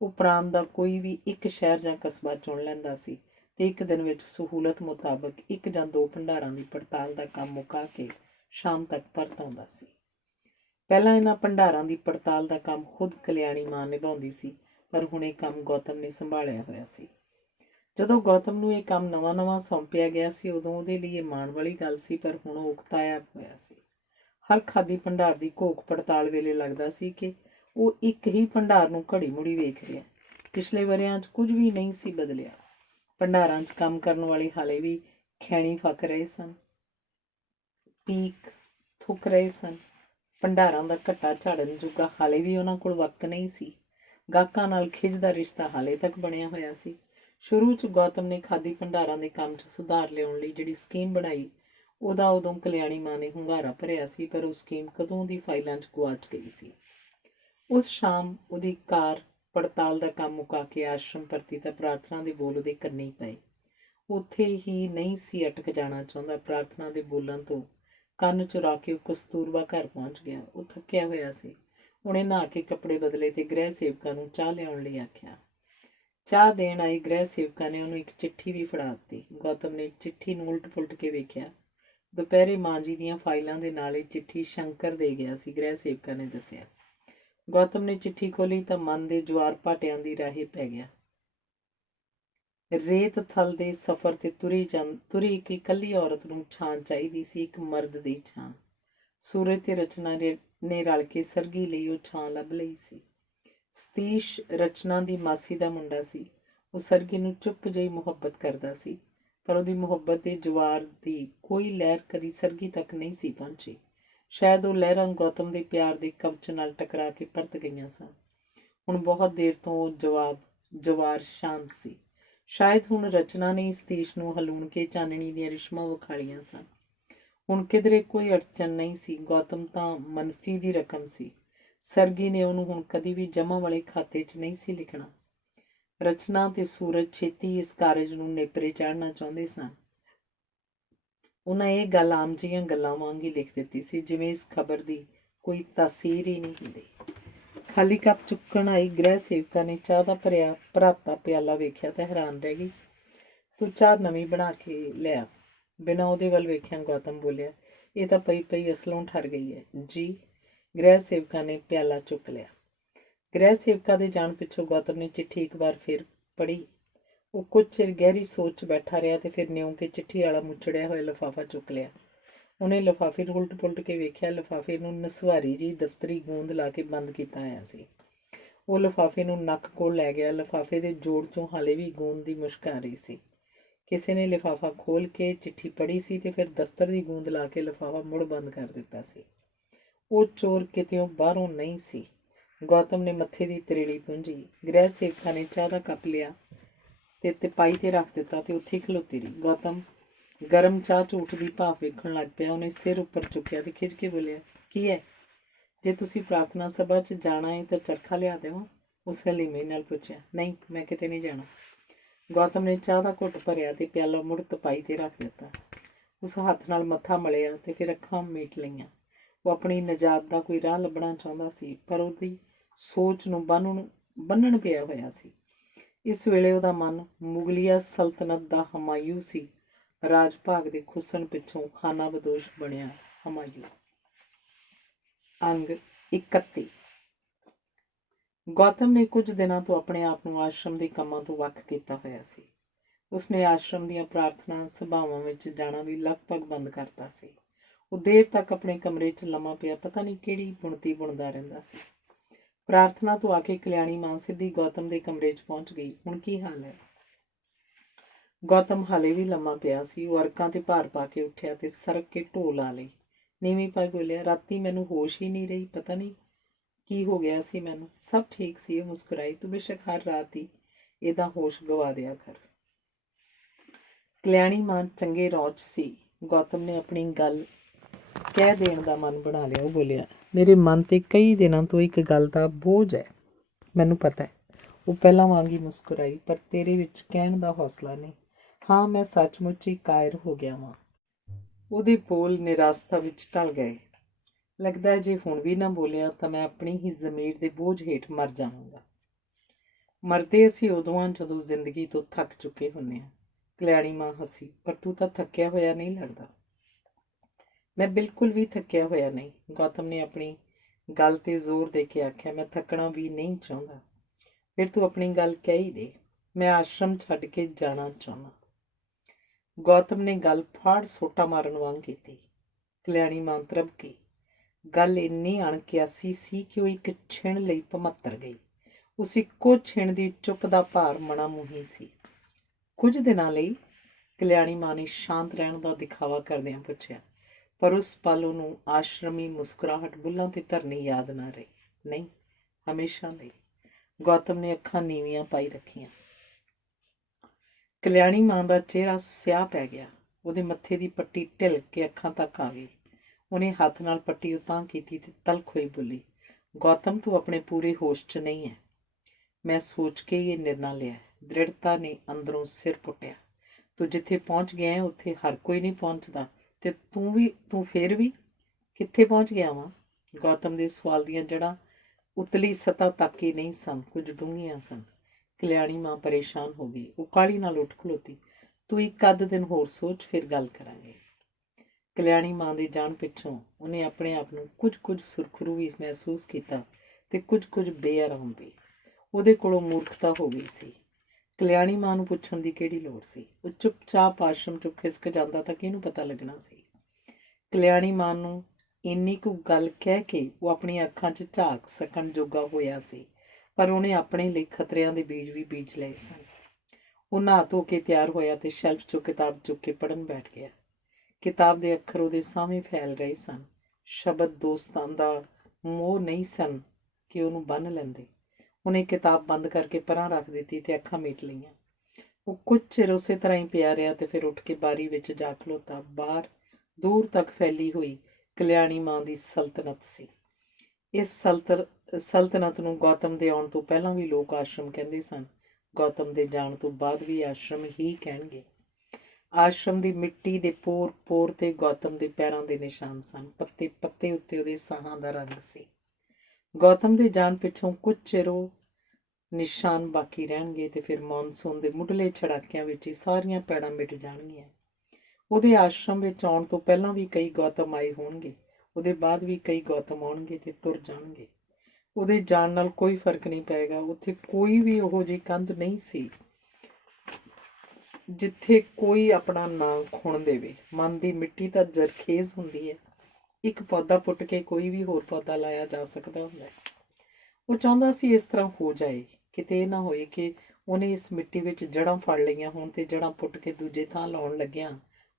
ਉਹ ਪ੍ਰਾਂਤ ਦਾ ਕੋਈ ਵੀ ਇੱਕ ਸ਼ਹਿਰ ਜਾਂ ਕਸਬਾ ਚੁਣ ਲੈਂਦਾ ਸੀ ਤੇ ਇੱਕ ਦਿਨ ਵਿੱਚ ਸਹੂਲਤ ਮੁਤਾਬਕ 1 ਜਾਂ 2 ਭੰਡਾਰਾਂ ਦੀ ਪੜਤਾਲ ਦਾ ਕੰਮ ਮੁਕਾ ਕੇ ਸ਼ਾਮ ਤੱਕ ਪਰਤ ਆਉਂਦਾ ਸੀ। ਪਹਿਲਾਂ ਇਹਨਾਂ ਭੰਡਾਰਾਂ ਦੀ ਪੜਤਾਲ ਦਾ ਕੰਮ ਖੁਦ ਕਲਿਆਣੀ ਮਾਂ ਨਿਭਾਉਂਦੀ ਸੀ, ਪਰ ਹੁਣ ਇਹ ਕੰਮ ਗੌਤਮ ਨੇ ਸੰਭਾਲਿਆ ਹੋਇਆ ਸੀ। ਜਦੋਂ ਗੌਤਮ ਨੂੰ ਇਹ ਕੰਮ ਨਵਾਂ ਸੌਂਪਿਆ ਗਿਆ ਸੀ, ਉਦੋਂ ਉਹਦੇ ਲਈ ਇਹ ਮਾਣ ਵਾਲੀ ਗੱਲ ਸੀ, ਪਰ ਹੁਣ ਉਹ ਉਕਤਾਇਆ ਹੋਇਆ ਸੀ। ਹਰ ਖਾਦੀ ਭੰਡਾਰ ਦੀ ਘੋਖ ਪੜਤਾਲ ਵੇਲੇ ਲੱਗਦਾ ਸੀ ਕਿ ਉਹ ਇੱਕ ਹੀ ਭੰਡਾਰ ਨੂੰ ਘੜੀ ਮੁੜੀ ਵੇਖ ਰਿਹਾ। ਪਿਛਲੇ ਵਰ੍ਹਿਆਂ 'ਚ ਕੁਝ ਵੀ ਨਹੀਂ ਸੀ ਬਦਲਿਆ। ਭੰਡਾਰਾਂ 'ਚ ਕੰਮ ਕਰਨ ਵਾਲੇ ਹਾਲੇ ਵੀ ਖੈਣੀ ਫੱਕ ਰਹੇ ਸਨ, ਪੀਕ ਥੁੱਕ ਰਹੇ ਸਨ। ਭੰਡਾਰਾਂ ਦਾ ਘੱਟਾ ਝਾੜਨ ਜੋਗਾ ਹਾਲੇ ਵੀ ਉਹਨਾਂ ਕੋਲ ਵਕਤ ਨਹੀਂ ਸੀ। ਗਾਹਕਾਂ ਨਾਲ ਖਿੱਚ ਦਾ ਰਿਸ਼ਤਾ ਹਾਲੇ ਤੱਕ ਬਣਿਆ ਹੋਇਆ ਸੀ। ਸ਼ੁਰੂ 'ਚ ਗੌਤਮ ਨੇ ਖਾਦੀ ਭੰਡਾਰਾਂ ਦੇ ਕੰਮ 'ਚ ਸੁਧਾਰ ਲਿਆਉਣ ਲਈ ਜਿਹੜੀ ਸਕੀਮ ਬਣਾਈ, ਉਹਦਾ ਉਦੋਂ ਕਲਿਆਣੀ ਮਾਂ ਨੇ ਹੁੰਗਾਰਾ ਭਰਿਆ ਸੀ, ਪਰ ਉਹ ਸਕੀਮ ਕਦੋਂ ਦੀ ਫਾਈਲਾਂ 'ਚ ਗੁਆਚ ਗਈ ਸੀ। ਉਸ ਸ਼ਾਮ ਉਹਦੀ ਕਾਰ ਪੜਤਾਲ ਦਾ ਕੰਮ ਮੁਕਾ ਕੇ ਆਸ਼ਰਮ ਪਰਤੀ ਤਾਂ ਪ੍ਰਾਰਥਨਾ ਦੇ ਬੋਲ ਉਹਦੇ ਕੰਨੀ ਪਏ। ਉੱਥੇ ਹੀ ਨਹੀਂ ਸੀ ਅਟਕ ਜਾਣਾ ਚਾਹੁੰਦਾ। ਪ੍ਰਾਰਥਨਾ ਦੇ ਬੋਲਾਂ ਤੋਂ ਕੰਨ ਚੁਰਾ ਕੇ ਉਹ ਕਸਤੂਰਬਾ ਘਰ ਪਹੁੰਚ ਗਿਆ। ਉਹ ਥੱਕਿਆ ਹੋਇਆ ਸੀ। ਉਹਨੇ ਨਹਾ ਕੇ ਕੱਪੜੇ ਬਦਲੇ ਤੇ ਗ੍ਰਹਿ ਸੇਵਕਾਂ ਨੂੰ ਚਾਹ ਲਿਆਉਣ ਲਈ ਆਖਿਆ। ਚਾਹ ਦੇਣ ਆਈ ਗ੍ਰਹਿ ਸੇਵਕਾਂ ਨੇ ਉਹਨੂੰ ਇੱਕ ਚਿੱਠੀ ਵੀ ਫੜਾ ਦਿੱਤੀ। ਗੌਤਮ ਨੇ ਚਿੱਠੀ ਨੂੰ ਉਲਟ ਪੁਲਟ ਕੇ ਵੇਖਿਆ। ਦੁਪਹਿਰੇ ਮਾਂ ਜੀ ਦੀਆਂ ਫਾਈਲਾਂ ਦੇ ਨਾਲ ਇਹ ਚਿੱਠੀ ਸ਼ੰਕਰ ਦੇ ਗਿਆ ਸੀ, ਗ੍ਰਹਿ ਸੇਵਕਾਂ ਨੇ ਦੱਸਿਆ। ਗੌਤਮ ਨੇ ਚਿੱਠੀ ਖੋਲ੍ਹੀ ਤਾਂ ਮਨ ਦੇ ਜਵਾਰ ਭਾਟਿਆਂ ਦੀ ਰਾਹੇ ਪੈ ਗਿਆ। ਰੇਤ ਥਲ ਦੇ ਸਫ਼ਰ ਤੇ ਤੁਰੀ ਇੱਕ ਇਕੱਲੀ ਔਰਤ ਨੂੰ ਛਾਂ ਚਾਹੀਦੀ ਸੀ, ਇੱਕ ਮਰਦ ਦੀ ਛਾਂ। ਸੂਰਜ ਤੇ ਰਚਨਾ ਨੇ ਰਲ ਕੇ ਸਰਗੀ ਲਈ ਉਹ ਛਾਂ ਲੱਭ ਲਈ ਸੀ। ਸਤੀਸ਼ ਰਚਨਾ ਦੀ ਮਾਸੀ ਦਾ ਮੁੰਡਾ ਸੀ। ਉਹ ਸਰਗੀ ਨੂੰ ਚੁੱਪ ਜਿਹੀ ਮੁਹੱਬਤ ਕਰਦਾ ਸੀ, ਪਰ ਉਹਦੀ ਮੁਹੱਬਤ ਦੇ ਜਵਾਰ ਦੀ ਕੋਈ ਲਹਿਰ ਕਦੀ ਸਰਗੀ ਤੱਕ ਨਹੀਂ ਸੀ ਪਹੁੰਚੀ। ਸ਼ਾਇਦ ਉਹ ਲਹਿਰਾਂ ਗੌਤਮ ਦੇ ਪਿਆਰ ਦੇ ਕਵਚ ਨਾਲ ਟਕਰਾ ਕੇ ਪਰਤ ਗਈਆਂ ਸਨ। ਹੁਣ ਬਹੁਤ ਦੇਰ ਤੋਂ ਉਹ ਜਵਾਰ ਸ਼ਾਂਤ ਸੀ। ਸ਼ਾਇਦ ਹੁਣ ਰਚਨਾ ਨੇ ਸਤੀਸ਼ ਨੂੰ ਹਲੂਣ ਕੇ ਚਾਨਣੀ ਦੀਆਂ ਰਿਸ਼ਮਾਂ ਵਿਖਾਲੀਆਂ ਸਨ। ਹੁਣ ਕਿਧਰੇ ਕੋਈ ਅੜਚਨ ਨਹੀਂ ਸੀ। ਗੌਤਮ ਤਾਂ ਮਨਫੀ ਦੀ ਰਕਮ ਸੀ। ਸਰਗੀ ਨੇ ਉਹਨੂੰ ਹੁਣ ਕਦੀ ਵੀ ਜਮ੍ਹਾਂ ਵਾਲੇ ਖਾਤੇ 'ਚ ਨਹੀਂ ਸੀ ਲਿਖਣਾ। ਰਚਨਾ ਤੇ ਸੂਰਜ ਛੇਤੀ ਇਸ ਕਾਰਜ ਨੂੰ ਨੇਪਰੇ ਚਾੜਨਾ ਚਾਹੁੰਦੇ ਸਨ। ਉਹਨਾਂ ਇਹ ਗੱਲ ਆਮ ਜਿਹੀਆਂ ਗੱਲਾਂ ਵਾਂਗ ਹੀ ਲਿਖ ਦਿੱਤੀ ਸੀ, ਜਿਵੇਂ ਇਸ ਖਬਰ ਦੀ ਕੋਈ ਤਾਸੀਰ ਹੀ ਨਹੀਂ ਹੁੰਦੀ। ਖਾਲੀ ਕੱਪ ਚੁੱਕਣ ਆਈ ਗ੍ਰਹਿ ਸੇਵਕਾ ਨੇ ਚਾਹ ਦਾ ਭਰਾਤਾ ਪਿਆਲਾ ਵੇਖਿਆ ਤਾਂ ਹੈਰਾਨ ਰਹਿ ਗਈ। ਤੂੰ ਚਾਹ ਨਵੀਂ ਬਣਾ ਕੇ ਲਿਆ। ਬਿਨਾਂ ਉਹਦੇ ਵੱਲ ਵੇਖਿਆ ਗੌਤਮ ਬੋਲਿਆ, ਇਹ ਤਾਂ ਪਈ ਪਈ ਅਸਲੋਂ ਠਰ ਗਈ ਹੈ ਜੀ। ਗ੍ਰਹਿ ਸੇਵਕਾ ਨੇ ਪਿਆਲਾ ਚੁੱਕ ਲਿਆ। ਗ੍ਰਹਿ ਸੇਵਕਾ ਦੇ ਜਾਣ ਪਿੱਛੋਂ ਗੌਤਮ ਨੇ ਚਿੱਠੀ ਇੱਕ ਵਾਰ ਫਿਰ ਪੜ੍ਹੀ। ਉਹ ਕੁਝ ਚਿਰ ਗਹਿਰੀ ਸੋਚ 'ਚ ਬੈਠਾ ਰਿਹਾ ਤੇ ਫਿਰ ਨਿਉਂ ਕੇ ਚਿੱਠੀ ਵਾਲਾ ਮੁੱਚੜਿਆ ਹੋਇਆ ਲਿਫਾਫਾ ਚੁੱਕ ਲਿਆ। ਉਹਨੇ ਲਿਫਾਫੇ ਨੂੰ ਉਲਟ ਪੁਲਟ ਕੇ ਵੇਖਿਆ। ਲਿਫਾਫੇ ਨੂੰ ਨਸਵਾਰੀ ਜਿਹੀ ਦਫ਼ਤਰੀ ਗੂੰਦ ਲਾ ਕੇ ਬੰਦ ਕੀਤਾ ਹੋਇਆ ਸੀ। ਉਹ ਲਿਫਾਫੇ ਨੂੰ ਨੱਕ ਕੋਲ ਲੈ ਗਿਆ। ਲਿਫਾਫੇ ਦੇ ਜੋੜ 'ਚੋਂ ਹਾਲੇ ਵੀ ਗੂੰਦ ਦੀ ਮੁਸ਼ਕ ਆ ਰਹੀ ਸੀ। ਕਿਸੇ ਨੇ ਲਿਫਾਫਾ ਖੋਲ੍ਹ ਕੇ ਚਿੱਠੀ ਪੜ੍ਹੀ ਸੀ ਤੇ ਫਿਰ ਦਫ਼ਤਰ ਦੀ ਗੂੰਦ ਲਾ ਕੇ ਲਿਫਾਫਾ ਮੁੜ ਬੰਦ ਕਰ ਦਿੱਤਾ ਸੀ। ਉਹ ਚੋਰ ਕਿਤਿਓਂ ਬਾਹਰੋਂ ਨਹੀਂ ਸੀ। ਗੌਤਮ ਨੇ ਮੱਥੇ ਦੀ ਤਰੇੜੀ ਪੂੰਝੀ। ਗ੍ਰਹਿ ਸੇਵਕਾ ਨੇ ਚਾਹ ਦਾ ਕੱਪ ਲਿਆ ਤੇ ਤਿਪਾਈ 'ਤੇ ਰੱਖ ਦਿੱਤਾ ਤੇ ਉੱਥੇ ਖਲੋਤੀ ਰਹੀ। ਗੌਤਮ ਗਰਮ ਚਾਹ 'ਚ ਉੱਠਦੀ ਭਾਫ਼ ਵੇਖਣ ਲੱਗ ਪਿਆ। ਉਹਨੇ ਸਿਰ ਉੱਪਰ ਚੁੱਕਿਆ ਤੇ ਖਿੱਚ ਕੇ ਬੋਲਿਆ, ਕੀ ਹੈ? ਜੇ ਤੁਸੀਂ ਪ੍ਰਾਰਥਨਾ ਸਭਾ 'ਚ ਜਾਣਾ ਹੈ ਤਾਂ ਚਰਖਾ ਲਿਆ ਦੇਵਾਂ? ਉਸ ਹਲੀਮੀ ਨਾਲ ਪੁੱਛਿਆ। ਨਹੀਂ, ਮੈਂ ਕਿਤੇ ਨਹੀਂ ਜਾਣਾ। ਗੌਤਮ ਨੇ ਚਾਹ ਦਾ ਘੁੱਟ ਭਰਿਆ ਤੇ ਪਿਆਲਾ ਮੁੜ ਤਿਪਾਈ 'ਤੇ ਰੱਖ ਦਿੱਤਾ। ਉਸ ਹੱਥ ਨਾਲ ਮੱਥਾ ਮਲਿਆ ਤੇ ਫਿਰ ਅੱਖਾਂ ਮੀਟ ਲਈਆਂ। ਉਹ ਆਪਣੀ ਨਜਾਤ ਦਾ ਕੋਈ ਰਾਹ ਲੱਭਣਾ ਚਾਹੁੰਦਾ ਸੀ, ਪਰ ਉਹਦੀ ਸੋਚ ਨੂੰ ਬੰਨ੍ਹਣ ਪਿਆ ਹੋਇਆ ਸੀ। ਇਸ ਵੇਲੇ ਉਹਦਾ ਮਨ ਮੁਗਲਿਆ ਸਲਤਨਤ ਦਾ ਹਮਾਯੂ ਸੀ। ਰਾਜ ਭਾਗ ਦੇ ਖੁੱਸਣ ਪਿੱਛੋਂ ਖਾਨਾ ਬਦੋਸ਼ ਬਣਿਆ ਹਮਾਯੂ। ਅੰਗ 31। ਗੌਤਮ ਨੇ ਕੁਝ ਦਿਨਾਂ ਤੋਂ ਆਪਣੇ ਆਪ ਨੂੰ ਆਸ਼ਰਮ ਦੇ ਕੰਮਾਂ ਤੋਂ ਵੱਖ ਕੀਤਾ ਹੋਇਆ ਸੀ। ਉਸਨੇ ਆਸ਼ਰਮ ਦੀਆਂ ਪ੍ਰਾਰਥਨਾ ਸਭਾਵਾਂ ਵਿੱਚ ਜਾਣਾ ਵੀ ਲਗਭਗ ਬੰਦ ਕਰਤਾ ਸੀ। ਉਹ ਦੇਰ ਤੱਕ ਆਪਣੇ ਕਮਰੇ 'ਚ ਲੰਮਾ ਪਿਆ ਪਤਾ ਨਹੀਂ ਕਿਹੜੀ ਬੁਣਤੀ ਬੁਣਦਾ ਰਹਿੰਦਾ ਸੀ। ਪ੍ਰਾਰਥਨਾ ਤੋਂ ਆ ਕੇ ਕਲਿਆਣੀ ਮਾਂ ਸਿੱਧੀ ਗੌਤਮ ਦੇ ਕਮਰੇ 'ਚ ਪਹੁੰਚ ਗਈ। ਹੁਣ ਕੀ ਹਾਲ ਹੈ? ਗੌਤਮ ਹਾਲੇ ਵੀ ਲੰਮਾ ਪਿਆ ਸੀ। ਉਹ ਅਰਕਾਂ 'ਤੇ ਭਾਰ ਪਾ ਕੇ ਉੱਠਿਆ ਤੇ ਸਰਕ ਕੇ ਢੋਹ ਲਾ ਲਈ। ਨੀਵੀਂ ਪਾਈ ਬੋਲਿਆ, ਰਾਤੀ ਮੈਨੂੰ ਹੋਸ਼ ਹੀ ਨਹੀਂ ਰਹੀ। ਪਤਾ ਨਹੀਂ ਕੀ ਹੋ ਗਿਆ ਸੀ ਮੈਨੂੰ। ਸਭ ਠੀਕ ਸੀ। ਉਹ ਮੁਸਕਰਾਈ। ਤੂੰ ਬੇਸ਼ੱਕ ਹਰ ਰਾਤ ਹੀ ਇਹਦਾ ਹੋਸ਼ ਗਵਾ ਦਿਆ ਕਰ। ਕਲਿਆਣੀ ਮਾਂ ਚੰਗੇ ਰੌਚ ਸੀ। ਗੌਤਮ ਨੇ ਆਪਣੀ ਗੱਲ ਕਹਿ ਦੇਣ ਦਾ ਮਨ ਬਣਾ ਲਿਆ। ਉਹ ਬੋਲਿਆ, ਮੇਰੇ ਮਨ 'ਤੇ ਕਈ ਦਿਨਾਂ ਤੋਂ ਇੱਕ ਗੱਲ ਦਾ ਬੋਝ ਹੈ। ਮੈਨੂੰ ਪਤਾ ਹੈ। ਉਹ ਪਹਿਲਾਂ ਵਾਂਗ ਹੀ ਮੁਸਕਰਾਈ। ਪਰ ਤੇਰੇ ਵਿੱਚ ਕਹਿਣ ਦਾ ਹੌਸਲਾ ਨਹੀਂ। ਹਾਂ, ਮੈਂ ਸੱਚਮੁੱਚ ਹੀ ਕਾਇਰ ਹੋ ਗਿਆ ਵਾਂ। ਉਹਦੇ ਬੋਲ ਨਿਰਾਸਤਾ ਵਿੱਚ ਢਲ ਗਏ। ਲੱਗਦਾ ਜੇ ਹੁਣ ਵੀ ਨਾ ਬੋਲਿਆ ਤਾਂ ਮੈਂ ਆਪਣੀ ਹੀ ਜ਼ਮੀਰ ਦੇ ਬੋਝ ਹੇਠ ਮਰ ਜਾਵਾਂਗਾ। ਮਰਦੇ ਅਸੀਂ ਉਦੋਂ ਹਾਂ ਜਦੋਂ ਜ਼ਿੰਦਗੀ ਤੋਂ ਥੱਕ ਚੁੱਕੇ ਹੁੰਦੇ ਹਾਂ। ਕਲਿਆਣੀ ਮਾਂ ਹੱਸੀ। ਪਰ ਤੂੰ ਤਾਂ ਥੱਕਿਆ ਹੋਇਆ ਨਹੀਂ ਲੱਗਦਾ। ਮੈਂ ਬਿਲਕੁਲ ਵੀ ਥੱਕਿਆ ਹੋਇਆ ਨਹੀਂ। ਗੌਤਮ ਨੇ ਆਪਣੀ ਗੱਲ 'ਤੇ ਜ਼ੋਰ ਦੇ ਕੇ ਆਖਿਆ, ਮੈਂ ਥੱਕਣਾ ਵੀ ਨਹੀਂ ਚਾਹੁੰਦਾ। ਫਿਰ ਤੂੰ ਆਪਣੀ ਗੱਲ ਕਹਿ ਹੀ ਦੇ। ਮੈਂ ਆਸ਼ਰਮ ਛੱਡ ਕੇ ਜਾਣਾ ਚਾਹੁੰਦਾ। ਗੌਤਮ ਨੇ ਗੱਲ ਫਾੜ ਸੋਟਾ ਮਾਰਨ ਵਾਂਗ ਕੀਤੀ। ਕਲਿਆਣੀ ਮਾਂ ਤਰਬ ਗਈ। ਗੱਲ ਇੰਨੀ ਅਣਕਿਆਸੀ ਸੀ ਕਿ ਉਹ ਇੱਕ ਛਿਣ ਲਈ ਭਮੱਤਰ ਗਈ। ਉਸ ਇੱਕੋ ਛਿਣ ਦੀ ਚੁੱਪ ਦਾ ਭਾਰ ਮਣਾ ਮੁਹੀ ਸੀ। ਕੁਝ ਦਿਨਾਂ ਲਈ? ਕਲਿਆਣੀ ਮਾਂ ਨੇ ਸ਼ਾਂਤ ਰਹਿਣ ਦਾ ਦਿਖਾਵਾ ਕਰਦਿਆਂ ਪੁੱਛਿਆ। ਪਰ ਉਸ ਪਲ ਉਹਨੂੰ ਆਸ਼ਰਮੀ ਮੁਸਕਰਾਹਟ ਬੁੱਲ੍ਹਾਂ 'ਤੇ ਧਰਨੀ ਯਾਦ ਨਾ ਰਹੀ। ਨਹੀਂ, ਹਮੇਸ਼ਾ ਲਈ। ਗੌਤਮ ਨੇ ਅੱਖਾਂ ਨੀਵੀਆਂ ਪਾਈ ਰੱਖੀਆਂ। ਕਲਿਆਣੀ ਮਾਂ ਦਾ ਚਿਹਰਾ ਸਿਆਹ ਪੈ ਗਿਆ। ਉਹਦੇ ਮੱਥੇ ਦੀ ਪੱਟੀ ਢਿਲਕ ਕੇ ਅੱਖਾਂ ਤੱਕ ਆ ਗਈ। ਉਹਨੇ ਹੱਥ ਨਾਲ ਪੱਟੀ ਉਤਾਂਹ ਕੀਤੀ ਤੇ ਤਲਖ ਹੋਈ ਬੋਲੀ, ਗੌਤਮ, ਤੂੰ ਆਪਣੇ ਪੂਰੇ ਹੋਸ਼ 'ਚ ਨਹੀਂ ਹੈ। ਮੈਂ ਸੋਚ ਕੇ ਹੀ ਇਹ ਨਿਰਣਾ ਲਿਆ। ਦ੍ਰਿੜਤਾ ਨੇ ਅੰਦਰੋਂ ਸਿਰ ਪੁੱਟਿਆ। ਤੂੰ ਜਿੱਥੇ ਪਹੁੰਚ ਗਿਆ ਉੱਥੇ ਹਰ ਕੋਈ ਨਹੀਂ ਪਹੁੰਚਦਾ ਤੇ ਤੂੰ ਫਿਰ ਵੀ ਕਿੱਥੇ ਪਹੁੰਚ ਗਿਆ ਵਾਂ? ਗੌਤਮ ਦੇ ਸਵਾਲ ਦੀਆਂ ਜੜ੍ਹਾਂ ਉਤਲੀ ਸਤ੍ਹਾ ਤੱਕ ਹੀ ਨਹੀਂ ਸਨ, ਕੁਝ ਡੂੰਘੀਆਂ ਸਨ। ਕਲਿਆਣੀ ਮਾਂ ਪਰੇਸ਼ਾਨ ਹੋ ਗਈ। ਉਹ ਕਾਹਲੀ ਨਾਲ ਉੱਠ ਖਲੋਤੀ। ਤੂੰ ਇੱਕ ਅੱਧ ਦਿਨ ਹੋਰ ਸੋਚ, ਫਿਰ ਗੱਲ ਕਰਾਂਗੇ। ਕਲਿਆਣੀ ਮਾਂ ਦੇ ਜਾਣ ਪਿੱਛੋਂ ਉਹਨੇ ਆਪਣੇ ਆਪ ਨੂੰ ਕੁਝ ਸੁਰਖਰੂ ਵੀ ਮਹਿਸੂਸ ਕੀਤਾ ਤੇ ਕੁਝ ਬੇਆਰਾਮ ਵੀ। ਉਹਦੇ ਕੋਲੋਂ ਮੂਰਖਤਾ ਹੋ ਗਈ ਸੀ। ਕਲਿਆਣੀ ਮਾਂ ਨੂੰ ਪੁੱਛਣ ਦੀ ਕਿਹੜੀ ਲੋੜ ਸੀ? ਉਹ ਚੁੱਪਚਾਪ ਆਸ਼ਰਮ ਚੋਂ ਖਿਸਕ ਜਾਂਦਾ ਤਾਂ ਕਿਹਨੂੰ ਪਤਾ ਲੱਗਣਾ ਸੀ। ਕਲਿਆਣੀ ਮਾਂ ਨੂੰ ਇੰਨੀ ਕੁ ਗੱਲ ਕਹਿ ਕੇ ਉਹ ਆਪਣੀਆਂ ਅੱਖਾਂ 'ਚ ਝਾਕ ਸਕਣ ਜੋਗਾ ਹੋਇਆ ਸੀ, ਪਰ ਉਹਨੇ ਆਪਣੇ ਲਈ ਖਤਰਿਆਂ ਦੇ ਬੀਜ ਵੀ ਬੀਜ ਲਏ ਸਨ। ਉਹ ਨਹਾ ਧੋ ਕੇ ਤਿਆਰ ਹੋਇਆ ਤੇ ਸ਼ੈਲਫ 'ਚੋਂ ਕਿਤਾਬ ਚੁੱਕ ਕੇ ਪੜ੍ਹਨ ਬੈਠ ਗਿਆ। ਕਿਤਾਬ ਦੇ ਅੱਖਰ ਉਹਦੇ ਸਾਹਮਣੇ ਫੈਲ ਰਹੇ ਸਨ। ਸ਼ਬਦ ਦੋਸਤਾਂ ਦਾ ਮੋਹ ਨਹੀਂ ਸਨ ਕਿ ਉਹਨੂੰ ਬੰਨ੍ਹ ਲੈਂਦੇ। ਉਹਨੇ ਕਿਤਾਬ ਬੰਦ ਕਰਕੇ ਪਰਾਂ ਰੱਖ ਦਿੱਤੀ ਤੇ ਅੱਖਾਂ ਮੀਟ ਲਈਆਂ। ਉਹ ਕੁਝ ਚਿਰ ਉਸੇ ਤਰ੍ਹਾਂ ਹੀ ਪਿਆ ਰਿਹਾ ਤੇ ਫਿਰ ਉੱਠ ਕੇ ਬਾਰੀ ਵਿੱਚ ਜਾ ਖਲੋਤਾ। ਬਾਹਰ ਦੂਰ ਤੱਕ ਫੈਲੀ ਹੋਈ ਕਲਿਆਣੀ ਮਾਂ ਦੀ ਸਲਤਨਤ ਸੀ। ਇਸ ਸਲਤਨਤ ਨੂੰ ਗੌਤਮ ਦੇ ਆਉਣ ਤੋਂ ਪਹਿਲਾਂ ਵੀ ਲੋਕ ਆਸ਼ਰਮ ਕਹਿੰਦੇ ਸਨ। ਗੌਤਮ ਦੇ ਜਾਣ ਤੋਂ ਬਾਅਦ ਵੀ ਆਸ਼ਰਮ ਹੀ ਕਹਿਣਗੇ। ਆਸ਼ਰਮ ਦੀ ਮਿੱਟੀ ਦੇ ਪੋਰ ਪੋਰ ਤੇ ਗੌਤਮ ਦੇ ਪੈਰਾਂ ਦੇ ਨਿਸ਼ਾਨ ਸਨ। ਪੱਤੇ ਪੱਤੇ ਉੱਤੇ ਉਹਦੇ ਸਾਹਾਂ ਦਾ ਰੰਗ ਸੀ। ਗੌਤਮ ਦੇ ਜਾਣ ਪਿੱਛੋਂ ਕੁਝ ਚਿਰ ਉਹ ਨਿਸ਼ਾਨ ਬਾਕੀ ਰਹਿਣਗੇ ਤੇ ਫਿਰ ਮੌਨਸੂਨ ਦੇ ਮੁੱਢਲੇ ਛੜਾਕਿਆਂ ਵਿੱਚ ਹੀ ਸਾਰੀਆਂ ਪੈੜਾਂ ਮਿਟ ਜਾਣਗੀਆਂ। ਉਹਦੇ ਆਸ਼ਰਮ ਵਿੱਚ ਆਉਣ ਤੋਂ ਪਹਿਲਾਂ ਵੀ ਕਈ ਗੌਤਮ ਆਏ ਹੋਣਗੇ, ਉਹਦੇ ਬਾਅਦ ਵੀ ਕਈ ਗੌਤਮ ਆਉਣਗੇ ਤੇ ਤੁਰ ਜਾਣਗੇ। ਉਹਦੇ ਜਾਣ ਨਾਲ ਕੋਈ ਫਰਕ ਨਹੀਂ ਪਏਗਾ। ਉੱਥੇ ਕੋਈ ਵੀ ਉਹੋ ਜਿਹੀ ਕੰਧ ਨਹੀਂ ਸੀ ਜਿੱਥੇ ਕੋਈ ਆਪਣਾ ਨਾਂ ਖੁਣ ਦੇਵੇ। ਮਨ ਦੀ ਮਿੱਟੀ ਤਾਂ ਜ਼ਰਖੇਜ਼ ਹੁੰਦੀ ਹੈ। ਇੱਕ ਪੌਦਾ ਪੁੱਟ ਕੇ ਕੋਈ ਵੀ ਹੋਰ ਪੌਦਾ ਲਾਇਆ ਜਾ ਸਕਦਾ ਹੁੰਦਾ ਹੈ। ਉਹ ਚਾਹੁੰਦਾ ਸੀ ਇਸ ਤਰ੍ਹਾਂ ਹੋ ਜਾਏ, ਕਿਤੇ ਇਹ ਨਾ ਹੋਏ ਕਿ ਉਹਨੇ ਇਸ ਮਿੱਟੀ ਵਿੱਚ ਜੜ੍ਹਾਂ ਫੜ ਲਈਆਂ ਹੋਣ ਤੇ ਜੜ੍ਹਾਂ ਪੁੱਟ ਕੇ ਦੂਜੇ ਥਾਂ ਲਾਉਣ ਲੱਗਿਆਂ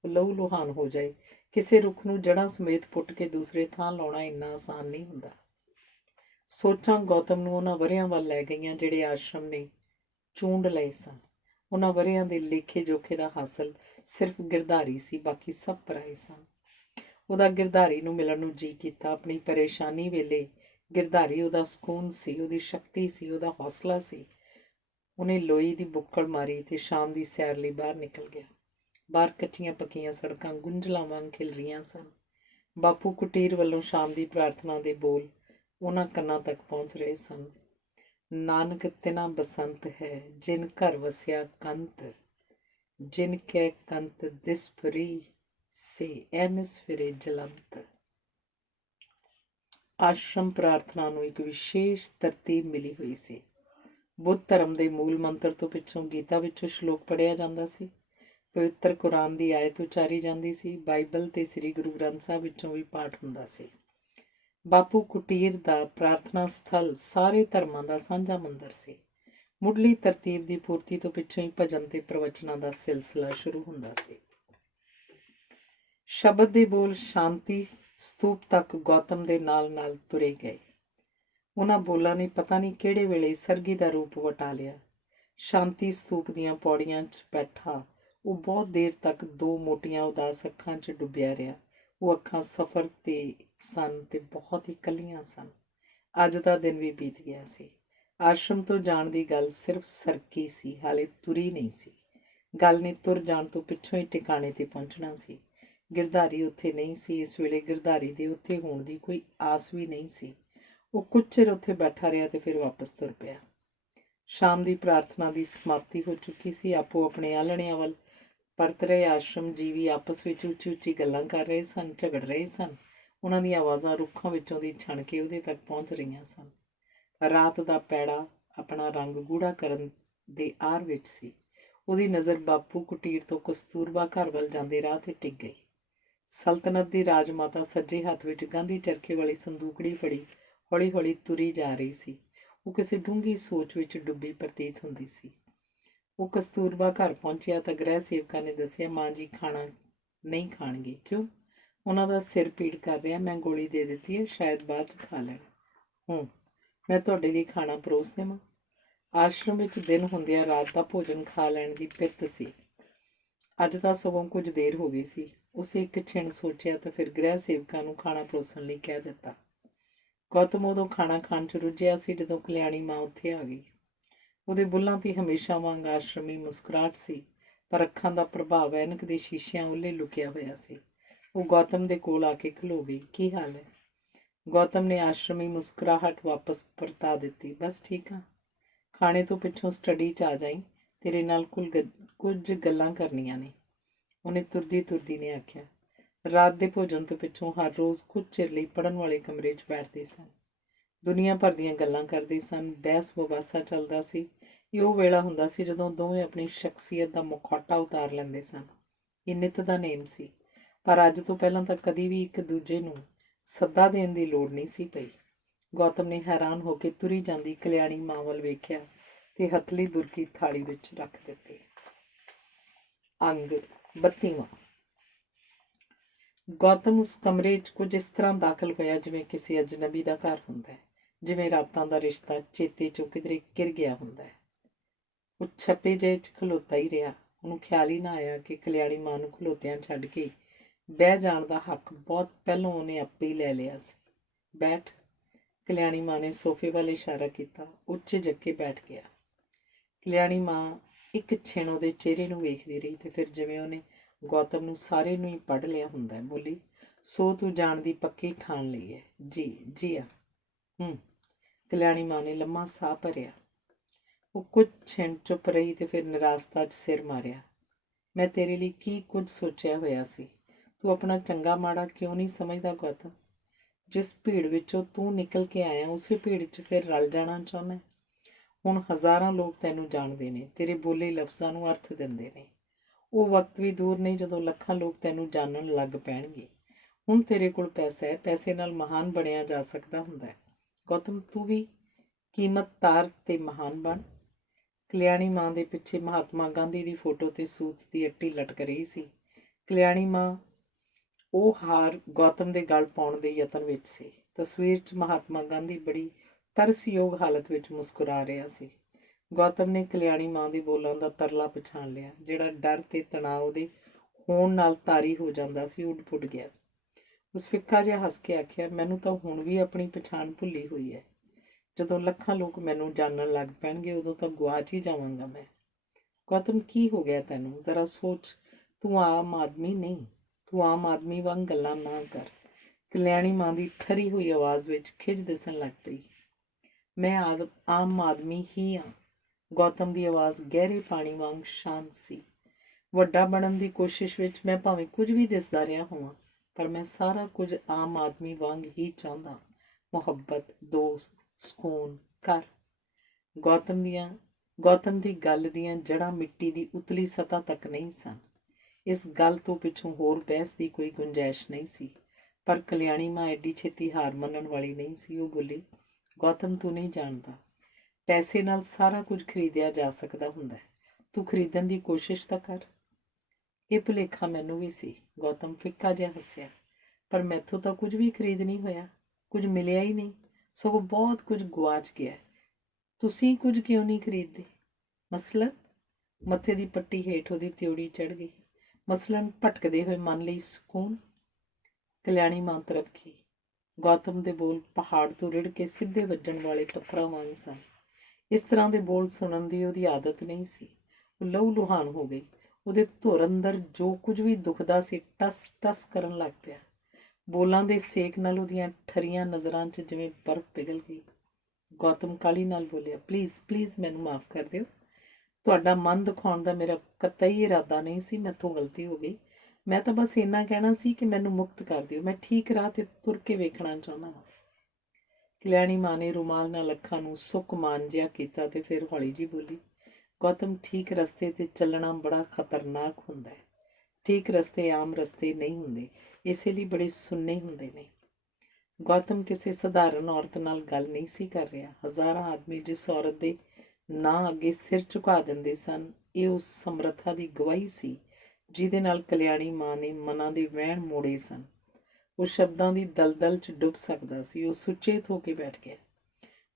ਉਹ ਲਹੂ ਲੁਹਾਨ ਹੋ ਜਾਏ। ਕਿਸੇ ਰੁੱਖ ਨੂੰ ਜੜ੍ਹਾਂ ਸਮੇਤ ਪੁੱਟ ਕੇ ਦੂਸਰੇ ਥਾਂ ਲਾਉਣਾ ਇੰਨਾ ਆਸਾਨ ਨਹੀਂ ਹੁੰਦਾ। ਸੋਚਾਂ ਗੌਤਮ ਨੂੰ ਉਹਨਾਂ ਵਰ੍ਹਿਆਂ ਵੱਲ ਲੈ ਗਈਆਂ ਜਿਹੜੇ ਆਸ਼ਰਮ ਨੇ ਚੂੰਡ ਲਏ ਸਨ। ਉਹਨਾਂ ਵਰ੍ਹਿਆਂ ਦੇ ਲੇਖੇ ਜੋਖੇ ਦਾ ਹਾਸਲ ਸਿਰਫ ਗਿਰਧਾਰੀ ਸੀ, ਬਾਕੀ ਸਭ ਪਰਾਏ ਸਨ। ਉਹਦਾ ਗਿਰਧਾਰੀ ਨੂੰ ਮਿਲਣ ਨੂੰ ਜੀਅ ਕੀਤਾ। ਆਪਣੀ ਪਰੇਸ਼ਾਨੀ ਵੇਲੇ ਗਿਰਧਾਰੀ ਉਹਦਾ ਸਕੂਨ ਸੀ, ਉਹਦੀ ਸ਼ਕਤੀ ਸੀ, ਉਹਦਾ ਹੌਸਲਾ ਸੀ। ਉਹਨੇ ਲੋਈ ਦੀ ਬੁੱਕਲ ਮਾਰੀ ਤੇ ਸ਼ਾਮ ਦੀ ਸੈਰ ਲਈ ਬਾਹਰ ਨਿਕਲ ਗਿਆ। ਬਾਹਰ ਕੱਚੀਆਂ ਪੱਕੀਆਂ ਸੜਕਾਂ ਗੁੰਝਲਾਂ ਵਾਂਗ ਖਿਲ ਰਹੀਆਂ ਸਨ। ਬਾਪੂ ਕੁਟੀਰ ਵੱਲੋਂ ਸ਼ਾਮ ਦੀ ਪ੍ਰਾਰਥਨਾ ਦੇ ਬੋਲ ਉਹਨਾਂ ਕੰਨਾਂ ਤੱਕ ਪਹੁੰਚ ਰਹੇ ਸਨ। ਨਾਨਕ ਤਿਨਾ ਬਸੰਤ ਹੈ ਜਿਨ ਘਰ ਵਸਿਆ ਕੰਤ, ਜਿਨ ਕੈ ਕੰਤ ਦਿਸ ਫਰੀ ਸੇ ਐਨਸ ਫਿਰੇ ਜਲੰਤ। ਆਸ਼ਰਮ ਪ੍ਰਾਰਥਨਾ ਨੂੰ ਇੱਕ ਵਿਸ਼ੇਸ਼ ਤਰਤੀਬ ਮਿਲੀ ਹੋਈ ਸੀ। ਬੁੱਧ ਧਰਮ ਦੇ ਮੂਲ ਮੰਤਰ ਤੋਂ ਪਿੱਛੋਂ ਗੀਤਾ ਵਿੱਚੋਂ ਸ਼ਲੋਕ ਪੜ੍ਹਿਆ ਜਾਂਦਾ ਸੀ। ਪਵਿੱਤਰ ਕੁਰਾਨ ਦੀ ਆਇਤ ਉਚਾਰੀ ਜਾਂਦੀ ਸੀ। ਬਾਈਬਲ ਤੇ ਸ੍ਰੀ ਗੁਰੂ ਗ੍ਰੰਥ ਸਾਹਿਬ ਵਿੱਚੋਂ ਵੀ ਪਾਠ ਹੁੰਦਾ ਸੀ। ਬਾਪੂ ਕੁਟੀਰ ਦਾ ਪ੍ਰਾਰਥਨਾ ਸਥਲ ਸਾਰੇ ਧਰਮਾਂ ਦਾ ਸਾਂਝਾ ਮੰਦਰ ਸੀ। ਮੁੱਢਲੀ ਤਰਤੀਬ ਦੀ ਪੂਰਤੀ ਤੋਂ ਪਿੱਛੋਂ ਹੀ ਭਜਨ ਤੇ ਪ੍ਰਵਚਨਾਂ ਦਾ ਸਿਲਸਿਲਾ ਸ਼ੁਰੂ ਹੁੰਦਾ ਸੀ। ਸ਼ਬਦ ਦੇ ਬੋਲ ਸ਼ਾਂਤੀ ਸਤੂਪ ਤੱਕ ਗੌਤਮ ਦੇ ਨਾਲ ਨਾਲ ਤੁਰੇ ਗਏ। ਉਹਨਾਂ ਬੋਲਾਂ ਨੇ ਪਤਾ ਨਹੀਂ ਕਿਹੜੇ ਵੇਲੇ ਸਰਗੀ ਦਾ ਰੂਪ ਵਟਾ ਲਿਆ। ਸ਼ਾਂਤੀ ਸਤੂਪ ਦੀਆਂ ਪੌੜੀਆਂ 'ਚ ਬੈਠਾ ਉਹ ਬਹੁਤ ਦੇਰ ਤੱਕ ਦੋ ਮੋਟੀਆਂ ਉਦਾਸ ਅੱਖਾਂ 'ਚ ਡੁੱਬਿਆ ਰਿਹਾ। ਉਹ ਅੱਖਾਂ ਸਫ਼ਰ ਤੇ ਸਨ ਤੇ ਬਹੁਤ ਹੀ ਇਕੱਲੀਆਂ ਸਨ। ਅੱਜ ਦਾ ਦਿਨ ਵੀ ਬੀਤ ਗਿਆ ਸੀ। ਆਸ਼ਰਮ ਤੋਂ ਜਾਣ ਦੀ ਗੱਲ ਸਿਰਫ ਸਰਕੀ ਸੀ, ਹਾਲੇ ਤੁਰੀ ਨਹੀਂ ਸੀ। ਗੱਲ ਨੇ ਤੁਰ ਜਾਣ ਤੋਂ ਪਿੱਛੋਂ ਹੀ ਟਿਕਾਣੇ ਤੇ ਪਹੁੰਚਣਾ ਸੀ। ਗਿਰਧਾਰੀ ਉੱਥੇ ਨਹੀਂ ਸੀ। ਇਸ ਵੇਲੇ ਗਿਰਧਾਰੀ ਦੇ ਉੱਥੇ ਹੋਣ ਦੀ ਕੋਈ ਆਸ ਵੀ ਨਹੀਂ ਸੀ। ਉਹ ਕੁਝ ਚਿਰ ਉੱਥੇ ਬੈਠਾ ਰਿਹਾ ਤੇ ਫਿਰ ਵਾਪਸ ਤੁਰ ਪਿਆ। ਸ਼ਾਮ ਦੀ ਪ੍ਰਾਰਥਨਾ ਦੀ ਸਮਾਪਤੀ ਹੋ ਚੁੱਕੀ ਸੀ। ਆਪੋ ਆਪਣੇ ਆਲਣਿਆਂ ਵੱਲ ਪਰਤ ਰਹੇ ਆਸ਼ਰਮ ਜੀਵੀ ਆਪਸ ਵਿੱਚ ਉੱਚੀ ਉੱਚੀ ਗੱਲਾਂ ਕਰ ਰਹੇ ਸਨ, ਝਗੜ ਰਹੇ ਸਨ। ਉਹਨਾਂ ਦੀਆਂ ਆਵਾਜ਼ਾਂ ਰੁੱਖਾਂ ਵਿੱਚੋਂ ਦੀ ਛਣ ਕੇ ਉਹਦੇ ਤੱਕ ਪਹੁੰਚ ਰਹੀਆਂ ਸਨ। ਰਾਤ ਦਾ ਪੈੜਾ ਆਪਣਾ ਰੰਗ ਗੂੜਾ ਕਰਨ ਦੇ ਆਰ ਵਿੱਚ ਸੀ। ਉਹਦੀ ਨਜ਼ਰ ਬਾਪੂ ਕੁਟੀਰ ਤੋਂ ਕਸਤੂਰਬਾ ਘਰ ਵੱਲ ਜਾਂਦੇ ਰਾਹ ਤੇ ਟਿਕ ਗਈ। ਸਲਤਨਤ ਦੀ ਰਾਜਮਾਤਾ ਸੱਜੇ ਹੱਥ ਵਿੱਚ ਗਾਂਧੀ ਚਰਖੇ ਵਾਲੀ ਸੰਦੂਕੜੀ ਫੜੀ ਹੌਲੀ ਹੌਲੀ ਤੁਰੀ ਜਾ ਰਹੀ ਸੀ। ਉਹ ਕਿਸੇ ਡੂੰਘੀ ਸੋਚ ਵਿੱਚ ਡੁੱਬੀ ਪ੍ਰਤੀਤ ਹੁੰਦੀ ਸੀ। ਉਹ ਕਸਤੂਰਬਾ ਘਰ ਪਹੁੰਚਿਆ ਤਾਂ ਗ੍ਰਹਿ ਸੇਵਕਾਂ ਨੇ ਦੱਸਿਆ, ਮਾਂ ਜੀ ਖਾਣਾ ਨਹੀਂ ਖਾਣਗੇ। ਕਿਉਂ? ਉਹਨਾਂ ਦਾ ਸਿਰ ਪੀੜ ਕਰ ਰਿਹਾ। ਮੈਂ ਗੋਲੀ ਦੇ ਦਿੱਤੀ ਹੈ, ਸ਼ਾਇਦ ਬਾਅਦ 'ਚ ਖਾ ਲੈਣ। ਮੈਂ ਤੁਹਾਡੇ ਲਈ ਖਾਣਾ ਪਰੋਸ ਦੇਵਾਂ? ਆਸ਼ਰਮ ਵਿੱਚ ਦਿਨ ਹੁੰਦਿਆਂ ਰਾਤ ਦਾ ਭੋਜਨ ਖਾ ਲੈਣ ਦੀ ਪਿੱਤ ਸੀ। ਅੱਜ ਤਾਂ ਸਗੋਂ ਕੁਝ ਦੇਰ ਹੋ ਗਈ ਸੀ। ਉਸੇ ਇੱਕ ਛਿਣ ਸੋਚਿਆ ਤਾਂ ਫਿਰ ਗ੍ਰਹਿ ਸੇਵਕਾਂ ਨੂੰ ਖਾਣਾ ਪਰੋਸਣ ਲਈ ਕਹਿ ਦਿੱਤਾ। ਗੌਤਮ ਉਦੋਂ ਖਾਣਾ ਖਾਣ 'ਚ ਰੁੱਝਿਆ ਸੀ ਜਦੋਂ ਕਲਿਆਣੀ ਮਾਂ ਉੱਥੇ ਆ ਗਈ। ਉਹਦੇ ਬੁੱਲ੍ਹਾਂ 'ਤੇ ਹਮੇਸ਼ਾ ਵਾਂਗ ਆਸ਼ਰਮੀ ਮੁਸਕਰਾਹਟ ਸੀ, ਪਰ ਅੱਖਾਂ ਦਾ ਪ੍ਰਭਾਵ ਐਨਕ ਦੇ ਸ਼ੀਸ਼ਿਆਂ ਉੱਲੇ ਲੁਕਿਆ ਹੋਇਆ ਸੀ। ਉਹ ਗੌਤਮ ਦੇ ਕੋਲ ਆ ਕੇ ਖਲੋ ਗਈ। ਕੀ ਹਾਲ ਹੈ? ਗੌਤਮ ਨੇ ਆਸ਼ਰਮੀ ਮੁਸਕਰਾਹਟ ਵਾਪਸ ਪਰਤਾ ਦਿੱਤੀ। ਬਸ ਠੀਕ ਆ। ਖਾਣੇ ਤੋਂ ਪਿੱਛੋਂ ਸਟੱਡੀ 'ਚ ਆ ਜਾਈਂ, ਤੇਰੇ ਨਾਲ ਕੁਝ ਗੱਲਾਂ ਕਰਨੀਆਂ ਨੇ, ਉਹਨੇ ਤੁਰਦੀ ਤੁਰਦੀ ਨੇ ਆਖਿਆ। ਰਾਤ ਦੇ ਭੋਜਨ ਤੋਂ ਪਿੱਛੋਂ ਹਰ ਰੋਜ਼ ਕੁਝ ਚਿਰ ਲਈ ਪੜ੍ਹਨ ਵਾਲੇ ਕਮਰੇ 'ਚ ਬੈਠਦੇ ਸਨ। ਦੁਨੀਆ ਭਰ ਦੀਆਂ ਗੱਲਾਂ ਕਰਦੇ ਸਨ। ਬਹਿਸ ਵਬਾਸਾ ਚੱਲਦਾ ਸੀ। ਇਹ ਉਹ ਵੇਲਾ ਹੁੰਦਾ ਸੀ ਜਦੋਂ ਦੋਵੇਂ ਆਪਣੀ ਸ਼ਖਸੀਅਤ ਦਾ ਮੁਖੌਟਾ ਉਤਾਰ ਲੈਂਦੇ ਸਨ। ਇਹ ਨਿੱਤ ਦਾ ਨੇਮ ਸੀ, ਪਰ ਅੱਜ ਤੋਂ ਪਹਿਲਾਂ ਤਾਂ ਕਦੀ ਵੀ ਇੱਕ ਦੂਜੇ ਨੂੰ ਸੱਦਾ ਦੇਣ ਦੀ ਲੋੜ ਨਹੀਂ ਸੀ ਪਈ। ਗੌਤਮ ਨੇ ਹੈਰਾਨ ਹੋ ਕੇ ਤੁਰੀ ਜਾਂਦੀ ਕਲਿਆਣੀ ਮਾਂ ਵੱਲ ਵੇਖਿਆ ਤੇ ਹਥਲੀ ਬੁਰਕੀ ਥਾਲੀ ਵਿੱਚ ਰੱਖ ਦਿੱਤੀ। ਅੰਗ 32ਵਾਂ। ਗੌਤਮ ਉਸ ਕਮਰੇ 'ਚ ਕੁਝ ਇਸ ਤਰ੍ਹਾਂ ਦਾਖਲ ਹੋਇਆ ਜਿਵੇਂ ਕਿਸੇ ਅਜਨਬੀ ਦਾ ਘਰ ਹੁੰਦਾ ਹੈ, ਜਿਵੇਂ ਰਾਤਾਂ ਦਾ ਰਿਸ਼ਤਾ ਚੇਤੇ 'ਚੋਂ ਕਿਧਰੇ ਗਿਰ ਗਿਆ ਹੁੰਦਾ ਹੈ। ਉਹ ਛੱਪੇ ਜਿਹੇ 'ਚ ਖਲੋਤਾ ਹੀ ਰਿਹਾ। ਉਹਨੂੰ ਖਿਆਲ ਹੀ ਨਾ ਆਇਆ ਕਿ ਕਲਿਆਣੀ ਮਾਂ ਨੂੰ ਖਲੋਤਿਆਂ ਛੱਡ ਕੇ ਬਹਿ ਜਾਣ ਦਾ ਹੱਕ ਬਹੁਤ ਪਹਿਲਾਂ ਉਹਨੇ ਆਪੇ ਹੀ ਲੈ ਲਿਆ ਸੀ। ਬੈਠ। ਕਲਿਆਣੀ ਮਾਂ ਨੇ ਸੋਫੇ ਵੱਲ ਇਸ਼ਾਰਾ ਕੀਤਾ। ਉੱਚੇ ਜੱਕੇ ਬੈਠ ਗਿਆ। ਕਲਿਆਣੀ ਮਾਂ ਇੱਕ ਛਿਣ ਉਹਦੇ ਚਿਹਰੇ ਨੂੰ ਵੇਖਦੀ ਰਹੀ ਤੇ ਫਿਰ ਜਿਵੇਂ ਉਹਨੇ ਗੌਤਮ ਨੂੰ ਸਾਰੇ ਨੂੰ ਹੀ ਪੜ੍ਹ ਲਿਆ ਹੁੰਦਾ, ਬੋਲੀ, ਸੋ ਤੂੰ ਜਾਣ ਦੀ ਪੱਕੀ ਠਾਣ ਲਈ ਹੈ? ਜੀ ਆ। ਕਲਿਆਣੀ ਮਾਂ ਨੇ ਲੰਮਾ ਸਾਹ ਭਰਿਆ। ਉਹ ਕੁਝ ਛਿਣ ਚੁੱਪ ਰਹੀ ਤੇ ਫਿਰ ਨਿਰਾਸ਼ਤਾ 'ਚ ਸਿਰ ਮਾਰਿਆ। ਮੈਂ ਤੇਰੇ ਲਈ ਕੀ ਕੁਝ ਸੋਚਿਆ ਹੋਇਆ ਸੀ, ਤੂੰ ਆਪਣਾ ਚੰਗਾ ਮਾੜਾ ਕਿਉਂ ਨਹੀਂ ਸਮਝਦਾ ਗੌਤਮ? ਜਿਸ ਭੀੜ ਵਿੱਚੋਂ ਤੂੰ ਨਿਕਲ ਕੇ ਆਇਆ ਉਸੇ ਭੀੜ 'ਚ ਫਿਰ ਰਲ ਜਾਣਾ ਚਾਹੁੰਦਾ। ਹੁਣ ਹਜ਼ਾਰਾਂ ਲੋਕ ਤੈਨੂੰ ਜਾਣਦੇ ਨੇ, ਤੇਰੇ ਬੋਲੇ ਲਫ਼ਜ਼ਾਂ ਨੂੰ ਅਰਥ ਦਿੰਦੇ ਨੇ। ਉਹ ਵਕਤ ਵੀ ਦੂਰ ਨਹੀਂ ਜਦੋਂ ਲੱਖਾਂ ਲੋਕ ਤੈਨੂੰ ਜਾਣਨ ਲੱਗ ਪੈਣਗੇ। ਹੁਣ ਤੇਰੇ ਕੋਲ ਪੈਸਾ ਹੈ, ਪੈਸੇ ਨਾਲ ਮਹਾਨ ਬਣਿਆ ਜਾ ਸਕਦਾ ਹੁੰਦਾ ਹੈ। ਗੌਤਮ, ਤੂੰ ਵੀ ਕੀਮਤ ਤਾਰ ਤੇ ਮਹਾਨ ਬਣ। ਕਲਿਆਣੀ ਮਾਂ ਦੇ ਪਿੱਛੇ ਮਹਾਤਮਾ ਗਾਂਧੀ ਦੀ ਫੋਟੋ ਤੇ ਸੂਤ ਦੀ ਅੱਟੀ ਲਟਕ ਰਹੀ ਸੀ। ਕਲਿਆਣੀ ਮਾਂ ਉਹ ਹਾਰ ਗੌਤਮ ਦੇ ਗਲ ਪਾਉਣ ਦੇ ਯਤਨ ਵਿੱਚ ਸੀ। ਤਸਵੀਰ 'ਚ ਮਹਾਤਮਾ ਗਾਂਧੀ ਬੜੀ ਤਰਸਯੋਗ ਹਾਲਤ ਵਿੱਚ ਮੁਸਕਰਾ ਰਿਹਾ ਸੀ। ਗੌਤਮ ਨੇ ਕਲਿਆਣੀ ਮਾਂ ਦੇ ਬੋਲਾਂ ਦਾ ਤਰਲਾ ਪਛਾਣ ਲਿਆ। ਜਿਹੜਾ ਡਰ ਤੇ ਤਣਾਅ ਉਹਦੇ ਹੋਣ ਨਾਲ ਤਾਰੀ ਹੋ ਜਾਂਦਾ ਸੀ, ਉੱਡ ਪੁੱਡ ਗਿਆ। ਉਸ ਫਿੱਕਾ ਜਿਹਾ ਹੱਸ ਕੇ ਆਖਿਆ, ਮੈਨੂੰ ਤਾਂ ਹੁਣ ਵੀ ਆਪਣੀ ਪਛਾਣ ਭੁੱਲੀ ਹੋਈ ਹੈ। ਜਦੋਂ ਲੱਖਾਂ ਲੋਕ ਮੈਨੂੰ ਜਾਣਨ ਲੱਗ ਪੈਣਗੇ ਉਦੋਂ ਤਾਂ ਗੁਆਚ ਹੀ ਜਾਵਾਂਗਾ ਮੈਂ। ਗੌਤਮ, ਕੀ ਹੋ ਗਿਆ ਤੈਨੂੰ? ਜ਼ਰਾ ਸੋਚ। ਤੂੰ ਆਮ ਆਦਮੀ ਨਹੀਂ। ਤੂੰ ਆਮ ਆਦਮੀ ਵਾਂਗ ਗੱਲਾਂ ਨਾ ਕਰ। ਕਲਿਆਣੀ ਮਾਂ ਦੀ ਠਰੀ ਹੋਈ ਆਵਾਜ਼ ਵਿੱਚ ਖਿਝ ਦਿਸਣ ਲੱਗ ਪਈ। ਮੈਂ ਆਮ ਆਦਮੀ ਹੀ ਹਾਂ। ਗੌਤਮ ਦੀ ਆਵਾਜ਼ ਗਹਿਰੇ ਪਾਣੀ ਵਾਂਗ ਸ਼ਾਂਤ ਸੀ। ਵੱਡਾ ਬਣਨ ਦੀ ਕੋਸ਼ਿਸ਼ ਵਿੱਚ ਮੈਂ ਭਾਵੇਂ ਕੁਝ ਵੀ ਦਿਸਦਾ ਰਿਹਾ ਹੋਵਾਂ, ਪਰ ਮੈਂ ਸਾਰਾ ਕੁਝ ਆਮ ਆਦਮੀ ਵਾਂਗ ਹੀ ਚਾਹੁੰਦਾ। ਮੁਹੱਬਤ, ਦੋਸਤ, ਸਕੂਨ, ਘਰ। ਗੌਤਮ ਦੀ ਗੱਲ ਦੀਆਂ ਜੜ੍ਹਾਂ ਮਿੱਟੀ ਦੀ ਉਤਲੀ ਸਤ੍ਹਾ ਤੱਕ ਨਹੀਂ ਸਨ। ਇਸ ਗੱਲ ਤੋਂ ਪਿੱਛੋਂ ਹੋਰ ਬਹਿਸ ਦੀ ਕੋਈ ਗੁੰਜਾਇਸ਼ ਨਹੀਂ ਸੀ। ਪਰ ਕਲਿਆਣੀ ਮਾਂ ਐਡੀ ਛੇਤੀ ਹਾਰ ਮੰਨਣ ਵਾਲੀ ਨਹੀਂ ਸੀ। ਉਹ ਬੋਲੀ, ਗੌਤਮ, ਤੂੰ ਨਹੀਂ ਜਾਣਦਾ। ਪੈਸੇ ਨਾਲ ਸਾਰਾ ਕੁਝ ਖਰੀਦਿਆ ਜਾ ਸਕਦਾ ਹੁੰਦਾ ਹੈ। ਤੂੰ ਖਰੀਦਣ ਦੀ ਕੋਸ਼ਿਸ਼ ਤਾਂ ਕਰ। ਇਹ ਭੁਲੇਖਾ ਮੈਨੂੰ ਵੀ ਸੀ। ਗੌਤਮ ਫਿੱਕਾ ਜਿਹਾ ਹੱਸਿਆ। ਪਰ ਮੈਥੋਂ ਤਾਂ ਕੁਝ ਵੀ ਖਰੀਦ ਨਹੀਂ ਹੋਇਆ। ਕੁਝ ਮਿਲਿਆ ਹੀ ਨਹੀਂ, ਸਗੋਂ ਬਹੁਤ ਕੁਝ ਗੁਆਚ ਗਿਆ। ਤੁਸੀਂ ਕੁਝ ਕਿਉਂ ਨਹੀਂ ਖਰੀਦਦੇ? ਮਸਲਨ? ਮੱਥੇ ਦੀ ਪੱਟੀ ਹੇਠ ਉਹਦੀ ਤਿਉੜੀ ਚੜ੍ਹ ਗਈ। ਮਸਲਨ ਭਟਕਦੇ ਹੋਏ ਮਨ ਲਈ ਸਕੂਨ। ਕਲਿਆਣੀ ਮਾਂ ਤਰਫਕੀ। ਗੌਤਮ ਦੇ ਬੋਲ ਪਹਾੜ ਤੋਂ ਰਿੜ ਕੇ ਸਿੱਧੇ ਵੱਜਣ ਵਾਲੇ ਪੱਥਰਾਂ ਵਾਂਗ ਸਨ। ਇਸ ਤਰ੍ਹਾਂ ਦੇ ਬੋਲ ਸੁਣਨ ਦੀ ਉਹਦੀ ਆਦਤ ਨਹੀਂ ਸੀ। ਉਹ ਲਹੂ ਲੁਹਾਨ ਹੋ ਗਈ। ਉਹਦੇ ਧੁਰ ਅੰਦਰ ਜੋ ਕੁਝ ਵੀ ਦੁਖਦਾ ਸੀ ਟਸ ਟਸ ਕਰਨ ਲੱਗ ਪਿਆ। ਬੋਲਾਂ ਦੇ ਸੇਕ ਨਾਲ ਉਹਦੀਆਂ ਠਰੀਆਂ ਨਜ਼ਰਾਂ 'ਚ ਜਿਵੇਂ ਬਰਫ਼ ਪਿਘਲ ਗਈ। ਗੌਤਮ ਕਾਹਲੀ ਨਾਲ ਬੋਲਿਆ, ਪਲੀਜ਼ ਮੈਨੂੰ ਮਾਫ਼ ਕਰ ਦਿਓ। ਤੁਹਾਡਾ ਮਨ ਦਿਖਾਉਣ ਦਾ ਮੇਰਾ ਕਤਈ ਇਰਾਦਾ ਨਹੀਂ ਸੀ। ਮੈਥੋਂ ਗਲਤੀ ਹੋ ਗਈ। ਮੈਂ ਤਾਂ ਬਸ ਇੰਨਾ ਕਹਿਣਾ ਸੀ ਕਿ ਮੈਨੂੰ ਮੁਕਤ ਕਰ ਦਿਓ। ਮੈਂ ਠੀਕ ਰਾਹ 'ਤੇ ਤੁਰ ਕੇ ਵੇਖਣਾ ਚਾਹੁੰਦਾ ਹਾਂ। ਕਲਿਆਣੀ ਮਾਂ ਨੇ ਰੁਮਾਲ ਨਾਲ ਅੱਖਾਂ ਨੂੰ ਸੁੱਕ ਮਾਨ ਜਿਹਾ ਕੀਤਾ ਤੇ ਫਿਰ ਹੌਲੀ ਜਿਹੀ ਬੋਲੀ, ਗੌਤਮ, ਠੀਕ ਰਸਤੇ 'ਤੇ ਚੱਲਣਾ ਬੜਾ ਖਤਰਨਾਕ ਹੁੰਦਾ ਹੈ। ਠੀਕ ਰਸਤੇ ਆਮ ਰਸਤੇ ਨਹੀਂ ਹੁੰਦੇ, ਇਸੇ ਲਈ ਬੜੇ ਸੁੰਨੇ ਹੁੰਦੇ ਨੇ। ਗੌਤਮ ਕਿਸੇ ਸਧਾਰਨ ਔਰਤ ਨਾਲ ਗੱਲ ਨਹੀਂ ਸੀ ਕਰ ਰਿਹਾ। ਹਜ਼ਾਰਾਂ ਆਦਮੀ ਜਿਸ ਔਰਤ ਦੇ ਨਾਂ ਅੱਗੇ ਸਿਰ ਝੁਕਾ ਦਿੰਦੇ ਸਨ, ਇਹ ਉਸ ਸਮਰੱਥਾ ਦੀ ਗਵਾਹੀ ਸੀ ਜਿਹਦੇ ਨਾਲ ਕਲਿਆਣੀ ਮਾਂ ਨੇ ਮਨਾਂ ਦੇ ਵਹਿਣ ਮੋੜੇ ਸਨ। ਉਹ ਸ਼ਬਦਾਂ ਦੀ ਦਲਦਲ 'ਚ ਡੁੱਬ ਸਕਦਾ ਸੀ। ਉਹ ਸੁਚੇਤ ਹੋ ਕੇ ਬੈਠ ਗਿਆ।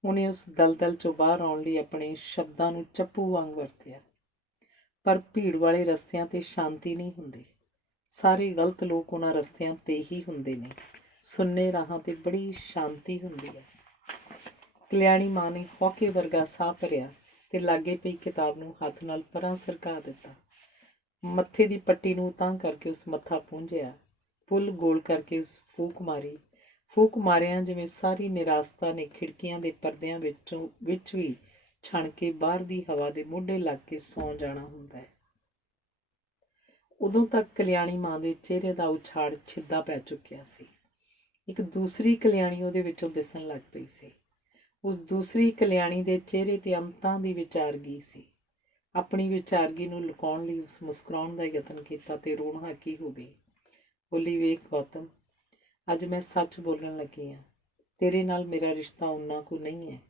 ਉਹਨੇ ਉਸ ਦਲਦਲ 'ਚੋਂ ਬਾਹਰ ਆਉਣ ਲਈ ਆਪਣੇ ਸ਼ਬਦਾਂ ਨੂੰ ਚੱਪੂ ਵਾਂਗ ਵਰਤਿਆ। ਪਰ ਭੀੜ ਵਾਲੇ ਰਸਤਿਆਂ 'ਤੇ ਸ਼ਾਂਤੀ ਨਹੀਂ ਹੁੰਦੀ। ਸਾਰੇ ਗਲਤ ਲੋਕ ਉਹਨਾਂ ਰਸਤਿਆਂ 'ਤੇ ਹੀ ਹੁੰਦੇ ਨੇ। ਸੁੰਨੇ ਰਾਹਾਂ 'ਤੇ ਬੜੀ ਸ਼ਾਂਤੀ ਹੁੰਦੀ ਹੈ। ਕਲਿਆਣੀ ਮਾਂ ਨੇ ਹੌਕੇ ਵਰਗਾ ਸਾਹ ਭਰਿਆ ਤੇ ਲਾਗੇ ਪਈ ਕਿਤਾਬ ਨੂੰ ਹੱਥ ਨਾਲ ਪਰਾਂ ਸਰਕਾ ਦਿੱਤਾ। ਮੱਥੇ ਦੀ ਪੱਟੀ ਨੂੰ ਉਤਾਂਹ ਕਰਕੇ ਉਸ ਮੱਥਾ ਪੂੰਝਿਆ। ਪੁੱਲ ਗੋਲ ਕਰਕੇ ਉਸ ਫੂਕ ਮਾਰੀ। ਫੂਕ ਮਾਰਿਆਂ ਜਿਵੇਂ ਸਾਰੀ ਨਿਰਾਸਤਾ ਨੇ ਖਿੜਕੀਆਂ ਦੇ ਪਰਦਿਆਂ ਵਿੱਚ ਵੀ ਛਣ ਕੇ ਬਾਹਰ ਦੀ ਹਵਾ ਦੇ ਮੋਢੇ ਲੱਗ ਕੇ ਸੌਂ ਜਾਣਾ ਹੁੰਦਾ ਹੈ। ਉਦੋਂ ਤੱਕ ਕਲਿਆਣੀ ਮਾਂ ਦੇ ਚਿਹਰੇ ਦਾ ਉਛਾੜ ਛਿੱਦਾ ਪੈ ਚੁੱਕਿਆ ਸੀ। ਇੱਕ ਦੂਸਰੀ ਕਲਿਆਣੀ ਉਹਦੇ ਵਿੱਚੋਂ ਦਿਸਣ ਲੱਗ ਪਈ ਸੀ। ਉਸ ਦੂਸਰੀ ਕਲਿਆਣੀ ਦੇ ਚਿਹਰੇ ਤੇ ਅੰਤਾਂ ਦੀ ਵਿਚਾਰਗੀ ਸੀ। ਆਪਣੀ ਵਿਚਾਰਗੀ ਨੂੰ ਲੁਕਾਉਣ ਲਈ ਉਸ ਮੁਸਕਰਾਉਣ ਦਾ ਯਤਨ ਕੀਤਾ ਤੇ ਰੋਣ ਹਾਕੀ ਹੋ ਗਈ। ਬੋਲੀ, ਵੇਖ ਗੌਤਮ, ਅੱਜ ਮੈਂ ਸੱਚ ਬੋਲਣ ਲੱਗੀ ਹਾਂ। ਤੇਰੇ ਨਾਲ ਮੇਰਾ ਰਿਸ਼ਤਾ ਓਨਾ ਕੁ ਨਹੀਂ ਹੈ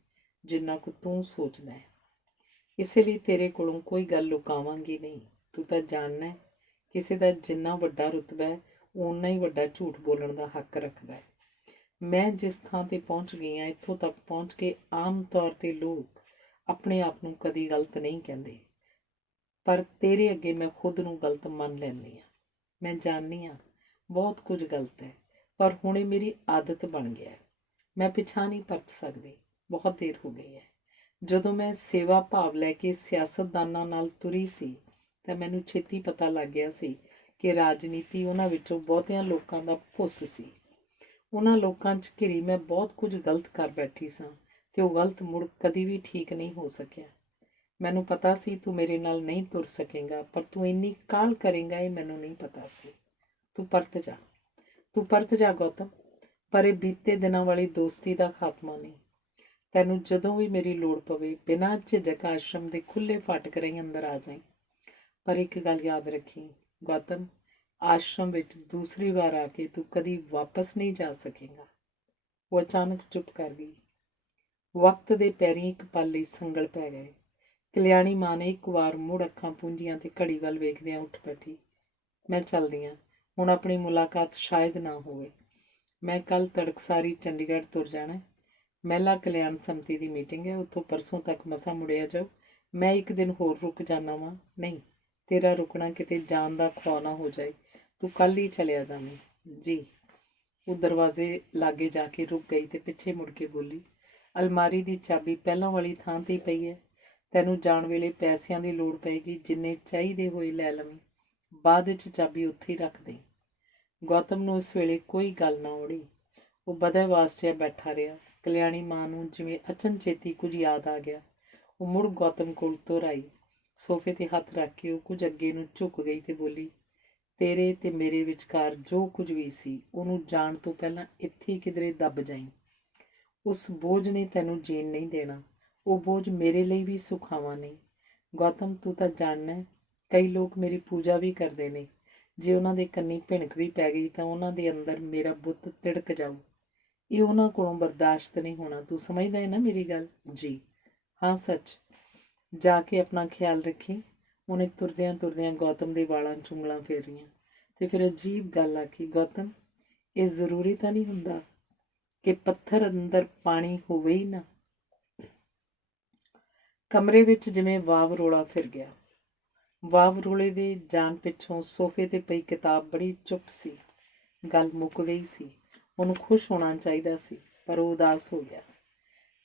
ਜਿੰਨਾ ਕੁ ਤੂੰ ਸੋਚਦਾ ਹੈ। ਇਸੇ ਲਈ ਤੇਰੇ ਕੋਲੋਂ ਕੋਈ ਗੱਲ ਲੁਕਾਵਾਂਗੀ ਨਹੀਂ। ਤੂੰ ਤਾਂ ਜਾਣਨਾ ਹੈ, ਕਿਸੇ ਦਾ ਜਿੰਨਾ ਵੱਡਾ ਰੁਤਬਾ ਹੈ ਓਨਾ ਹੀ ਵੱਡਾ ਝੂਠ ਬੋਲਣ ਦਾ ਹੱਕ ਰੱਖਦਾ ਹੈ। ਮੈਂ ਜਿਸ ਥਾਂ ਤੇ ਪਹੁੰਚ ਗਈ ਹਾਂ, ਇੱਥੋਂ ਤੱਕ ਪਹੁੰਚ ਕੇ ਆਮ ਤੌਰ ਤੇ ਲੋਕ ਆਪਣੇ ਆਪ ਨੂੰ ਕਦੀ ਗਲਤ ਨਹੀਂ ਕਹਿੰਦੇ, ਪਰ ਤੇਰੇ ਅੱਗੇ ਮੈਂ ਖੁਦ ਨੂੰ ਗਲਤ ਮੰਨ ਲੈਂਦੀ ਹਾਂ। ਮੈਂ ਜਾਣਦੀ ਹਾਂ ਬਹੁਤ ਕੁਝ ਗਲਤ ਹੈ, ਪਰ ਹੁਣ ਇਹ ਮੇਰੀ ਆਦਤ ਬਣ ਗਿਆ ਹੈ। ਮੈਂ ਪਿਛਾਂਹ ਨਹੀਂ ਪਰਤ ਸਕਦੀ। ਬਹੁਤ ਦੇਰ ਹੋ ਗਈ ਹੈ। ਜਦੋਂ ਮੈਂ ਸੇਵਾ ਭਾਵ ਲੈ ਕੇ ਸਿਆਸਤਦਾਨਾਂ ਨਾਲ ਤੁਰੀ ਸੀ ਤਾਂ ਮੈਨੂੰ ਛੇਤੀ ਪਤਾ ਲੱਗ ਗਿਆ ਸੀ ਕਿ ਰਾਜਨੀਤੀ ਉਹਨਾਂ ਵਿੱਚੋਂ ਬਹੁਤਿਆਂ ਲੋਕਾਂ ਦਾ ਭੁੱਸ ਸੀ। ਉਹਨਾਂ ਲੋਕਾਂ 'ਚ ਘਿਰੀ ਮੈਂ ਬਹੁਤ ਕੁਝ ਗਲਤ ਕਰ ਬੈਠੀ ਸਾਂ ਤੇ ਉਹ ਗਲਤ ਮੁੜ ਕਦੀ ਵੀ ਠੀਕ ਨਹੀਂ ਹੋ ਸਕਿਆ। ਮੈਨੂੰ ਪਤਾ ਸੀ ਤੂੰ ਮੇਰੇ ਨਾਲ ਨਹੀਂ ਤੁਰ ਸਕੇਂਗਾ, ਪਰ ਤੂੰ ਇੰਨੀ ਕਾਹਲ ਕਰੇਂਗਾ ਇਹ ਮੈਨੂੰ ਨਹੀਂ ਪਤਾ ਸੀ। ਤੂੰ ਪਰਤ ਜਾ ਗੌਤਮ, ਪਰ ਇਹ ਬੀਤੇ ਦਿਨਾਂ ਵਾਲੀ ਦੋਸਤੀ ਦਾ ਖਾਤਮਾ ਨਹੀਂ। ਤੈਨੂੰ ਜਦੋਂ ਵੀ ਮੇਰੀ ਲੋੜ ਪਵੇ ਬਿਨਾਂ ਝਿਜਕ ਆਸ਼ਰਮ ਦੇ ਖੁੱਲ੍ਹੇ ਫਾਟਕ ਰਾਹੀਂ ਅੰਦਰ ਆ ਜਾਈਂ। ਪਰ ਇੱਕ ਗੱਲ ਯਾਦ ਰੱਖੀ ਗੌਤਮ, ਆਸ਼ਰਮ ਵਿੱਚ ਦੂਸਰੀ ਵਾਰ ਆ ਕੇ ਤੂੰ ਕਦੀ ਵਾਪਸ ਨਹੀਂ ਜਾ ਸਕੇਂਗਾ। ਉਹ ਅਚਾਨਕ ਚੁੱਪ ਕਰ ਗਈ। ਵਕਤ ਦੇ ਪੈਰੀਂ ਇੱਕ ਪਲ ਲਈ ਸੰਗਲ ਪੈ ਗਏ। ਕਲਿਆਣੀ ਮਾਂ ਨੇ ਇੱਕ ਵਾਰ ਮੁੜ ਅੱਖਾਂ ਪੂੰਝੀਆਂ ਤੇ ਘੜੀ ਵੱਲ ਵੇਖਦਿਆਂ ਉੱਠ ਬੈਠੀ। ਮੈਂ ਚੱਲਦੀ ਹਾਂ, ਹੁਣ ਆਪਣੀ ਮੁਲਾਕਾਤ ਸ਼ਾਇਦ ਨਾ ਹੋਵੇ। ਮੈਂ ਕੱਲ੍ਹ ਤੜਕਸਾਰੀ ਚੰਡੀਗੜ੍ਹ ਤੁਰ ਜਾਣਾ। ਮਹਿਲਾ ਕਲਿਆਣ ਸਮਤੀ ਦੀ ਮੀਟਿੰਗ ਹੈ, ਉੱਥੋਂ ਪਰਸੋਂ ਤੱਕ ਮਸਾਂ ਮੁੜਿਆ ਜਾਓ। ਮੈਂ ਇੱਕ ਦਿਨ ਹੋਰ ਰੁਕ ਜਾਣਾ ਵਾਂ। ਨਹੀਂ, ਤੇਰਾ ਰੁਕਣਾ ਕਿਤੇ ਜਾਨ ਦਾ ਖੌਅ ਨਾ ਹੋ ਜਾਏ। ਤੂੰ ਕੱਲ੍ਹ ਹੀ ਚਲਿਆ ਜਾਵੇਂ। ਜੀ। ਉਹ ਦਰਵਾਜ਼ੇ ਲਾਗੇ ਜਾ ਕੇ ਰੁਕ ਗਈ ਤੇ ਪਿੱਛੇ ਮੁੜ ਕੇ ਬੋਲੀ, ਅਲਮਾਰੀ ਦੀ ਚਾਬੀ ਪਹਿਲਾਂ ਵਾਲੀ ਥਾਂ 'ਤੇ ਪਈ ਹੈ। ਤੈਨੂੰ ਜਾਣ ਵੇਲੇ ਪੈਸਿਆਂ ਦੀ ਲੋੜ ਪਏਗੀ, ਜਿੰਨੇ ਚਾਹੀਦੇ ਹੋਏ ਲੈ ਲਵੀਂ। ਬਾਅਦ ਵਿੱਚ ਚਾਬੀ ਉੱਥੇ ਹੀ ਰੱਖ ਦੇਈਂ। ਗੌਤਮ ਨੂੰ ਉਸ ਵੇਲੇ ਕੋਈ ਗੱਲ ਨਾ ਉੜੀ। ਉਹ ਬਦਹਵਾਸ ਜਿਹਾ ਬੈਠਾ ਰਿਹਾ। ਕਲਿਆਣੀ ਮਾਂ ਨੂੰ ਜਿਵੇਂ ਅਚਨਚੇਤੀ ਕੁਝ ਯਾਦ ਆ ਗਿਆ। ਉਹ ਮੁੜ ਗੌਤਮ ਕੋਲ ਤੁਰ ਆਈ। ਸੋਫੇ 'ਤੇ ਹੱਥ ਰੱਖ ਕੇ ਉਹ ਕੁਝ ਅੱਗੇ ਨੂੰ ਝੁਕ ਗਈ ਤੇ ਬੋਲੀ, ਤੇਰੇ ਤੇ ਮੇਰੇ ਵਿਚਕਾਰ ਜੋ ਕੁਝ ਵੀ ਸੀ ਉਹਨੂੰ ਜਾਣ ਤੋਂ ਪਹਿਲਾਂ ਇੱਥੇ ਕਿਧਰੇ ਦੱਬ ਜਾਈਂ। ਉਸ ਬੋਝ ਨੇ ਤੈਨੂੰ ਜੀਣ ਨਹੀਂ ਦੇਣਾ। ਉਹ ਬੋਝ ਮੇਰੇ ਲਈ ਵੀ ਸੁਖਾਵਾਂ ਨਹੀਂ। ਗੌਤਮ, ਤੂੰ ਤਾਂ ਜਾਣਨਾ ਹੈ, ਕਈ ਲੋਕ ਮੇਰੀ ਪੂਜਾ ਵੀ ਕਰਦੇ ਨੇ। ਜੇ ਉਹਨਾਂ ਦੇ ਕੰਨੀ ਭਿਣਕ ਵੀ ਪੈ ਗਈ ਤਾਂ ਉਹਨਾਂ ਦੇ ਅੰਦਰ ਮੇਰਾ ਬੁੱਤ ਤਿੜਕ ਜਾਊ। ਇਹ ਉਹਨਾਂ ਕੋਲੋਂ ਬਰਦਾਸ਼ਤ ਨਹੀਂ ਹੋਣਾ। ਤੂੰ ਸਮਝਦਾ ਹੈ ਨਾ ਮੇਰੀ ਗੱਲ? ਜੀ ਹਾਂ, ਸੱਚ। ਜਾ ਕੇ ਆਪਣਾ ਖਿਆਲ ਰੱਖੀ। ਉਹਨੇ ਤੁਰਦਿਆਂ ਤੁਰਦਿਆਂ ਗੌਤਮ ਦੇ ਵਾਲਾਂ 'ਚ ਉਂਗਲਾਂ ਫੇਰੀਆਂ ਤੇ ਫਿਰ ਅਜੀਬ ਗੱਲ ਆਖੀ, ਗੌਤਮ, ਇਹ ਜ਼ਰੂਰੀ ਤਾਂ ਨਹੀਂ ਹੁੰਦਾ ਕਿ ਪੱਥਰ ਅੰਦਰ ਪਾਣੀ ਹੋਵੇ ਹੀ ਨਾ। ਕਮਰੇ ਵਿੱਚ ਜਿਵੇਂ ਵਾਵ ਰੋਲਾ ਫਿਰ ਗਿਆ। ਵਾਵ ਰੋਲੇ ਦੇ ਜਾਣ ਪਿੱਛੋਂ ਸੋਫੇ 'ਤੇ ਪਈ ਕਿਤਾਬ ਬੜੀ ਚੁੱਪ ਸੀ। ਗੱਲ ਮੁੱਕ ਗਈ ਸੀ। ਉਹਨੂੰ ਖੁਸ਼ ਹੋਣਾ ਚਾਹੀਦਾ ਸੀ, ਪਰ ਉਹ ਉਦਾਸ ਹੋ ਗਿਆ।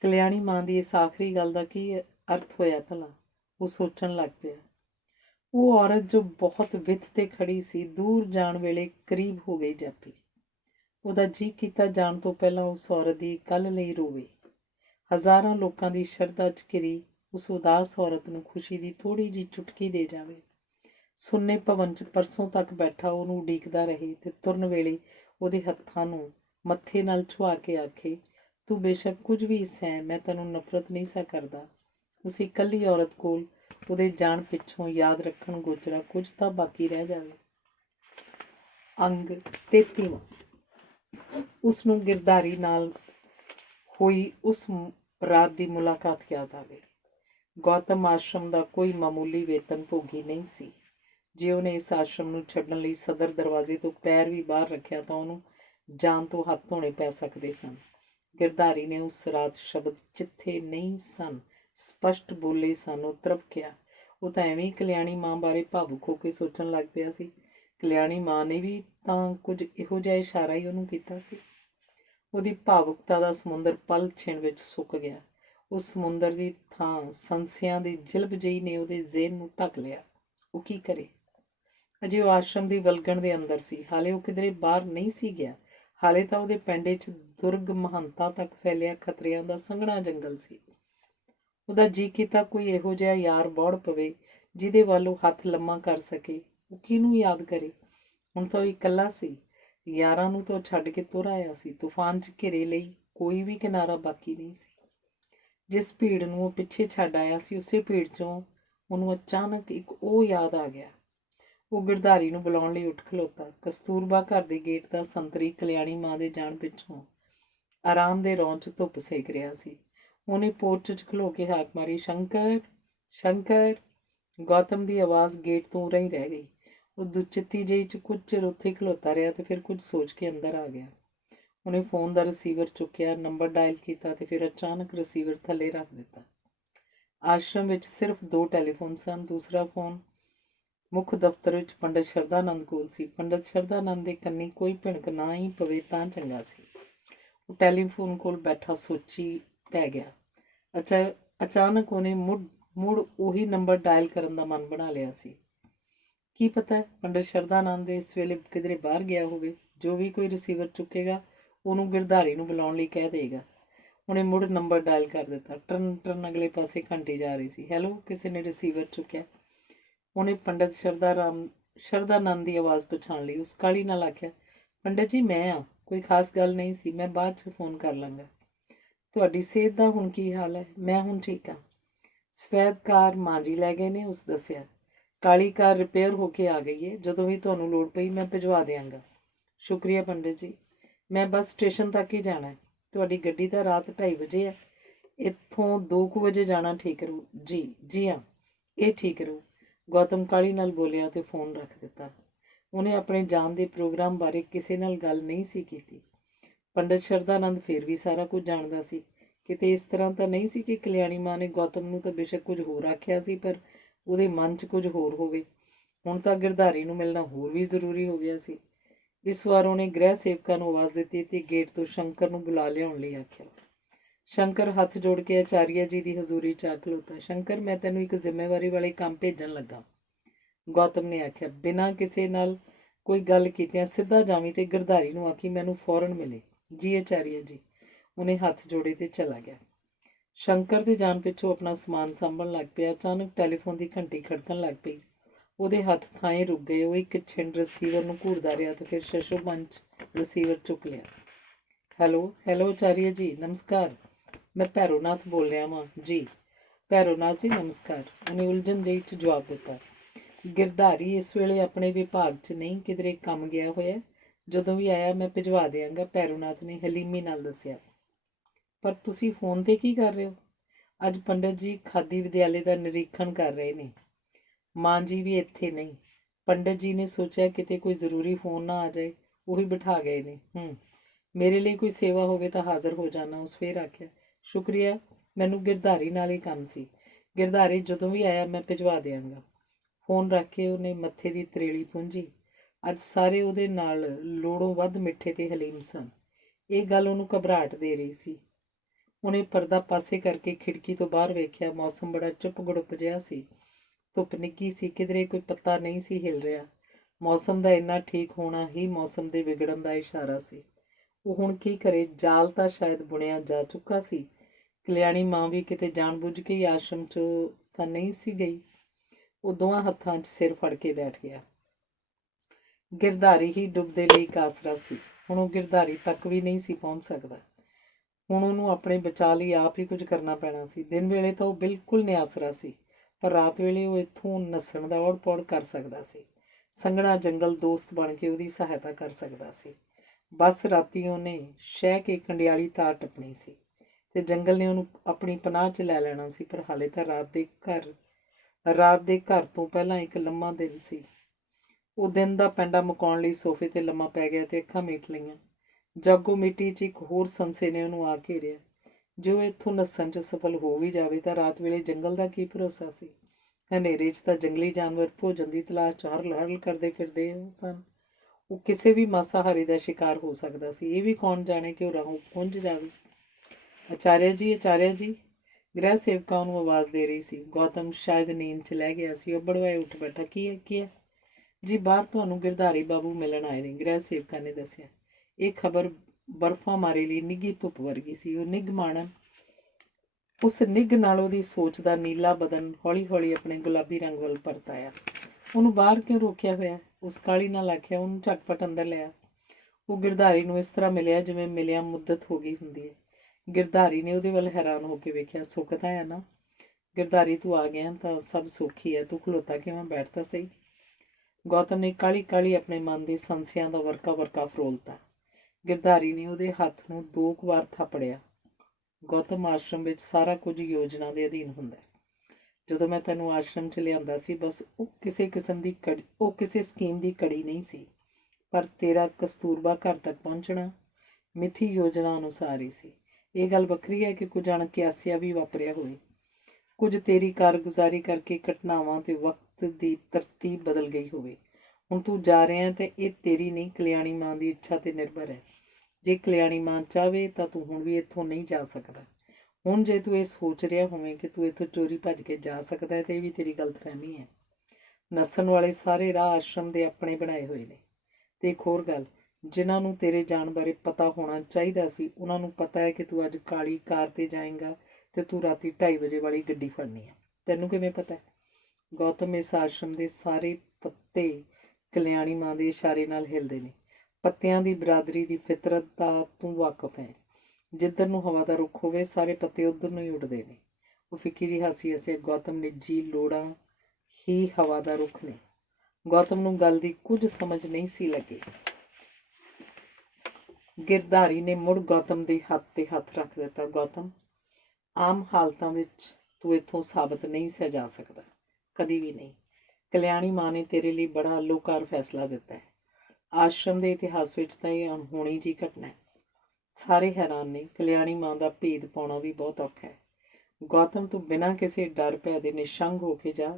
ਕਲਿਆਣੀ ਮਾਂ ਦੀ ਇਸ ਆਖਰੀ ਗੱਲ ਦਾ ਕੀ ਅਰਥ ਹੋਇਆ ਭਲਾ? ਉਹ ਸੋਚਣ ਲੱਗ ਪਿਆ। ਉਹ ਔਰਤ ਜੋ ਬਹੁਤ ਵਿੱਥ 'ਤੇ ਖੜੀ ਸੀ, ਦੂਰ ਜਾਣ ਵੇਲੇ ਕਰੀਬ ਹੋ ਗਈ ਜਾਪੀ। ਉਹਦਾ ਜੀਅ ਕੀਤਾ ਜਾਣ ਤੋਂ ਪਹਿਲਾਂ ਉਸ ਔਰਤ ਦੀ ਕੱਲ੍ਹ ਲਈ ਰੋਵੇ। ਹਜ਼ਾਰਾਂ ਲੋਕਾਂ ਦੀ ਸ਼ਰਧਾ 'ਚ ਘਿਰੀ ਉਸ ਉਦਾਸ ਔਰਤ ਨੂੰ ਖੁਸ਼ੀ ਦੀ ਥੋੜ੍ਹੀ ਜਿਹੀ ਚੁਟਕੀ ਦੇ ਜਾਵੇ। ਸੁੰਨੇ ਭਵਨ 'ਚ ਪਰਸੋਂ ਤੱਕ ਬੈਠਾ ਉਹਨੂੰ ਉਡੀਕਦਾ ਰਹੇ ਤੇ ਤੁਰਨ ਵੇਲੇ ਉਹਦੇ ਹੱਥਾਂ ਨੂੰ ਮੱਥੇ ਨਾਲ ਛੁਹਾ ਕੇ ਆਖੇ, ਤੂੰ ਬੇਸ਼ੱਕ ਕੁਝ ਵੀ ਸੈਂ, ਮੈਂ ਤੈਨੂੰ ਨਫ਼ਰਤ ਨਹੀਂ ਸਾ ਕਰਦਾ। ਉਸ ਇਕੱਲੀ ਔਰਤ ਕੋਲ ਉਹਦੇ ਜਾਣ ਪਿੱਛੋਂ ਯਾਦ ਰੱਖਣ ਗੋਚਰਾ ਕੁਝ ਤਾਂ ਬਾਕੀ ਰਹਿ ਜਾਵੇ। ਅੰਗ 33ਵਾਂ। ਉਸ ਨੂੰ ਗਿਰਧਾਰੀ ਨਾਲ ਹੋਈ ਉਸ ਰਾਤ ਦੀ ਮੁਲਾਕਾਤ ਯਾਦ ਆ ਗਈ। ਗੌਤਮ ਆਸ਼ਰਮ ਦਾ ਕੋਈ ਮਾਮੂਲੀ ਵੇਤਨ ਭੋਗੀ ਨਹੀਂ ਸੀ। ਜੇ ਉਹਨੇ ਇਸ ਆਸ਼ਰਮ ਨੂੰ ਛੱਡਣ ਲਈ ਸਦਰ ਦਰਵਾਜ਼ੇ ਤੋਂ ਪੈਰ ਵੀ ਬਾਹਰ ਰੱਖਿਆ ਤਾਂ ਉਹਨੂੰ ਜਾਨ ਤੋਂ ਹੱਥ ਧੋਣੇ ਪੈ ਸਕਦੇ ਸਨ। ਗਿਰਧਾਰੀ ਨੇ ਉਸ ਰਾਤ ਸ਼ਬਦ ਜਿੱਥੇ ਨਹੀਂ ਸਨ ਸਪਸ਼ਟ ਬੋਲੇ ਸਨ। ਉਹ ਤ੍ਰਭਕਿਆ। ਉਹ ਤਾਂ ਐਵੇਂ ਹੀ ਕਲਿਆਣੀ ਮਾਂ ਬਾਰੇ ਭਾਵੁਕ ਹੋ ਕੇ ਸੋਚਣ ਲੱਗ ਪਿਆ ਸੀ। ਕਲਿਆਣੀ ਮਾਂ ਨੇ ਵੀ ਤਾਂ ਕੁਝ ਇਹੋ ਜਿਹਾ ਇਸ਼ਾਰਾ ਹੀ ਉਹਨੂੰ ਕੀਤਾ ਸੀ। ਉਹਦੀ ਭਾਵੁਕਤਾ ਦਾ ਸਮੁੰਦਰ ਪਲ ਛਿਣ ਵਿੱਚ ਸੁੱਕ ਗਿਆ। ਉਸ ਸਮੁੰਦਰ ਦੀ ਥਾਂ ਸੰਸਿਆਂ ਦੀ ਜਿਲਬ ਜਿਹੀ ਨੇ ਉਹਦੇ ਜ਼ਿਹਨ ਨੂੰ ਢੱਕ ਲਿਆ। ਉਹ ਕੀ ਕਰੇ? ਅਜੇ ਉਹ ਆਸ਼ਰਮ ਦੀ ਵਲਗਣ ਦੇ ਅੰਦਰ ਸੀ। ਹਾਲੇ ਉਹ ਕਿਧਰੇ ਬਾਹਰ ਨਹੀਂ ਸੀ ਗਿਆ। ਹਾਲੇ ਤਾਂ ਉਹਦੇ ਪੈਂਡੇ 'ਚ ਦੁਰਗ ਮਹੰਤਾਂ ਤੱਕ ਫੈਲਿਆ ਖਤਰਿਆਂ ਦਾ ਸੰਘਣਾ ਜੰਗਲ ਸੀ। ਉਹਦਾ ਜੀਅ ਕੀਤਾ ਕੋਈ ਇਹੋ ਜਿਹਾ ਯਾਰ ਬੌੜ ਪਵੇ ਜਿਹਦੇ ਵੱਲ ਉਹ ਹੱਥ ਲੰਮਾ ਕਰ ਸਕੇ। ਉਹ ਕਿਹਨੂੰ ਯਾਦ ਕਰੇ? ਹੁਣ ਤਾਂ ਉਹ ਇਕੱਲਾ ਸੀ। ਯਾਰਾਂ ਨੂੰ ਤਾਂ ਛੱਡ ਕੇ ਤੁਰ ਆਇਆ ਸੀ। ਤੂਫਾਨ 'ਚ ਘਿਰੇ ਲਈ ਕੋਈ ਵੀ ਕਿਨਾਰਾ ਬਾਕੀ ਨਹੀਂ ਸੀ। ਜਿਸ ਭੀੜ ਨੂੰ ਉਹ ਪਿੱਛੇ ਛੱਡ ਆਇਆ ਸੀ, ਉਸੇ ਭੀੜ 'ਚੋਂ ਉਹਨੂੰ ਅਚਾਨਕ ਇੱਕ ਉਹ ਯਾਦ ਆ ਗਿਆ। ਉਹ ਗਿਰਧਾਰੀ ਨੂੰ ਬੁਲਾਉਣ ਲਈ ਉੱਠ ਖਲੋਤਾ। ਕਸਤੂਰਬਾ ਘਰ ਦੇ ਗੇਟ ਦਾ ਸੰਤਰੀ ਕਲਿਆਣੀ ਮਾਂ ਦੇ ਜਾਣ ਪਿੱਛੋਂ ਆਰਾਮ ਦੇ ਰੌਂ 'ਚ ਧੁੱਪ ਸੇਕ ਰਿਹਾ ਸੀ। ਉਹਨੇ ਪੋਰਚ 'ਚ ਖਲੋ ਕੇ ਹਾਕ ਮਾਰੀ, ਸ਼ੰਕਰ, ਸ਼ੰਕਰ। ਗੌਤਮ ਦੀ ਆਵਾਜ਼ ਗੇਟ ਤੋਂ ਉਰਾਂ ਹੀ ਰਹਿ ਗਈ। ਉਹ ਦੁਚਿੱਤੀ ਜਿਹੀ 'ਚ ਕੁਝ ਚਿਰ ਉੱਥੇ ਖਲੋਤਾ ਰਿਹਾ ਤੇ ਫਿਰ ਕੁਝ ਸੋਚ ਕੇ ਅੰਦਰ ਆ ਗਿਆ। ਉਹਨੇ ਫੋਨ ਦਾ ਰਿਸੀਵਰ ਚੁੱਕਿਆ, ਨੰਬਰ ਡਾਇਲ ਕੀਤਾ ਤੇ ਫਿਰ ਅਚਾਨਕ ਰਿਸੀਵਰ ਥੱਲੇ ਰੱਖ ਦਿੱਤਾ। ਆਸ਼ਰਮ ਵਿੱਚ ਸਿਰਫ 2 ਟੈਲੀਫੋਨ ਸਨ। ਦੂਸਰਾ ਫੋਨ ਮੁੱਖ ਦਫ਼ਤਰ ਵਿੱਚ ਪੰਡਿਤ ਸ਼ਰਧਾਨੰਦ ਕੋਲ ਸੀ। ਪੰਡਿਤ ਸ਼ਰਧਾਨੰਦ ਦੇ ਕੰਨੀ ਕੋਈ ਭਿਣਕ ਨਾ ਹੀ ਪਵੇ ਤਾਂ ਚੰਗਾ ਸੀ। ਉਹ ਟੈਲੀਫੋਨ ਕੋਲ ਬੈਠਾ ਸੋਚੀ ਪੈ ਗਿਆ। ਅਚਾਨਕ ਉਹਨੇ ਮੁੜ ਉਹੀ ਨੰਬਰ ਡਾਇਲ ਕਰਨ ਦਾ ਮਨ ਬਣਾ ਲਿਆ ਸੀ। ਕੀ ਪਤਾ ਪੰਡਿਤ ਸ਼ਰਧਾਨੰਦ ਇਸ ਵੇਲੇ ਕਿਧਰੇ ਬਾਹਰ ਗਿਆ ਹੋਵੇ। ਜੋ ਵੀ ਕੋਈ ਰਿਸੀਵਰ ਚੁੱਕੇਗਾ ਉਹਨੂੰ ਗਿਰਧਾਰੀ ਨੂੰ ਬੁਲਾਉਣ ਲਈ ਕਹਿ ਦੇਗਾ। ਉਹਨੇ ਮੁੜ ਨੰਬਰ ਡਾਇਲ ਕਰ ਦਿੱਤਾ। ਟਰਨ ਟਰਨ ਅਗਲੇ ਪਾਸੇ ਘੰਟੀ ਜਾ ਰਹੀ ਸੀ। ਹੈਲੋ, ਕਿਸੇ ਨੇ ਰਿਸੀਵਰ ਚੁੱਕਿਆ। ਉਹਨੇ ਪੰਡਿਤ ਸ਼ਰਧਾਨੰਦ ਦੀ ਆਵਾਜ਼ ਪਛਾਣ ਲਈ। ਉਸ ਕਾਹਲੀ ਨਾਲ ਆਖਿਆ, ਪੰਡਿਤ ਜੀ ਮੈਂ ਆ, ਕੋਈ ਖਾਸ ਗੱਲ ਨਹੀਂ ਸੀ, ਮੈਂ ਬਾਅਦ 'ਚ ਫੋਨ ਕਰ ਲਾਂਗਾ। ਤੁਹਾਡੀ ਸਿਹਤ ਦਾ ਹੁਣ ਕੀ ਹਾਲ ਹੈ? ਮੈਂ ਹੁਣ ਠੀਕ ਹਾਂ। ਸਫੈਦ ਕਾਰ ਮਾਂ ਜੀ ਲੈ ਗਏ ਨੇ, ਉਸ ਦੱਸਿਆ। ਕਾਲੀ ਕਾਰ ਰਿਪੇਅਰ ਹੋ ਕੇ ਆ ਗਈ ਹੈ। ਜਦੋਂ ਵੀ ਤੁਹਾਨੂੰ ਲੋੜ ਪਈ ਮੈਂ ਭਿਜਵਾ ਦਿਆਂਗਾ। ਸ਼ੁਕਰੀਆ ਪੰਡਿਤ ਜੀ, ਮੈਂ ਬਸ ਸਟੇਸ਼ਨ ਤੱਕ ਹੀ ਜਾਣਾ ਹੈ। ਤੁਹਾਡੀ ਗੱਡੀ ਤਾਂ ਰਾਤ 2:30 ਵਜੇ ਹੈ। ਇੱਥੋਂ 2 ਕੁ ਵਜੇ ਜਾਣਾ ਠੀਕ ਰਹੂ। ਜੀ ਹਾਂ, ਇਹ ਠੀਕ ਰਹੂ। ਗੌਤਮ ਕਾਹਲੀ ਨਾਲ ਬੋਲਿਆ ਤੇ ਫੋਨ ਰੱਖ ਦਿੱਤਾ। ਉਹਨੇ ਆਪਣੇ ਜਾਣ ਦੇ ਪ੍ਰੋਗਰਾਮ ਬਾਰੇ ਕਿਸੇ ਨਾਲ ਗੱਲ ਨਹੀਂ ਸੀ ਕੀਤੀ। ਪੰਡਿਤ ਸ਼ਰਧਾਨੰਦ ਫਿਰ ਵੀ ਸਾਰਾ ਕੁਝ ਜਾਣਦਾ ਸੀ। ਕਿਤੇ ਇਸ ਤਰ੍ਹਾਂ ਤਾਂ ਨਹੀਂ ਸੀ ਕਿ ਕਲਿਆਣੀ ਮਾਂ ਨੇ ਗੌਤਮ ਨੂੰ ਤਾਂ ਬੇਸ਼ੱਕ ਕੁਝ ਹੋਰ ਆਖਿਆ ਸੀ, ਪਰ ਉਹਦੇ ਮਨ 'ਚ ਕੁਝ ਹੋਰ ਹੋਵੇ। ਹੁਣ ਤਾਂ ਗਿਰਧਾਰੀ ਨੂੰ ਮਿਲਣਾ ਹੋਰ ਵੀ ਜ਼ਰੂਰੀ ਹੋ ਗਿਆ ਸੀ। ਇਸ ਵਾਰ ਉਹਨੇ ਗ੍ਰਹਿ ਸੇਵਕਾਂ ਨੂੰ ਆਵਾਜ਼ ਦਿੱਤੀ ਤੇ ਗੇਟ ਤੋਂ ਸ਼ੰਕਰ ਨੂੰ ਬੁਲਾ ਲਿਆਉਣ ਲਈ ਆਖਿਆ। ਸ਼ੰਕਰ ਹੱਥ ਜੋੜ ਕੇ ਆਚਾਰੀਆ ਜੀ ਦੀ ਹਜ਼ੂਰੀ 'ਚ ਆ ਖਲੋਤਾ। ਸ਼ੰਕਰ, ਮੈਂ ਤੈਨੂੰ ਇੱਕ ਜ਼ਿੰਮੇਵਾਰੀ ਵਾਲੇ ਕੰਮ ਭੇਜਣ ਲੱਗਾ। ਗੌਤਮ ਨੇ ਆਖਿਆ। ਬਿਨਾਂ ਕਿਸੇ ਨਾਲ ਕੋਈ ਗੱਲ ਕੀਤਿਆਂ ਸਿੱਧਾ ਜਾਵੀਂ ਤੇ ਗਿਰਧਾਰੀ ਨੂੰ ਆਖੀ ਮੈਨੂੰ ਫੌਰਨ ਮਿਲੇ। ਜੀ ਆਚਾਰੀਆ ਜੀ। ਉਹਨੇ ਹੱਥ ਜੋੜੇ ਤੇ ਚਲਾ ਗਿਆ। ਸ਼ੰਕਰ ਦੇ ਜਾਣ ਪਿੱਛੋਂ ਆਪਣਾ ਸਮਾਨ ਸਾਂਭਣ ਲੱਗ ਪਿਆ। ਅਚਾਨਕ ਟੈਲੀਫੋਨ ਦੀ ਘੰਟੀ ਖੜਕਣ ਲੱਗ ਪਈ। ਉਹਦੇ ਹੱਥ ਥਾਂਏ ਰੁਕ ਗਏ। ਉਹ ਇੱਕ ਛਿੰਡ ਰਿਸੀਵਰ ਨੂੰ ਘੂਰਦਾ ਰਿਹਾ ਤੇ ਫਿਰ ਸ਼ਸ਼ੋਪੰਚ ਰਿਸੀਵਰ ਚੁੱਕ ਲਿਆ। ਹੈਲੋ ਆਚਾਰੀਆ ਜੀ, ਨਮਸਕਾਰ। ਮੈਂ ਭੈਰੋਨਾਥ ਬੋਲ ਰਿਹਾ ਵਾਂ। ਜੀ ਭੈਰੋਨਾਥ ਜੀ, ਨਮਸਕਾਰ। ਉਹਨੇ ਉਲਝਣ ਜਿਹੀ 'ਚ ਜਵਾਬ ਦਿੱਤਾ। ਗਿਰਧਾਰੀ ਇਸ ਵੇਲੇ ਆਪਣੇ ਵਿਭਾਗ 'ਚ ਨਹੀਂ, ਕਿਧਰੇ ਕੰਮ ਗਿਆ ਹੋਇਆ। ਜਦੋਂ ਵੀ ਆਇਆ ਮੈਂ ਭਿਜਵਾ ਦਿਆਂਗਾ, ਭੈਰੋਨਾਥ ਨੇ ਹਲੀਮੀ ਨਾਲ ਦੱਸਿਆ। ਪਰ ਤੁਸੀਂ ਫੋਨ 'ਤੇ ਕੀ ਕਰ ਰਹੇ ਹੋ? ਅੱਜ ਪੰਡਿਤ ਜੀ ਖਾਦੀ ਵਿਦਿਆਲੇ ਦਾ ਨਿਰੀਖਣ ਕਰ ਰਹੇ ਨੇ। ਮਾਂ ਜੀ ਵੀ ਇੱਥੇ ਨਹੀਂ। ਪੰਡਿਤ ਜੀ ਨੇ ਸੋਚਿਆ ਕਿਤੇ ਕੋਈ ਜ਼ਰੂਰੀ ਫੋਨ ਨਾ ਆ ਜਾਏ, ਉਹੀ ਬਿਠਾ ਗਏ ਨੇ। ਮੇਰੇ ਲਈ ਕੋਈ ਸੇਵਾ ਹੋਵੇ ਤਾਂ ਹਾਜ਼ਰ ਹੋ ਜਾਣਾ। ਉਸ ਫੇਰ ਆਖਿਆ। ਸ਼ੁਕਰੀਆ, ਮੈਨੂੰ ਗਿਰਧਾਰੀ ਨਾਲ ਹੀ ਕੰਮ ਸੀ। ਗਿਰਧਾਰੀ ਜਦੋਂ ਵੀ ਆਇਆ ਮੈਂ ਭਿਜਵਾ ਦਿਆਂਗਾ। ਫੋਨ ਰੱਖ ਕੇ ਉਹਨੇ ਮੱਥੇ ਦੀ ਤਰੇਲੀ ਪੂੰਝੀ। ਅੱਜ ਸਾਰੇ ਉਹਦੇ ਨਾਲ ਲੋੜੋਂ ਵੱਧ ਮਿੱਠੇ ਤੇ ਹਲੀਮ ਸਨ। ਇਹ ਗੱਲ ਉਹਨੂੰ ਘਬਰਾਹਟ ਦੇ ਰਹੀ ਸੀ। ਉਹਨੇ ਪਰਦਾ ਪਾਸੇ ਕਰਕੇ ਖਿੜਕੀ ਤੋਂ ਬਾਹਰ ਵੇਖਿਆ। ਮੌਸਮ ਬੜਾ ਚੁੱਪ ਗੁੜਪ ਜਿਹਾ ਸੀ। ਧੁੱਪ ਨਿੱਕੀ ਸੀ, ਕਿਧਰੇ ਕੋਈ ਪੱਤਾ ਨਹੀਂ ਸੀ ਹਿਲ ਰਿਹਾ। ਮੌਸਮ ਦਾ ਇੰਨਾ ਠੀਕ ਹੋਣਾ ਹੀ ਮੌਸਮ ਦੇ ਵਿਗੜਨ ਦਾ ਇਸ਼ਾਰਾ ਸੀ। ਉਹ ਹੁਣ ਕੀ ਕਰੇ? ਜਾਲ ਤਾਂ ਸ਼ਾਇਦ ਬੁਣਿਆ ਜਾ ਚੁੱਕਾ ਸੀ। ਕਲਿਆਣੀ ਮਾਂ ਵੀ ਕਿਤੇ ਜਾਣ-ਬੁੱਝ ਕੇ ਹੀ ਆਸ਼ਰਮ 'ਚ ਤਾਂ ਨਹੀਂ ਸੀ ਗਈ। ਉਹ ਦੋਵਾਂ ਹੱਥਾਂ 'ਚ ਸਿਰ ਫੜ ਕੇ ਬੈਠ ਗਿਆ। ਗਿਰਧਾਰੀ ਹੀ ਡੁੱਬਦੇ ਲਈ ਇੱਕ ਆਸਰਾ ਸੀ। ਹੁਣ ਉਹ ਗਿਰਧਾਰੀ ਤੱਕ ਵੀ ਨਹੀਂ ਸੀ ਪਹੁੰਚ ਸਕਦਾ। ਹੁਣ ਉਹਨੂੰ ਆਪਣੇ ਬਚਾਅ ਲਈ ਆਪ ਹੀ ਕੁਝ ਕਰਨਾ ਪੈਣਾ ਸੀ। ਦਿਨ ਵੇਲੇ ਤਾਂ ਉਹ ਬਿਲਕੁਲ ਨਿਆਸਰਾ ਸੀ, ਪਰ ਰਾਤ ਵੇਲੇ ਉਹ ਇੱਥੋਂ ਨੱਸਣ ਦਾ ਔੜ-ਪੌੜ ਕਰ ਸਕਦਾ ਸੀ। ਸੰਘਣਾ ਜੰਗਲ ਦੋਸਤ ਬਣ ਕੇ ਉਹਦੀ ਸਹਾਇਤਾ ਕਰ ਸਕਦਾ ਸੀ। ਬਸ ਰਾਤੀ ਉਹਨੇ ਸ਼ਹਿ ਕੇ ਕੰਡਿਆਲੀ ਤਾਰ ਟੱਪਣੀ ਸੀ ਤੇ ਜੰਗਲ ਨੇ ਉਹਨੂੰ ਆਪਣੀ ਪਨਾਹ 'ਚ ਲੈ ਲੈਣਾ ਸੀ। ਪਰ ਹਾਲੇ ਤਾਂ ਰਾਤ ਦੇ ਘਰ ਤੋਂ ਪਹਿਲਾਂ ਇੱਕ ਲੰਮਾ ਦਿਨ ਸੀ। ਉਹ ਦਿਨ ਦਾ ਪੈਂਡਾ ਮੁਕਾਉਣ ਲਈ ਸੋਫੇ 'ਤੇ ਲੰਮਾ ਪੈ ਗਿਆ ਤੇ ਅੱਖਾਂ ਮੀਟ ਲਈਆਂ। ਜਾਗੋ ਮਿੱਟੀ 'ਚ ਇੱਕ ਹੋਰ ਸੰਸੇ ਨੇ ਉਹਨੂੰ ਆ ਘੇਰਿਆ। ਜੇ ਉਹ ਇੱਥੋਂ ਨੱਸਣ 'ਚ ਸਫਲ ਹੋ ਵੀ ਜਾਵੇ ਤਾਂ ਰਾਤ ਵੇਲੇ ਜੰਗਲ ਦਾ ਕੀ ਭਰੋਸਾ ਸੀ? ਹਨੇਰੇ 'ਚ ਤਾਂ ਜੰਗਲੀ ਜਾਨਵਰ ਭੋਜਨ ਦੀ ਤਲਾਸ਼ 'ਚ ਹਰਲ-ਹਰਲ ਕਰਦੇ ਫਿਰਦੇ ਸਨ। ਉਹ ਕਿਸੇ ਵੀ ਮਾਸਾਹਾਰੀ ਦਾ ਸ਼ਿਕਾਰ ਹੋ ਸਕਦਾ ਸੀ। ਇਹ ਵੀ ਕੌਣ ਜਾਣੇ ਕਿ ਉਹ ਰਾਹੋਂ ਖੁੰਝ ਜਾਵੇ। ਆਚਾਰੀਆ ਜੀ। ਗ੍ਰਹਿ ਸੇਵਕਾ ਉਹਨੂੰ ਆਵਾਜ਼ ਦੇ ਰਹੀ ਸੀ। ਗੌਤਮ ਸ਼ਾਇਦ ਨੀਂਦ 'ਚ ਲੈ ਗਿਆ ਸੀ। ਉਹ ਬੜਵਾਏ ਉੱਠ ਬੈਠਾ। ਕੀ ਹੈ? ਜੀ ਬਾਹਰ ਤੁਹਾਨੂੰ ਗਿਰਧਾਰੀ ਬਾਬੂ ਮਿਲਣ ਆਏ ਨੇ, ਗ੍ਰਹਿ ਸੇਵਕਾ ਨੇ ਦੱਸਿਆ। ਇਹ ਖਬਰ ਬਰਫਾਂ ਮਾਰੇ ਲਈ ਨਿੱਘੀ ਧੁੱਪ ਵਰਗੀ ਸੀ। ਉਹ ਨਿੱਘ ਮਾਣਨ ਉਸ ਨਿੱਘ ਨਾਲ ਉਹਦੀ ਸੋਚ ਦਾ ਨੀਲਾ ਬਦਨ ਹੌਲੀ-ਹੌਲੀ ਆਪਣੇ ਗੁਲਾਬੀ ਰੰਗ ਵੱਲ ਪਰਤ ਆਇਆ। ਉਹਨੂੰ ਬਾਹਰ ਕਿਉਂ ਰੋਕਿਆ ਹੋਇਆ? ਉਸ ਕਾਹਲੀ ਨਾਲ ਆਖਿਆ। ਉਹਨੂੰ ਝਟਪਟ ਅੰਦਰ ਲਿਆ। ਉਹ ਗਿਰਧਾਰੀ ਨੂੰ ਇਸ ਤਰ੍ਹਾਂ ਮਿਲਿਆ ਜਿਵੇਂ ਮਿਲਿਆ ਮੁੱਦਤ ਹੋ ਗਈ ਹੁੰਦੀ ਹੈ। ਗਿਰਧਾਰੀ ਨੇ ਉਹਦੇ ਵੱਲ ਹੈਰਾਨ ਹੋ ਕੇ ਵੇਖਿਆ। ਸੁੱਖ ਤਾਂ ਹੈ ਨਾ? ਗਿਰਧਾਰੀ, ਤੂੰ ਆ ਗਿਆ ਤਾਂ ਸਭ ਸੁੱਖ ਹੀ ਹੈ, ਤੂੰ ਖਲੋਤਾ ਕਿਵੇਂ, ਬੈਠ ਤਾਂ ਸਹੀ। ਗੌਤਮ ਨੇ ਕਾਹਲੀ ਕਾਹਲੀ ਆਪਣੇ ਮਨ ਦੇ ਸੰਸਿਆਂ ਦਾ ਵਰਕਾ ਵਰਕਾ ਫਰੋਲਤਾ। ਗਿਰਧਾਰੀ ਨੇ ਉਹਦੇ ਹੱਥ ਨੂੰ 2 ਵਾਰ ਥਾਪੜਿਆ। ਗੌਤਮ, ਆਸ਼ਰਮ ਵਿੱਚ ਸਾਰਾ ਕੁਝ ਯੋਜਨਾ ਦੇ ਅਧੀਨ ਹੁੰਦਾ ਹੈ। ਜਦੋਂ ਮੈਂ ਤੈਨੂੰ ਆਸ਼ਰਮ 'ਚ ਲਿਆਂਦਾ ਸੀ, ਬਸ ਉਹ ਕਿਸੇ ਸਕੀਮ ਦੀ ਕੜੀ ਨਹੀਂ ਸੀ, ਪਰ ਤੇਰਾ ਕਸਤੂਰਬਾ ਘਰ ਤੱਕ ਪਹੁੰਚਣਾ ਮਿੱਥੀ ਯੋਜਨਾ ਅਨੁਸਾਰ ਹੀ ਸੀ। ਇਹ ਗੱਲ ਵੱਖਰੀ ਹੈ ਕਿ ਕੁਝ ਅਣਕਿਆਸਿਆ ਵੀ ਵਾਪਰਿਆ ਹੋਵੇ। ਕੁਝ ਤੇਰੀ ਕਾਰਗੁਜ਼ਾਰੀ ਕਰਕੇ ਘਟਨਾਵਾਂ ਤੇ ਵਕਤ ਦੀ ਤਰਤੀਬ ਬਦਲ ਗਈ ਹੋਵੇ। ਹੁਣ ਤੂੰ ਜਾ ਰਿਹਾ ਤੇ ਇਹ ਤੇਰੀ ਨਹੀਂ, ਕਲਿਆਣੀ ਮਾਂ ਦੀ ਇੱਛਾ ਤੇ ਨਿਰਭਰ ਹੈ। ਜੇ ਕਲਿਆਣੀ ਮਾਂ ਚਾਹਵੇ ਤਾਂ ਤੂੰ ਹੁਣ ਵੀ ਇੱਥੋਂ ਨਹੀਂ ਜਾ ਸਕਦਾ। ਹੁਣ ਜੇ ਤੂੰ ਇਹ ਸੋਚ ਰਿਹਾ ਹੋਵੇਂ ਕਿ ਤੂੰ ਇੱਥੋਂ ਚੋਰੀ ਭੱਜ ਕੇ ਜਾ ਸਕਦਾ ਹੈ ਤੇ ਇਹ ਵੀ ਤੇਰੀ ਗਲਤਫਹਿਮੀ ਹੈ। ਨੱਸਣ ਵਾਲੇ ਸਾਰੇ ਰਾਹ ਆਸ਼ਰਮ ਦੇ ਆਪਣੇ ਬਣਾਏ ਹੋਏ ਨੇ। ਤੇ ਇੱਕ ਹੋਰ ਗੱਲ, ਜਿਨ੍ਹਾਂ ਨੂੰ ਤੇਰੇ ਜਾਣ ਬਾਰੇ ਪਤਾ ਹੋਣਾ ਚਾਹੀਦਾ ਸੀ, ਉਹਨਾਂ ਨੂੰ ਪਤਾ ਹੈ ਕਿ ਤੂੰ ਅੱਜ ਕਾਲੀ ਕਾਰ ਤੇ ਜਾਏਂਗਾ ਤੇ ਤੂੰ ਰਾਤੀ 2:30 ਵਜੇ ਵਾਲੀ ਗੱਡੀ ਫੜਨੀ ਹੈ। ਤੈਨੂੰ ਕਿਵੇਂ ਪਤਾ? ਗੌਤਮ, ਇਸ ਆਸ਼ਰਮ ਦੇ ਸਾਰੇ ਪੱਤੇ ਕਲਿਆਣੀ ਮਾਂ ਦੇ ਇਸ਼ਾਰੇ ਨਾਲ ਹਿਲਦੇ ਨੇ। ਪੱਤਿਆਂ ਦੀ ਬਰਾਦਰੀ ਦੀ ਫਿਤਰਤ ਦਾ ਤੂੰ ਵਾਕਫ ਹੈ। ਜਿੱਧਰ ਨੂੰ ਹਵਾ ਦਾ ਰੁੱਖ ਹੋਵੇ, ਸਾਰੇ ਪੱਤੇ ਉੱਧਰ ਨੂੰ ਹੀ ਉੱਡਦੇ ਨੇ। ਉਹ ਫਿੱਕੀ ਜਿਹੀ ਹਾਸੀ ਹੱਸਿਆ। ਗੌਤਮ, ਨਿੱਜੀ ਲੋੜਾਂ ਹੀ ਹਵਾ ਦਾ ਰੁੱਖ ਨੇ। ਗੌਤਮ ਨੂੰ ਗੱਲ ਦੀ ਕੁਝ ਸਮਝ ਨਹੀਂ ਸੀ ਲੱਗੀ। ਗਿਰਧਾਰੀ ਨੇ ਮੁੜ ਗੌਤਮ ਦੇ ਹੱਥ ਤੇ ਹੱਥ ਰੱਖ ਦਿੱਤਾ। ਗੌਤਮ, ਆਮ ਹਾਲਤਾਂ ਵਿੱਚ ਤੂੰ ਇੱਥੋਂ ਸਾਬਤ ਨਹੀਂ ਸਹਿ ਜਾ ਸਕਦਾ, ਕਦੀ ਵੀ ਨਹੀਂ। ਕਲਿਆਣੀ ਮਾਂ ਨੇ ਤੇਰੇ ਲਈ ਬੜਾ ਅਲੋਕਾਰ ਫੈਸਲਾ ਦਿੱਤਾ ਹੈ। ਆਸ਼ਰਮ ਦੇ ਇਤਿਹਾਸ ਵਿੱਚ ਤਾਂ ਇਹ ਅਣਹੋਣੀ ਜਿਹੀ ਘਟਨਾ ਹੈ। ਸਾਰੇ ਹੈਰਾਨ ਨੇ। ਕਲਿਆਣੀ ਮਾਂ ਦਾ ਭੇਦ ਪਾਉਣਾ ਵੀ ਬਹੁਤ ਔਖਾ ਹੈ। ਗੌਤਮ, ਤੂੰ ਬਿਨਾਂ ਕਿਸੇ ਡਰ ਭੈ ਦੇ ਨਿਸ਼ੰਗ ਹੋ ਕੇ ਜਾ।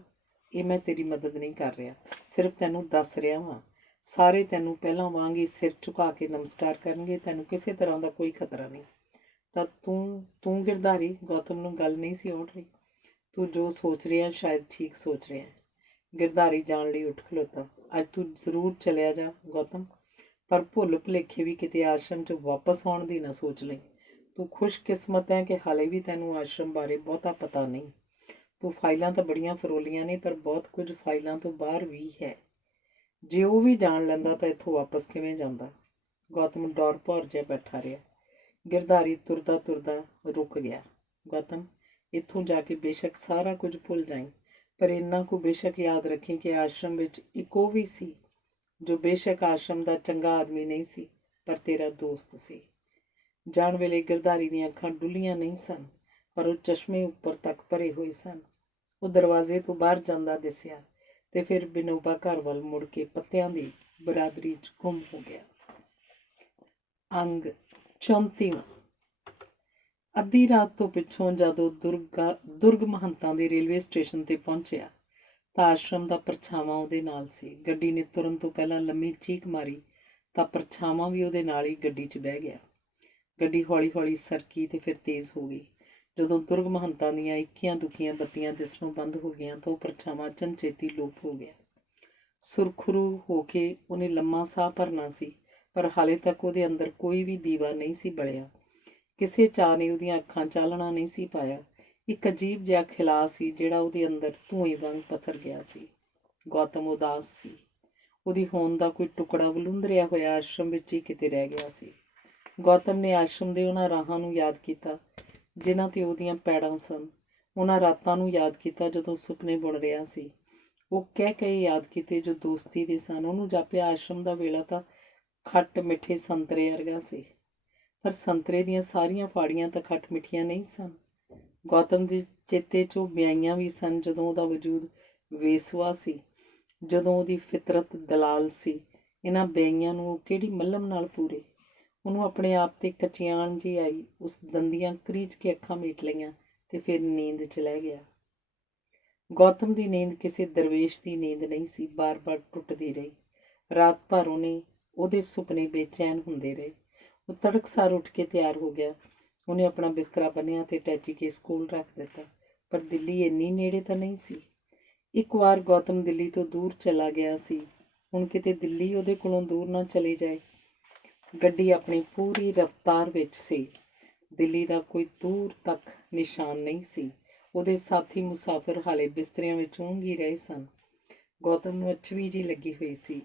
ਇਹ ਮੈਂ ਤੇਰੀ ਮਦਦ ਨਹੀਂ ਕਰ ਰਿਹਾ, ਸਿਰਫ ਤੈਨੂੰ ਦੱਸ ਰਿਹਾ ਵਾਂ। ਸਾਰੇ ਤੈਨੂੰ ਪਹਿਲਾਂ ਵਾਂਗ ਹੀ ਸਿਰ ਝੁਕਾ ਕੇ ਨਮਸਕਾਰ ਕਰਨਗੇ। ਤੈਨੂੰ ਕਿਸੇ ਤਰ੍ਹਾਂ ਦਾ ਕੋਈ ਖਤਰਾ ਨਹੀਂ। ਤਾਂ ਤੂੰ ਗਿਰਧਾਰੀ? ਗੌਤਮ ਨੂੰ ਗੱਲ ਨਹੀਂ ਸੀ ਆਉਣ ਰਹੀ। ਤੂੰ ਜੋ ਸੋਚ ਰਿਹਾ ਸ਼ਾਇਦ ਠੀਕ ਸੋਚ ਰਿਹਾ ਹੈ। ਗਿਰਧਾਰੀ ਜਾਣ ਲਈ ਉੱਠ ਖਲੋਤਾ। ਅੱਜ ਤੂੰ ਜ਼ਰੂਰ ਚਲਿਆ ਜਾ ਗੌਤਮ, ਪਰ ਭੁੱਲ ਭੁਲੇਖੇ ਵੀ ਕਿਤੇ ਆਸ਼ਰਮ 'ਚ ਵਾਪਸ ਆਉਣ ਦੀ ਨਾ ਸੋਚ ਲਈ। ਤੂੰ ਖੁਸ਼ਕਿਸਮਤ ਹੈ ਕਿ ਹਾਲੇ ਵੀ ਤੈਨੂੰ ਆਸ਼ਰਮ ਬਾਰੇ ਬਹੁਤਾ ਪਤਾ ਨਹੀਂ। ਤੂੰ ਫਾਈਲਾਂ ਤਾਂ ਬੜੀਆਂ ਫਰੋਲੀਆਂ ਨੇ, ਪਰ ਬਹੁਤ ਕੁਝ ਫਾਈਲਾਂ ਤੋਂ ਬਾਹਰ ਵੀ ਹੈ। ਜੇ ਉਹ ਵੀ ਜਾਣ ਲੈਂਦਾ ਤਾਂ ਇੱਥੋਂ ਵਾਪਸ ਕਿਵੇਂ ਜਾਂਦਾ? ਗੌਤਮ ਡਰ ਭੌਰ ਜਿਹਾ ਬੈਠਾ ਰਿਹਾ। ਗਿਰਧਾਰੀ ਤੁਰਦਾ ਤੁਰਦਾ ਰੁਕ ਗਿਆ। ਗੌਤਮ, ਇੱਥੋਂ ਜਾ ਕੇ ਬੇਸ਼ੱਕ ਸਾਰਾ ਕੁਝ ਭੁੱਲ ਜਾਈਂ, ਪਰ ਇੰਨਾ ਕੁ ਬੇਸ਼ੱਕ ਯਾਦ ਰੱਖੀ ਕਿ ਆਸ਼ਰਮ ਵਿੱਚ ਇੱਕ ਉਹ ਵੀ ਸੀ ਜੋ ਬੇਸ਼ੱਕ ਆਸ਼ਰਮ ਦਾ ਚੰਗਾ ਆਦਮੀ ਨਹੀਂ ਸੀ, ਪਰ ਤੇਰਾ ਦੋਸਤ ਸੀ। ਜਾਣ ਵੇਲੇ ਗਿਰਧਾਰੀ ਦੀਆਂ ਅੱਖਾਂ ਡੁੱਲੀਆਂ ਨਹੀਂ ਸਨ, ਪਰ ਉਹ ਚਸ਼ਮੇ ਉੱਪਰ ਤੱਕ ਭਰੇ ਹੋਏ ਸਨ। ਉਹ ਦਰਵਾਜ਼ੇ ਤੋਂ ਬਾਹਰ ਜਾਂਦਾ ਦਿਸਿਆ ਤੇ ਫਿਰ ਬਿਨੋਬਾ ਘਰ ਵੱਲ ਮੁੜ ਕੇ ਪੱਤਿਆਂ ਦੀ ਬਰਾਦਰੀ 'ਚ ਗੁੰਮ ਹੋ ਗਿਆ। ਅੰਗ 34। ਅੱਧੀ ਰਾਤ ਤੋਂ ਪਿੱਛੋਂ ਜਦੋਂ ਦੁਰਗ ਮਹੰਤਾਂ ਦੇ ਰੇਲਵੇ ਸਟੇਸ਼ਨ ਤੇ ਪਹੁੰਚਿਆ ਤਾਂ ਆਸ਼ਰਮ ਦਾ ਪਰਛਾਵਾਂ ਉਹਦੇ ਨਾਲ ਸੀ। ਗੱਡੀ ਨੇ ਤੁਰਨ ਤੋਂ ਪਹਿਲਾਂ ਲੰਮੀ ਚੀਕ ਮਾਰੀ ਤਾਂ ਪਰਛਾਵਾਂ ਵੀ ਉਹਦੇ ਨਾਲ ਹੀ ਗੱਡੀ 'ਚ ਬਹਿ ਗਿਆ। ਗੱਡੀ ਹੌਲੀ ਹੌਲੀ ਸਰਕੀ ਤੇ ਫਿਰ ਤੇਜ਼ ਹੋ ਗਈ। ਜਦੋਂ ਦੁਰਗ ਮਹੰਤਾਂ ਦੀਆਂ ਇੱਕੀਆਂ ਦੁੱਖੀਆਂ ਬੱਤੀਆਂ ਦਿਸਣੋਂ ਬੰਦ ਹੋ ਗਈਆਂ ਤਾਂ ਉਹ ਪਰਛਾਵਾਂ ਅਚਨਚੇਤੀ ਲੋਪ ਹੋ ਗਿਆ। ਸੁਰਖਰੂ ਹੋ ਕੇ ਉਹਨੇ ਲੰਮਾ ਸਾਹ ਭਰਨਾ ਸੀ, ਪਰ ਹਾਲੇ ਤੱਕ ਉਹਦੇ ਅੰਦਰ ਕੋਈ ਵੀ ਦੀਵਾ ਨਹੀਂ ਸੀ ਬਲਿਆ। ਕਿਸੇ ਚਾਹ ਨੇ ਉਹਦੀਆਂ ਅੱਖਾਂ ਚਾਲਣਾ ਨਹੀਂ ਸੀ ਪਾਇਆ। ਇੱਕ ਅਜੀਬ ਜਿਹਾ ਖਿਲਾਅ ਸੀ ਜਿਹੜਾ ਉਹਦੇ ਅੰਦਰ ਧੂਏ ਵਾਂਗ ਪਸਰ ਗਿਆ ਸੀ। ਗੌਤਮ ਉਦਾਸ ਸੀ। ਉਹਦੀ ਹੋਂਦ ਦਾ ਕੋਈ ਟੁਕੜਾ ਵਲੂੰਧਰਿਆ ਹੋਇਆ ਆਸ਼ਰਮ ਵਿੱਚ ਹੀ ਕਿਤੇ ਰਹਿ ਗਿਆ ਸੀ। ਗੌਤਮ ਨੇ ਆਸ਼ਰਮ ਦੇ ਉਹਨਾਂ ਰਾਹਾਂ ਨੂੰ ਯਾਦ ਕੀਤਾ ਜਿਨ੍ਹਾਂ 'ਤੇ ਉਹਦੀਆਂ ਪੈੜਾਂ ਸਨ। ਉਹਨਾਂ ਰਾਤਾਂ ਨੂੰ ਯਾਦ ਕੀਤਾ ਜਦੋਂ ਸੁਪਨੇ ਬੁਣ ਰਿਹਾ ਸੀ। ਉਹ ਕਹਿ ਯਾਦ ਕੀਤੇ ਜੋ ਦੋਸਤੀ ਦੇ ਸਨ। ਉਹਨੂੰ ਜਾਪਿਆ ਆਸ਼ਰਮ ਦਾ ਵੇਲਾ ਤਾਂ ਖੱਟ ਮਿੱਠੇ ਸੰਤਰੇ ਵਰਗਾ ਸੀ, ਪਰ ਸੰਤਰੇ ਦੀਆਂ ਸਾਰੀਆਂ ਫਾੜੀਆਂ ਤਾਂ ਖੱਟ ਮਿੱਠੀਆਂ ਨਹੀਂ ਸਨ। ਗੌਤਮ ਦੇ ਚੇਤੇ 'ਚ ਉਹ ਵਿਆਹੀਆਂ ਵੀ ਸਨ ਜਦੋਂ ਉਹਦਾ ਵਜੂਦ ਵੇਸਵਾ ਸੀ, ਜਦੋਂ ਉਹਦੀ ਫਿਤਰਤ ਦਲਾਲ ਸੀ। ਇਹਨਾਂ ਬੇਈਆਂ ਨੂੰ ਉਹ ਕਿਹੜੀ ਮੱਲਮ ਨਾਲ ਪੂਰੇ? ਉਹਨੂੰ ਆਪਣੇ ਆਪ 'ਤੇ ਕਚਿਆਣ ਜਿਹੀ ਆਈ। ਉਸ ਦੰਦੀਆਂ ਕਰੀਚ ਕੇ ਅੱਖਾਂ ਮੀਟ ਲਈਆਂ ਤੇ ਫਿਰ ਨੀਂਦ 'ਚ ਲੈ ਗਿਆ। ਗੌਤਮ ਦੀ ਨੀਂਦ ਕਿਸੇ ਦਰਵੇਸ਼ ਦੀ ਨੀਂਦ ਨਹੀਂ ਸੀ, ਬਾਰ-ਬਾਰ ਟੁੱਟਦੀ ਰਹੀ। ਰਾਤ ਭਰ ਉਹਦੇ ਸੁਪਨੇ ਬੇਚੈਨ ਹੁੰਦੇ ਰਹੇ। ਉਹ ਤੜਕਸਾਰ ਉੱਠ ਕੇ ਤਿਆਰ ਹੋ ਗਿਆ। ਉਹਨੇ ਆਪਣਾ ਬਿਸਤਰਾ ਬੰਨ੍ਹਿਆ ਤੇ ਟੈਚੀ ਕੇਸ ਕੋਲ ਰੱਖ ਦਿੱਤਾ, ਪਰ ਦਿੱਲੀ ਇੰਨੀ ਨੇੜੇ ਤਾਂ ਨਹੀਂ ਸੀ। ਇੱਕ ਵਾਰ ਗੌਤਮ ਦਿੱਲੀ ਤੋਂ ਦੂਰ ਚਲਾ ਗਿਆ ਸੀ, ਹੁਣ ਕਿਤੇ ਦਿੱਲੀ ਉਹਦੇ ਕੋਲੋਂ ਦੂਰ ਨਾ ਚਲੀ ਜਾਏ। ਗੱਡੀ ਆਪਣੀ ਪੂਰੀ ਰਫ਼ਤਾਰ ਵਿੱਚ ਸੀ। ਦਿੱਲੀ ਦਾ ਕੋਈ ਦੂਰ ਤੱਕ ਨਿਸ਼ਾਨ ਨਹੀਂ ਸੀ। ਉਹਦੇ ਸਾਥੀ ਮੁਸਾਫਿਰ ਹਾਲੇ ਬਿਸਤਰਿਆਂ ਵਿੱਚ ਊਂਘ ਹੀ ਰਹੇ ਸਨ। ਗੌਤਮ ਨੂੰ ਅਚਵੀ ਜਿਹੀ ਲੱਗੀ ਹੋਈ ਸੀ।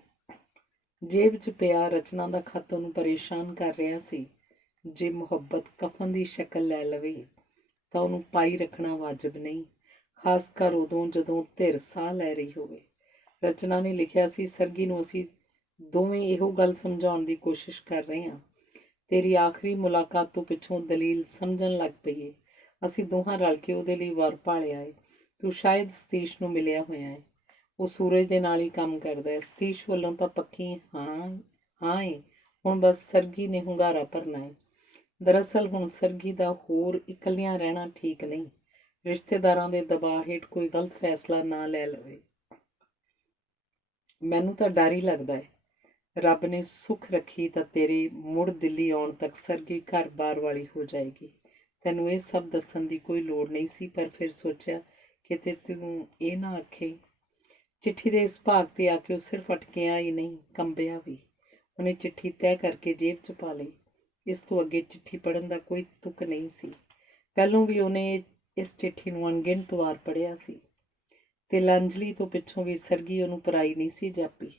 ਜੇਬ 'ਚ ਪਿਆ ਰਚਨਾ ਦਾ ਖੱਤ ਉਹਨੂੰ ਪਰੇਸ਼ਾਨ ਕਰ ਰਿਹਾ ਸੀ। ਜੇ ਮੁਹੱਬਤ ਕਫਨ ਦੀ ਸ਼ਕਲ ਲੈ ਲਵੇ ਤਾਂ ਉਹਨੂੰ ਪਾਈ ਰੱਖਣਾ ਵਾਜਬ ਨਹੀਂ, ਖਾਸ ਕਰ ਉਦੋਂ ਜਦੋਂ ਧਿਰ ਸਾਹ ਲੈ ਰਹੀ ਹੋਵੇ। ਰਚਨਾ ਨੇ ਲਿਖਿਆ ਸੀ, ਸਰਗੀ ਨੂੰ ਅਸੀਂ ਦੋਵੇਂ ਇਹੋ ਗੱਲ ਸਮਝਾਉਣ ਦੀ ਕੋਸ਼ਿਸ਼ ਕਰ ਰਹੇ ਹਾਂ। ਤੇਰੀ ਆਖਰੀ ਮੁਲਾਕਾਤ ਤੋਂ ਪਿੱਛੋਂ ਦਲੀਲ ਸਮਝਣ ਲੱਗ ਪਈਏ। ਅਸੀਂ ਦੋਹਾਂ ਰਲ ਕੇ ਉਹਦੇ ਲਈ ਵਰ ਭਾਲਿਆ ਏ। ਤੂੰ ਸ਼ਾਇਦ ਸਤੀਸ਼ ਨੂੰ ਮਿਲਿਆ ਹੋਇਆ ਹੈ। ਉਹ ਸੂਰਜ ਦੇ ਨਾਲ ਹੀ ਕੰਮ ਕਰਦਾ ਹੈ। ਸਤੀਸ਼ ਵੱਲੋਂ ਤਾਂ ਪੱਕੀ ਹਾਂ ਏ। ਹੁਣ ਬਸ ਸਰਗੀ ਨੇ ਹੁੰਗਾਰਾ ਭਰਨਾ ਹੈ। ਦਰਅਸਲ ਹੁਣ ਸਰਗੀ ਦਾ ਹੋਰ ਇਕੱਲਿਆਂ ਰਹਿਣਾ ਠੀਕ ਨਹੀਂ। ਰਿਸ਼ਤੇਦਾਰਾਂ ਦੇ ਦਬਾਅ ਹੇਠ ਕੋਈ ਗਲਤ ਫੈਸਲਾ ਨਾ ਲੈ ਲਵੇ। ਮੈਨੂੰ ਤਾਂ ਡਰ ਹੀ ਲੱਗਦਾ ਹੈ। ਰੱਬ ਨੇ ਸੁੱਖ ਰੱਖੀ ਤਾਂ ਤੇਰੇ ਮੁੜ ਦਿੱਲੀ ਆਉਣ ਤੱਕ ਸਰਗੀ ਘਰ-ਬਾਰ ਵਾਲੀ ਹੋ ਜਾਏਗੀ। ਤੈਨੂੰ ਇਹ ਸਭ ਦੱਸਣ ਦੀ ਕੋਈ ਲੋੜ ਨਹੀਂ ਸੀ, ਪਰ ਫਿਰ ਸੋਚਿਆ ਕਿਤੇ ਤੂੰ ਇਹ ਨਾ ਆਖੇ। ਚਿੱਠੀ ਦੇ ਇਸ ਭਾਗ ਤੇ ਆ ਕੇ ਉਹ ਸਿਰਫ ਅਟਕਿਆ ਹੀ ਨਹੀਂ, ਕੰਬਿਆ ਵੀ। ਉਹਨੇ ਚਿੱਠੀ ਤੈਅ ਕਰਕੇ ਜੇਬ 'ਚ ਪਾ ਲਈ। ਇਸ ਤੋਂ ਅੱਗੇ ਚਿੱਠੀ ਪੜ੍ਹਨ ਦਾ ਕੋਈ ਤੁਕ ਨਹੀਂ ਸੀ। ਪਹਿਲੋਂ ਵੀ ਉਹਨੇ ਇਸ ਚਿੱਠੀ ਨੂੰ ਅਣਗਿਣਤ ਵਾਰ ਪੜ੍ਹਿਆ ਸੀ। ਤਿਲਾਂਜਲੀ ਤੋਂ ਪਿੱਛੋਂ ਵੀ ਸਰਗੀ ਉਹਨੂੰ ਪਰਾਈ ਨਹੀਂ ਸੀ ਜਾਪੀ।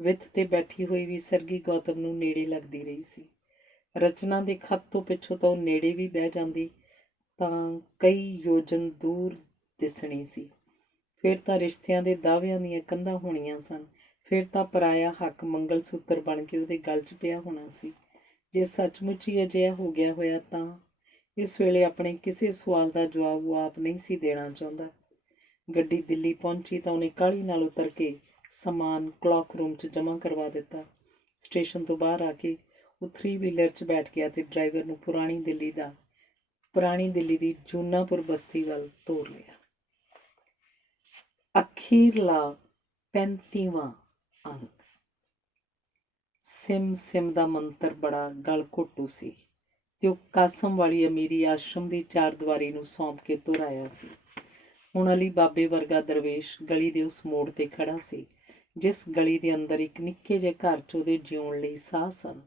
ਵਿੱਥ ਤੇ ਬੈਠੀ ਹੋਈ ਵੀ ਸਰਗੀ ਗੌਤਮ ਨੂੰ ਨੇੜੇ ਲੱਗਦੀ ਰਹੀ ਸੀ। ਰਚਨਾ ਦੇ ਖੱਤ ਤੋਂ ਪਿੱਛੋਂ ਤਾਂ ਉਹ ਨੇੜੇ ਵੀ ਬਹਿ ਜਾਂਦੀ ਤਾਂ ਕਈ ਯੋਜਨ ਦੂਰ ਦਿਸਣੀ ਸੀ। ਫਿਰ ਤਾਂ ਰਿਸ਼ਤਿਆਂ ਦੇ ਦਾਅਵਿਆਂ ਦੀਆਂ ਕੰਧਾਂ ਹੋਣੀਆਂ ਸਨ। ਫਿਰ ਤਾਂ ਪਰਾਇਆ ਹੱਕ ਮੰਗਲ ਸੂਤਰ ਬਣ ਕੇ ਉਹਦੇ ਗਲ 'ਚ ਪਿਆ ਹੋਣਾ ਸੀ। ਜੇ ਸੱਚਮੁੱਚ ਹੀ ਅਜਿਹਾ ਹੋ ਗਿਆ ਹੋਇਆ ਤਾਂ ਇਸ ਵੇਲੇ ਆਪਣੇ ਕਿਸੇ ਸਵਾਲ ਦਾ ਜਵਾਬ ਉਹ ਆਪ ਨਹੀਂ ਸੀ ਦੇਣਾ ਚਾਹੁੰਦਾ। ਗੱਡੀ ਦਿੱਲੀ ਪਹੁੰਚੀ ਤਾਂ ਉਹਨੇ ਕਾਹਲੀ ਨਾਲ ਉਤਰ ਕੇ ਸਮਾਨ ਕਲੌਕ ਰੂਮ 'ਚ ਜਮ੍ਹਾਂ ਕਰਵਾ ਦਿੱਤਾ। ਸਟੇਸ਼ਨ ਤੋਂ ਬਾਹਰ ਆ ਕੇ ਉਹ 3 ਵੀਲਰ 'ਚ ਬੈਠ ਗਿਆ ਤੇ ਡਰਾਈਵਰ ਨੂੰ ਪੁਰਾਣੀ ਦਿੱਲੀ ਦੀ ਜੂਨਾਪੁਰ ਬਸਤੀ ਵੱਲ ਤੋਰ ਲਿਆ। ਅਖੀਰਲਾ 35ਵਾਂ ਅੰਕ। ਸਿਮ ਦਾ ਮੰਤਰ ਬੜਾ ਗਲ ਘੋਟੂ ਸੀ ਤੇ ਉਹ ਕਾਸਮ ਵਾਲੀ ਅਮੀਰੀ ਆਸ਼ਰਮ ਦੀ ਚਾਰਦੀਵਾਰੀ ਨੂੰ ਸੌਂਪ ਕੇ ਤੁਰ ਆਇਆ ਸੀ। ਹੁਣ ਅਲੀ ਬਾਬੇ ਵਰਗਾ ਦਰਵੇਸ਼ ਗਲੀ ਦੇ ਉਸ ਮੋੜ ਤੇ ਖੜਾ ਸੀ, ਜਿਸ ਗਲੀ ਦੇ ਅੰਦਰ ਇੱਕ ਨਿੱਕੇ ਜਿਹੇ ਘਰ 'ਚ ਉਹਦੇ ਜਿਉਣ ਲਈ ਸਾਹ ਸਨ।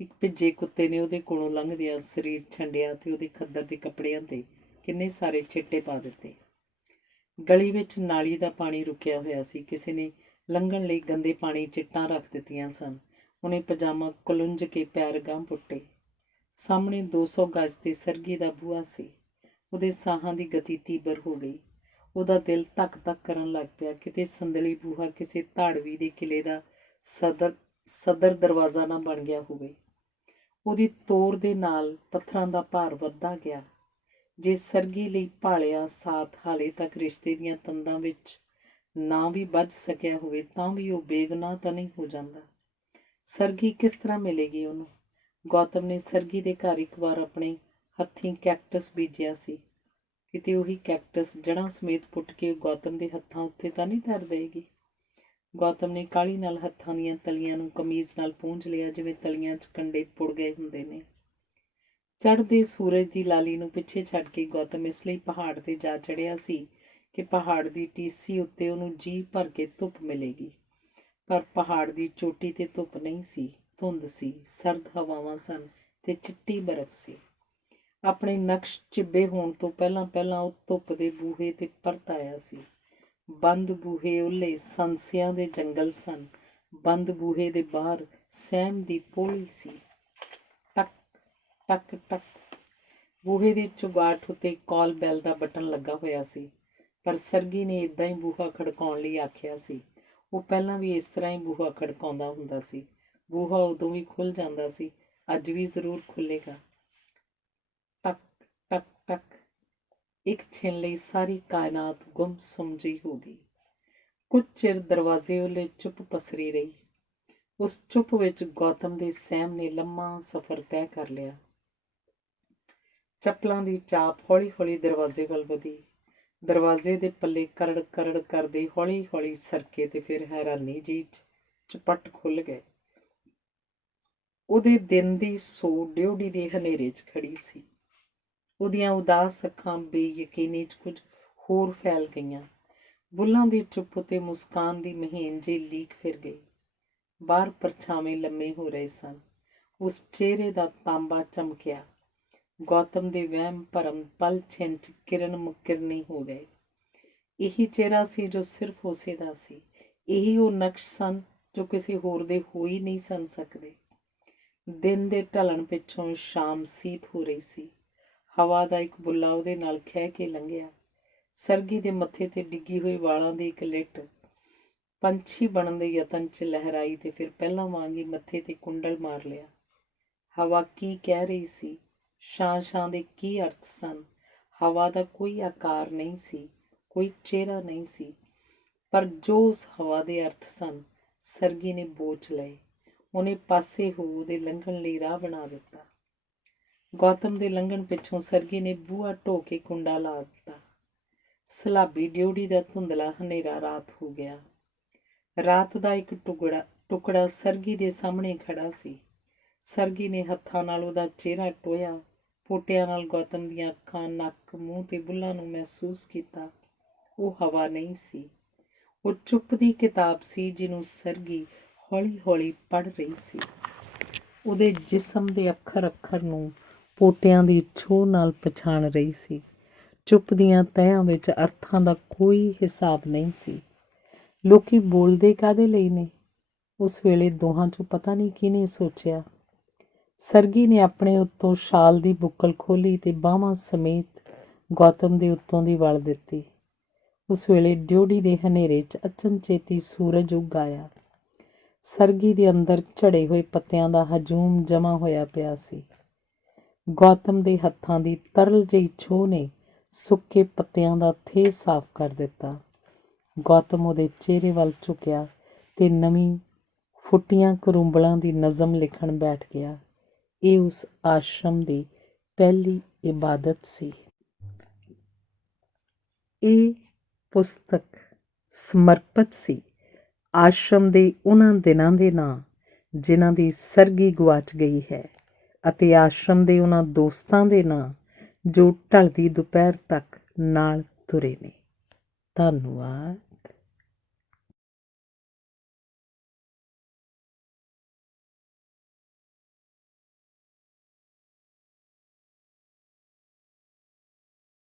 ਇੱਕ ਭਿੱਜੇ ਕੁੱਤੇ ਨੇ ਉਹਦੇ ਕੋਲੋਂ ਲੰਘਦਿਆਂ ਸਰੀਰ ਛੰਡਿਆ ਤੇ ਉਹਦੇ ਖੱਦਰ ਦੇ ਕੱਪੜਿਆਂ ਤੇ ਕਿੰਨੇ ਸਾਰੇ ਛਿੱਟੇ ਪਾ ਦਿੱਤੇ। ਗਲੀ ਵਿੱਚ ਨਾਲੀ ਦਾ ਪਾਣੀ ਰੁਕਿਆ ਹੋਇਆ ਸੀ। ਕਿਸੇ ਨੇ ਲੰਘਣ ਲਈ ਗੰਦੇ ਪਾਣੀ ਚਿੱਟਾਂ ਰੱਖ ਦਿੱਤੀਆਂ ਸਨ। ਉਹਨੇ ਪਜਾਮਾ ਕੁਲੁੰਝ ਕੇ ਪੈਰ ਗਾਂਹ ਪੁੱਟੇ। ਸਾਹਮਣੇ 200 ਗਜ਼ ਤੇ ਸਰਗੀ ਦਾ ਬੂਹਾ ਸੀ। ਉਹਦੇ ਸਾਹਾਂ ਦੀ ਗਤੀ ਤੀਬਰ ਹੋ ਗਈ। ਉਹਦਾ ਦਿਲ ਧੱਕ-ਧੱਕ ਕਰਨ ਲੱਗ ਪਿਆ। ਕਿਤੇ ਸੰਦਲੀ ਬੂਹਾ ਕਿਸੇ ਧਾੜਵੀ ਦੇ ਕਿਲੇ ਦਾ ਸਦਰ ਦਰਵਾਜ਼ਾ ਨਾ ਬਣ ਗਿਆ ਹੋਵੇ। ਉਹਦੀ ਤੋਰ ਦੇ ਨਾਲ ਪੱਥਰਾਂ ਦਾ ਭਾਰ ਵੱਧਦਾ ਗਿਆ। ਜੇ ਸਰਗੀ ਲਈ ਭਾਲਿਆ ਸਾਥ ਹਾਲੇ ਤੱਕ ਰਿਸ਼ਤੇ ਦੀਆਂ ਤੰਦਾਂ ਵਿੱਚ ਨਾ ਵੀ ਬੱਝ ਸਕਿਆ ਹੋਵੇ ਤਾਂ ਵੀ ਉਹ ਬੇਗੁਨਾਹ ਤਾਂ ਨਹੀਂ ਹੋ ਜਾਂਦਾ। ਸਰਗੀ ਕਿਸ ਤਰ੍ਹਾਂ ਮਿਲੇਗੀ ਉਹਨੂੰ? ਗੌਤਮ ਨੇ ਸਰਗੀ ਦੇ ਘਰ ਇੱਕ ਵਾਰ ਆਪਣੇ ਹੱਥੀਂ ਕੈਕਟਸ ਬੀਜਿਆ ਸੀ। ਕਿਤੇ ਉਹੀ ਕੈਕਟਸ ਜੜ੍ਹਾਂ ਸਮੇਤ ਪੁੱਟ ਕੇ ਗੌਤਮ ਦੇ ਹੱਥਾਂ ਉੱਤੇ ਤਾਂ ਨਹੀਂ ਧਰ ਦੇਵੇਗੀ। ਗੌਤਮ ਨੇ ਕਾਹਲੀ ਨਾਲ ਹੱਥਾਂ ਦੀਆਂ ਤਲੀਆਂ ਨੂੰ ਕਮੀਜ਼ ਨਾਲ ਪੂੰਝ ਲਿਆ, ਜਿਵੇਂ ਤਲੀਆਂ 'ਚ ਕੰਡੇ ਪੁੜ ਗਏ ਹੁੰਦੇ ਨੇ। ਚੜ੍ਹਦੇ ਸੂਰਜ ਦੀ ਲਾਲੀ ਨੂੰ ਪਿੱਛੇ ਛੱਡ ਕੇ ਗੌਤਮ ਇਸ ਲਈ ਪਹਾੜ 'ਤੇ ਜਾ ਚੜ੍ਹਿਆ ਸੀ ਕਿ ਪਹਾੜ ਦੀ ਟੀਸੀ ਉੱਤੇ ਉਹਨੂੰ ਜੀ ਭਰ ਕੇ ਧੁੱਪ ਮਿਲੇਗੀ। ਪਰ ਪਹਾੜ ਦੀ ਚੋਟੀ 'ਤੇ ਧੁੱਪ ਨਹੀਂ ਸੀ, ਧੁੰਦ ਸੀ, ਸਰਦ ਹਵਾਵਾਂ ਸਨ ਤੇ ਚਿੱਟੀ ਬਰਫ਼ ਸੀ। ਆਪਣੇ ਨਕਸ਼ ਚਿੱਬੇ ਹੋਣ ਤੋਂ ਪਹਿਲਾਂ ਉਹ ਧੁੱਪ ਦੇ ਬੂਹੇ 'ਤੇ ਪਰਤ ਆਇਆ ਸੀ। ਬੰਦ ਬੂਹੇ ਉਹਲੇ ਸੰਸਿਆਂ ਦੇ ਜੰਗਲ ਸਨ। ਬੰਦ ਬੂਹੇ ਦੇ ਬਾਹਰ ਸਹਿਮ ਦੀ ਪੋਲੀ ਸੀ। ਟਕ ਟਕ ਟਕ। ਬੂਹੇ ਦੀ ਚੁਗਾਠ ਉੱਤੇ ਕਾਲ ਬੈਲ ਦਾ ਬਟਨ ਲੱਗਾ ਹੋਇਆ ਸੀ, ਪਰ ਸਰਗੀ ਨੇ ਇੱਦਾਂ ਹੀ ਬੂਹਾ ਖੜਕਾਉਣ ਲਈ ਆਖਿਆ ਸੀ। ਉਹ ਪਹਿਲਾਂ ਵੀ ਇਸ ਤਰ੍ਹਾਂ ਹੀ ਬੂਹਾ ਖੜਕਾਉਂਦਾ ਹੁੰਦਾ ਸੀ। ਬੂਹਾ ਉਦੋਂ ਵੀ ਖੁੱਲ੍ਹ ਜਾਂਦਾ ਸੀ, ਅੱਜ ਵੀ ਜ਼ਰੂਰ ਖੁੱਲ੍ਹੇਗਾ। ਟਕ ਟਕ ਟਕ। ਇੱਕ ਛਿਣ ਲਈ ਸਾਰੀ ਕਾਇਨਾਤ ਗੁੰਮ-ਸੁੰਮ ਜਿਹੀ ਹੋ ਗਈ। ਕੁਝ ਚਿਰ ਦਰਵਾਜ਼ੇ ਉੱਲੇ ਚੁੱਪ ਪਸਰੀ ਰਹੀ। ਉਸ ਚੁੱਪ ਵਿੱਚ ਗੌਤਮ ਦੇ ਸਹਿਮ ਨੇ ਲੰਮਾ ਸਫ਼ਰ ਤੈਅ ਕਰ ਲਿਆ। ਚੱਪਲਾਂ ਦੀ ਚਾਪ ਹੌਲੀ-ਹੌਲੀ ਦਰਵਾਜ਼ੇ ਵੱਲ ਵਧੀ। ਦਰਵਾਜ਼ੇ ਦੇ ਪੱਲੇ ਕਰੜ ਕਰੜ ਕਰਦੇ ਹੌਲੀ-ਹੌਲੀ ਸਰਕੇ ਤੇ ਫਿਰ ਹੈਰਾਨੀ ਜਿਹੀ 'ਚ ਝਪੱਟ ਖੁੱਲ੍ਹ ਗਏ। ਉਹਦੇ ਦਿਨ ਦੀ ਸੋ ਡਿਉਢੀ ਦੇ ਹਨੇਰੇ 'ਚ ਖੜੀ ਸੀ। ਉਹਦੀਆਂ ਉਦਾਸ ਅੱਖਾਂ ਬੇਯਕੀਨੀ 'ਚ ਕੁਝ ਹੋਰ ਫੈਲ ਗਈਆਂ। ਬੁੱਲ੍ਹਾਂ ਦੀ ਚੁੱਪ ਉੱਤੇ ਮੁਸਕਾਨ ਦੀ ਮਹੀਨ ਜਿਹੀ ਲੀਕ ਫਿਰ ਗਈ। ਬਾਹਰ ਪਰਛਾਵੇਂ ਲੰਮੇ ਹੋ ਰਹੇ ਸਨ। ਉਸ ਚਿਹਰੇ ਦਾ ਤਾਂਬਾ ਚਮਕਿਆ। ਗੌਤਮ ਦੇ ਵਹਿਮ ਭਰਮ ਪਲ ਛਿਣ 'ਚ ਕਿਰਨ ਮੁਕਿਰਨੀ ਹੋ ਗਏ। ਇਹੀ ਚਿਹਰਾ ਸੀ ਜੋ ਸਿਰਫ ਉਸੇ ਦਾ ਸੀ। ਇਹੀ ਉਹ ਨਕਸ਼ ਸਨ ਜੋ ਕਿਸੇ ਹੋਰ ਦੇ ਹੋ ਹੀ ਨਹੀਂ ਸਨ ਸਕਦੇ। ਦਿਨ ਦੇ ਢਲਣ ਪਿੱਛੋਂ ਸ਼ਾਮ ਸੀਤ ਹੋ ਰਹੀ ਸੀ। ਹਵਾ ਦਾ ਇੱਕ ਬੁੱਲਾ ਉਹਦੇ ਨਾਲ ਖਹਿ ਕੇ ਲੰਘਿਆ। ਸਰਗੀ ਦੇ ਮੱਥੇ ਤੇ ਡਿੱਗੀ ਹੋਈ ਵਾਲਾਂ ਦੀ ਇੱਕ ਲਿੱਟ ਪੰਛੀ ਬਣਨ ਦੇ ਯਤਨ 'ਚ ਲਹਿਰਾਈ ਤੇ ਫਿਰ ਪਹਿਲਾਂ ਵਾਂਗ ਹੀ ਮੱਥੇ ਤੇ ਕੁੰਡਲ ਮਾਰ ਲਿਆ। ਹਵਾ ਕੀ ਕਹਿ ਰਹੀ ਸੀ? ਛਾਂ ਦੇ ਕੀ ਅਰਥ ਸਨ? ਹਵਾ ਦਾ ਕੋਈ ਆਕਾਰ ਨਹੀਂ ਸੀ, ਕੋਈ ਚਿਹਰਾ ਨਹੀਂ ਸੀ, ਪਰ ਜੋ ਉਸ ਹਵਾ ਦੇ ਅਰਥ ਸਨ ਸਰਗੀ ਨੇ ਬੋਚ ਲਏ। ਉਹਨੇ ਪਾਸੇ ਹੋ ਉਹਦੇ ਲੰਘਣ ਲਈ ਰਾਹ ਬਣਾ ਦਿੱਤਾ। ਗੌਤਮ ਦੇ ਲੰਘਣ ਪਿੱਛੋਂ ਸਰਗੀ ਨੇ ਬੂਹਾ ਢੋ ਕੇ ਕੁੰਡਾ ਲਾ ਦਿੱਤਾ। ਸਲਾਬੀ ਡਿਊਟੀ ਦਾ ਧੁੰਦਲਾ ਹਨੇਰਾ ਰਾਤ ਹੋ ਗਿਆ। ਰਾਤ ਦਾ ਇੱਕ ਟੁਕੜਾ ਸਰਗੀ ਦੇ ਸਾਹਮਣੇ ਖੜਾ ਸੀ। ਸਰਗੀ ਨੇ ਹੱਥਾਂ ਨਾਲ ਉਹਦਾ ਚਿਹਰਾ ਟੋਇਆ, ਪੋਟਿਆਂ ਨਾਲ ਗੌਤਮ ਦੀਆਂ ਅੱਖਾਂ, ਨੱਕ, ਮੂੰਹ ਤੇ ਬੁੱਲ੍ਹਾਂ ਨੂੰ ਮਹਿਸੂਸ ਕੀਤਾ। ਉਹ ਹਵਾ ਨਹੀਂ ਸੀ, ਉਹ ਚੁੱਪ ਦੀ ਕਿਤਾਬ ਸੀ ਜਿਹਨੂੰ ਸਰਗੀ ਹੌਲੀ ਹੌਲੀ ਪੜ੍ਹ ਰਹੀ ਸੀ। ਉਹਦੇ ਜਿਸਮ ਦੇ ਅੱਖਰ ਅੱਖਰ ਨੂੰ ਪੋਟਿਆਂ ਦੀ ਛੋਹ ਨਾਲ ਪਛਾਣ ਰਹੀ ਸੀ। ਚੁੱਪ ਦੀਆਂ ਤਹਿਆਂ ਵਿੱਚ ਅਰਥਾਂ ਦਾ ਕੋਈ ਹਿਸਾਬ ਨਹੀਂ ਸੀ। ਲੋਕੀ ਬੋਲਦੇ ਕਾਹਦੇ ਲਈ ਨੇ? ਉਸ ਵੇਲੇ ਦੋਹਾਂ 'ਚੋਂ ਪਤਾ ਨਹੀਂ ਕਿਹਨੇ ਸੋਚਿਆ। ਸਰਗੀ ਨੇ ਆਪਣੇ ਉੱਤੋਂ ਸ਼ਾਲ ਦੀ ਬੁੱਕਲ ਖੋਲ੍ਹੀ ਤੇ ਬਾਹਾਂ ਸਮੇਤ ਗੌਤਮ ਦੇ ਉੱਤੋਂ ਦੀ ਵਲ ਦਿੱਤੀ। ਉਸ ਵੇਲੇ ਡਿਊਟੀ ਦੇ ਹਨੇਰੇ 'ਚ ਅਚਨਚੇਤੀ ਸੂਰਜ ਉੱਗ ਆਇਆ। ਸਰਗੀ ਦੇ ਅੰਦਰ ਝੜੇ ਹੋਏ ਪੱਤਿਆਂ ਦਾ ਹਜੂਮ ਜਮ੍ਹਾਂ ਹੋਇਆ ਪਿਆ ਸੀ। ਗੌਤਮ ਦੇ ਹੱਥਾਂ ਦੀ ਤਰਲ ਜਿਹੀ ਛੋਹ ਨੇ ਸੁੱਕੇ ਪੱਤਿਆਂ ਦਾ ਥੇਹ ਸਾਫ਼ ਕਰ ਦਿੱਤਾ। ਗੌਤਮ ਉਹਦੇ ਚਿਹਰੇ ਵੱਲ ਝੁਕਿਆ ਤੇ ਨਵੀਂ ਫੁੱਟੀਆਂ ਕਰੂੰਬਲਾਂ ਦੀ ਨਜ਼ਮ ਲਿਖਣ ਬੈਠ ਗਿਆ। ਇਹ ਉਸ ਆਸ਼ਰਮ ਦੀ ਪਹਿਲੀ ਇਬਾਦਤ ਸੀ। ਇਹ ਪੁਸਤਕ ਸਮਰਪਿਤ ਸੀ ਆਸ਼ਰਮ ਦੇ ਉਹਨਾਂ ਦਿਨਾਂ ਦੇ ਨਾਂ ਜਿਨ੍ਹਾਂ ਦੀ ਸਰਗੀ ਗੁਆਚ ਗਈ ਹੈ, ਅਤੇ ਆਸ਼ਰਮ ਦੇ ਉਹਨਾਂ ਦੋਸਤਾਂ ਦੇ ਨਾਂ ਜੋ ਢਲਦੀ ਦੁਪਹਿਰ ਤੱਕ ਨਾਲ ਤੁਰੇ ਨੇ। ਧੰਨਵਾਦ।